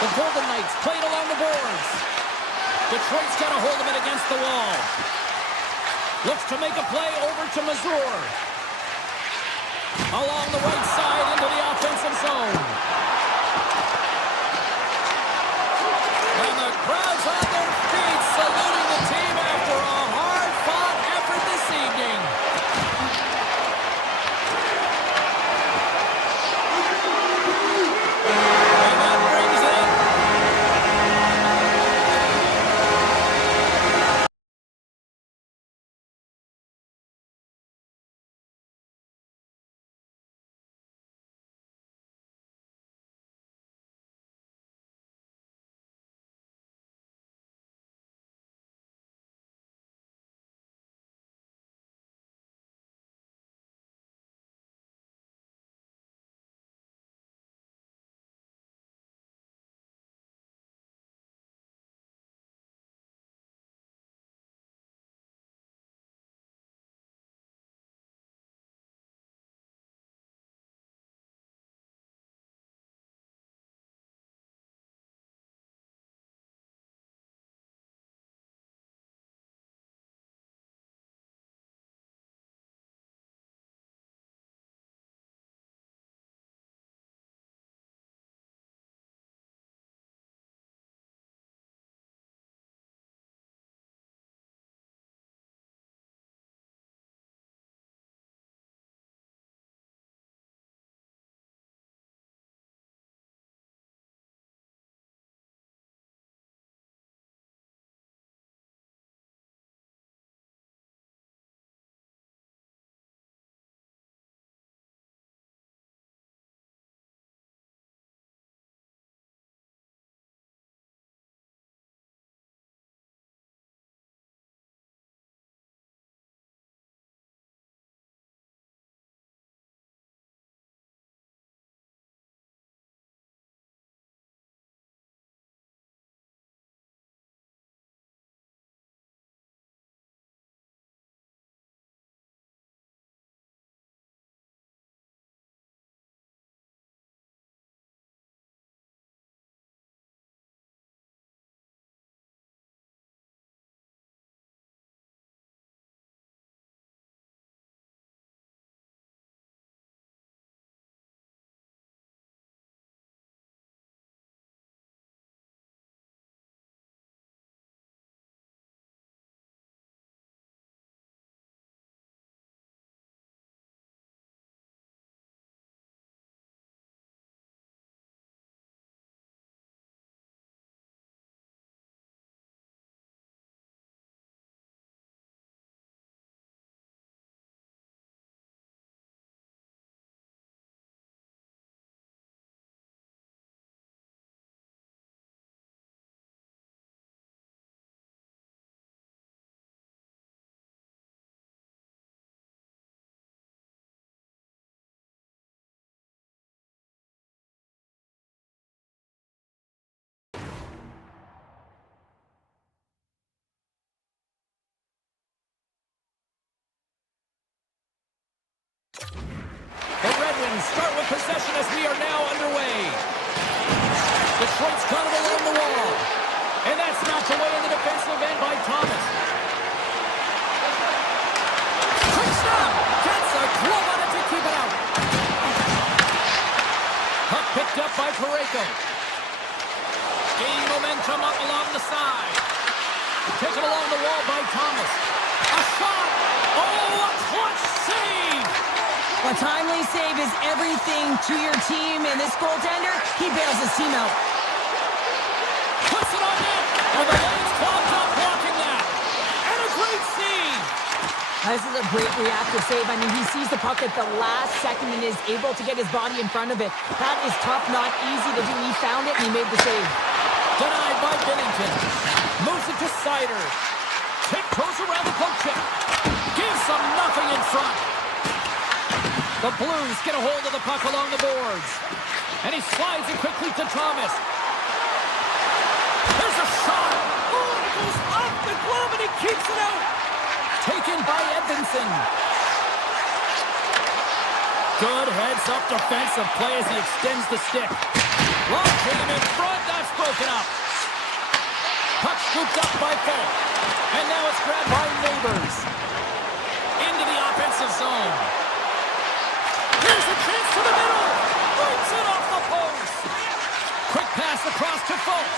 The Golden Knights played along the boards. Detroit's got a hold of it against the wall. Looks to make a play over to Mazur. Along the right side into the offensive zone. And the crowd's on their feet saluting the team after a hard-fought effort this evening. And that brings it. The Red Wings start with possession as we are now underway. Detroit's got it along the wall. And that's knocked away in the defensive end by Thomas. Quick stop! Gets a glove on it to keep it out. Puck picked up by Kraken. Gaining momentum up along the side. Taken along the wall by Thomas. A shot! Oh, a clutch save! A timely save is everything to your team, and this goaltender, he bails his team out. Puts it on net, and the lane's clogged up blocking that. And a great save! This is a great reactive save. I mean, he sees the puck at the last second and is able to get his body in front of it. That is tough, not easy to do. He found it, and he made the save. Denied by Bennington. Moves it to Sider. Tiptoes around the poke check. Gives them nothing in front. The Blues get a hold of the puck along the boards. And he slides it quickly to Thomas. There's a shot. Oh, it goes off the glove and he keeps it out. Taken by Edvinsson. Good heads-up defensive play as he extends the stick. Long game in front. That's broken up. Puck scooped up by Folk. And now it's grabbed by Neighbors. Into the offensive zone. Here's a chance to the middle. Brings it off the post. Quick pass across to Folk.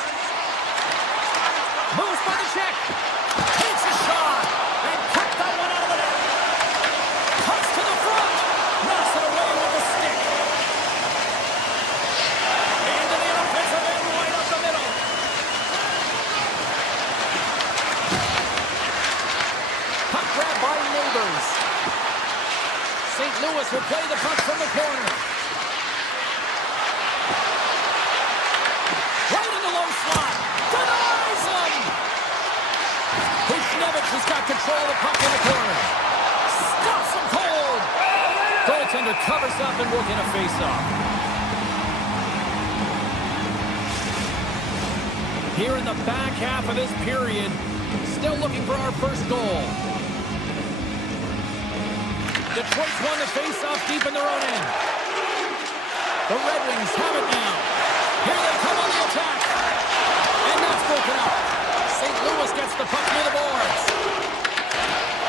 Moves by the check. Takes a shot. And kicked that one out of the net. Cuts to the front. Knocks it away with the stick. Into the offensive end right up the middle. Puck grab by Neighbors. St. Louis will play the puck from the corner. Right in the low slot. Denies him. Bushnevich has got control of the puck in the corner. Stops him cold. Goaltender covers up and will get a face-off. Here in the back half of this period, still looking for our first goal. Detroit's won the face-off deep in their own end. The Red Wings have it now. Here they come on the attack. And that's broken up. St. Louis gets the puck near the boards.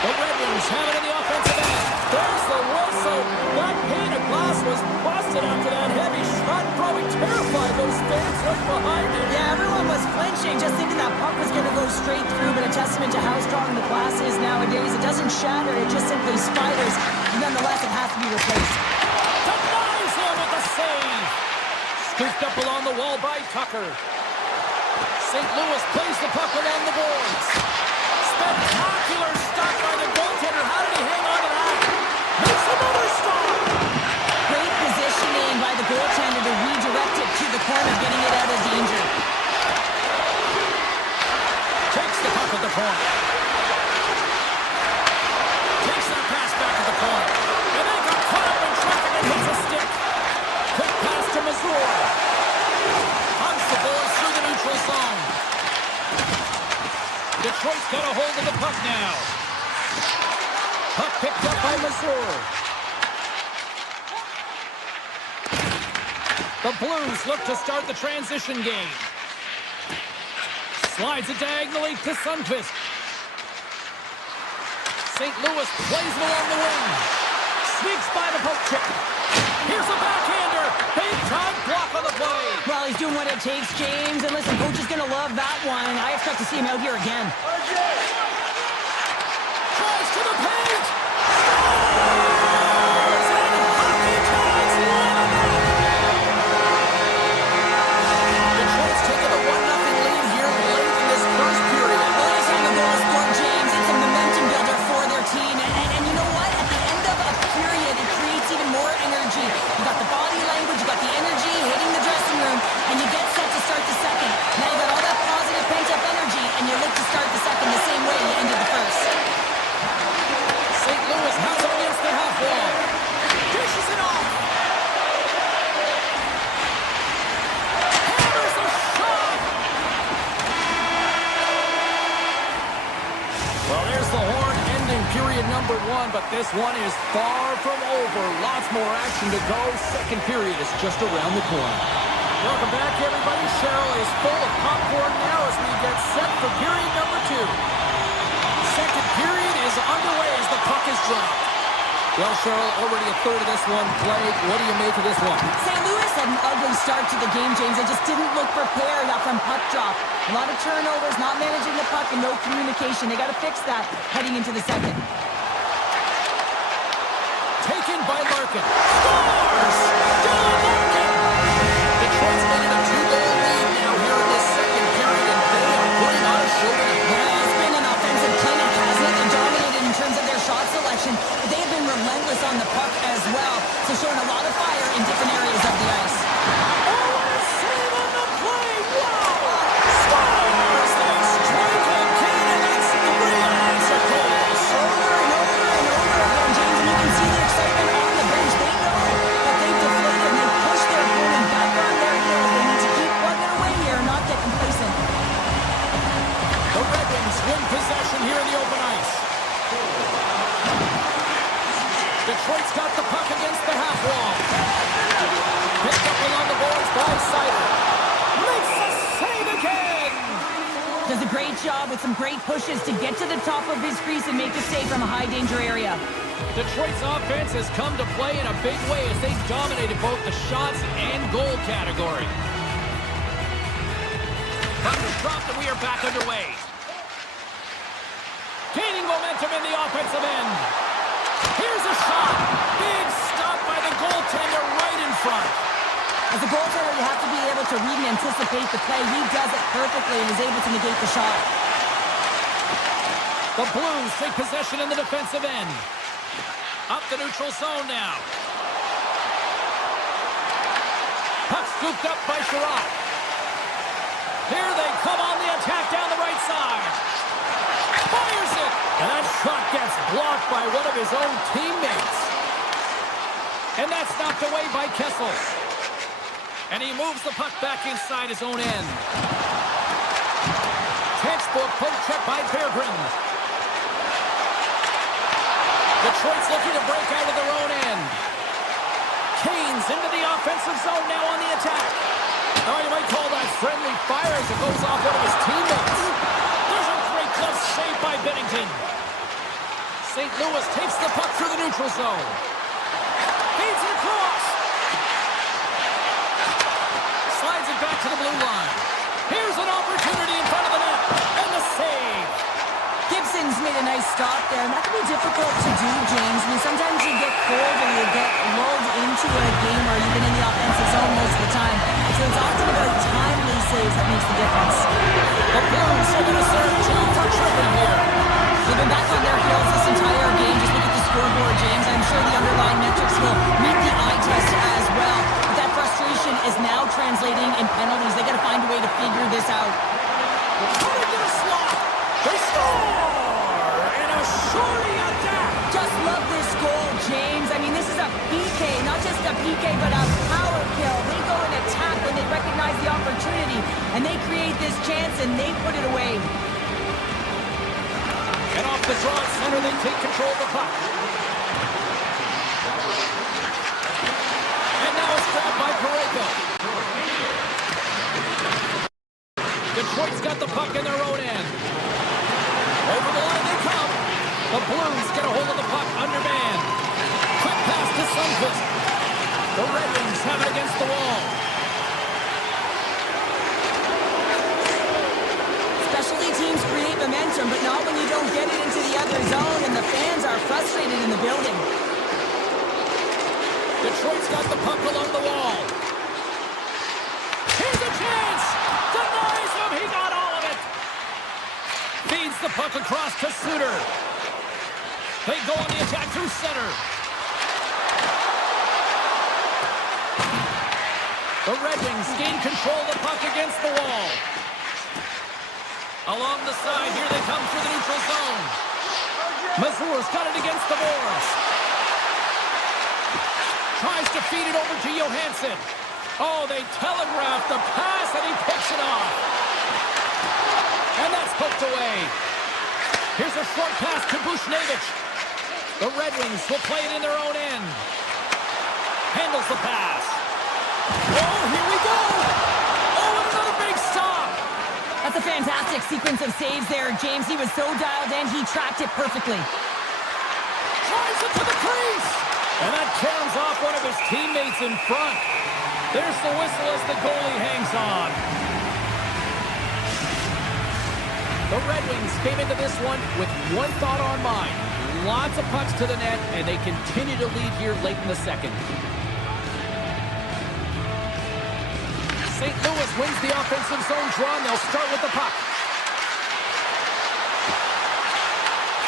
The Red Wings have it in the offensive end. There's the whistle. That pane of glass was busted after that heavy shot. Probably terrified those fans right behind it. Yeah, everyone was flinching, just thinking that puck was going to go straight through, but a testament to how strong the glass is nowadays. It doesn't shatter, it just simply spiders. Nonetheless, it has to be replaced. Denies him with the save. Scooped up along the wall by Tucker. St. Louis plays the puck along the boards. Spectacular stop by the goaltender. How did he hang on to that? Makes another stop. Great positioning by the goaltender to redirect it to the corner, getting it out of danger. Takes the puck at the point. Takes that pass back at the point. And they got caught up in traffic and hits a stick. Quick pass to Missouri. Hunts the boards through the neutral zone. Detroit's got a hold of the puck now. Puck picked up by Missouri. The Blues look to start the transition game. Slides it diagonally to Sundqvist. St. Louis plays it along the wing. Sneaks by the poke check. Here's a backhander. Big-time block on the play. Well, he's doing what it takes, James. And listen, coach is going to love that one. I expect to see him out here again. Tries to the paint. Detroit's taking a 1-0 lead here late in this first period. Well, anytime the goal is scored, James, it's a momentum builder for their team. And you know what? At the end of a period, it creates even more energy. You got the body language, you got the energy hitting the dressing room, and you get set to start the second. Now you got all that positive pent-up energy, and you look to start the second the same way you ended the first. St. Louis has it against the half wall. Dishes it off. Hammers a shot. Well, there's the horn ending period number 1, but this one is far from over. Lots more action to go. Second period is just around the corner. Welcome back, everybody. Cheryl is full of popcorn now as we get set for period number 2. Second period is underway as the puck is dropped. Well, Cheryl, already a third of this one played. What do you make of this one? St. Louis had an ugly start to the game, James. They just didn't look prepared out from puck drop. A lot of turnovers, not managing the puck, and no communication. They got to fix that heading into the second. Taken by Larkin. Scores! Dylan Larkin! Detroit's getting a 2-goal lead now here in this second period, and they are putting on a show tonight. Well, it's been an offensive clinic, hasn't it? They dominated in terms of their shot selection, but they have been relentless on the puck as well. So showing a lot of fire in different areas of the ice. Oh, what a save on the play! Wow! Scores! They strike again, and that's 3 unanswered goals. Over and over and over again, James, and you can see the excitement on the bench. They know that they've deflated with some great pushes to get to the top of his crease and make a save from a high-danger area. Detroit's offense has come to play in a big way as they dominated both the shots and goal category. Puck is dropped and we are back underway. Gaining momentum in the offensive end. Here's a shot. Big stop by the goaltender right in front. As a goaltender, you have to be able to read and anticipate the play. He does it perfectly and is able to negate the shot. The Blues take possession in the defensive end. Up the neutral zone now. Puck scooped up by Sherratt. Here they come on the attack down the right side. Fires it! And that shot gets blocked by one of his own teammates. And that's knocked away by Kessel. And he moves the puck back inside his own end. Textbook poke check by Berggren. Detroit's looking to break out of their own end. Kane's into the offensive zone now on the attack. Oh, you might call that friendly fire as it goes off one of his teammates. There's a great glove save by Bennington. St. Louis takes the puck through the neutral zone. Feeds it across. Slides it back to the blue line. Here's an opportunity in front of the net. And the save. Gibson's made a nice stop there, and that can be difficult to do, James. I mean, sometimes you get cold or you get lulled into a game or you've been in the offensive zone most of the time. So it's often about timely saves that makes the difference. The Blues are going to serve two for tripping here. They've been back on their heels this entire game. Just look at the scoreboard, James. I'm sure the underlying metrics will meet the eye test as well. But that frustration is now translating in penalties. They got to find a way to figure this out. Trying to get a slot. They score! And a shorty attack. Just love this goal, James. I mean, this is a PK, not just a PK, but a power kill. They go and attack when they recognize the opportunity, and they create this chance, and they put it away. And off the draw at center, they take control of the puck. And now it's grabbed by Pareko. Detroit's got the puck in their own end. Over the line they come. The Blues get a hold of the puck undermanned. Quick pass to Sundqvist. The Red Wings have it against the wall. Specialty teams create momentum, but not when you don't get it into the other zone, and the fans are frustrated in the building. Detroit's got the puck along the wall. Here's a chance! Denies him! He got all of it! Feeds the puck across to Suter. They go on the attack through center. The Red Wings gain control of the puck against the wall. Along the side, here they come through the neutral zone. Mazur's got it against the boards. Tries to feed it over to Johansson. Oh, they telegraphed the pass, and he picks it off. And that's poked away. Here's a short pass to Buchnevich. The Red Wings will play it in their own end. Handles the pass. Oh, here we go! Oh, and another big stop! That's a fantastic sequence of saves there, James. He was so dialed in, he tracked it perfectly. Drives it to the crease! And that turns off one of his teammates in front. There's the whistle as the goalie hangs on. The Red Wings came into this one with one thought on mind. Lots of pucks to the net, and they continue to lead here late in the second. St. Louis wins the offensive zone draw, and they'll start with the puck.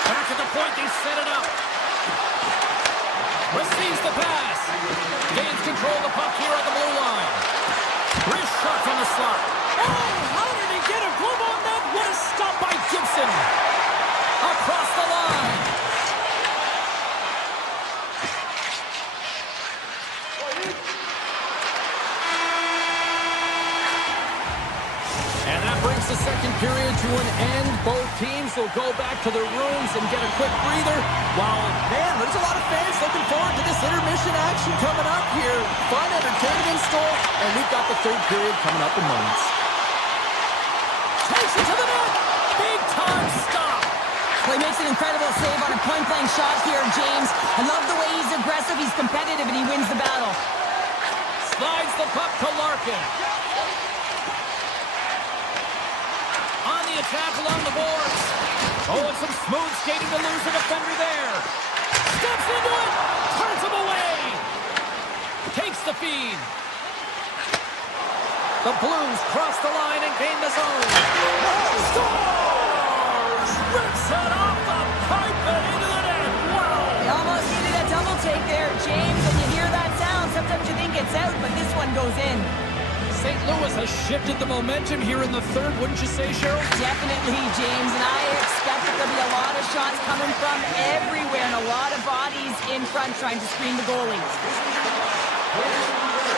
Back at the point, they set it up. Receives the pass. Gains control of the puck here on the blue line. Wrist shot from the slot. Oh, how did he get a glove on that? What a stop by Gibson. Across the line. And that brings the second period to an end. Both teams will go back to their rooms and get a quick breather. While, man, there's a lot of fans looking forward to this intermission action coming up here. Fun entertainment in store, and we've got the third period coming up in moments. Takes it to the net. Big time. Well, he makes an incredible save on a point-blank shot here, James. I love the way he's aggressive, he's competitive, and he wins the battle. Slides the puck to Larkin. On the attack along the boards. Oh, and some smooth skating to lose a defender there. Steps into it. Turns him away. Takes the feed. The Blues cross the line and gain the zone. Scores! Rips it off the pipe and into the net. Wow! He almost needed a double take there, James. When you hear that sound, sometimes you think it's out, but this one goes in. St. Louis has shifted the momentum here in the third, wouldn't you say, Cheryl? Definitely, James, and I expect that there'll be a lot of shots coming from everywhere and a lot of bodies in front trying to screen the goalie.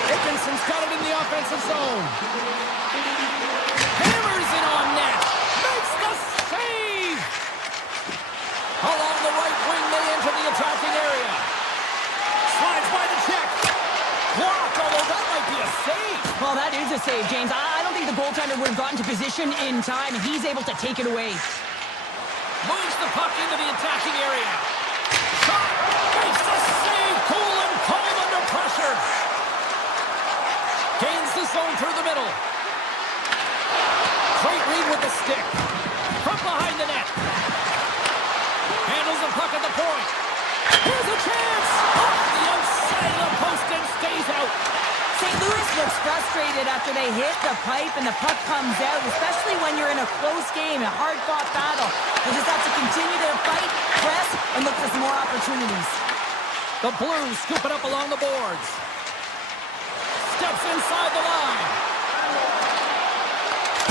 Dickinson's got it in the offensive zone. Hammers it on net. Makes the save. Along the right wing, they enter the attacking area. Slides by the check. Blocked, although that might be a save. Well, that is a save, James. I don't think the goaltender would have gotten to position in time, and he's able to take it away. Moves the puck into the attacking area. Shot. Makes the save. Cool and calm under pressure. Gains the zone through the middle. Great read with the stick. From behind the net. Handles the puck at the point. Here's a chance. Off the outside of the post and stays out. St. Louis looks frustrated after they hit the pipe and the puck comes out, especially when you're in a close game, a hard-fought battle. They just have to continue to fight, press, and look for some more opportunities. The Blues scoop it up along the boards. Steps inside the line.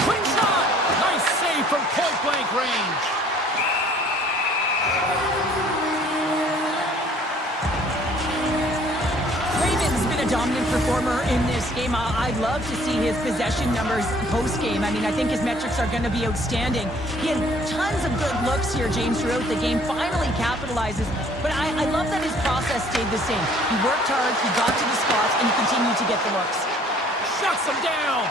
Quick shot. Nice save from point-blank range. Kraken's been a dominant performer in this game. I'd love to see his possession numbers post-game. I mean, I think his metrics are going to be outstanding. He had tons of good looks here, James, throughout the game. Finally capitalizes. But I love that his process stayed the same. He worked hard, he got to the spots, and he continued to get the looks. Shuts him down.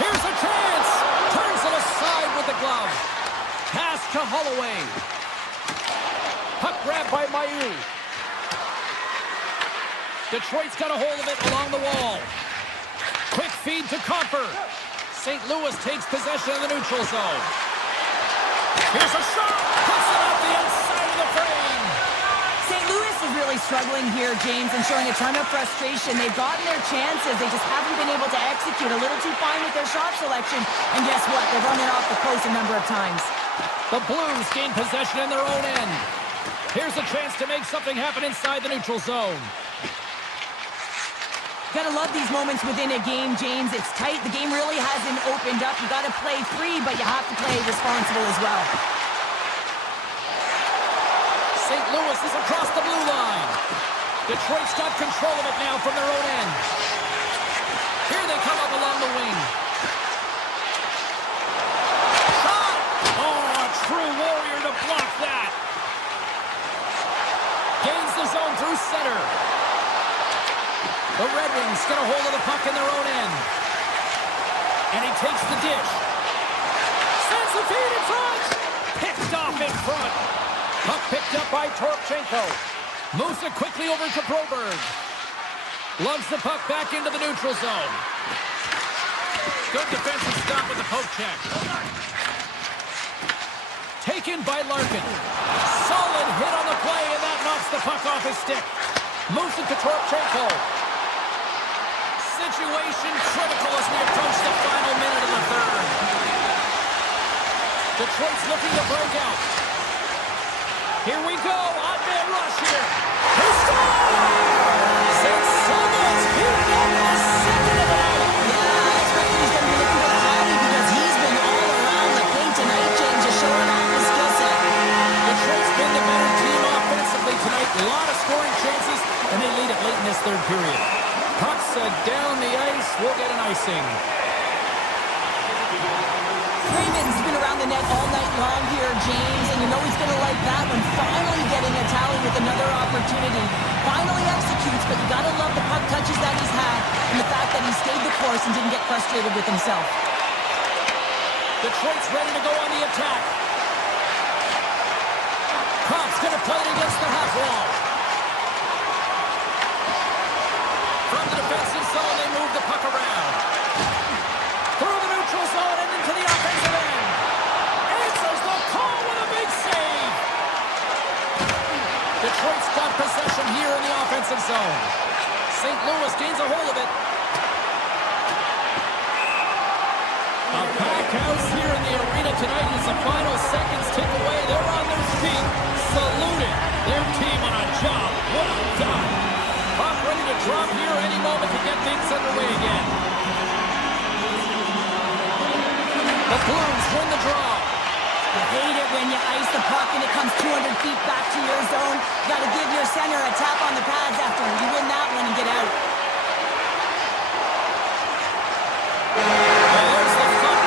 Here's a chance. Turns it aside with the glove. Pass to Holloway. Puck grabbed by Mayu. Detroit's got a hold of it along the wall. Quick feed to Copper. St. Louis takes possession of the neutral zone. Here's a shot. Puts it off the outside of the frame. St. Louis is really struggling here, James, and showing a ton of frustration. They've gotten their chances. They just haven't been able to execute. A little too fine with their shot selection. And guess what? They've run it off the post a number of times. The Blues gain possession in their own end. Here's a chance to make something happen inside the neutral zone. Gotta love these moments within a game, James. It's tight. The game really hasn't opened up. You gotta play free, but you have to play responsible as well. St. Louis is across the blue line. Detroit's got control of it now from their own end. Here they come up along the wing. Shot! Oh, a true warrior to block that. Gains the zone through center. The Red Wings get a hold of the puck in their own end. And he takes the dish. Sends the feed in front. Picked off in front. Puck picked up by Torpchenko. Moves it quickly over to Broberg. Lugs the puck back into the neutral zone. Good defensive stop with the poke check. Taken by Larkin. Solid hit on the play, and that knocks the puck off his stick. Moves it to Torpchenko. Situation critical as we approach the final minute of the third. Detroit's looking to break out. Here we go, on-man rush here. He scores! St. Louis heating up the second of the night. Yeah, I expect he's going to be looking for the hottie because he's been all around the paint tonight, James, just showing off his skill set. Detroit's been the better team offensively tonight. A lot of scoring chances, and they lead it late in this third period. Puck's down the ice. We'll get an icing. Kraken's been around the net all night long here, James, and you know he's going to like that one. Finally getting a tally with another opportunity. Finally executes, but you got to love the puck touches that he's had and the fact that he stayed the course and didn't get frustrated with himself. Detroit's ready to go on the attack. Copp's going to play it against the half wall. From the defensive zone, they move the puck around. Through the neutral zone and into the offensive end. Answers the call with a big save. Detroit's got possession here in the offensive zone. St. Louis gains a hold of it. A pack house here in the arena tonight as the final seconds tick away. They're on their feet, saluting their team on a job. Well done. Puck ready to drop here any moment to get things underway again. The Blues win the draw. You hate it when you ice the puck and it comes 200 feet back to your zone. You got to give your center a tap on the pads after you win that one and get out. There's the puck.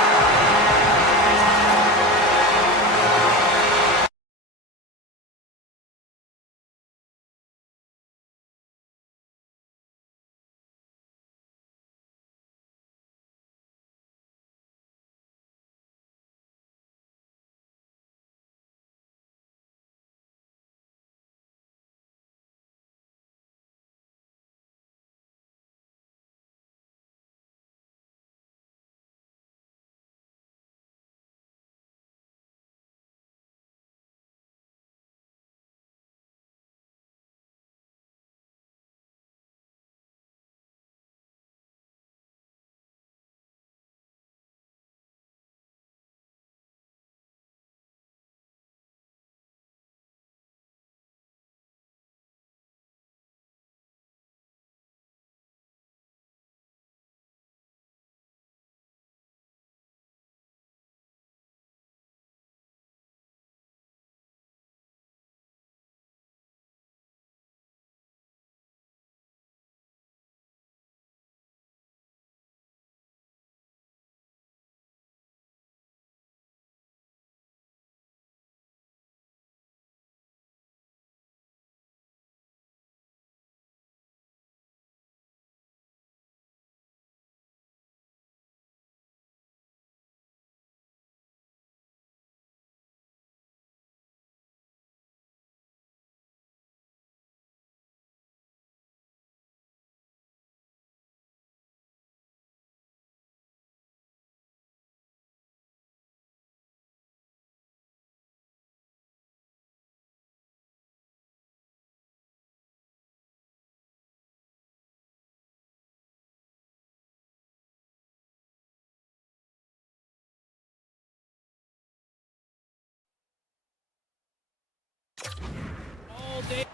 All day.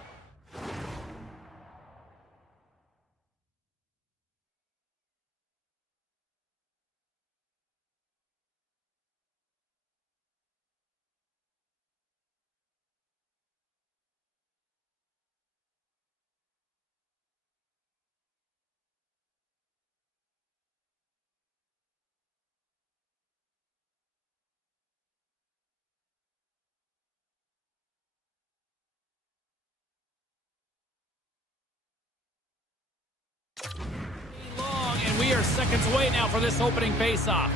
Long, and we are seconds away now for this opening face-off.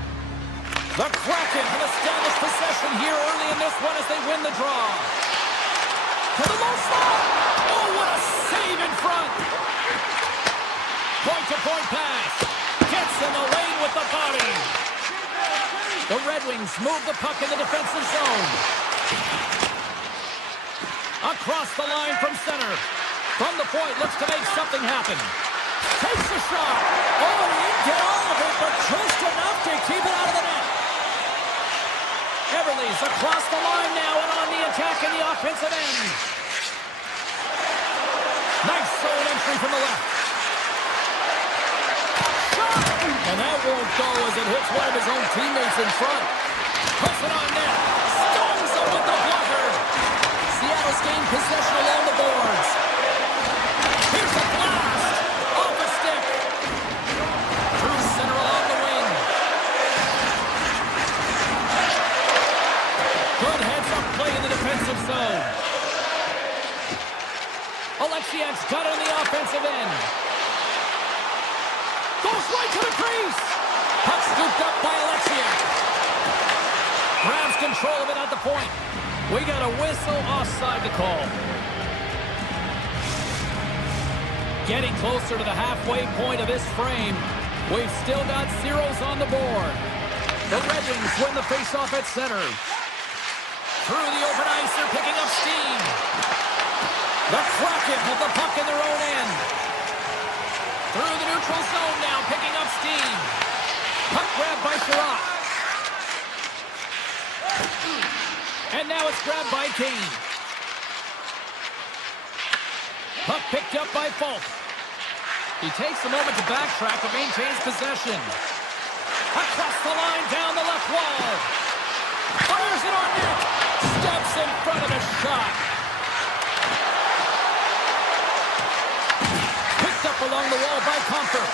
The Kraken have established possession here early in this one as they win the draw. To the low slot. Oh, what a save in front. Point-to-point pass. Gets in the lane with the body. The Red Wings move the puck in the defensive zone. Across the line from center. From the point, looks to make something happen. Takes a shot. Oh, he didn't get all of it, but just enough to keep it out of the net. Everly's across the line now and on the attack in the offensive end. Nice zone entry from the left. Shot! And that won't go as it hits one of his own teammates in front. Puts it on net. Stones him with the blocker. Seattle's gained possession along the boards. Here's a blast. Off a stick. Through center along the wing. Good heads-up play in the defensive zone. Alexiak's got it on the offensive end. Goes right to the crease. Puck scooped up by Alexiak. Grabs control of it at the point. We got a whistle offside to call. Getting closer to the halfway point of this frame. We've still got zeros on the board. The Red Wings win the faceoff at center. Through the open ice, they're picking up steam. The Kraken have the puck in their own end. Through the neutral zone now, picking up steam. Puck grabbed by Sherratt. And now it's grabbed by Kane. Puck picked up by Falk. He takes a moment to backtrack but maintains possession. Across the line, down the left wall. Fires it on net. Steps in front of a shot. Picked up along the wall by Comfort.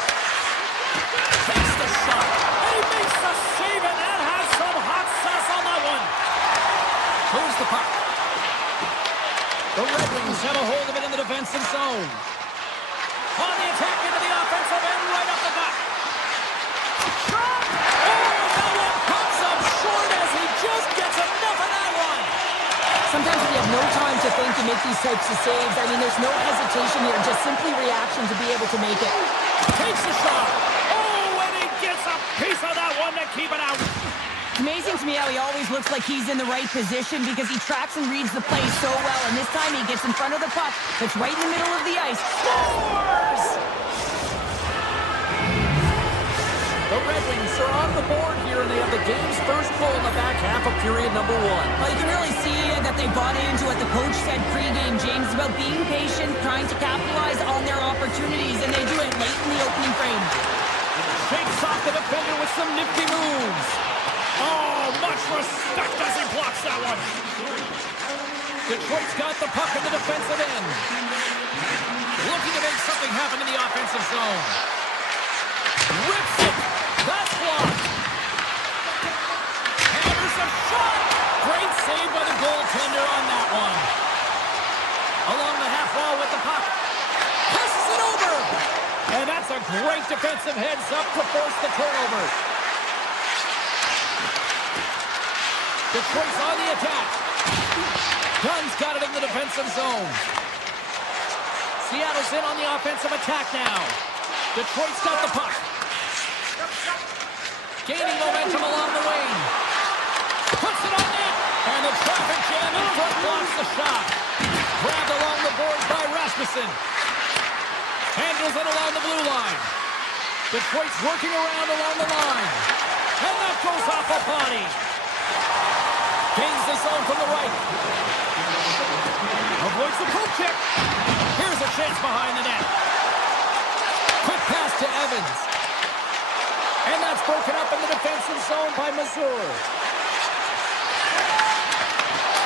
Takes the shot. And he makes the save, and that has some hot sauce on that one. Moves the puck. The Red Wings have a hold of it in the defensive zone. On the attack into the offensive end, right up the gut. Shot! Oh, that one comes up short as he just gets enough of that one. Sometimes if you have no time to think, you make these types of saves. I mean, there's no hesitation here, just simply reaction to be able to make it. Takes the shot. Oh, and he gets a piece of that one to keep it out. It's amazing to me how he always looks like he's in the right position because he tracks and reads the play so well. And this time he gets in front of the puck. It's right in the middle of the ice. Scores! The Red Wings are on the board here, and they have the game's first goal in the back half of period number 1. Well, you can really see that they bought into what the coach said pregame, James, about being patient, trying to capitalize on their opportunities, and they do it late in the opening frame. Shakes off the defender with some nifty moves. Oh, much respect as he blocks that one. Detroit's got the puck in the defensive end. Looking to make something happen in the offensive zone. Rips it. That's blocked. Hammers a shot. Great save by the goaltender on that one. Along the half wall with the puck. Passes it over. And that's a great defensive heads up to force the turnover. Detroit's on the attack. Dunn's got it in the defensive zone. Seattle's in on the offensive attack now. Detroit's got the puck. Gaining momentum along the wing. Puts it on net. And the traffic jam in front blocks the shot. Grabbed along the boards by Rasmussen. Handles it along the blue line. Detroit's working around along the line. And that goes off a body. Gains the zone from the right. Avoids the poke check. Here's a chance behind the net. Quick pass to Evans. And that's broken up in the defensive zone by Missouri.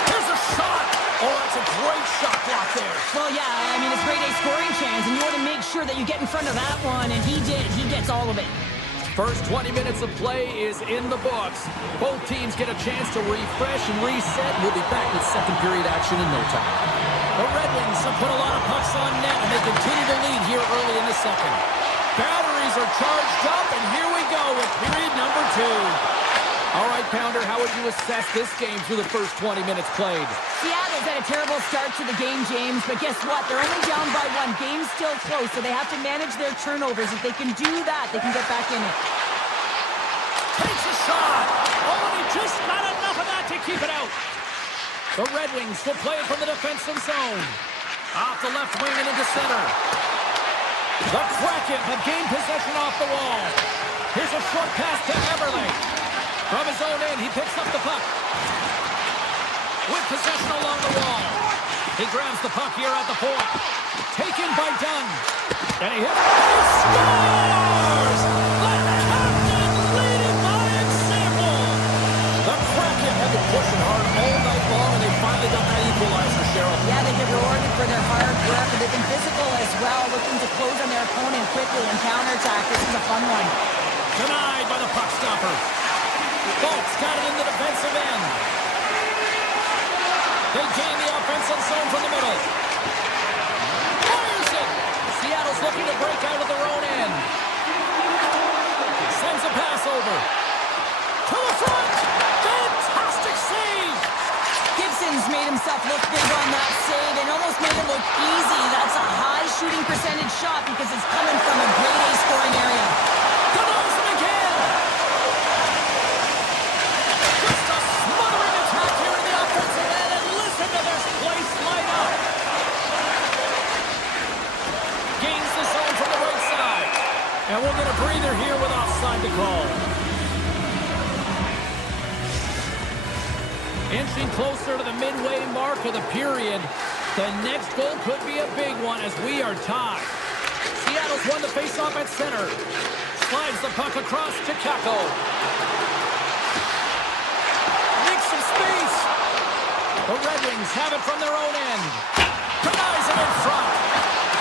Here's a shot. Oh, that's a great shot block there. Well, yeah, I mean, it's grade A scoring chance, and you want to make sure that you get in front of that one, and he did. He gets all of it. First 20 minutes of play is in the books. Both teams get a chance to refresh and reset. We'll be back with second period action in no time. The Red Wings have put a lot of pucks on net, and they continue to lead here early in the second. Batteries are charged up, and here we go with period number 2. All right, Pounder, how would you assess this game through the first 20 minutes played? Seattle's had a terrible start to the game, James, but guess what? They're only down by 1. Game's still close, so they have to manage their turnovers. If they can do that, they can get back in it. Takes a shot. Oh, and he just got enough of that to keep it out. The Red Wings will play it from the defensive zone. Off the left wing and into center. The Kraken have gained possession off the wall. Here's a short pass to Eberle. From his own end, he picks up the puck. With possession along the wall. He grabs the puck here at the point. Taken by Dunn. And he hits. He scores! The captain leading by example. The Kraken have been pushing hard all night long, and they finally got that equalizer, Cheryl. Yeah, they get rewarded for their hard work, and they've been physical as well, looking to close on their opponent quickly and counterattack. This is a fun one. Denied by the puck stopper. Bolt's got it in the defensive end. They gain the offensive zone from the middle. Fires it. Seattle's looking to break out of their own end. Sends a pass over. To the front. Fantastic Kucherov looked big on that save and almost made it look easy. That's a high shooting percentage shot because it's coming from a grade A scoring area. Denies him again. Just a smothering attack here in the offensive end, and listen to this place light up. Gains the zone from the right side. And we'll get a breather here with offside to call. Inching closer to the midway mark of the period. The next goal could be a big one as we are tied. Seattle's won the faceoff at center. Slides the puck across to Kako. Makes some space. The Red Wings have it from their own end. Denies it in front.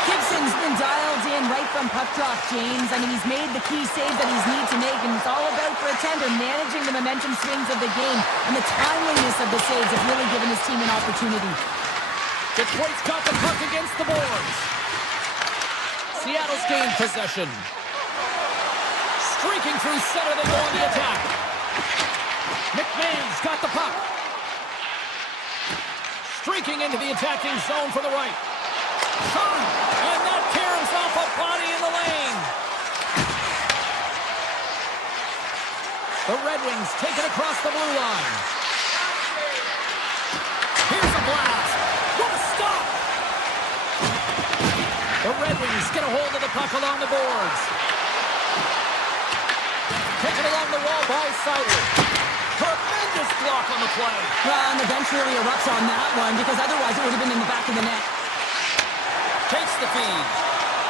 Gibson's been dialed in right from puck drop, James. I mean, he's made the key save that he's need to make, and it's all about, for a tender, managing the momentum swings of the game, and the timeliness of the saves have really given his team an opportunity. Detroit's got the puck against the boards. Seattle's gained possession. Streaking through center, they go on the attack. McMahon's got the puck. Streaking into the attacking zone for the right. Shot! And that caroms off a body in the lane. The Red Wings take it across the blue line. Here's a blast. What a stop! The Red Wings get a hold of the puck along the boards. Taken along the wall by Sider. Tremendous block on the play. Well, and the bench really erupts on that one, because otherwise it would have been in the back of the net. Takes the feed.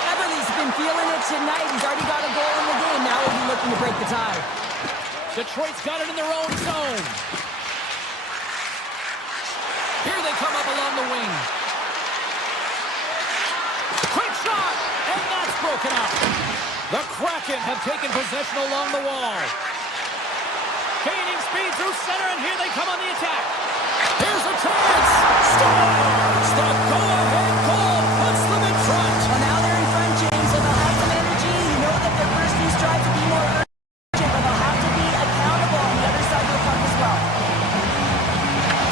Everly's been feeling it tonight. He's already got a goal in the game. Now he'll be looking to break the tie. Detroit's got it in their own zone. Here they come up along the wing. Quick shot! And that's broken up. The Kraken have taken possession along the wall. Gaining speed through center, and here they come on the attack. Here's a chance. Scores! The go-ahead goal puts them in front. Well, now they're in front, James, so they'll have some energy. You know that their first few strides will be more urgent, but they'll have to be accountable on the other side of the puck as well.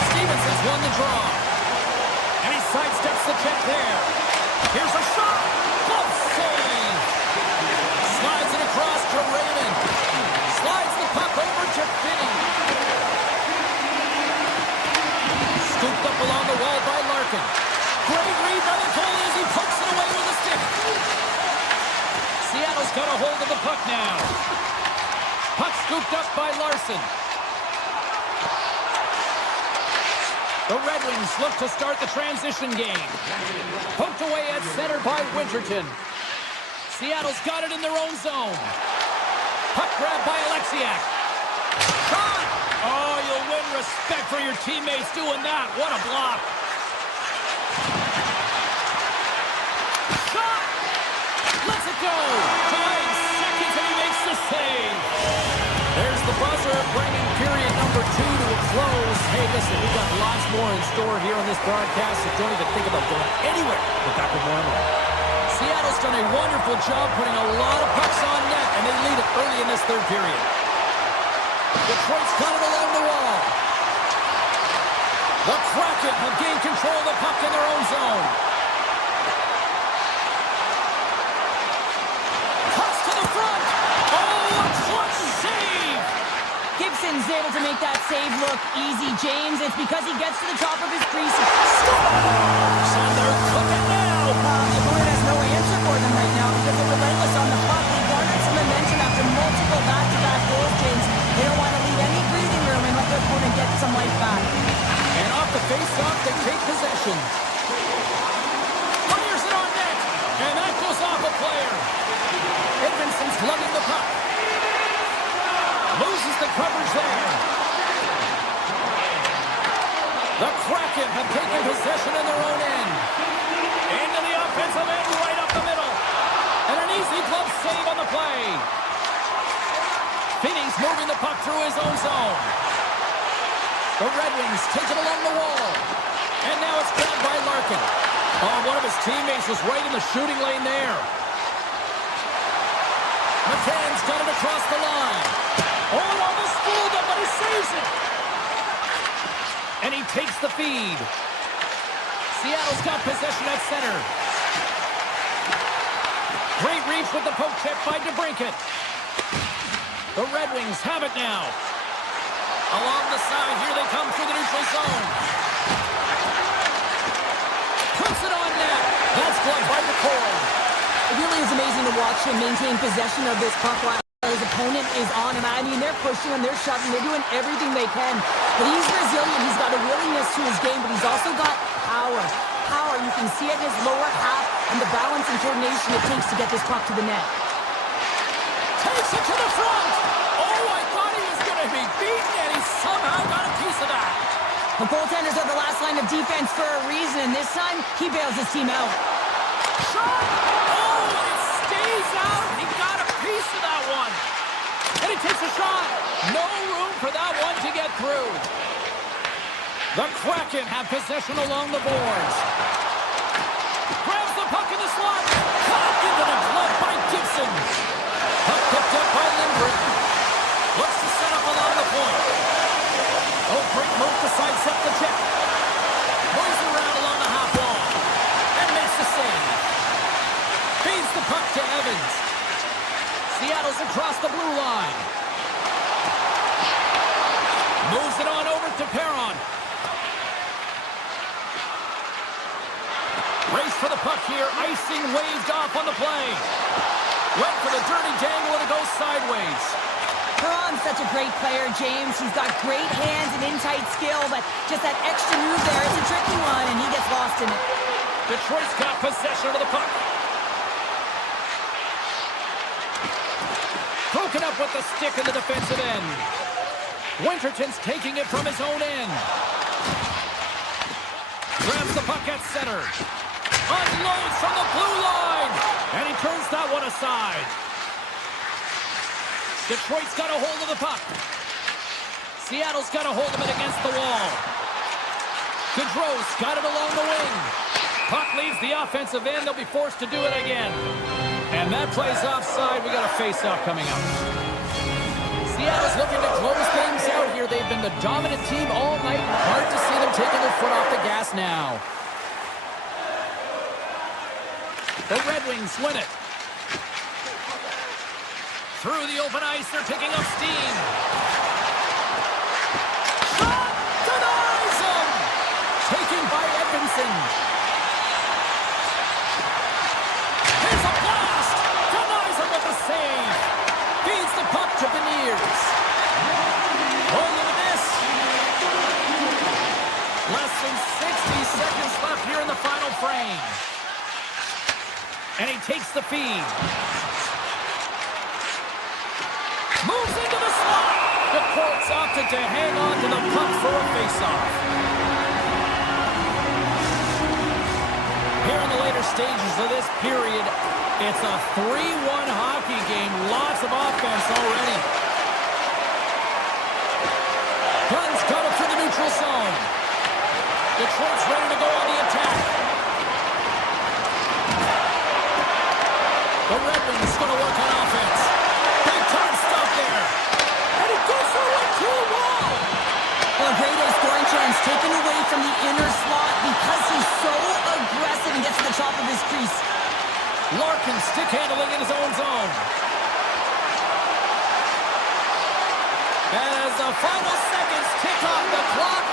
Stevenson's won the draw. And he sidesteps the check there. Here's a shot. Glove save. Slides it across to Raymond. Slides the puck over to Finney. Scooped up along the wall by Larkin. Great read by the goalie as he pokes it away with a stick. Seattle's got a hold of the puck now. Puck scooped up by Larson. The Red Wings look to start the transition game. Poked away at center by Winterton. Seattle's got it in their own zone. Puck grab by Alexiak. Shot! Oh, you'll win respect for your teammates doing that. What a block. Shot! Lets it go. 5 seconds and he makes the save. There's the buzzer, bringing period number 2 to a close. Hey, listen, we've got lots more in store here on this broadcast, so don't even think about going anywhere. We're back with more in a moment. Seattle's done a wonderful job putting a lot of pucks on net, and they lead it early in this third period. Detroit's got it along the wall. The Kraken have gained control of the puck in their own zone. Toss to the front. Oh, a clutch save. Gibson's able to make that save look easy, James. It's because he gets to the top of his crease. Scores! And they're cooking now. The opponent has no answer for them right now because they're relentless on the puck. They garnered some momentum after multiple back-to-back goals, James. They don't want to leave any breathing room and let their opponent get some life back. And off the face-off, they take possession. Fires it on net. And that goes off a player. Edmondson's lugging the puck. Loses the coverage there. The Kraken have taken possession in their own end. Into the offensive end, right up the middle. And an easy glove save on the play. Finney's moving the puck through his own zone. The Red Wings take it along the wall. And now it's grabbed by Larkin. Oh, one of his teammates was right in the shooting lane there. McCann's got it across the line. Oh, almost fooled him, but he saves it. And he takes the feed. Seattle's got possession at center. Great reach with the poke check by DeBrincat. The Red Wings have it now. Along the side, here they come through the neutral zone. Puts it on net. That's gloved by McCord. It really is amazing to watch him maintain possession of this puck while his opponent is on him. I mean, they're pushing him, they're shoving, they're doing everything they can. But he's resilient. He's got a willingness to his game, but he's also got power. Power, you can see it in his lower half and the balance and coordination it takes to get this puck to the net. Takes it to the front. Oh, I thought he was going to be beaten, and he somehow got a piece of that. The goaltenders are the last line of defense for a reason, and this time, he bails his team out. Shot! Oh, and it stays out. He got a piece of that one. And he takes a shot. No room for that one to get through. The Kraken have possession along the boards. Grabs the puck in the slot. Caught into the glove by Gibson. Puck picked up by Lindgren. Looks to set up along the point. Oh, great move to sidestep the check. Moves around along the half wall. And makes the save. Feeds the puck to Evans. Seattle's across the blue line. Moves it on over to Perron. Race for the puck here. Icing waved off on the play. Went for the dirty dangle and it goes sideways. Perron's such a great player, James. He's got great hands and in-tight skill, but just that extra move there, it's a tricky one, and he gets lost in it. Detroit's got possession of the puck. Broken up with the stick in the defensive end. Winterton's taking it from his own end. Grabs the puck at center. Unloads from the blue line. And he turns that one aside. Detroit's got a hold of the puck. Seattle's got a hold of it against the wall. Gaudreau's got it along the wing. Puck leaves the offensive end. They'll be forced to do it again. And that play's offside. We got a face-off coming up. Seattle's looking to close things out here. They've been the dominant team all night. Hard to see them taking their foot off the gas now. The Red Wings win it. Through the open ice, they're picking up steam. Shot! Denies him! Taken by Edmondson. Here's a blast! Denies him with a save. Feeds the puck to Beniers. Hold of this. Less than 60 seconds left here in the final frame. And he takes the feed. Moves into the slot. The Colts opted to hang on to the puck for a faceoff. Here in the later stages of this period, it's a 3-1 hockey game. Lots of offense already. Guns got it through the neutral zone. Detroit's ready to go on the attack. The Red Wings going to work on offense. Big time stuff there. And he goes through a 2-wall. Well, a great scoring chance taken away from the inner slot because he's so aggressive and gets to the top of his crease. Larkin stick handling in his own zone. As the final seconds tick off the clock,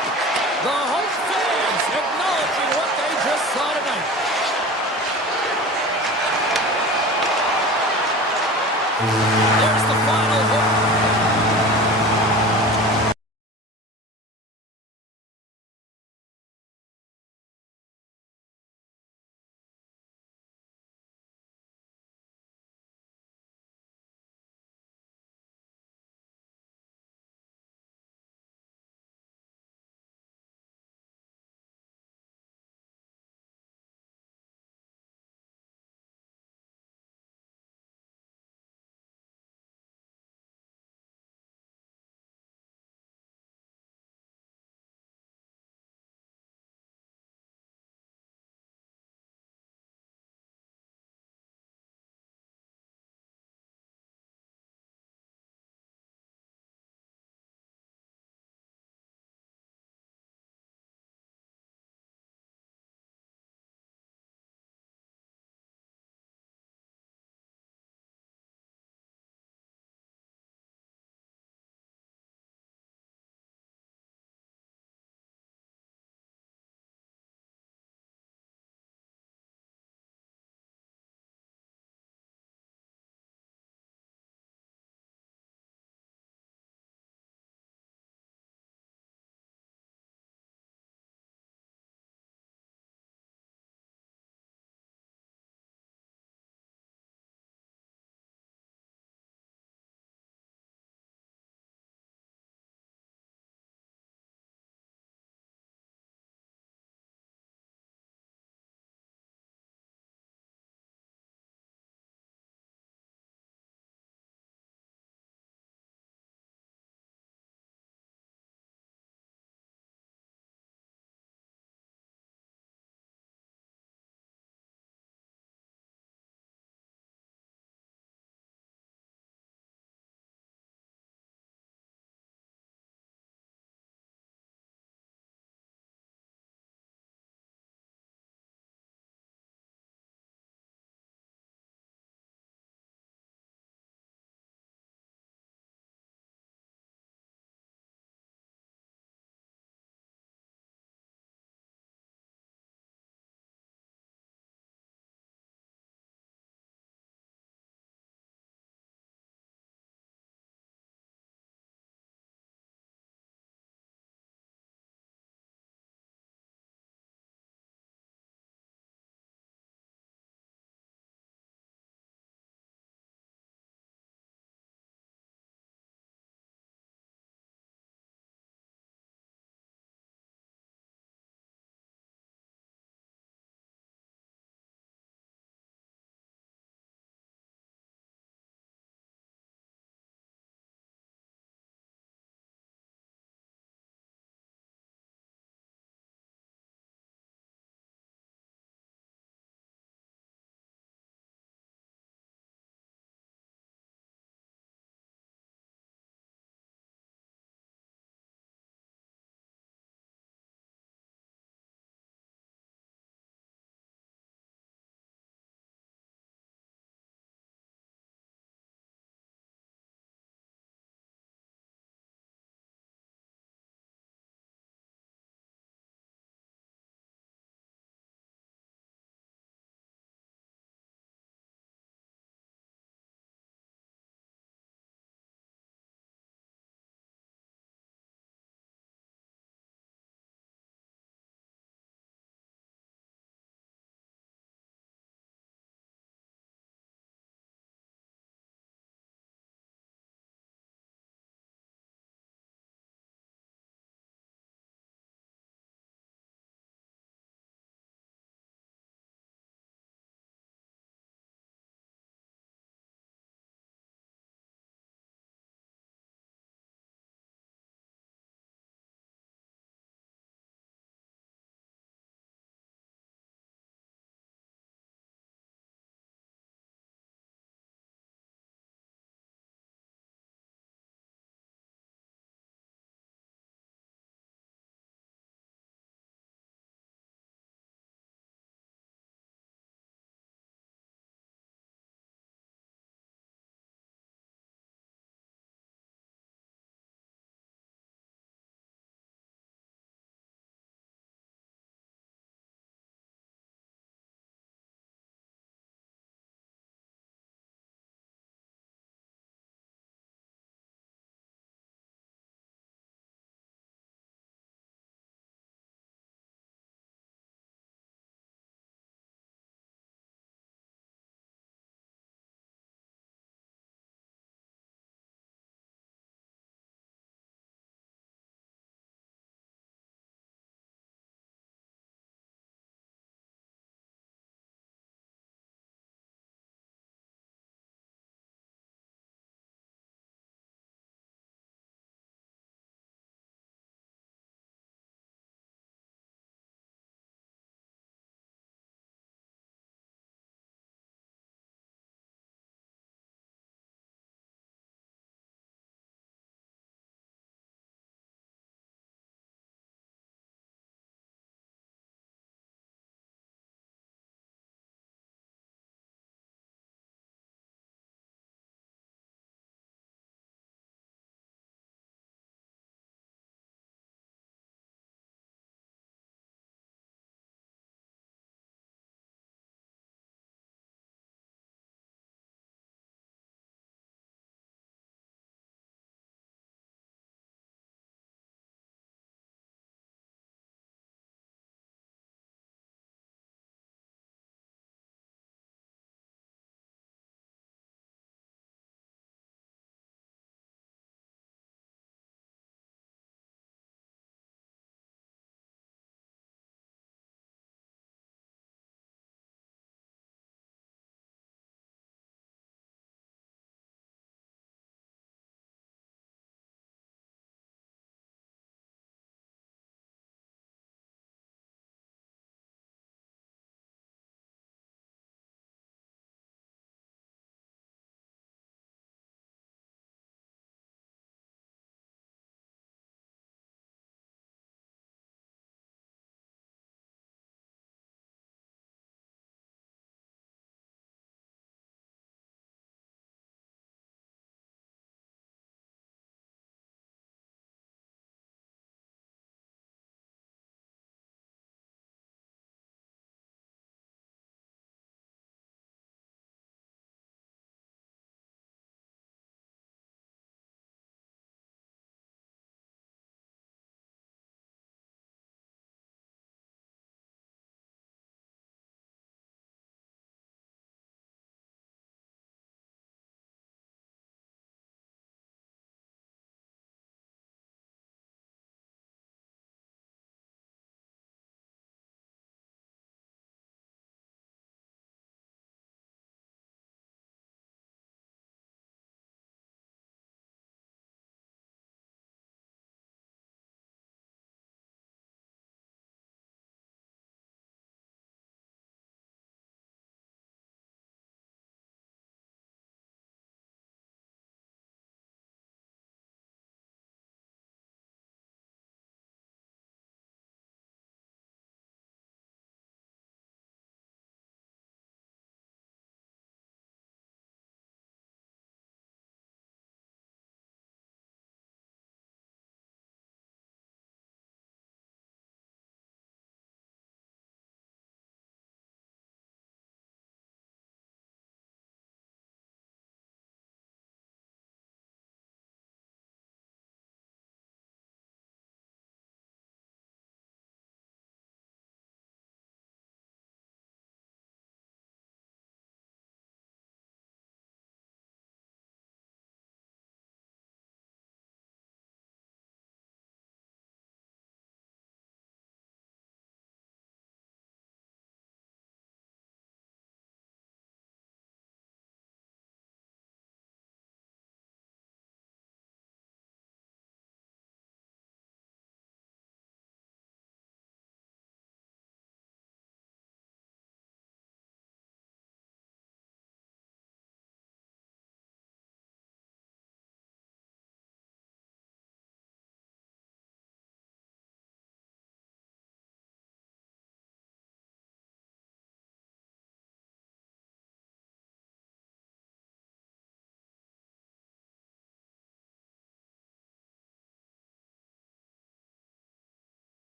the home fans acknowledging what they just saw tonight. There's the final.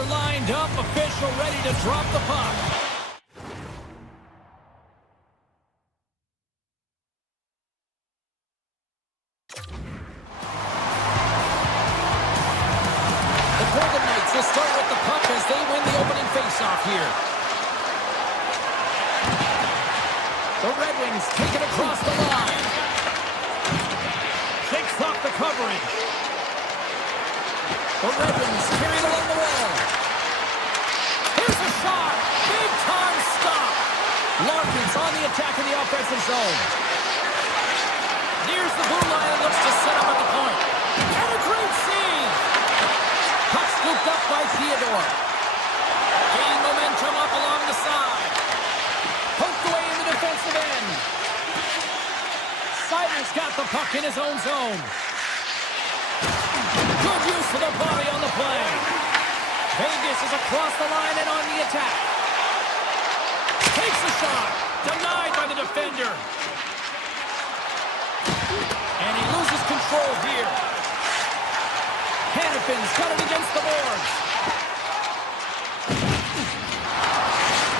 are lined up, official ready to drop the puck. The Golden Knights will start with the puck as they win the opening faceoff here. The Red Wings take it across the line. Shakes off the coverage. The Red Wings carry it along the wall. Here's a shot. Big time stop. Larkin's on the attack in the offensive zone. Nears the blue line and looks to set up at the point. And a great save. Puck scooped up by Theodore. Gaining momentum up along the side. Poked away in the defensive end. Sider's got the puck in his own zone. Good use of the body on the play. Vegas is across the line and on the attack. Takes the shot. Denied by the defender. And he loses control here. Hannafin's got it against the boards.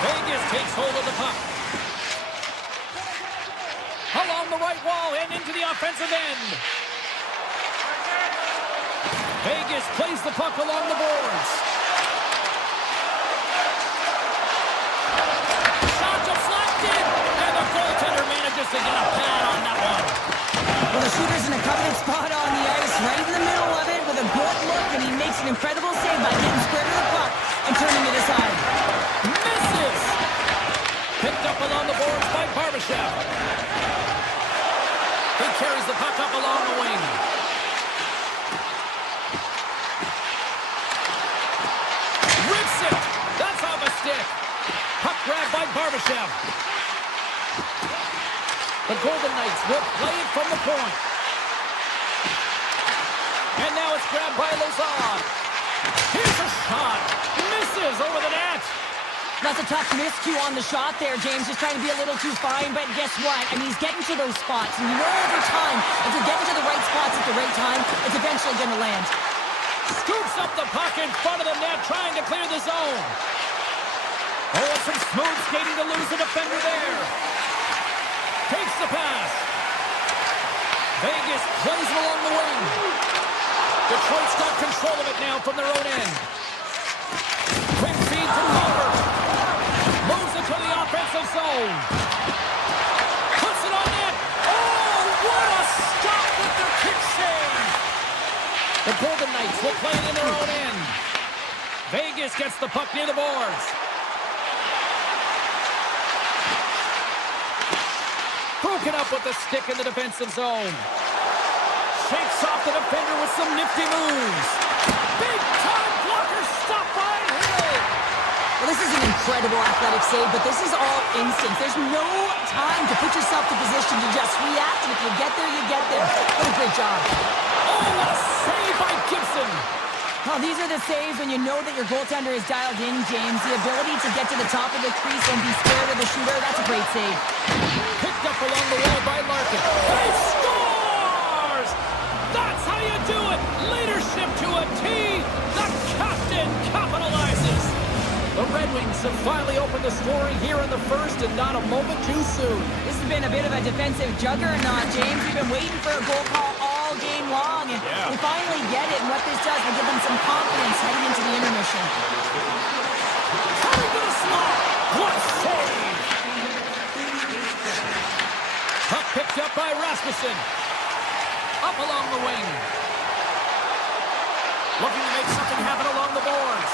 Vegas takes hold of the puck. Along the right wall and into the offensive end. Vegas plays the puck along the boards. Shot deflected, and the goaltender manages to get a pad on that one. Well, the shooter's in a coveted spot on the ice, right in the middle of it with a good look, and he makes an incredible save by getting square to the puck and turning it aside. Misses! Picked up along the boards by Barbashev. He carries the puck up along the wing. Rips it! That's off a stick. Puck grabbed by Barbashev. The Golden Knights will play it from the point. And now it's grabbed by Lazar. Here's a shot. Misses over the net. That's a tough miscue on the shot there, James. Just trying to be a little too fine, but guess what? I mean, he's getting to those spots. And you know over time, if you're getting to the right spots at the right time, it's eventually going to land. Scoops up the puck in front of the net, trying to clear the zone. Oh, it's some smooth skating to lose the defender there. Takes the pass. Vegas plays it along the wing. Detroit's got control of it now from their own end. Quick feed to Weaver. Moves it to the offensive zone. Puts it on net. Oh, what a stop with their kick save. The Golden Knights will play it in their own end. Vegas gets the puck near the boards. Broken up with the stick in the defensive zone. Shakes off the defender with some nifty moves. Big time blocker stop by Hill. Well, this is an incredible athletic save, but this is all instinct. There's no time to put yourself to position to just react, and if you get there, you get there. What a great job. Oh, what a save by Gibson. Well, these are the saves when you know that your goaltender is dialed in, James. The ability to get to the top of the crease and be scared of the shooter, that's a great save. Picked up along the wall by Larkin. He scores! That's how you do it! Leadership to a T! The captain capitalizes! The Red Wings have finally opened the scoring here in the first, and not a moment too soon. This has been a bit of a defensive juggernaut, James. We've been waiting for a goal call all game long, and we finally get it. And what this does, will give them some confidence heading into the intermission. Coming to the slot! What a save! Puck picked up by Rasmussen. Up along the wing. Looking to make something happen along the boards.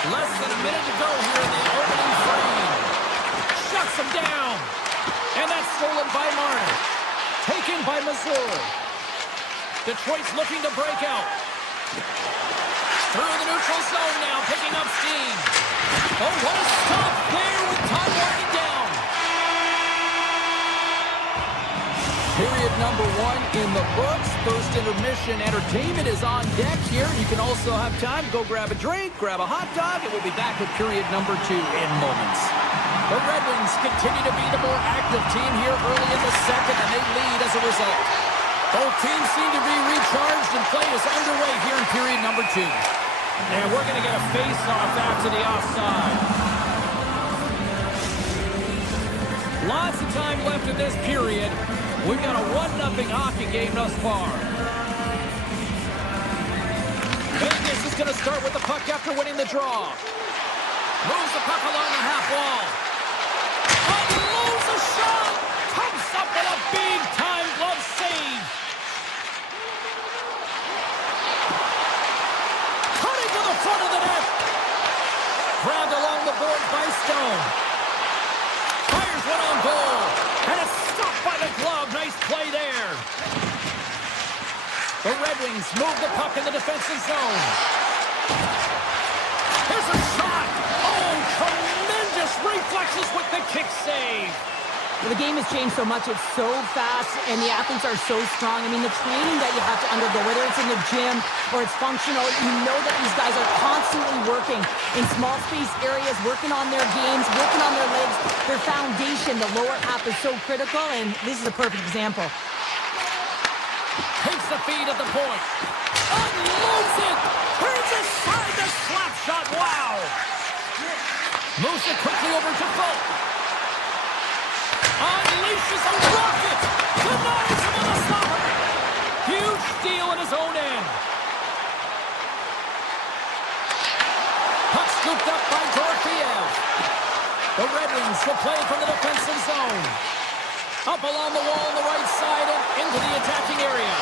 Less than a minute to go here in the opening frame. Shuts him down. And that's stolen by Marner. Taken by Missouri. Detroit's looking to break out. Through the neutral zone now, picking up steam. Oh, what a stop there with time winding down. Period number 1 in the books. First intermission entertainment is on deck here. You can also have time to go grab a drink, grab a hot dog, and we'll be back with period number 2 in moments. The Red Wings continue to be the more active team here early in the second, and they lead as a result. Both teams seem to be recharged, and play is underway here in period number 2. And we're going to get a face-off after the offside. Lots of time left in this period. We've got a 1-0 hockey game thus far. Vegas is going to start with the puck after winning the draw. Moves the puck along the half wall. Unloads a shot! Comes up with a big-time glove save. Cutting to the front of the net. Grabbed along the board by Stone. Fires one on goal. And it's stopped by the glove. Nice play there. The Red Wings move the puck in the defensive zone. Here's a shot. Oh, tremendous reflexes with the kick save. Well, the game has changed so much. It's so fast, and the athletes are so strong. I mean, the training that you have to undergo, whether it's in the gym or it's functional, you know that these guys are constantly working in small space areas, working on their games, working on their legs. Their foundation, the lower half, is so critical, and this is a perfect example. Takes the feed at the point. Unloads it. Turns aside the slap shot. Wow. Moves it quickly over to Folk. Unleashes a rocket. Denies him on the stopper. Huge steal at his own end. Puck scooped up by Dorofeev. The Red Wings will play from the defensive zone. Up along the wall on the right side and into the attacking area.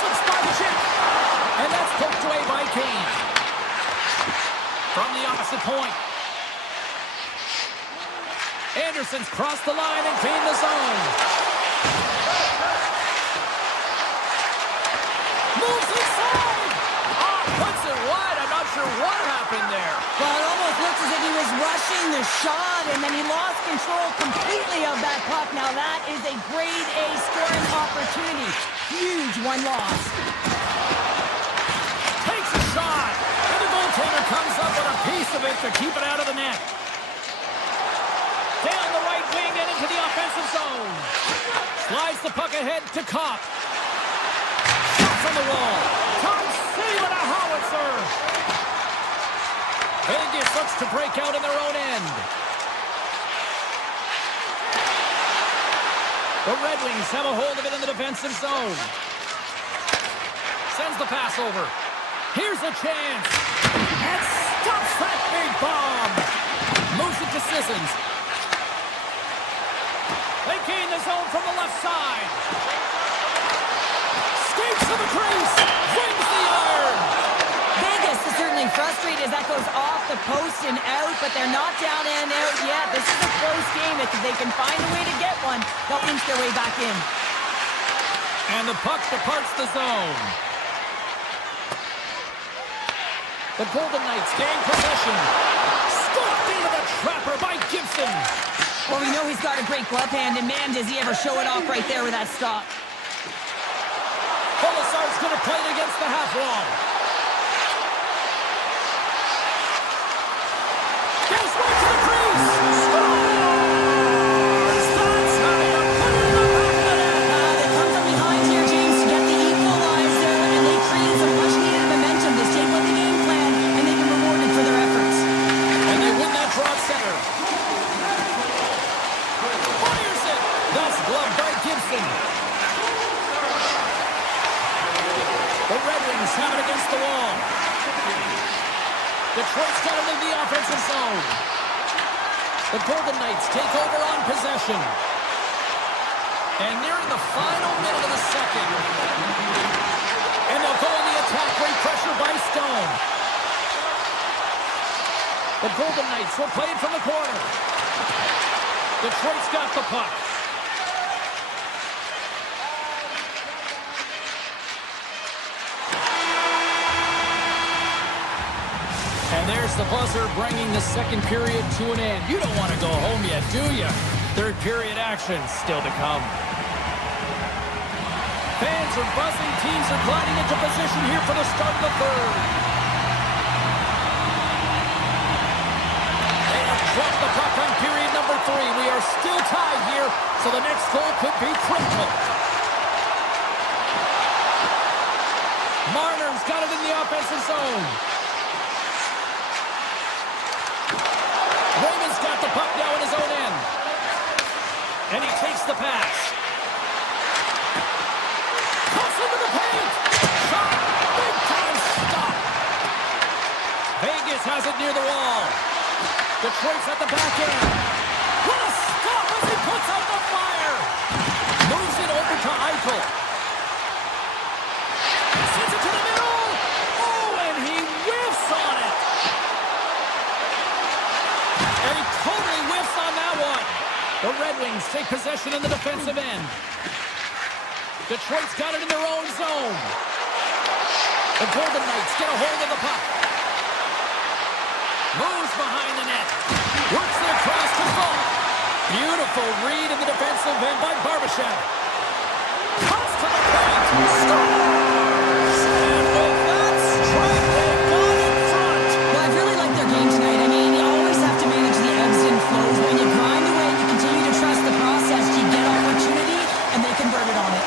Slips by the check. And that's poked away by Kane. From the opposite point. Anderson's crossed the line and gained the zone. Moves inside. Oh, puts it wide. I'm not sure what happened there. Well, it almost looks as if he was rushing the shot, and then he lost control completely of that puck. Now, that is a grade A scoring opportunity. Huge one loss. Takes a shot. And the goaltender comes up with a piece of it to keep it out of the net. Down the right wing and into the offensive zone. Slides the puck ahead to Kopp. Shot from the wall. Tom save and a howitzer. Vegas looks to break out in their own end. The Red Wings have a hold of it in the defensive zone. Sends the pass over. Here's a chance. And stops that big bomb. Moves it to Sissons. They gain the zone from the left side. Skates to the crease. Wins the iron. Vegas is certainly frustrated as that goes off the post and out, but they're not down and out yet. This is a close game. If they can find a way to get one, they'll inch their way back in. And the puck departs the zone. The Golden Knights gain possession. Scooped into the trapper by Gibson. Well, we know he's got a great glove hand, and man, does he ever show it off right there with that stop. Polisar's going to play it against the half wall. Goes right to the crease. Scores! That's how you put it in the back of the net. They come from behind here, James, to get the equalizer, and they create some much-needed momentum. They stay with the game plan, and they've been rewarded for their efforts. And they win that draw center. Fires it. That's gloved by Gibson. The Red Wings have it against the wall. Detroit's got it in the offensive zone. The Golden Knights take over on possession. And nearing the final minute of the second. And they'll go on the attack. Great pressure by Stone. The Golden Knights will play it from the corner. Detroit's got the puck. And there's the buzzer bringing the second period to an end. You don't want to go home yet, do you? Third period action still to come. Fans are buzzing. Teams are gliding into position here for the start of the third. They have dropped the puck on period number 3. We are still tied here, so the next goal could be critical. Marner's got it in the offensive zone. Raymond's got the puck now in his own end. And he takes the pass. Cuts into the paint. Shot. Big time stop. Vegas has it near the wall. Detroit's at the back end. What a stop as he puts out the fire. Moves it over to Eichel. Sends it to the middle. Oh, and he whiffs on it. And he totally whiffs on that one. The Red Wings take possession in the defensive end. Detroit's got it in their own zone. The Golden Knights get a hold of the puck. Moves behind the net. Works it across to Falk. Beautiful read in the defensive end by Barbashev. Cuts to the point. Scores! And with that strike, they got in front. Well, I've really liked their game tonight. I mean, you always have to manage the ebbs and flows. When you grind away, you continue to trust the process. You get opportunity, and they converted on it.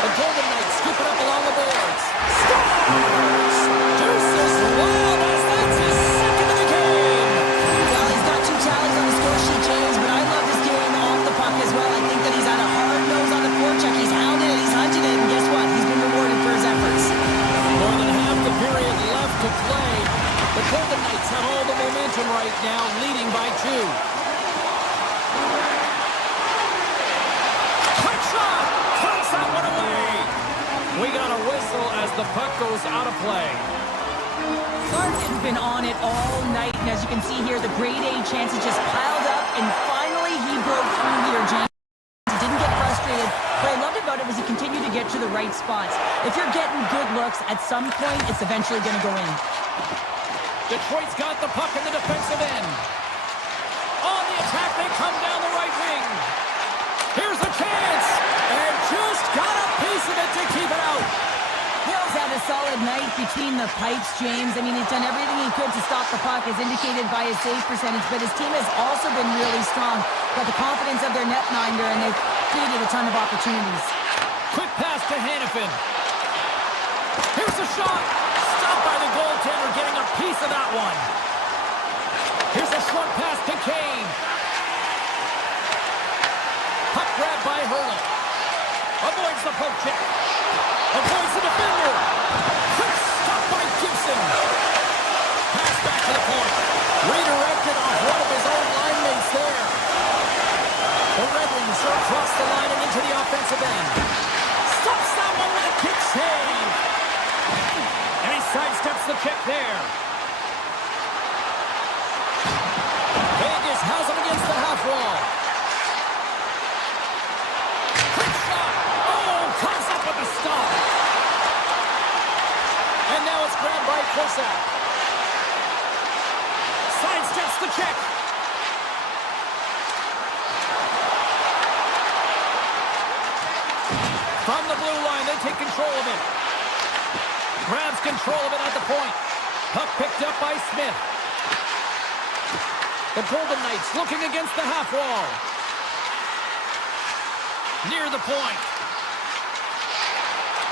The Golden Knights scoop it up along the boards. Scores! Deuces wild as that's his second of the game. Well, he's got 2 tallies on the score sheet, James, but I love this game off the puck as well. I think that he's had a hard nose on the forecheck. He's hounded it, he's hunted it, and guess what? He's been rewarded for his efforts. More than half the period left to play. The Golden Knights have all the momentum right now, leading by 2. Quick shot! Turns that one away. We got a whistle as the puck goes out of play. Larkin's been on it all night, and as you can see here, the grade A chances just piled up, and finally he broke through here, James. He didn't get frustrated. What I loved about it was he continued to get to the right spots. If you're getting good looks, at some point, it's eventually going to go in. Detroit's got the puck in the defensive end. On the attack, they come down the right wing. Here's a chance, and just got a piece of it to keep it out. Hill's had a solid night between the pipes, James. I mean, he's done everything he could to stop the puck, as indicated by his save percentage, but his team has also been really strong. Got the confidence of their netminder, and they've created a ton of opportunities. Quick pass to Hannafin. Here's a shot. Stopped by the goaltender, getting a piece of that one. Here's a short pass to Kane. Puck grabbed by Hurley. Avoids the poke check. Avoids the defender. Quick stop by Gibson. Pass back to the point. Redirected off one of his own line mates there. The Red Wings are across the line and into the offensive end. Stops that one with a kick save. And he sidesteps the check there. Vegas has him against the half wall. Quick shot. Oh, comes up with the stop. And now it's grabbed by Kodiak. Sidesteps the check. From the blue line, they take control of it. Grabs control of it at the point. Puck picked up by Smith. The Golden Knights looking against the half wall. Near the point.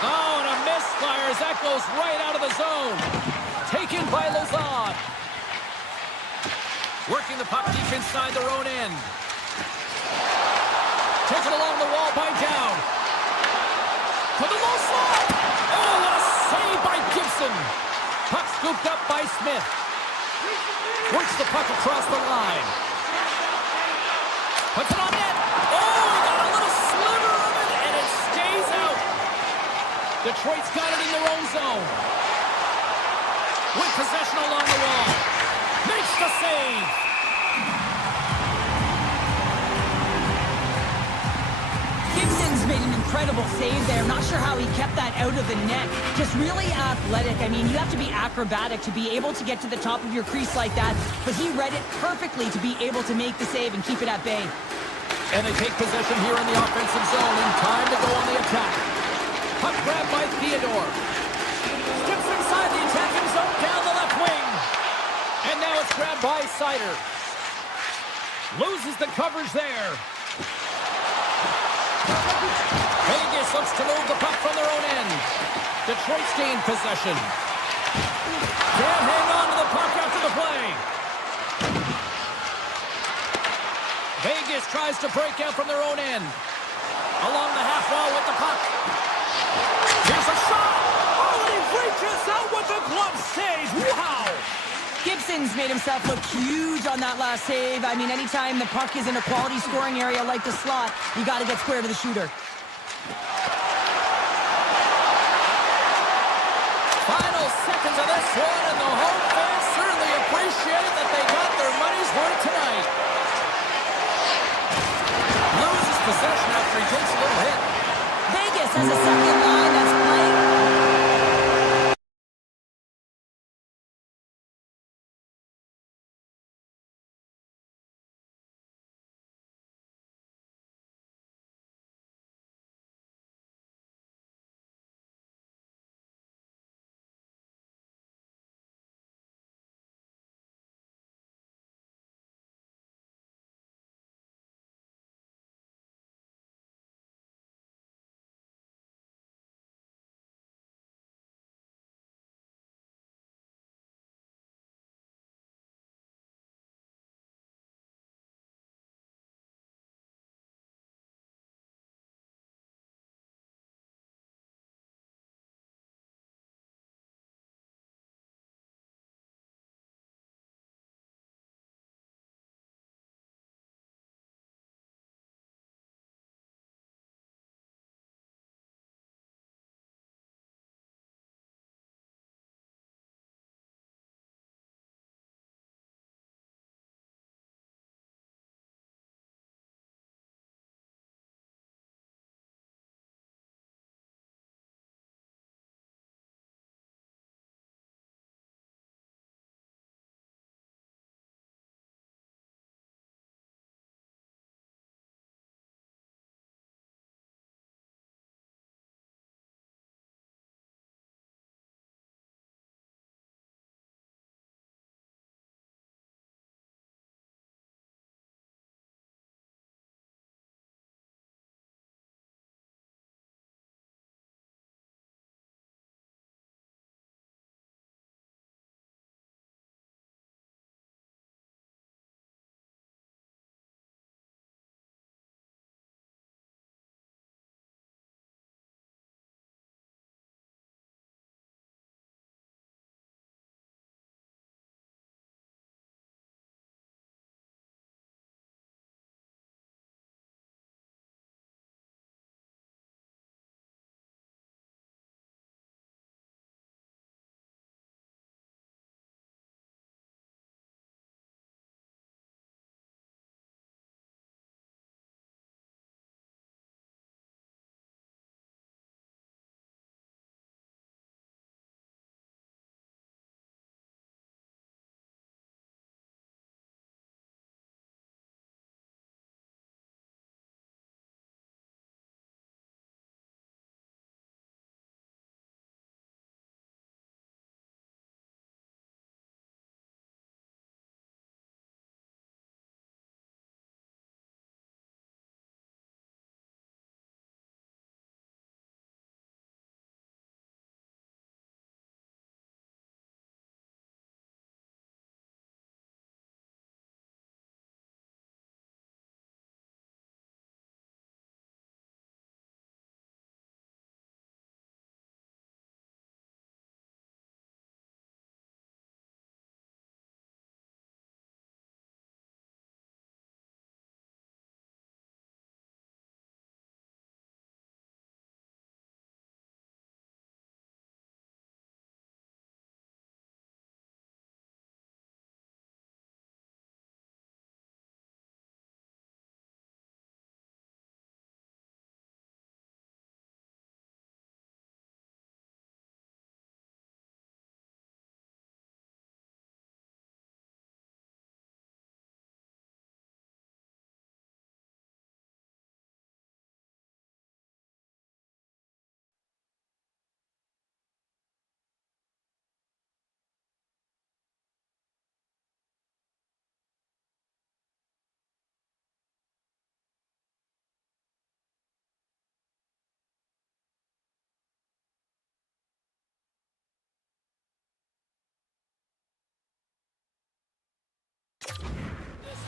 Oh, and a misfire as that goes right out of the zone. Taken by Lazard. Working the puck deep inside their own end. Taken along the wall by Down. To the low slot. Oh, what a save by Gibson. Puck scooped up by Smith. Works the puck across the line. Puts it on net. Oh, he got a little sliver of it, and it stays out. Detroit's got it in their own zone. With possession along the wall. Makes the save. Gibson's made an incredible save there. I'm not sure how he kept that out of the net. Just really athletic. I mean, you have to be acrobatic to be able to get to the top of your crease like that, but he read it perfectly to be able to make the save and keep it at bay. And they take possession here in the offensive zone in time to go on the attack. Puck grabbed by Theodore. Skips inside the attacking zone down the left wing. And now it's grabbed by Sider. Loses the coverage there. looks to move the puck from their own end. Detroit's gained possession. Can't hang on to the puck after the play. Vegas tries to break out from their own end. Along the half wall with the puck. Here's a shot. Oh, and he reaches out with the glove save. Wow. Gibson's made himself look huge on that last save. I mean, anytime the puck is in a quality scoring area like the slot, you got to get square to the shooter. Final seconds of this one, and the home fans certainly appreciate that they got their money's worth tonight. Loses possession after he takes a little hit. Vegas has a second line that's playing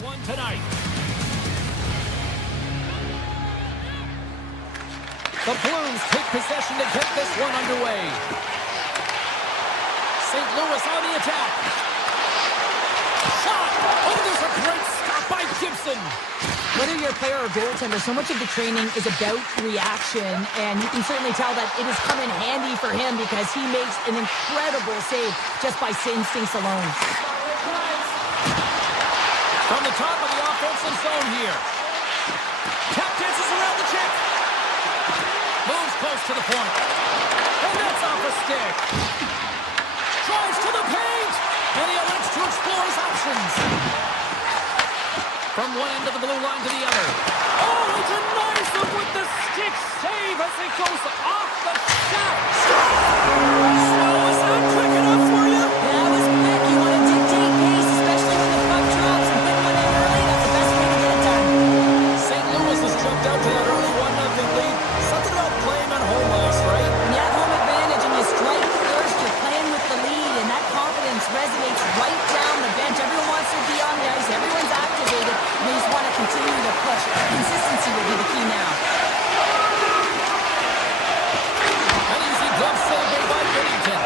one tonight. The Blues take possession to get this one underway. St. Louis on the attack. Shot! Oh, there's a great stop by Gibson. Whether you're a player or goaltender, so much of the training is about reaction, and you can certainly tell that it has come in handy for him because he makes an incredible save just by instincts alone. From the top of the offensive zone here. Tap dances around the check. Moves close to the point. And that's off a stick. Drives to the paint. And he elects to explore his options. From one end of the blue line to the other. Oh, he denies him with the stick save as it goes off the shot. Snow, is that quick enough for you? That was quick. You want to dictate pace, especially when the puck drops and put one in early. That's the best way to get it done. St. Louis has jumped out to that early 1-0 lead. Something about playing on home ice, right? When you have home advantage and you strike first, you're playing with the lead, and that confidence resonates right down the bench. Everyone wants to be on the ice. Everyone's activated, and they just want to continue to push. Consistency will be the key now. An easy glove save made by Bennington.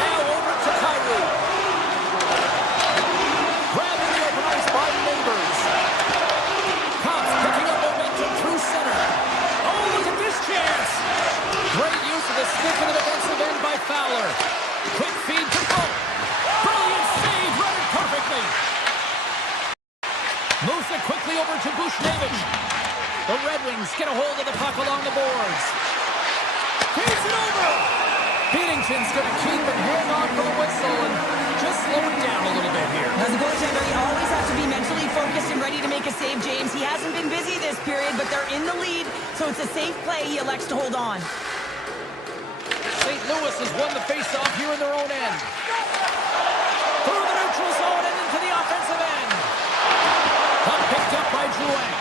Now over to Kyrou. Grabbing the open ice by Neighbors. Cops picking up momentum through center. Oh, look at this chance. Great use of the stick in the defensive end by Fowler. Quick feed to Bolt. Brilliant save, read it perfectly. Moves it quickly over to Bushnevich. The Red Wings get a hold of the puck along the boards. Feeds it over. Bennington's going to keep and hang on for the whistle and just slow it down a little bit here. As a goaltender, you always have to be mentally focused and ready to make a save, James. He hasn't been busy this period, but they're in the lead, so it's a safe play. He elects to hold on. St. Louis has won the faceoff here in their own end. Through the neutral zone and into the offensive end. Puck picked up by Drouin.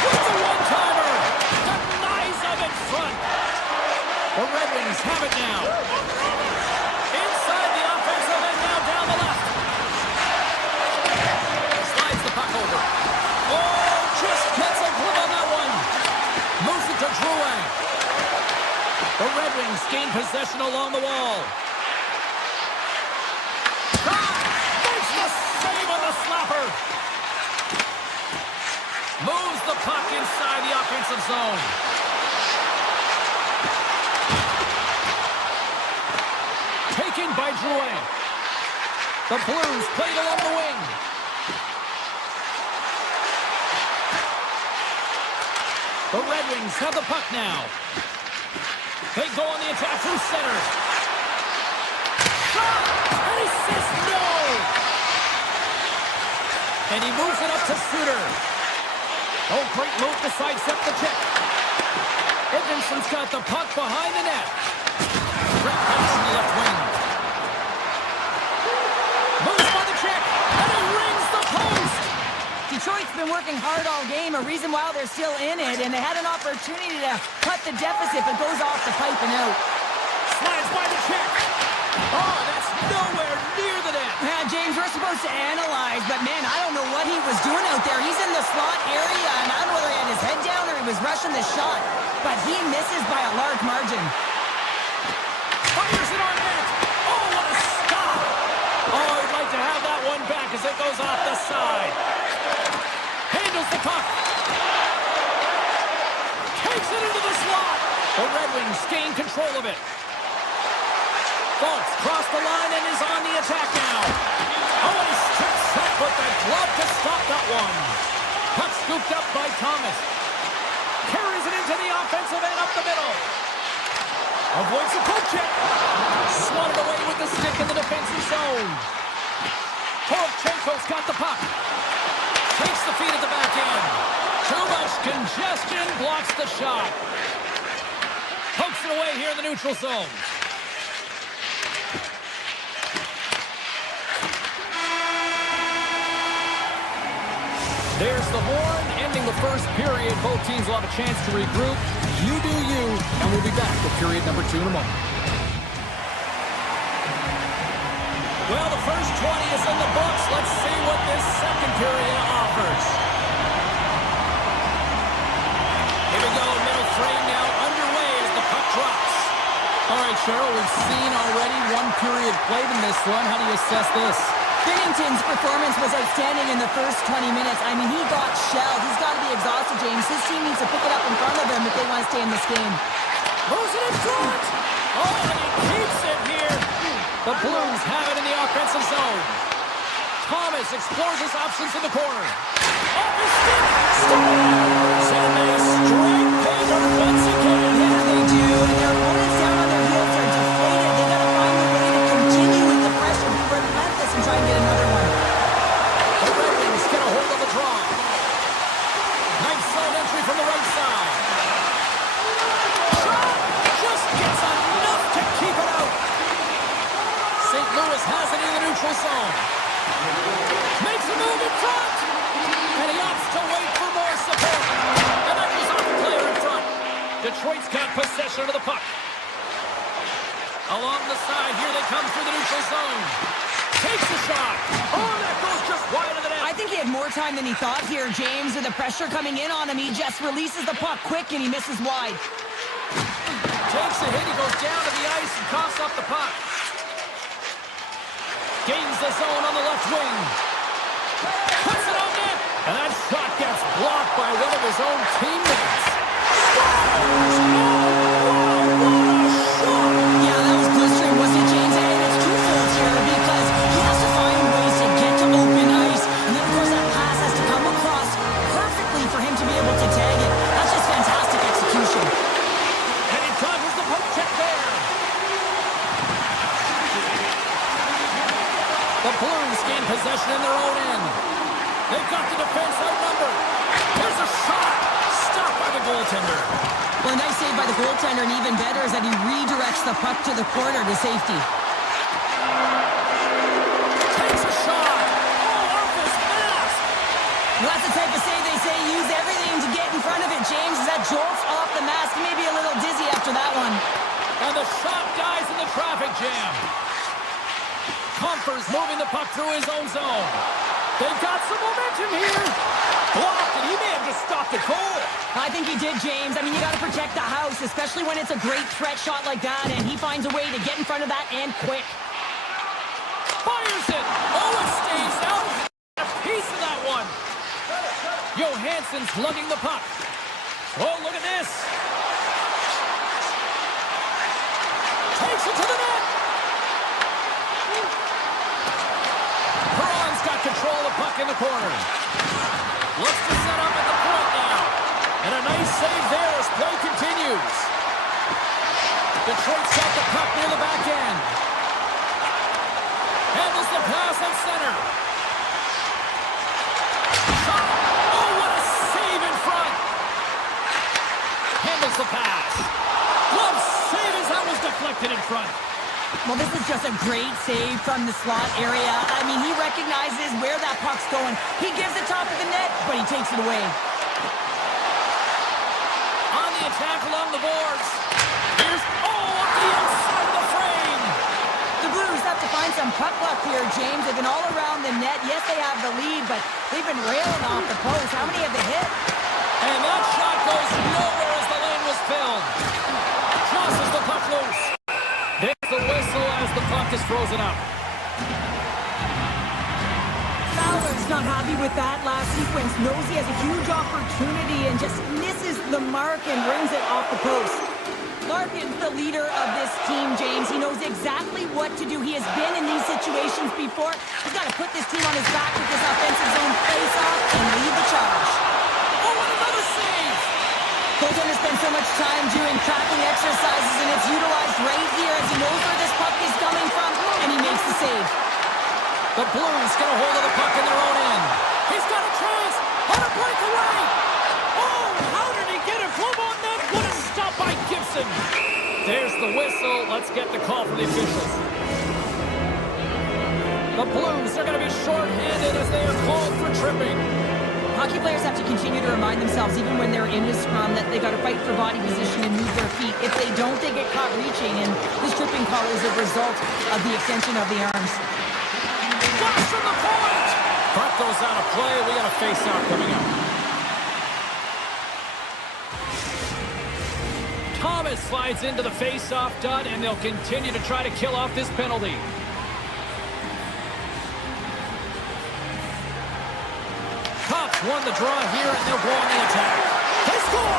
With the one-timer. Denies him in front. The Red Wings have it now. Inside the offensive end now down the left. Slides the puck over. Oh, just gets a grip on that one. Moves it to Drouin. The Red Wings gain possession along the wall. Makes the save on the slapper. Moves the puck inside the offensive zone. Taken by Drouin. The Blues played along the wing. The Red Wings have the puck now. They go on the attack through center. Shot! And he says no! And he moves it up to Suter. Oh, great move to sidestep the check. Edmondson's got the puck behind the net. Great pass in the left wing. Moves by the check. And he rings the post! Detroit's been working hard all game, a reason why they're still in it, and they had an opportunity to cut the deficit, but goes off the pipe and out. Slides by the check. Oh, that's nowhere near the net. Yeah, James, we're supposed to analyze, but man, I don't know what he was doing out there. He's in the slot area, and I don't know whether he had his head down or he was rushing the shot, but he misses by a large margin. Fires it on net. Oh, what a stop. Oh, I'd like to have that one back as it goes off the side. Handles the puck. Takes it into the slot. The Red Wings gain control of it. Fultz crossed the line and is on the attack now. Oh, and he steps up with the glove to stop that one. Puck scooped up by Thomas. Carries it into the offensive end up the middle. Avoids the poke check. Swatted away with the stick in the defensive zone. Korovchenko's got the puck. Takes the feed at the back end. Too much congestion, blocks the shot. Pokes it away here in the neutral zone. There's the horn, ending the first period. Both teams will have a chance to regroup. You do you, and we'll be back with period number 2 in a moment. Well, the first 20 is in the books. Let's see what this second period offers. Here we go, middle frame now underway as the puck drops. All right, Cheryl, we've seen already one period played in this one. How do you assess this? Bennington's performance was outstanding in the first 20 minutes. I mean, he got shelled. He's got to be exhausted, James. His team needs to pick it up in front of him if they want to stay in this game. Moves it in front. Oh, and he keeps it here. The Blues have it in the offensive zone. Thomas explores his options in the corner. Off his stick. Scores. And they strike paper once again. Yeah, they do. And their opponents down on their heels are deflated. They got to find a way to continue with the pressure, be relentless, and try and get another one. The Red Wings get a hold of the draw. Nice zone entry from the right side. Shot! Just gets enough to keep it out. St. Louis has it in the neutral zone. Makes a move in front. And he opts to wait for more support. And that goes off the player in front. Detroit's got possession of the puck. Along the side, here they come through the neutral zone. Takes the shot. Oh, that goes just wide of the net. I think he had more time than he thought here, James. With the pressure coming in on him, he just releases the puck quick and he misses wide. Takes a hit, he goes down to the ice and coughs up the puck. Gains the zone on the left wing. Puts it on net. And that shot gets blocked by one of his own teammates. Scores! Oh, what a shot! Yeah, that was blistering, wasn't it, James? And it's twofold here because he has to find ways to get to open ice. And then, of course, that pass has to come across perfectly for him to be able to tag it. That's just fantastic execution. And he dodges the poke check there. The Blues gain possession in their own end. They've got the defense outnumbered. Here's a shot. Stopped by the goaltender. Well, a nice save by the goaltender, and even better is that he redirects the puck to the corner to safety. Takes a shot. Oh, off his mask. Well, that's the type of save they say use everything to get in front of it, James. As that jolts off the mask, he may be a little dizzy after that one. And the shot dies in the traffic jam. Comfort's moving the puck through his own zone. They've got some momentum here. Blocked, and he may have just stopped the goal. I think he did, James. I mean, you got to protect the house, especially when it's a great threat shot like that, and he finds a way to get in front of that and quick. Fires it. Oh, it stays out. A piece of that one. Johansson's lugging the puck. Oh, look at this. Takes it to the net. Perron's got control of the puck in the corner. Looks to set up at the point now. And a nice save there as play continues. Detroit's got the puck near the back end. Handles the pass at center. Shot. Oh, what a save in front. Handles the pass. Glove save as that was deflected in front. Well, this is just a great save from the slot area. I mean, he recognizes where that puck's going. He gives it top of the net, but he takes it away. On the attack along the boards. Here's, off the outside of the frame. The Blues have to find some puck luck here, James. They've been all around the net. Yes, they have the lead, but they've been railing off the post. How many have they hit? And that shot goes nowhere as the lane was filled. Tosses the puck loose. There's the whistle as the puck is frozen up. Fowler's not happy with that last sequence. Knows he has a huge opportunity and just misses the mark and brings it off the post. Larkin's the leader of this team, James. He knows exactly what to do. He has been in these situations before. He's got to put this team on his back with this offensive zone face-off and lead the charge. Oh, and another save! Goaltender spends so much time doing tracking exercises, and it's utilized right here as he knows where this puck is coming from, and he makes the save. The Blues get a hold of the puck in their own end. He's got a chance on a breakaway. Oh, how did he get it? Glove on net. What a stop by Gibson. There's the whistle. Let's get the call from the officials. The Blues are going to be shorthanded as they are called for tripping. Hockey players have to continue to remind themselves, even when they're in a scrum, that they got to fight for body position and move their feet. If they don't, they get caught reaching, and this tripping call is a result of the extension of the arms. Flash from the point! Puck goes out of play. We got a face-off coming up. Thomas slides into the face-off dot, and they'll continue to try to kill off this penalty. Cops won the draw here, and they'll go on the attack. They score!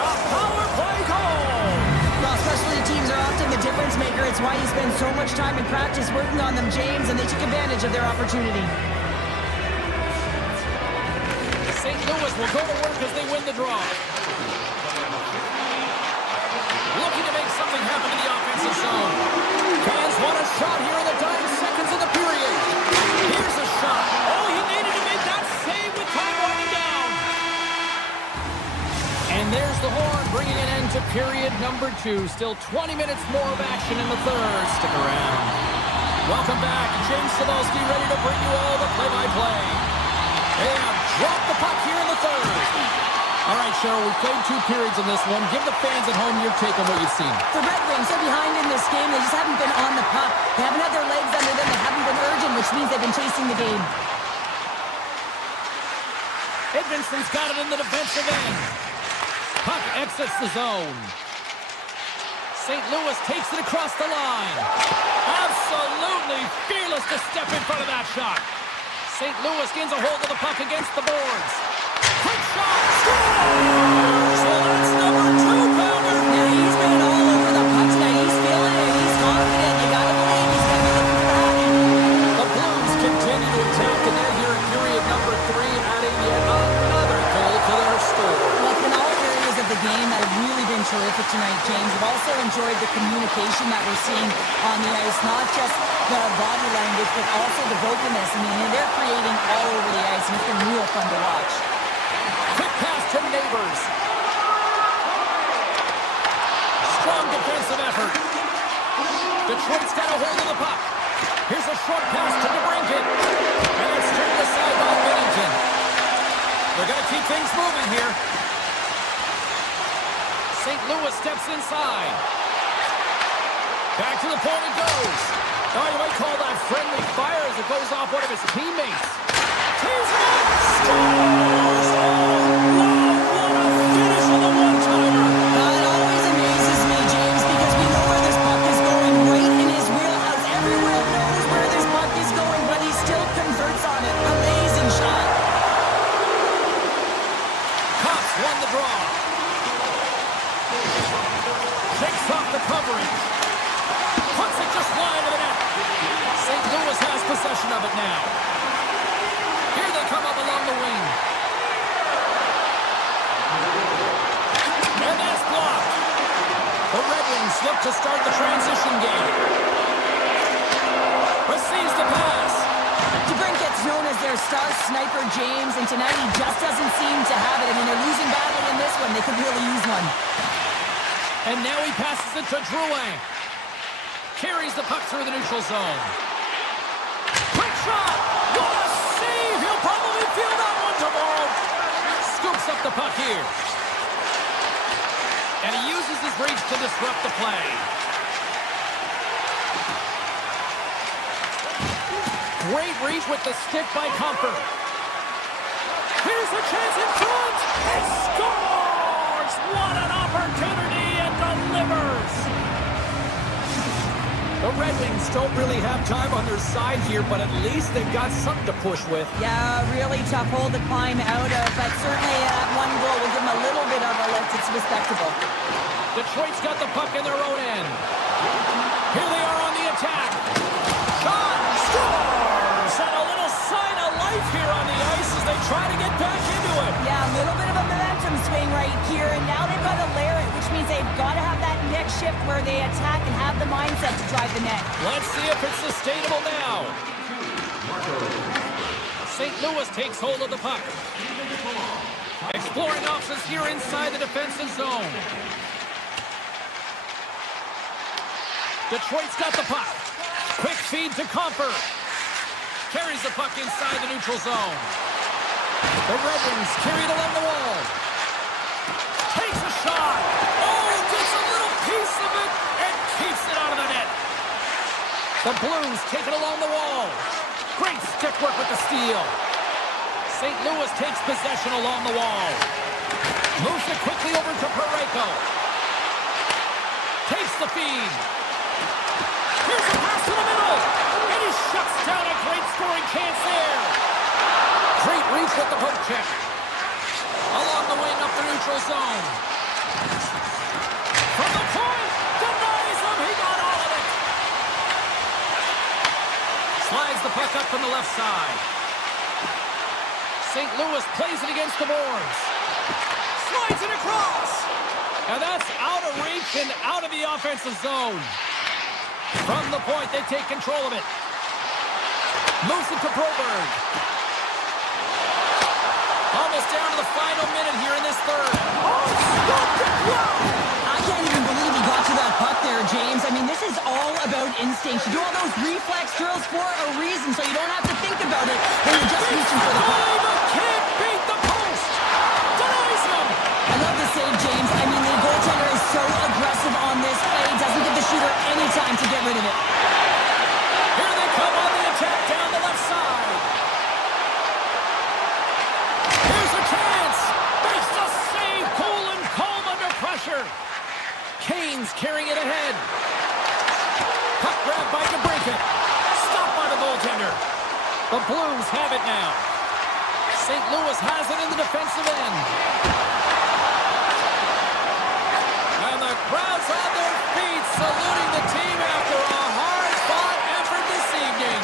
A power play goal! Well, specialty teams are often the difference maker. It's why you spend so much time in practice working on them, James, and they took advantage of their opportunity. St. Louis will go to work as they win the draw. Looking to make something happen in the offensive zone. Fans want a shot here in the dying seconds of the period. Here's a shot. Oh, he needed to make that save with time winding down. And there's the horn, bringing an end to period number 2. Still 20 minutes more of action in the third. Stick around. Welcome back. James Sadowski ready to bring you all the play-by-play. They have dropped the puck here in the third. All right, Cheryl, we played 2 periods in this one. Give the fans at home your take on what you've seen. The Red Wings are behind in this game. They just haven't been on the puck. They haven't had their legs under them. They haven't been urgent, which means they've been chasing the game. Edvinson's got it in the defensive end. Puck exits the zone. St. Louis takes it across the line. Absolutely fearless to step in front of that shot. St. Louis gains a hold of the puck against the boards. Quick shot! Scores! Well, that's number 2-pounder. Yeah, he's been all over the puck tonight. He's feeling it. He's confident. You gotta believe he's gonna be looking for that. The Blues continue to attack, and they're here in period number 3, adding yet another goal to their score. Look, in all areas of the game that have really been terrific tonight, James. We've also enjoyed the communication that we're seeing on the ice. Not just the body language, but also the vocalness. I mean, they're creating all over the ice, and it's been real fun to watch. Quick pass to Neighbors. Strong defensive effort. Detroit's got a hold of the puck. Here's a short pass to DeBrincat. And it's turned aside by Bennington. They're going to keep things moving here. St. Louis steps inside. Back to the point it goes. Oh, you might call that friendly fire as it goes off one of his teammates. Tees it up. Scores! Oh, wow, what a finish on the one-timer. It always amazes me, James, because we know where this puck is going, right in his wheelhouse. Everyone knows where this puck is going, but he still converts on it. Amazing shot. Cops won the draw. Shakes off the coverage. Puts it just wide of the net. St. Louis has possession of it now. Here they come up along the wing. And that's blocked. The Red Wings look to start the transition game. Receives the pass. DeBrincat's known as their star sniper, James, and tonight he just doesn't seem to have it. I mean, they're losing badly in this one. They could really use one. And now he passes it to Drouin. Carries the puck through the neutral zone. Quick shot! What a save! He'll probably feel that one tomorrow. Scoops up the puck here. And he uses his reach to disrupt the play. Great reach with the stick by Comfort. Here's a chance in front. He scores! What an opportunity, and delivers! The Red Wings don't really have time on their side here, but at least they've got something to push with. Yeah, really tough hole to climb out of, but certainly that one goal will give them a little bit of a lift. It's respectable. Detroit's got the puck in their own end. Here they are on the attack. Shot! Scores! And a little sign of life here on the ice as they try to get back into it. Yeah, a little bit of a momentum swing right here, and now they've got to layer it, which means they've got to have that next shift where they attack and have the mindset to drive the net. Let's see if it's sustainable now. St. Louis takes hold of the puck. Exploring options here inside the defensive zone. Detroit's got the puck. Quick feed to Comfort. Carries the puck inside the neutral zone. The Red Wings carry it along the wall. Takes a shot. Oh, gets a little piece of it and keeps it out of the net. The Blues take it along the wall. Great stick work with the steal. St. Louis takes possession along the wall. Moves it quickly over to Parayko. Takes the feed. Here's a pass to the middle. And he shuts down a great scoring chance there. Great reach with the poke check. Along the wing up the neutral zone. From the point. Denies him. He got all of it. Slides the puck up from the left side. St. Louis plays it against the boards. Slides it across. And that's out of reach and out of the offensive zone. From the point, they take control of it. Moves it to Broberg. Almost down to the final minute here in this third. Oh, stop the clock! I can't even believe he got to that puck there, James. I mean, this is all about instinct. You do all those reflex drills for a reason, so you don't have to think about it when you're just reaching for the puck. Can't beat the post. Denies him. I love the save, James. I mean, the goaltender is so aggressive on this play. Doesn't give the shooter any time to get rid of it. Here they come on the attack down the left side. Here's a chance. Makes the save. Cool and calm under pressure. Kane's carrying it ahead. Puck grab by DeBrincat. Stopped by the goaltender. The Blues have it now. St. Louis has it in the defensive end. And the crowd's on their feet saluting the team after a hard-fought effort this evening.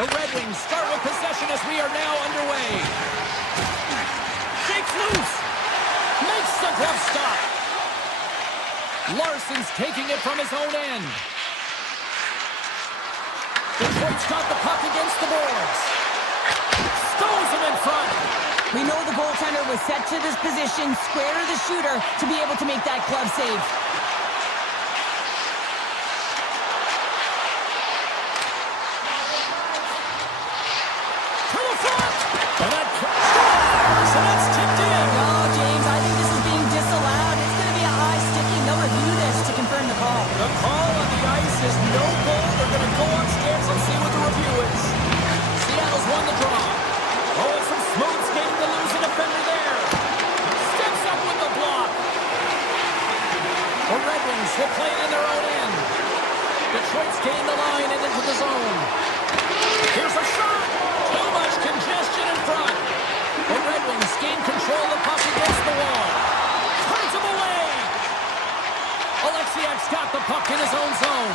The Red Wings start with possession as we are now underway. Shakes loose. Makes the glove stop. Larson's taking it from his own end. Detroit's got the puck against the boards. Stows him in front. We know the goaltender was set to this position, square to the shooter, to be able to make that glove save. To the front. And that scores. And that's tipped in. No, James, I think this is being disallowed. It's going to be a high sticking. They'll review this to confirm the call. The call on the ice is no goal. They're going to go upstairs and see what the review is. Seattle's won the draw. Oh, it's some smooth skating to lose a defender there. Steps up with the block. The Red Wings will play it in their own end. Detroit's gained the line and into the zone. Here's a shot. Too much congestion in front. The Red Wings gain control of the puck against the wall. Turns him away. Alexiak's got the puck in his own zone.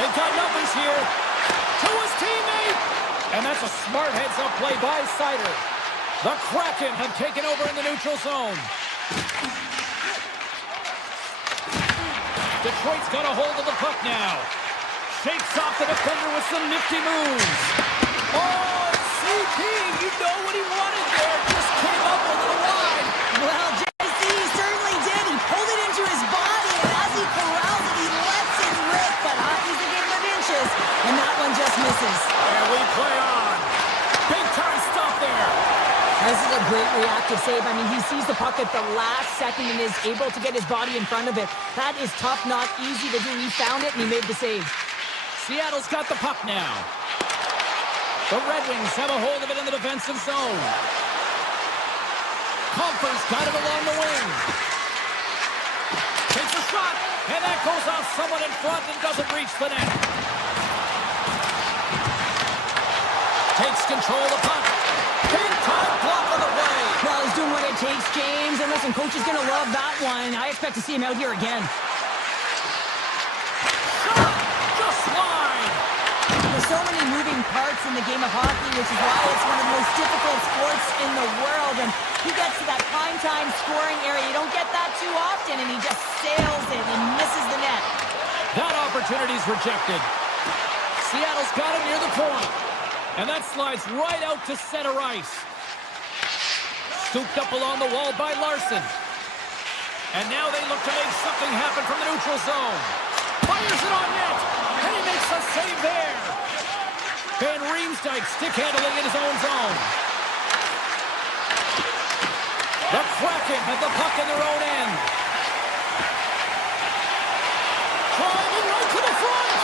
They've got numbers here. To his teammate. And that's a smart heads-up play by Sider. The Kraken have taken over in the neutral zone. Detroit's got a hold of the puck now. Shakes off the defender with some nifty moves. Oh, CP, you know what he wanted there. Just came up a little wide. Well, JC certainly did. He pulled it into his body, and as he corrals it, he lets it rip. But hockey's a game of inches, and that one just misses. And we play on. Big time stop there. This is a great reactive save. I mean, he sees the puck at the last second and is able to get his body in front of it. That is tough, not easy to do. He found it, and he made the save. Seattle's got the puck now. The Red Wings have a hold of it in the defensive zone. Comfort's got it along the wing. Takes a shot, and that goes off someone in front and doesn't reach the net. Takes control of the puck. Big time block on the way. Well, he's doing what it takes, James. And listen, coach is going to love that one. I expect to see him out here again. Shot! Just wide! There's so many moving parts in the game of hockey, which is why it's one of the most difficult sports in the world. And he gets to that prime time scoring area. You don't get that too often, and he just sails it and misses the net. That opportunity's rejected. Seattle's got it near the point. And that slides right out to center ice. Scooped up along the wall by Larson. And now they look to make something happen from the neutral zone. Fires it on net. And he makes a save there. Van Riemsdyk stick handling in his own zone. The Kraken have the puck in their own end. Driving right to the front.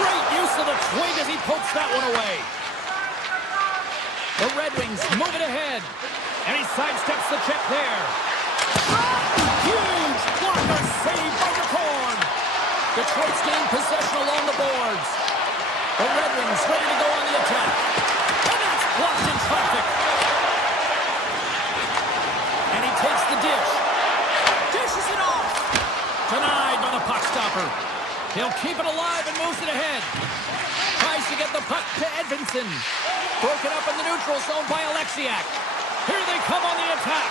Great use of the twig as he pokes that one away. The Red Wings move it ahead. And he sidesteps the check there. Huge blocker save by the corn. Detroit's gained possession along the boards. The Red Wings ready to go on the attack. And that's blocked in traffic. And he takes the dish. Dishes it off. Denied by the puck stopper. He'll keep it alive and moves it ahead. Tries to get the puck to Edvinsson. Broken up in the neutral zone by Alexiak. Here they come on the attack.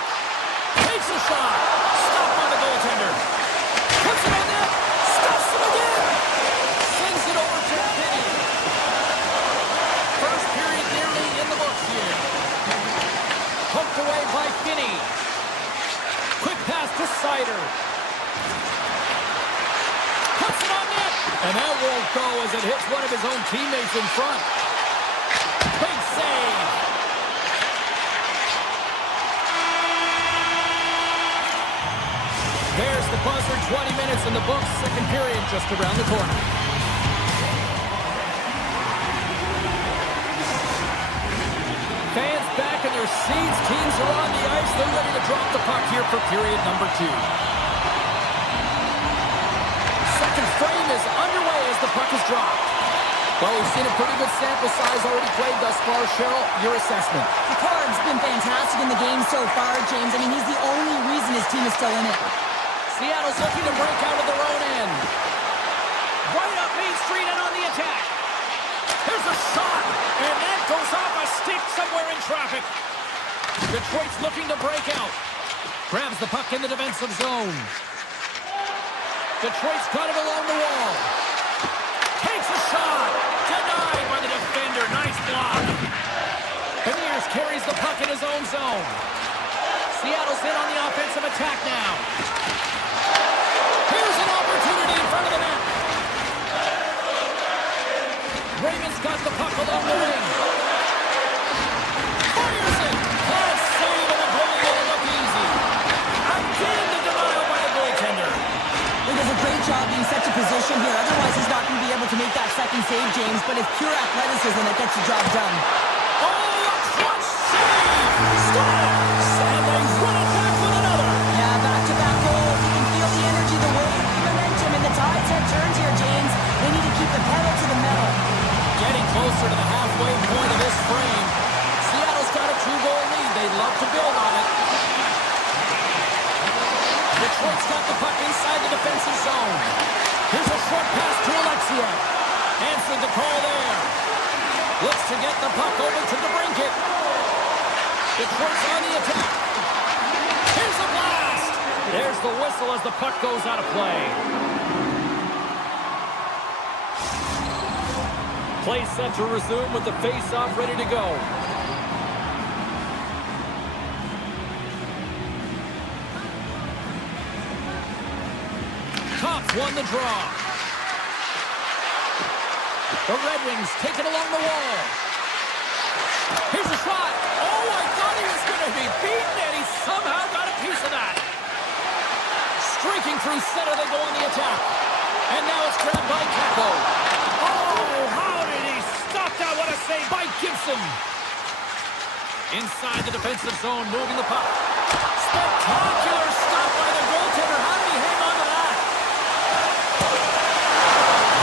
Takes a shot. Stopped by the goaltender. Puts it on net. Stuffs it again. Sends it over to Finney. First period nearly in the books here. Poked away by Finney. Quick pass to Sider. Puts it on net. And that won't go as it hits one of his own teammates in front. Big save. There's the buzzer. 20 minutes in the books. Second period just around the corner. Fans back in their seats. Teams are on the ice. They're ready to drop the puck here for period number 2. Second frame is underway as the puck is dropped. Well, we've seen a pretty good sample size already played thus far. Cheryl, your assessment. Picard's been fantastic in the game so far, James. I mean, he's the only reason his team is still in it. Seattle's looking to break out of their own end. Right up Main Street and on the attack. Here's a shot, and that goes off a stick somewhere in traffic. Detroit's looking to break out. Grabs the puck in the defensive zone. Detroit's got it along the wall. Takes a shot. Denied by the defender. Nice block. Beniers carries the puck in his own zone. Seattle's in on the offensive attack now. Here's an opportunity in front of the net. Raymond's got the puck along the wing. Fires it. Glad save, and the goalie will look easy. Again, the denial by the goaltender. He does a great job being set to position here. Otherwise, he's not going to be able to make that second save, James. But it's pure athleticism that gets the job done. Oh, a clutch save! Scores! And they run it back with another. Yeah, back-to-back goals. You can feel the energy, the wave, the momentum, and the tides have turned here, James. They need to keep the pedal to the metal. Getting closer to the halfway point of this frame. Seattle's got a 2-goal lead. They'd love to build on it. Detroit's got the puck inside the defensive zone. Here's a short pass to Alexia. Answered the call there. Looks to get the puck over to the brinket. Detroit's on the attack. Here's a blast. There's the whistle as the puck goes out of play. Play set to resume with the face-off ready to go. Cops won the draw. The Red Wings take it along the wall. Here's a shot. Oh, I thought he was going to be beaten, and he somehow got a piece of that. Streaking through center, they go on the attack. And now it's grabbed by Kako. Oh, how did he stop that? What a save by Gibson. Inside the defensive zone, moving the puck. Spectacular stop by the goaltender. How did he hang on to that?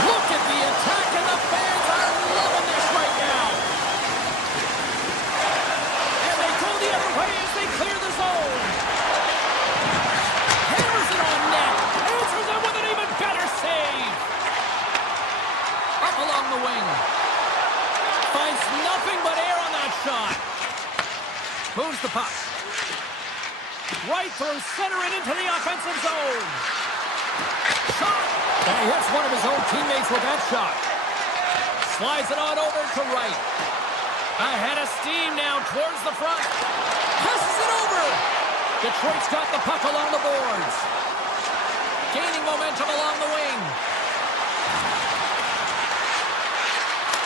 Look at the attack, and the fans are loving this right now. And they go the other way as they clear the zone. Hammers it on net. Answers it with an even better save. Up along the wing. Finds nothing but air on that shot. Moves the puck. Right through center and into the offensive zone. Shot. And he hits one of his own teammates with that shot. Slides it on over to right. Ahead of steam now towards the front. Passes it over. Detroit's got the puck along the boards. Gaining momentum along the wing.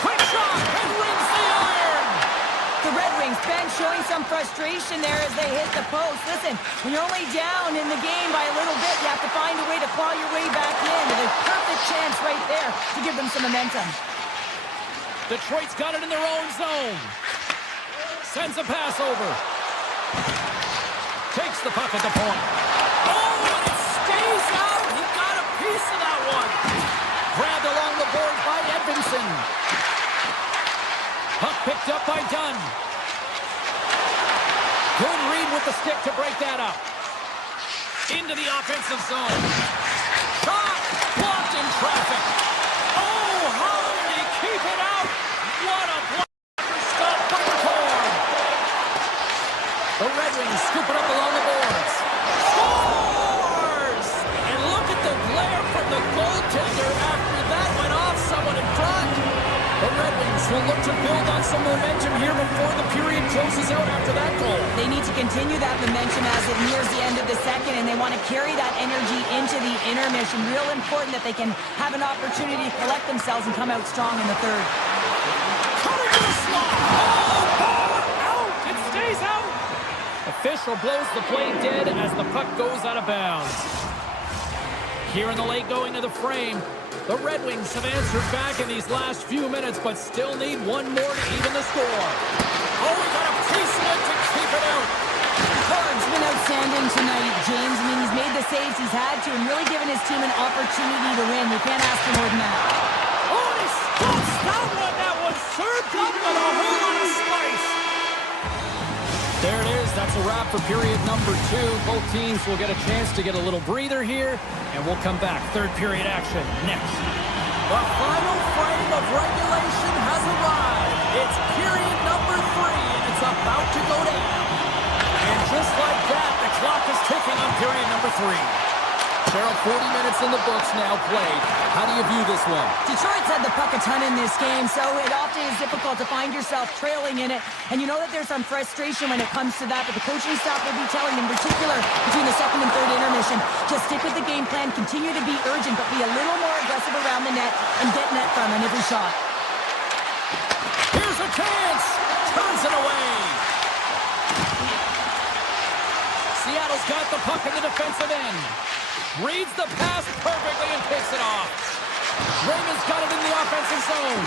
Quick shot and rings the iron. The Red Wings bench showing some frustration there as they hit the post. Listen, when you're only down in the game by a little bit, you have to find a way to claw your way back in. And a perfect chance right there to give them some momentum. Detroit's got it in their own zone. Sends a pass over. Takes the puck at the point. Oh, and it stays out. He got a piece of that one. Grabbed along the board by Edvinsson. Puck picked up by Dunn. Good read with the stick to break that up. Into the offensive zone. Shot! Blocked in traffic. Oh, how did he keep it out? What a blocker stop by the core. The Red Wings scoop it up along the boards. Scores! And look at the glare from the goaltender after that went off someone in front. The Red Wings will look to build on some momentum here before the period closes out after that goal. They need to continue that momentum as it nears the end of the second, and they want to carry that energy into the intermission. Real important that they can have an opportunity to collect themselves and come out strong in the third. Coming to the slot. Oh, ball out. It stays out. Official blows the play dead as the puck goes out of bounds. Here in the late going to the frame, the Red Wings have answered back in these last few minutes, but still need one more to even the score. Oh, we got a piece of it to keep it out. Carr's been outstanding tonight, James. I mean, he's made the saves he's had to and really given his team an opportunity to win. You can't ask for more than that. Oh, he stops that one. That was served up with a whole lot of spice. There it is. That's a wrap for period number 2. Both teams will get a chance to get a little breather here, and we'll come back. Third period action next. The final frame of regulation has It's period number 3, and it's about to go down. And just like that, the clock is ticking on period number 3. Cheryl, 40 minutes in the books now played. How do you view this one? Detroit's had the puck a ton in this game, so it often is difficult to find yourself trailing in it. And you know that there's some frustration when it comes to that, but the coaching staff will be telling, in particular, between the second and third intermission, just stick with the game plan, continue to be urgent, but be a little more aggressive around the net and get net from on every shot. Here's a chance! Turns it away! Seattle's got the puck in the defensive end. Reads the pass perfectly and picks it off. Raymond's got it in the offensive zone.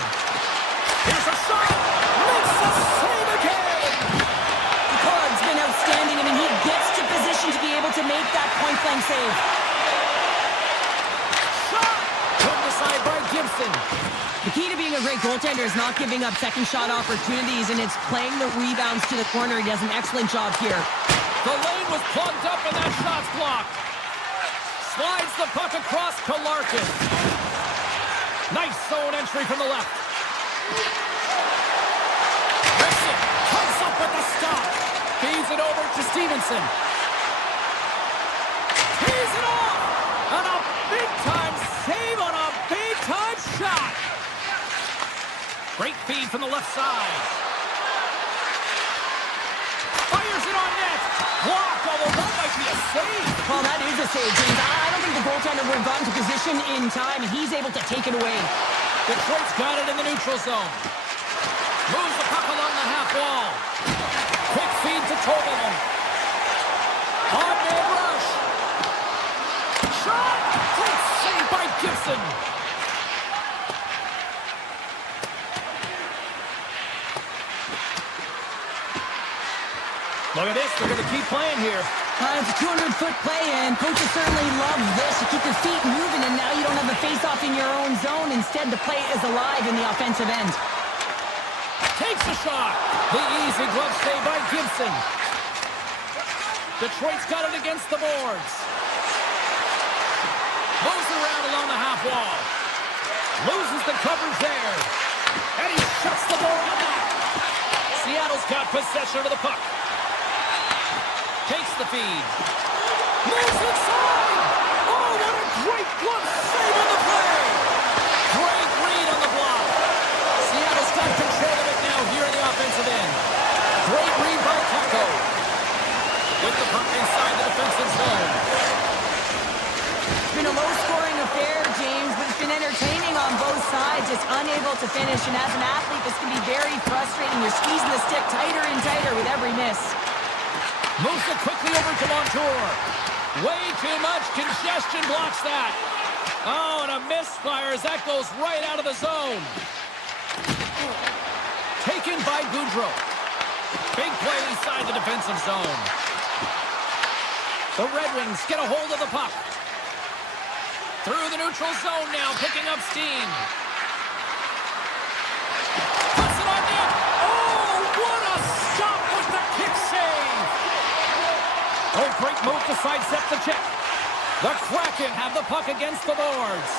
Here's a shot! Makes the save again! Picard's been outstanding. I mean, he gets to position to be able to make that point-blank save. Shot! Turned aside by Gibson. The key to being a great goaltender is not giving up second shot opportunities, and it's playing the rebounds to the corner. He does an excellent job here. The lane was plugged up and that shot's blocked. Slides the puck across to Larkin. Nice zone entry from the left. Gibson comes up with the stop. Feeds it over to Stevenson. Tees it off. And a big-time save on a big-time shot. Great feed from the left side. Fires it on net. Blocked, although that might be a save. Well, that is a save, James. I don't think the goaltender would have gotten to position in time, and he's able to take it away. Detroit's got it in the neutral zone. Moves the puck along the half wall. Quick feed to Tobin. On-man rush. Shot! Great save by Gibson. Look at this. They're going to keep playing here. It's a 200-foot play, and coaches certainly love this. You keep your feet moving, and now you don't have a face-off in your own zone. Instead, the play is alive in the offensive end. Takes a shot. The easy glove save by Gibson. Detroit's got it against the boards. Moves around along the half wall. Loses the coverage there. And he shuts the door on that. Seattle's got possession of the puck. Takes the feed. Moves inside. Oh, what a great glove save on the play. Great read on the block. Seattle's got control of it now here in the offensive end. Great read by Taco. With the puck inside the defensive zone. It's been a low-scoring affair, James, but it's been entertaining on both sides. Just unable to finish, and as an athlete, this can be very frustrating. You're squeezing the stick tighter and tighter with every miss. Moves it quickly over to Montour. Way too much congestion blocks that. Oh, and a misfire as that goes right out of the zone. Taken by Goudreau. Big play inside the defensive zone. The Red Wings get a hold of the puck. Through the neutral zone now, picking up steam. Puts it on net. Oh, what a stop with the kick save. Oh, great move to sidestep the check. The Kraken have the puck against the boards.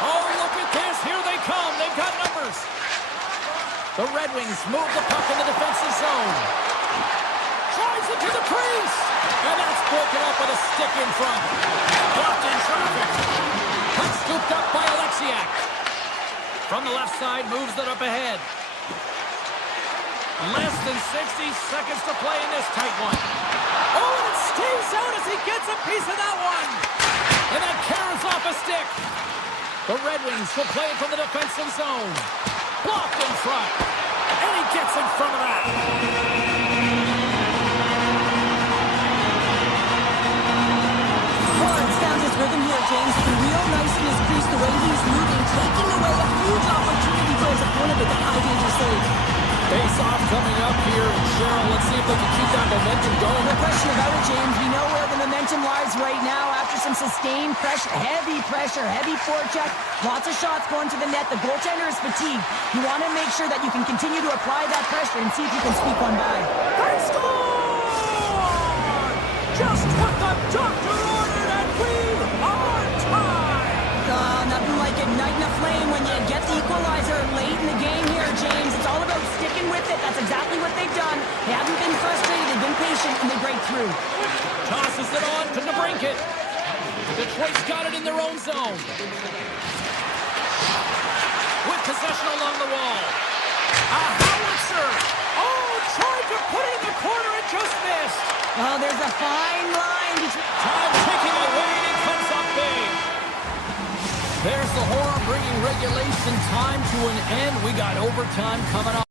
Oh, look at this. Here they come. They've got numbers. The Red Wings move the puck in the defensive zone. Drives it to the crease. And that's broken up with a stick in front. Blocked in traffic. Puck scooped up by Alexiak. From the left side, moves it up ahead. Less than 60 seconds to play in this tight one. Oh, and it stays out as he gets a piece of that one. And that carries off a stick. The Red Wings will play it from the defensive zone. Blocked in front. And he gets in front of that. Cards found his rhythm here, James. Been real nice in his crease, the way he's moving, taking away a huge opportunity for his opponent with a high-danger save. Face-off coming up here. Cheryl, let's see if they can keep that momentum going. No question about it, James. We know where the momentum lies right now after some sustained pressure, heavy forecheck. Lots of shots going to the net. The goaltender is fatigued. You want to make sure that you can continue to apply that pressure and see if you can squeak one by. They score! Just what the doctor ordered, and we are tied! Nothing like igniting a flame when you get the equalizer late in the game here, James. It's all about sticking That's exactly what they've done. They haven't been frustrated. They've been patient, and they break through. Tosses it on to DeBrincat. Detroit's got it in their own zone. With possession along the wall. A howitzer. Oh, tried to put it in the corner and just missed. Oh, there's a fine line between... Time ticking away, and he comes up big. There's the horn bringing regulation time to an end. We got overtime coming up.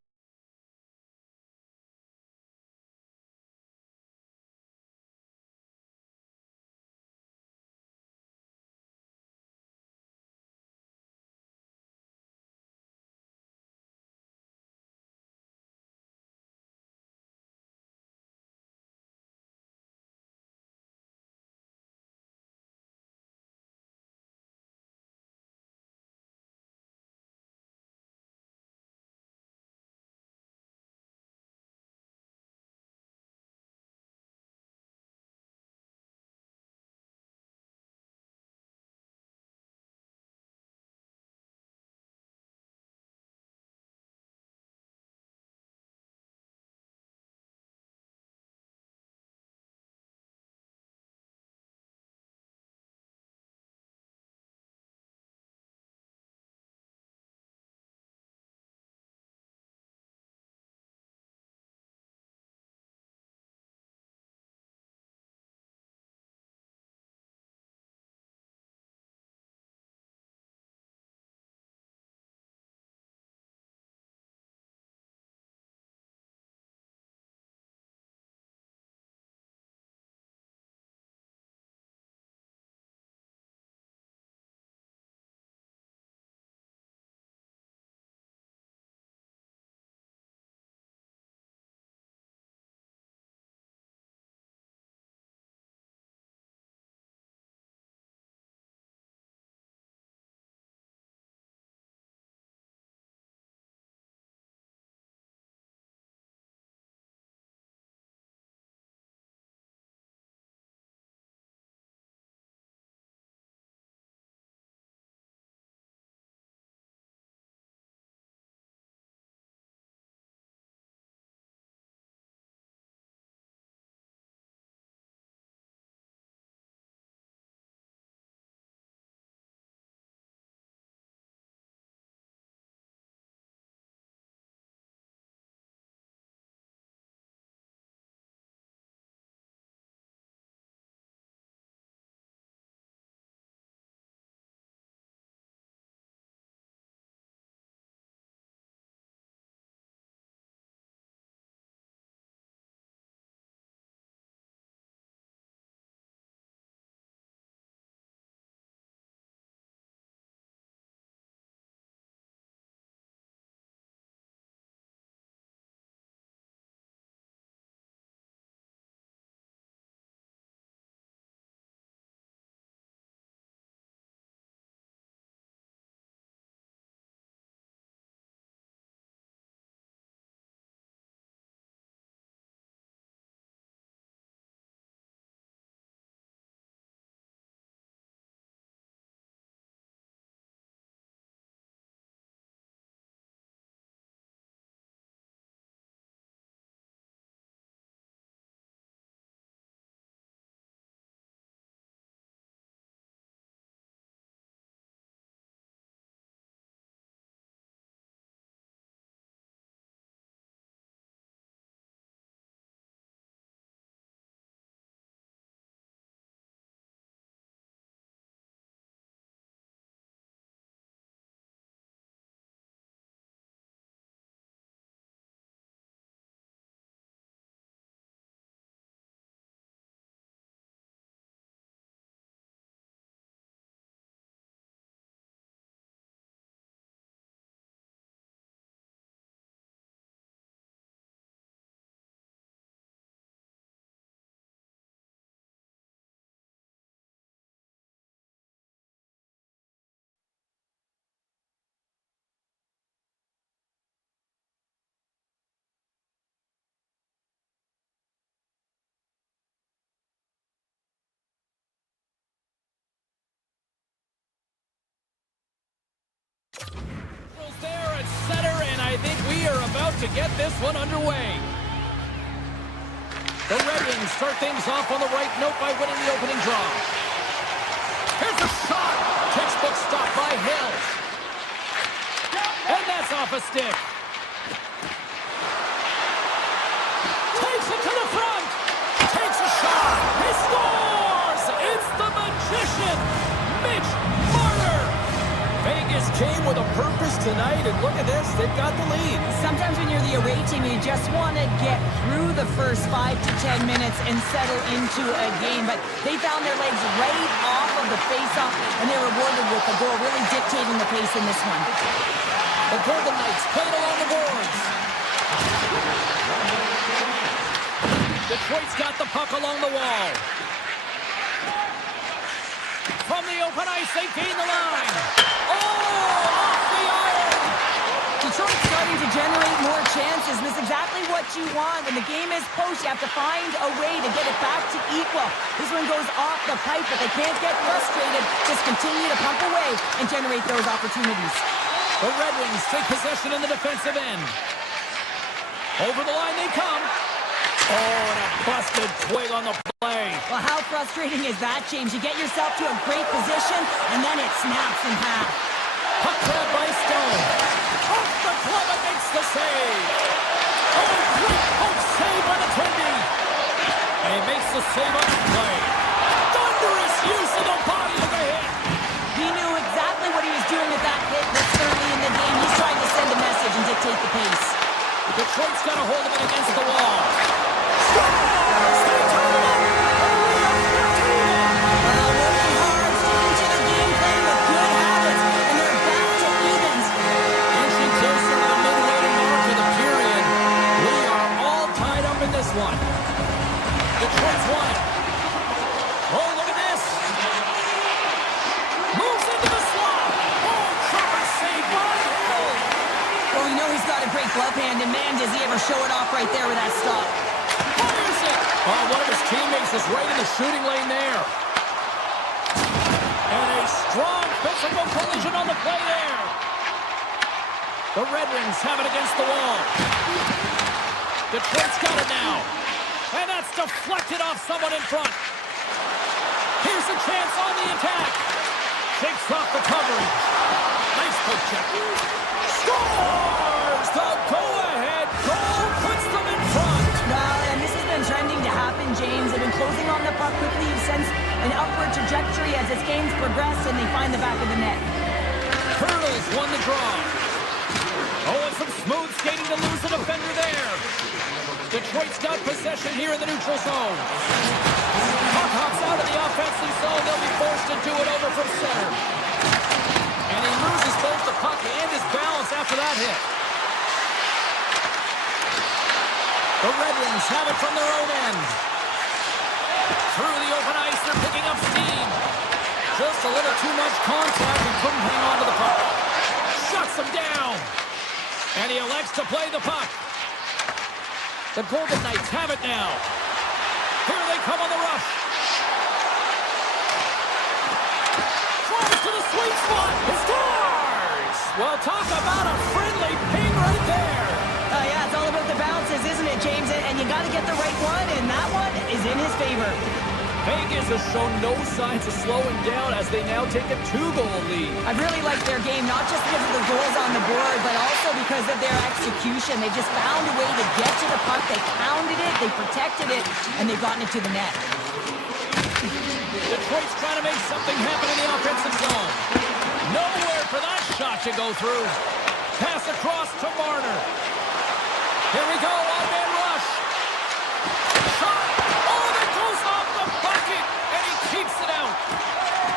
about to get this one underway. The Red Wings start things off on the right note by winning the opening draw. Here's a shot. Textbook stop by Hill. And that's off a stick. Takes it to the front. Takes a shot. He scores. It's the magician, Mitch Marner. Vegas came with a purpose tonight, and look at this. They've got the lead. Sometimes when you're the away team, you just want to get through the first 5 to 10 minutes and settle into a game. But they found their legs right off of the face-off, and they're rewarded with the goal, really dictating the pace in this one. The Golden Knights played along the boards. Detroit's got the puck along the wall. From the open ice, they gain the line. Oh, off the iron. Detroit's starting to generate more chances. This is exactly what you want. When the game is close, you have to find a way to get it back to equal. This one goes off the pipe, but they can't get frustrated. Just continue to pump away and generate those opportunities. The Red Wings take possession in the defensive end. Over the line they come. Oh, and a busted twig on the play. Well, how frustrating is that, James? You get yourself to a great position, and then it snaps in half. Puck grab by Stone. Off the glove and makes the save. Oh, great poke save by the Twindy. And he makes the save on the play. Thunderous use of the body of the hit. He knew exactly what he was doing with that hit this early in the game. He's trying to send a message and dictate the pace. Detroit's got a hold of it against the wall. One. Detroit's won it. Oh, look at this. Moves into the slot. Oh, cover save by Hill. Well, we know he's got a great glove hand, and man, does he ever show it off right there with that stop. Fires it. Oh, one of his teammates is right in the shooting lane there. And a strong physical collision on the play there. The Red Wings have it against the wall. Detroit's got it now. And that's deflected off someone in front. Here's a chance on the attack. Shakes off the coverage. Nice poke check. Scores! The go-ahead goal puts them in front. Well, and this has been trending to happen, James. They've been closing on the puck quickly. You've sensed an upward trajectory as this game's progressed, and they find the back of the net. Turtles won the draw. Oh, and some smooth skating to lose the defender there. Detroit's got possession here in the neutral zone. Puck hops out of the offensive zone. They'll be forced to do it over from center. And he loses both the puck and his balance after that hit. The Red Wings have it from their own end. Through the open ice, they're picking up steam. Just a little too much contact and couldn't hang on to the puck. Shuts him down. And he elects to play the puck. The Golden Knights have it now. Here they come on the rush. Flies to the sweet spot. He scores! Well, talk about a friendly ping right there. Yeah, it's all about the bounces, isn't it, James? And you got to get the right one, and that one is in his favor. Vegas has shown no signs of slowing down as they now take a 2-goal lead. I really like their game, not just because of the goals on the board, but also because of their execution. They just found a way to get to the puck. They pounded it, they protected it, and they've gotten it to the net. Detroit's trying to make something happen in the offensive zone. Nowhere for that shot to go through. Pass across to Marner. Here we go, one-man rush. Shot. Oh, that goes off the bucket, and he keeps it out.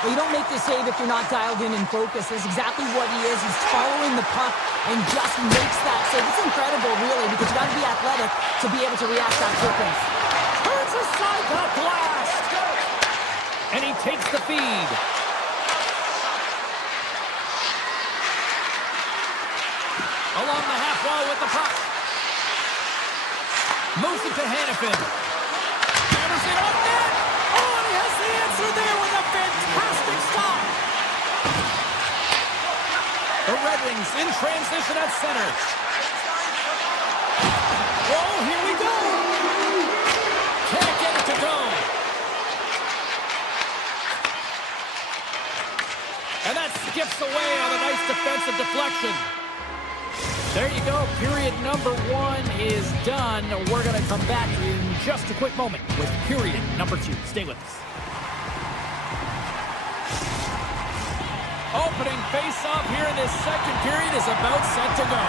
Well, you don't make the save if you're not dialed in and focused. That's exactly what he is. He's following the puck and just makes that save. It's incredible, really, because you got to be athletic to be able to react that quickly. Turns aside the blast. And he takes the feed. Along the half wall with the puck. Moves it to Hannafin. Hammers it up net. Oh, and he has the answer there with a fantastic stop. The Red Wings in transition at center. And that skips away on a nice defensive deflection. There you go. Period number 1 is done. We're going to come back in just a quick moment with period number 2. Stay with us. Opening face-off here in this second period is about set to go.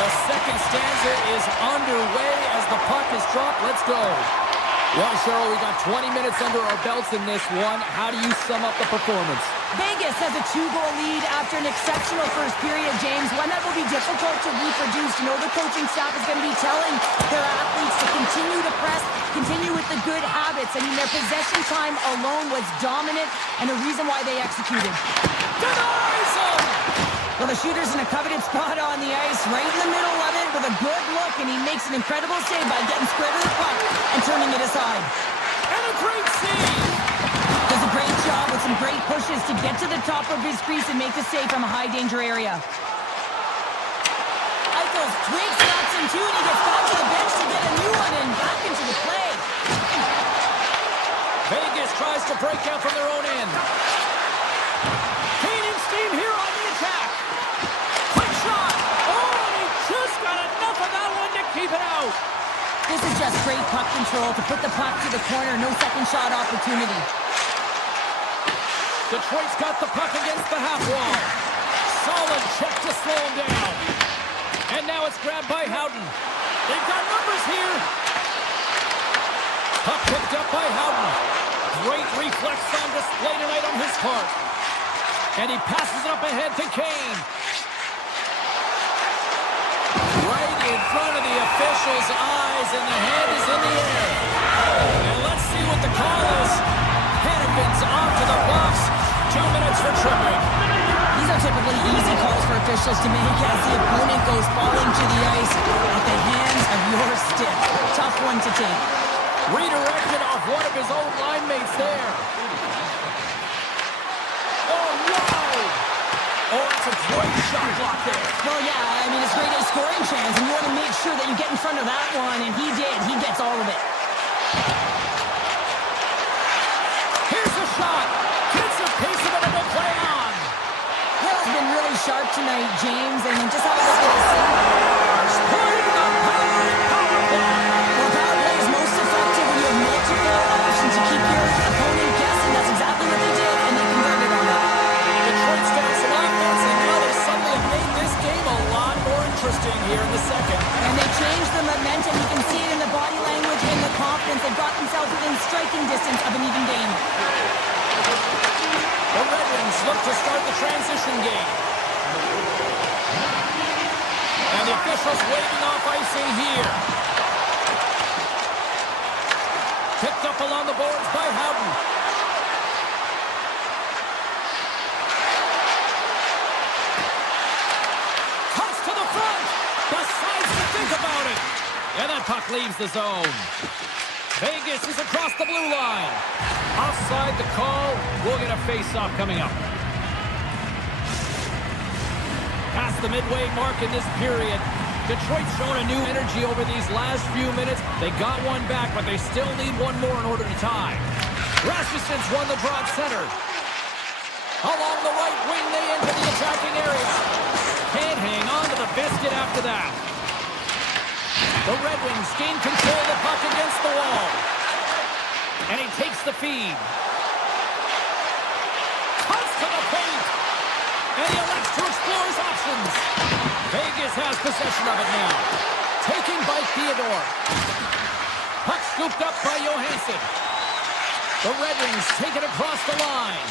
The second stanza is underway as the puck is dropped. Let's go. Well, Cheryl, we got 20 minutes under our belts in this one. How do you sum up the performance? Vegas has a 2-goal lead after an exceptional first period, James. One that will be difficult to reproduce. You know the coaching staff is going to be telling their athletes to continue to press, continue with the good habits. I mean, their possession time alone was dominant and the reason why they executed. Denies him! Well, the shooter's in a coveted spot on the ice, right in the middle of it with a good look, and he makes an incredible save by getting square to the puck and turning it aside. And a great save! Does a great job with some great pushes to get to the top of his crease and make the save from a high-danger area. Eichels twigs nuts in two, and he gets back to the bench to get a new one and back into the play. Vegas tries to break out from their own end. Gaining steam here on the attack. Quick shot! Oh, and he just got enough of that one to keep it out. This is just great puck control to put the puck to the corner. No second shot opportunity. Detroit's got the puck against the half wall. Solid check to slow him down. And now it's grabbed by Howden. They've got numbers here. Puck picked up by Howden. Great reflex on display tonight on his part. And he passes it up ahead to Kane. Right in front of the official's eyes, and the hand is in the air. And let's see what the call is. Hannifin's off to the box. 2 minutes for tripping. These are typically easy calls for officials to make as the opponent goes falling to the ice at the hands of your stick. Tough one to take. Redirected off one of his own line mates there. Oh, wow! Oh, that's a great shot block there. Well, yeah, I mean, it's great at scoring chance, and you want to make sure that you get in front of that one, and he did. He gets all of it. Here's a shot. Gets a piece of it and will play on. Hill's been really sharp tonight, James, and just have a look at his save. Playing the power play. Well, power play is most effective when you have multiple options to keep your opponent guessing. That's exactly what they did, and they converted on that. Detroit's got some offense, and now they suddenly have made this game a lot more interesting here in the second. And they changed the momentum. You can see it in the body language and the confidence. They got themselves within striking distance of an even game. The Red Wings look to start the transition game. And the officials waving off icing here. Picked up along the boards by Howden. Cuts to the front. Decides to think about it. And that puck leaves the zone. Vegas is across the blue line. Offside the call. We'll get a face-off coming up. Past the midway mark in this period. Detroit's shown a new energy over these last few minutes. They got one back, but they still need one more in order to tie. Rasmussen's won the draw at center. Along the right wing, they enter the attacking area. Can't hang on to the biscuit after that. The Red Wings gain control of the puck against the wall. And he takes the feed. Cuts to the paint. And he elects to explore his options. Vegas has possession of it now. Taking by Theodore. Puck scooped up by Johansson. The Red Wings take it across the line.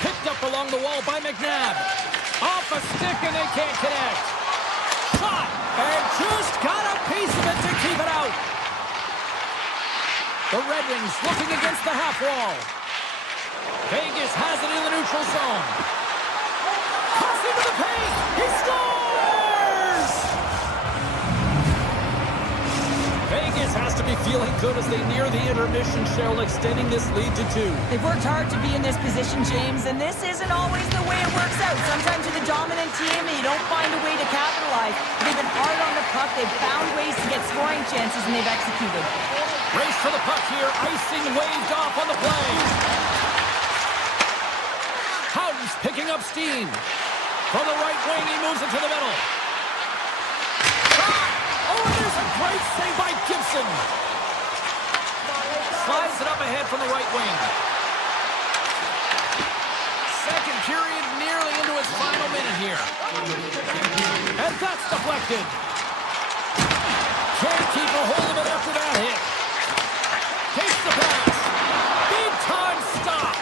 Picked up along the wall by McNabb. Off a stick and they can't connect. Shot. And just got a piece of it to keep it out. The Red Wings looking against the half wall. Vegas has it in the neutral zone. Cuts into the paint. He scores! Vegas has to be feeling good as they near the intermission, Cheryl, extending this lead to 2. They've worked hard to be in this position, James, and this isn't always the way it works out. Sometimes you're the dominant team and you don't find a way to capitalize. They've been hard on the puck. They've found ways to get scoring chances, and they've executed. Race for the puck here. Icing waved off on the play. Howden's picking up steam. From the right wing, he moves it to the middle. Shot! Oh, and there's a great save by Gibson. Slides it up ahead from the right wing. Second period nearly into its final minute here. And that's deflected. Can't keep a hold of it after that hit. Takes the pass. Big time stop.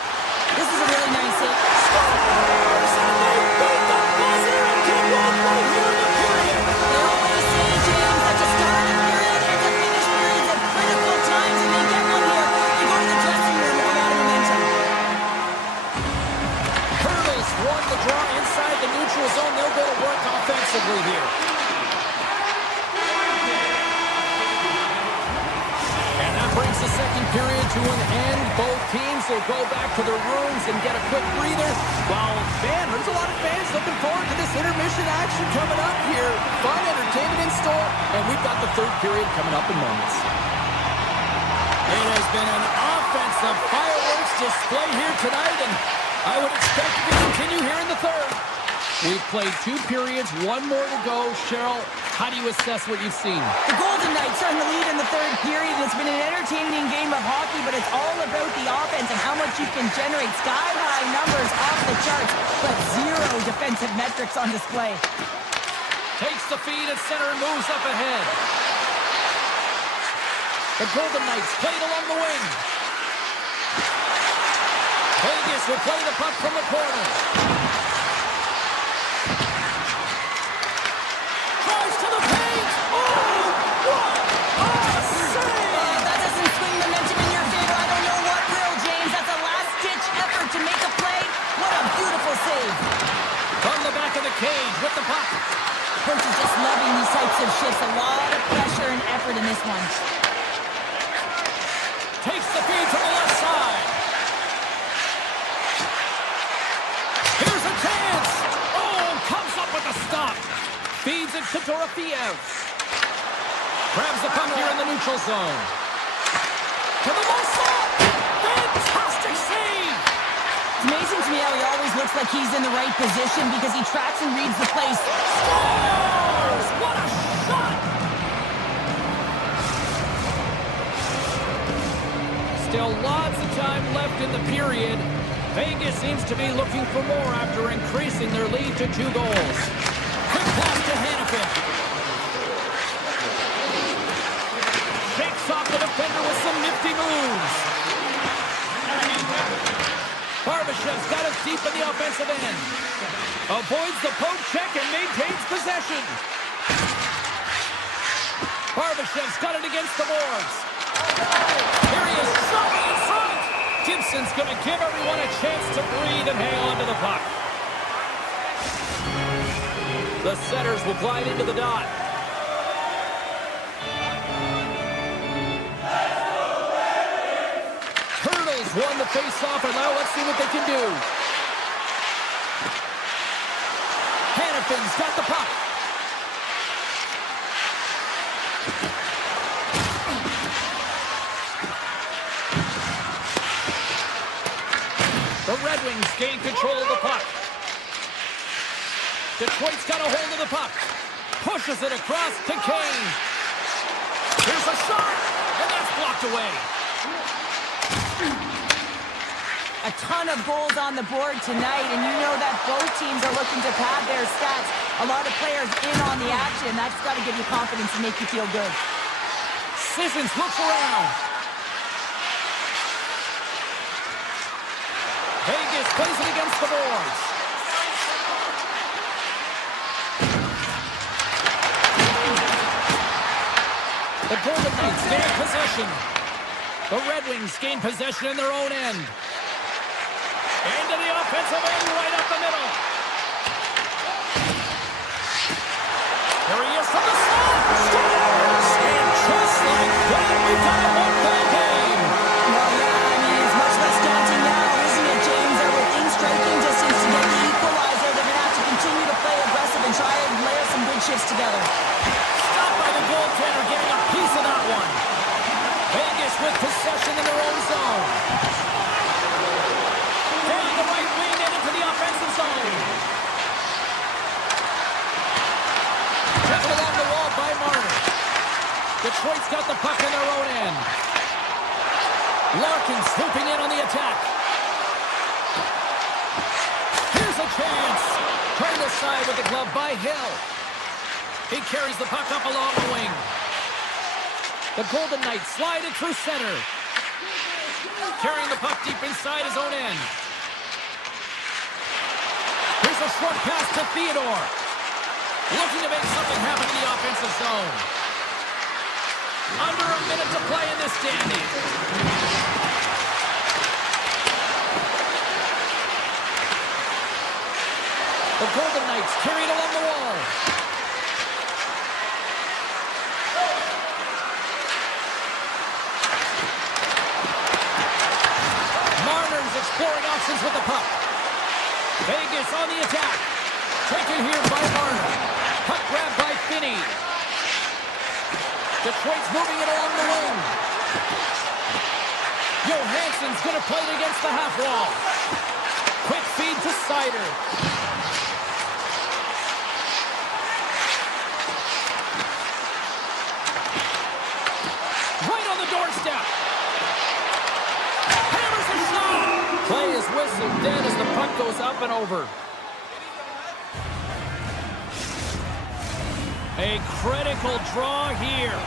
This is a really nice hit. Scores! And they beat the buzzer and can walk right here in the period. They always say, James, that to start a period and to finish periods at critical times, and they get one here. They go to the dressing room with a lot of momentum. Hurdles won the draw inside the neutral zone. They'll go to work offensively here. And that brings the second period to an end. Both teams will go back to their rooms and get a quick breather. Well, man, there's a lot of fans looking forward to this intermission action coming up here. Fun entertainment in store, and we've got the third period coming up in moments. It has been an offensive fireworks display here tonight, and I would expect it to continue here in the third. We've played 2 periods, 1 more to go. Cheryl, how do you assess what you've seen? The Golden Knights are in the lead in the third period. It's been an entertaining game of hockey, but it's all about the offense and how much you can generate. Sky-high numbers off the charts, but zero defensive metrics on display. Takes the feed at center and moves up ahead. The Golden Knights played along the wing. Vegas will play the puck from the corner. Drives to the paint. Oh, what a save! That doesn't swing momentum in your favor. I don't know what will, James. That's a last-ditch effort to make a play. What a beautiful save. From the back of the cage with the puck. Coach is just loving these types of shifts. A lot of pressure and effort in this one. Takes the feed to the left side. Here's a chance. Oh, comes up with a stop. Feeds it to Dorofiev. Grabs the puck here in the neutral zone. To the low slot. Fantastic save. It's amazing to me how he always looks like he's in the right position because he tracks and reads the place. Scores! What a shot! Still lots of time left in the period. Vegas seems to be looking for more after increasing their lead to 2 goals. Quick pass to Hannafin. Shakes off the defender with some nifty moves. Barbashev's got it deep in the offensive end. Avoids the poke check and maintains possession. Barbashev's got it against the boards. Here he is, shoving in front. Gibson's going to give everyone a chance to breathe and hang on to the puck. The setters will glide into the dot. Hurdles won the face-off, and now let's see what they can do. Hannafin's got the puck. The Red Wings gain control of the puck. Detroit's got a hold of the puck. Pushes it across to Kane. Here's a shot, and that's blocked away. A ton of goals on the board tonight, and you know that both teams are looking to pad their stats. A lot of players in on the action. That's got to give you confidence and make you feel good. Sissons looks around. Vegas plays it against the boards. The Golden Knights gain possession. The Red Wings gain possession in their own end. Into the offensive end, right up the middle. There he is from the slot. Scores! And just like that, we've got a one-goal game. Well, yeah, I mean, it's much less daunting now, isn't it, James? They're within striking distance to get the equalizer. They're going to have to continue to play aggressive and try and layer some good shifts together. Stopped by the goaltender, getting a piece of that one. Vegas Larkin swooping in on the attack. Here's a chance. Turned aside with the glove by Hill. He carries the puck up along the wing. The Golden Knights slide it through center. Carrying the puck deep inside his own end. Here's a short pass to Theodore. Looking to make something happen in the offensive zone. Under a minute to play in this standing. The Golden Knights carried along the wall. Marner's exploring options with the puck. Vegas on the attack. Taken here by Marner. Puck grabbed by Finney. Detroit's moving it along the wing. Johansson's going to play it against the half wall. Quick feed to Seider. Right on the doorstep. Hammers a shot. Play is whistled dead as the puck goes up and over. A critical draw here.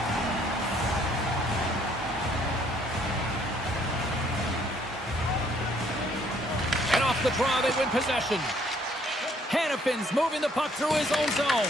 And off the draw, they win possession. Hannafin's moving the puck through his own zone.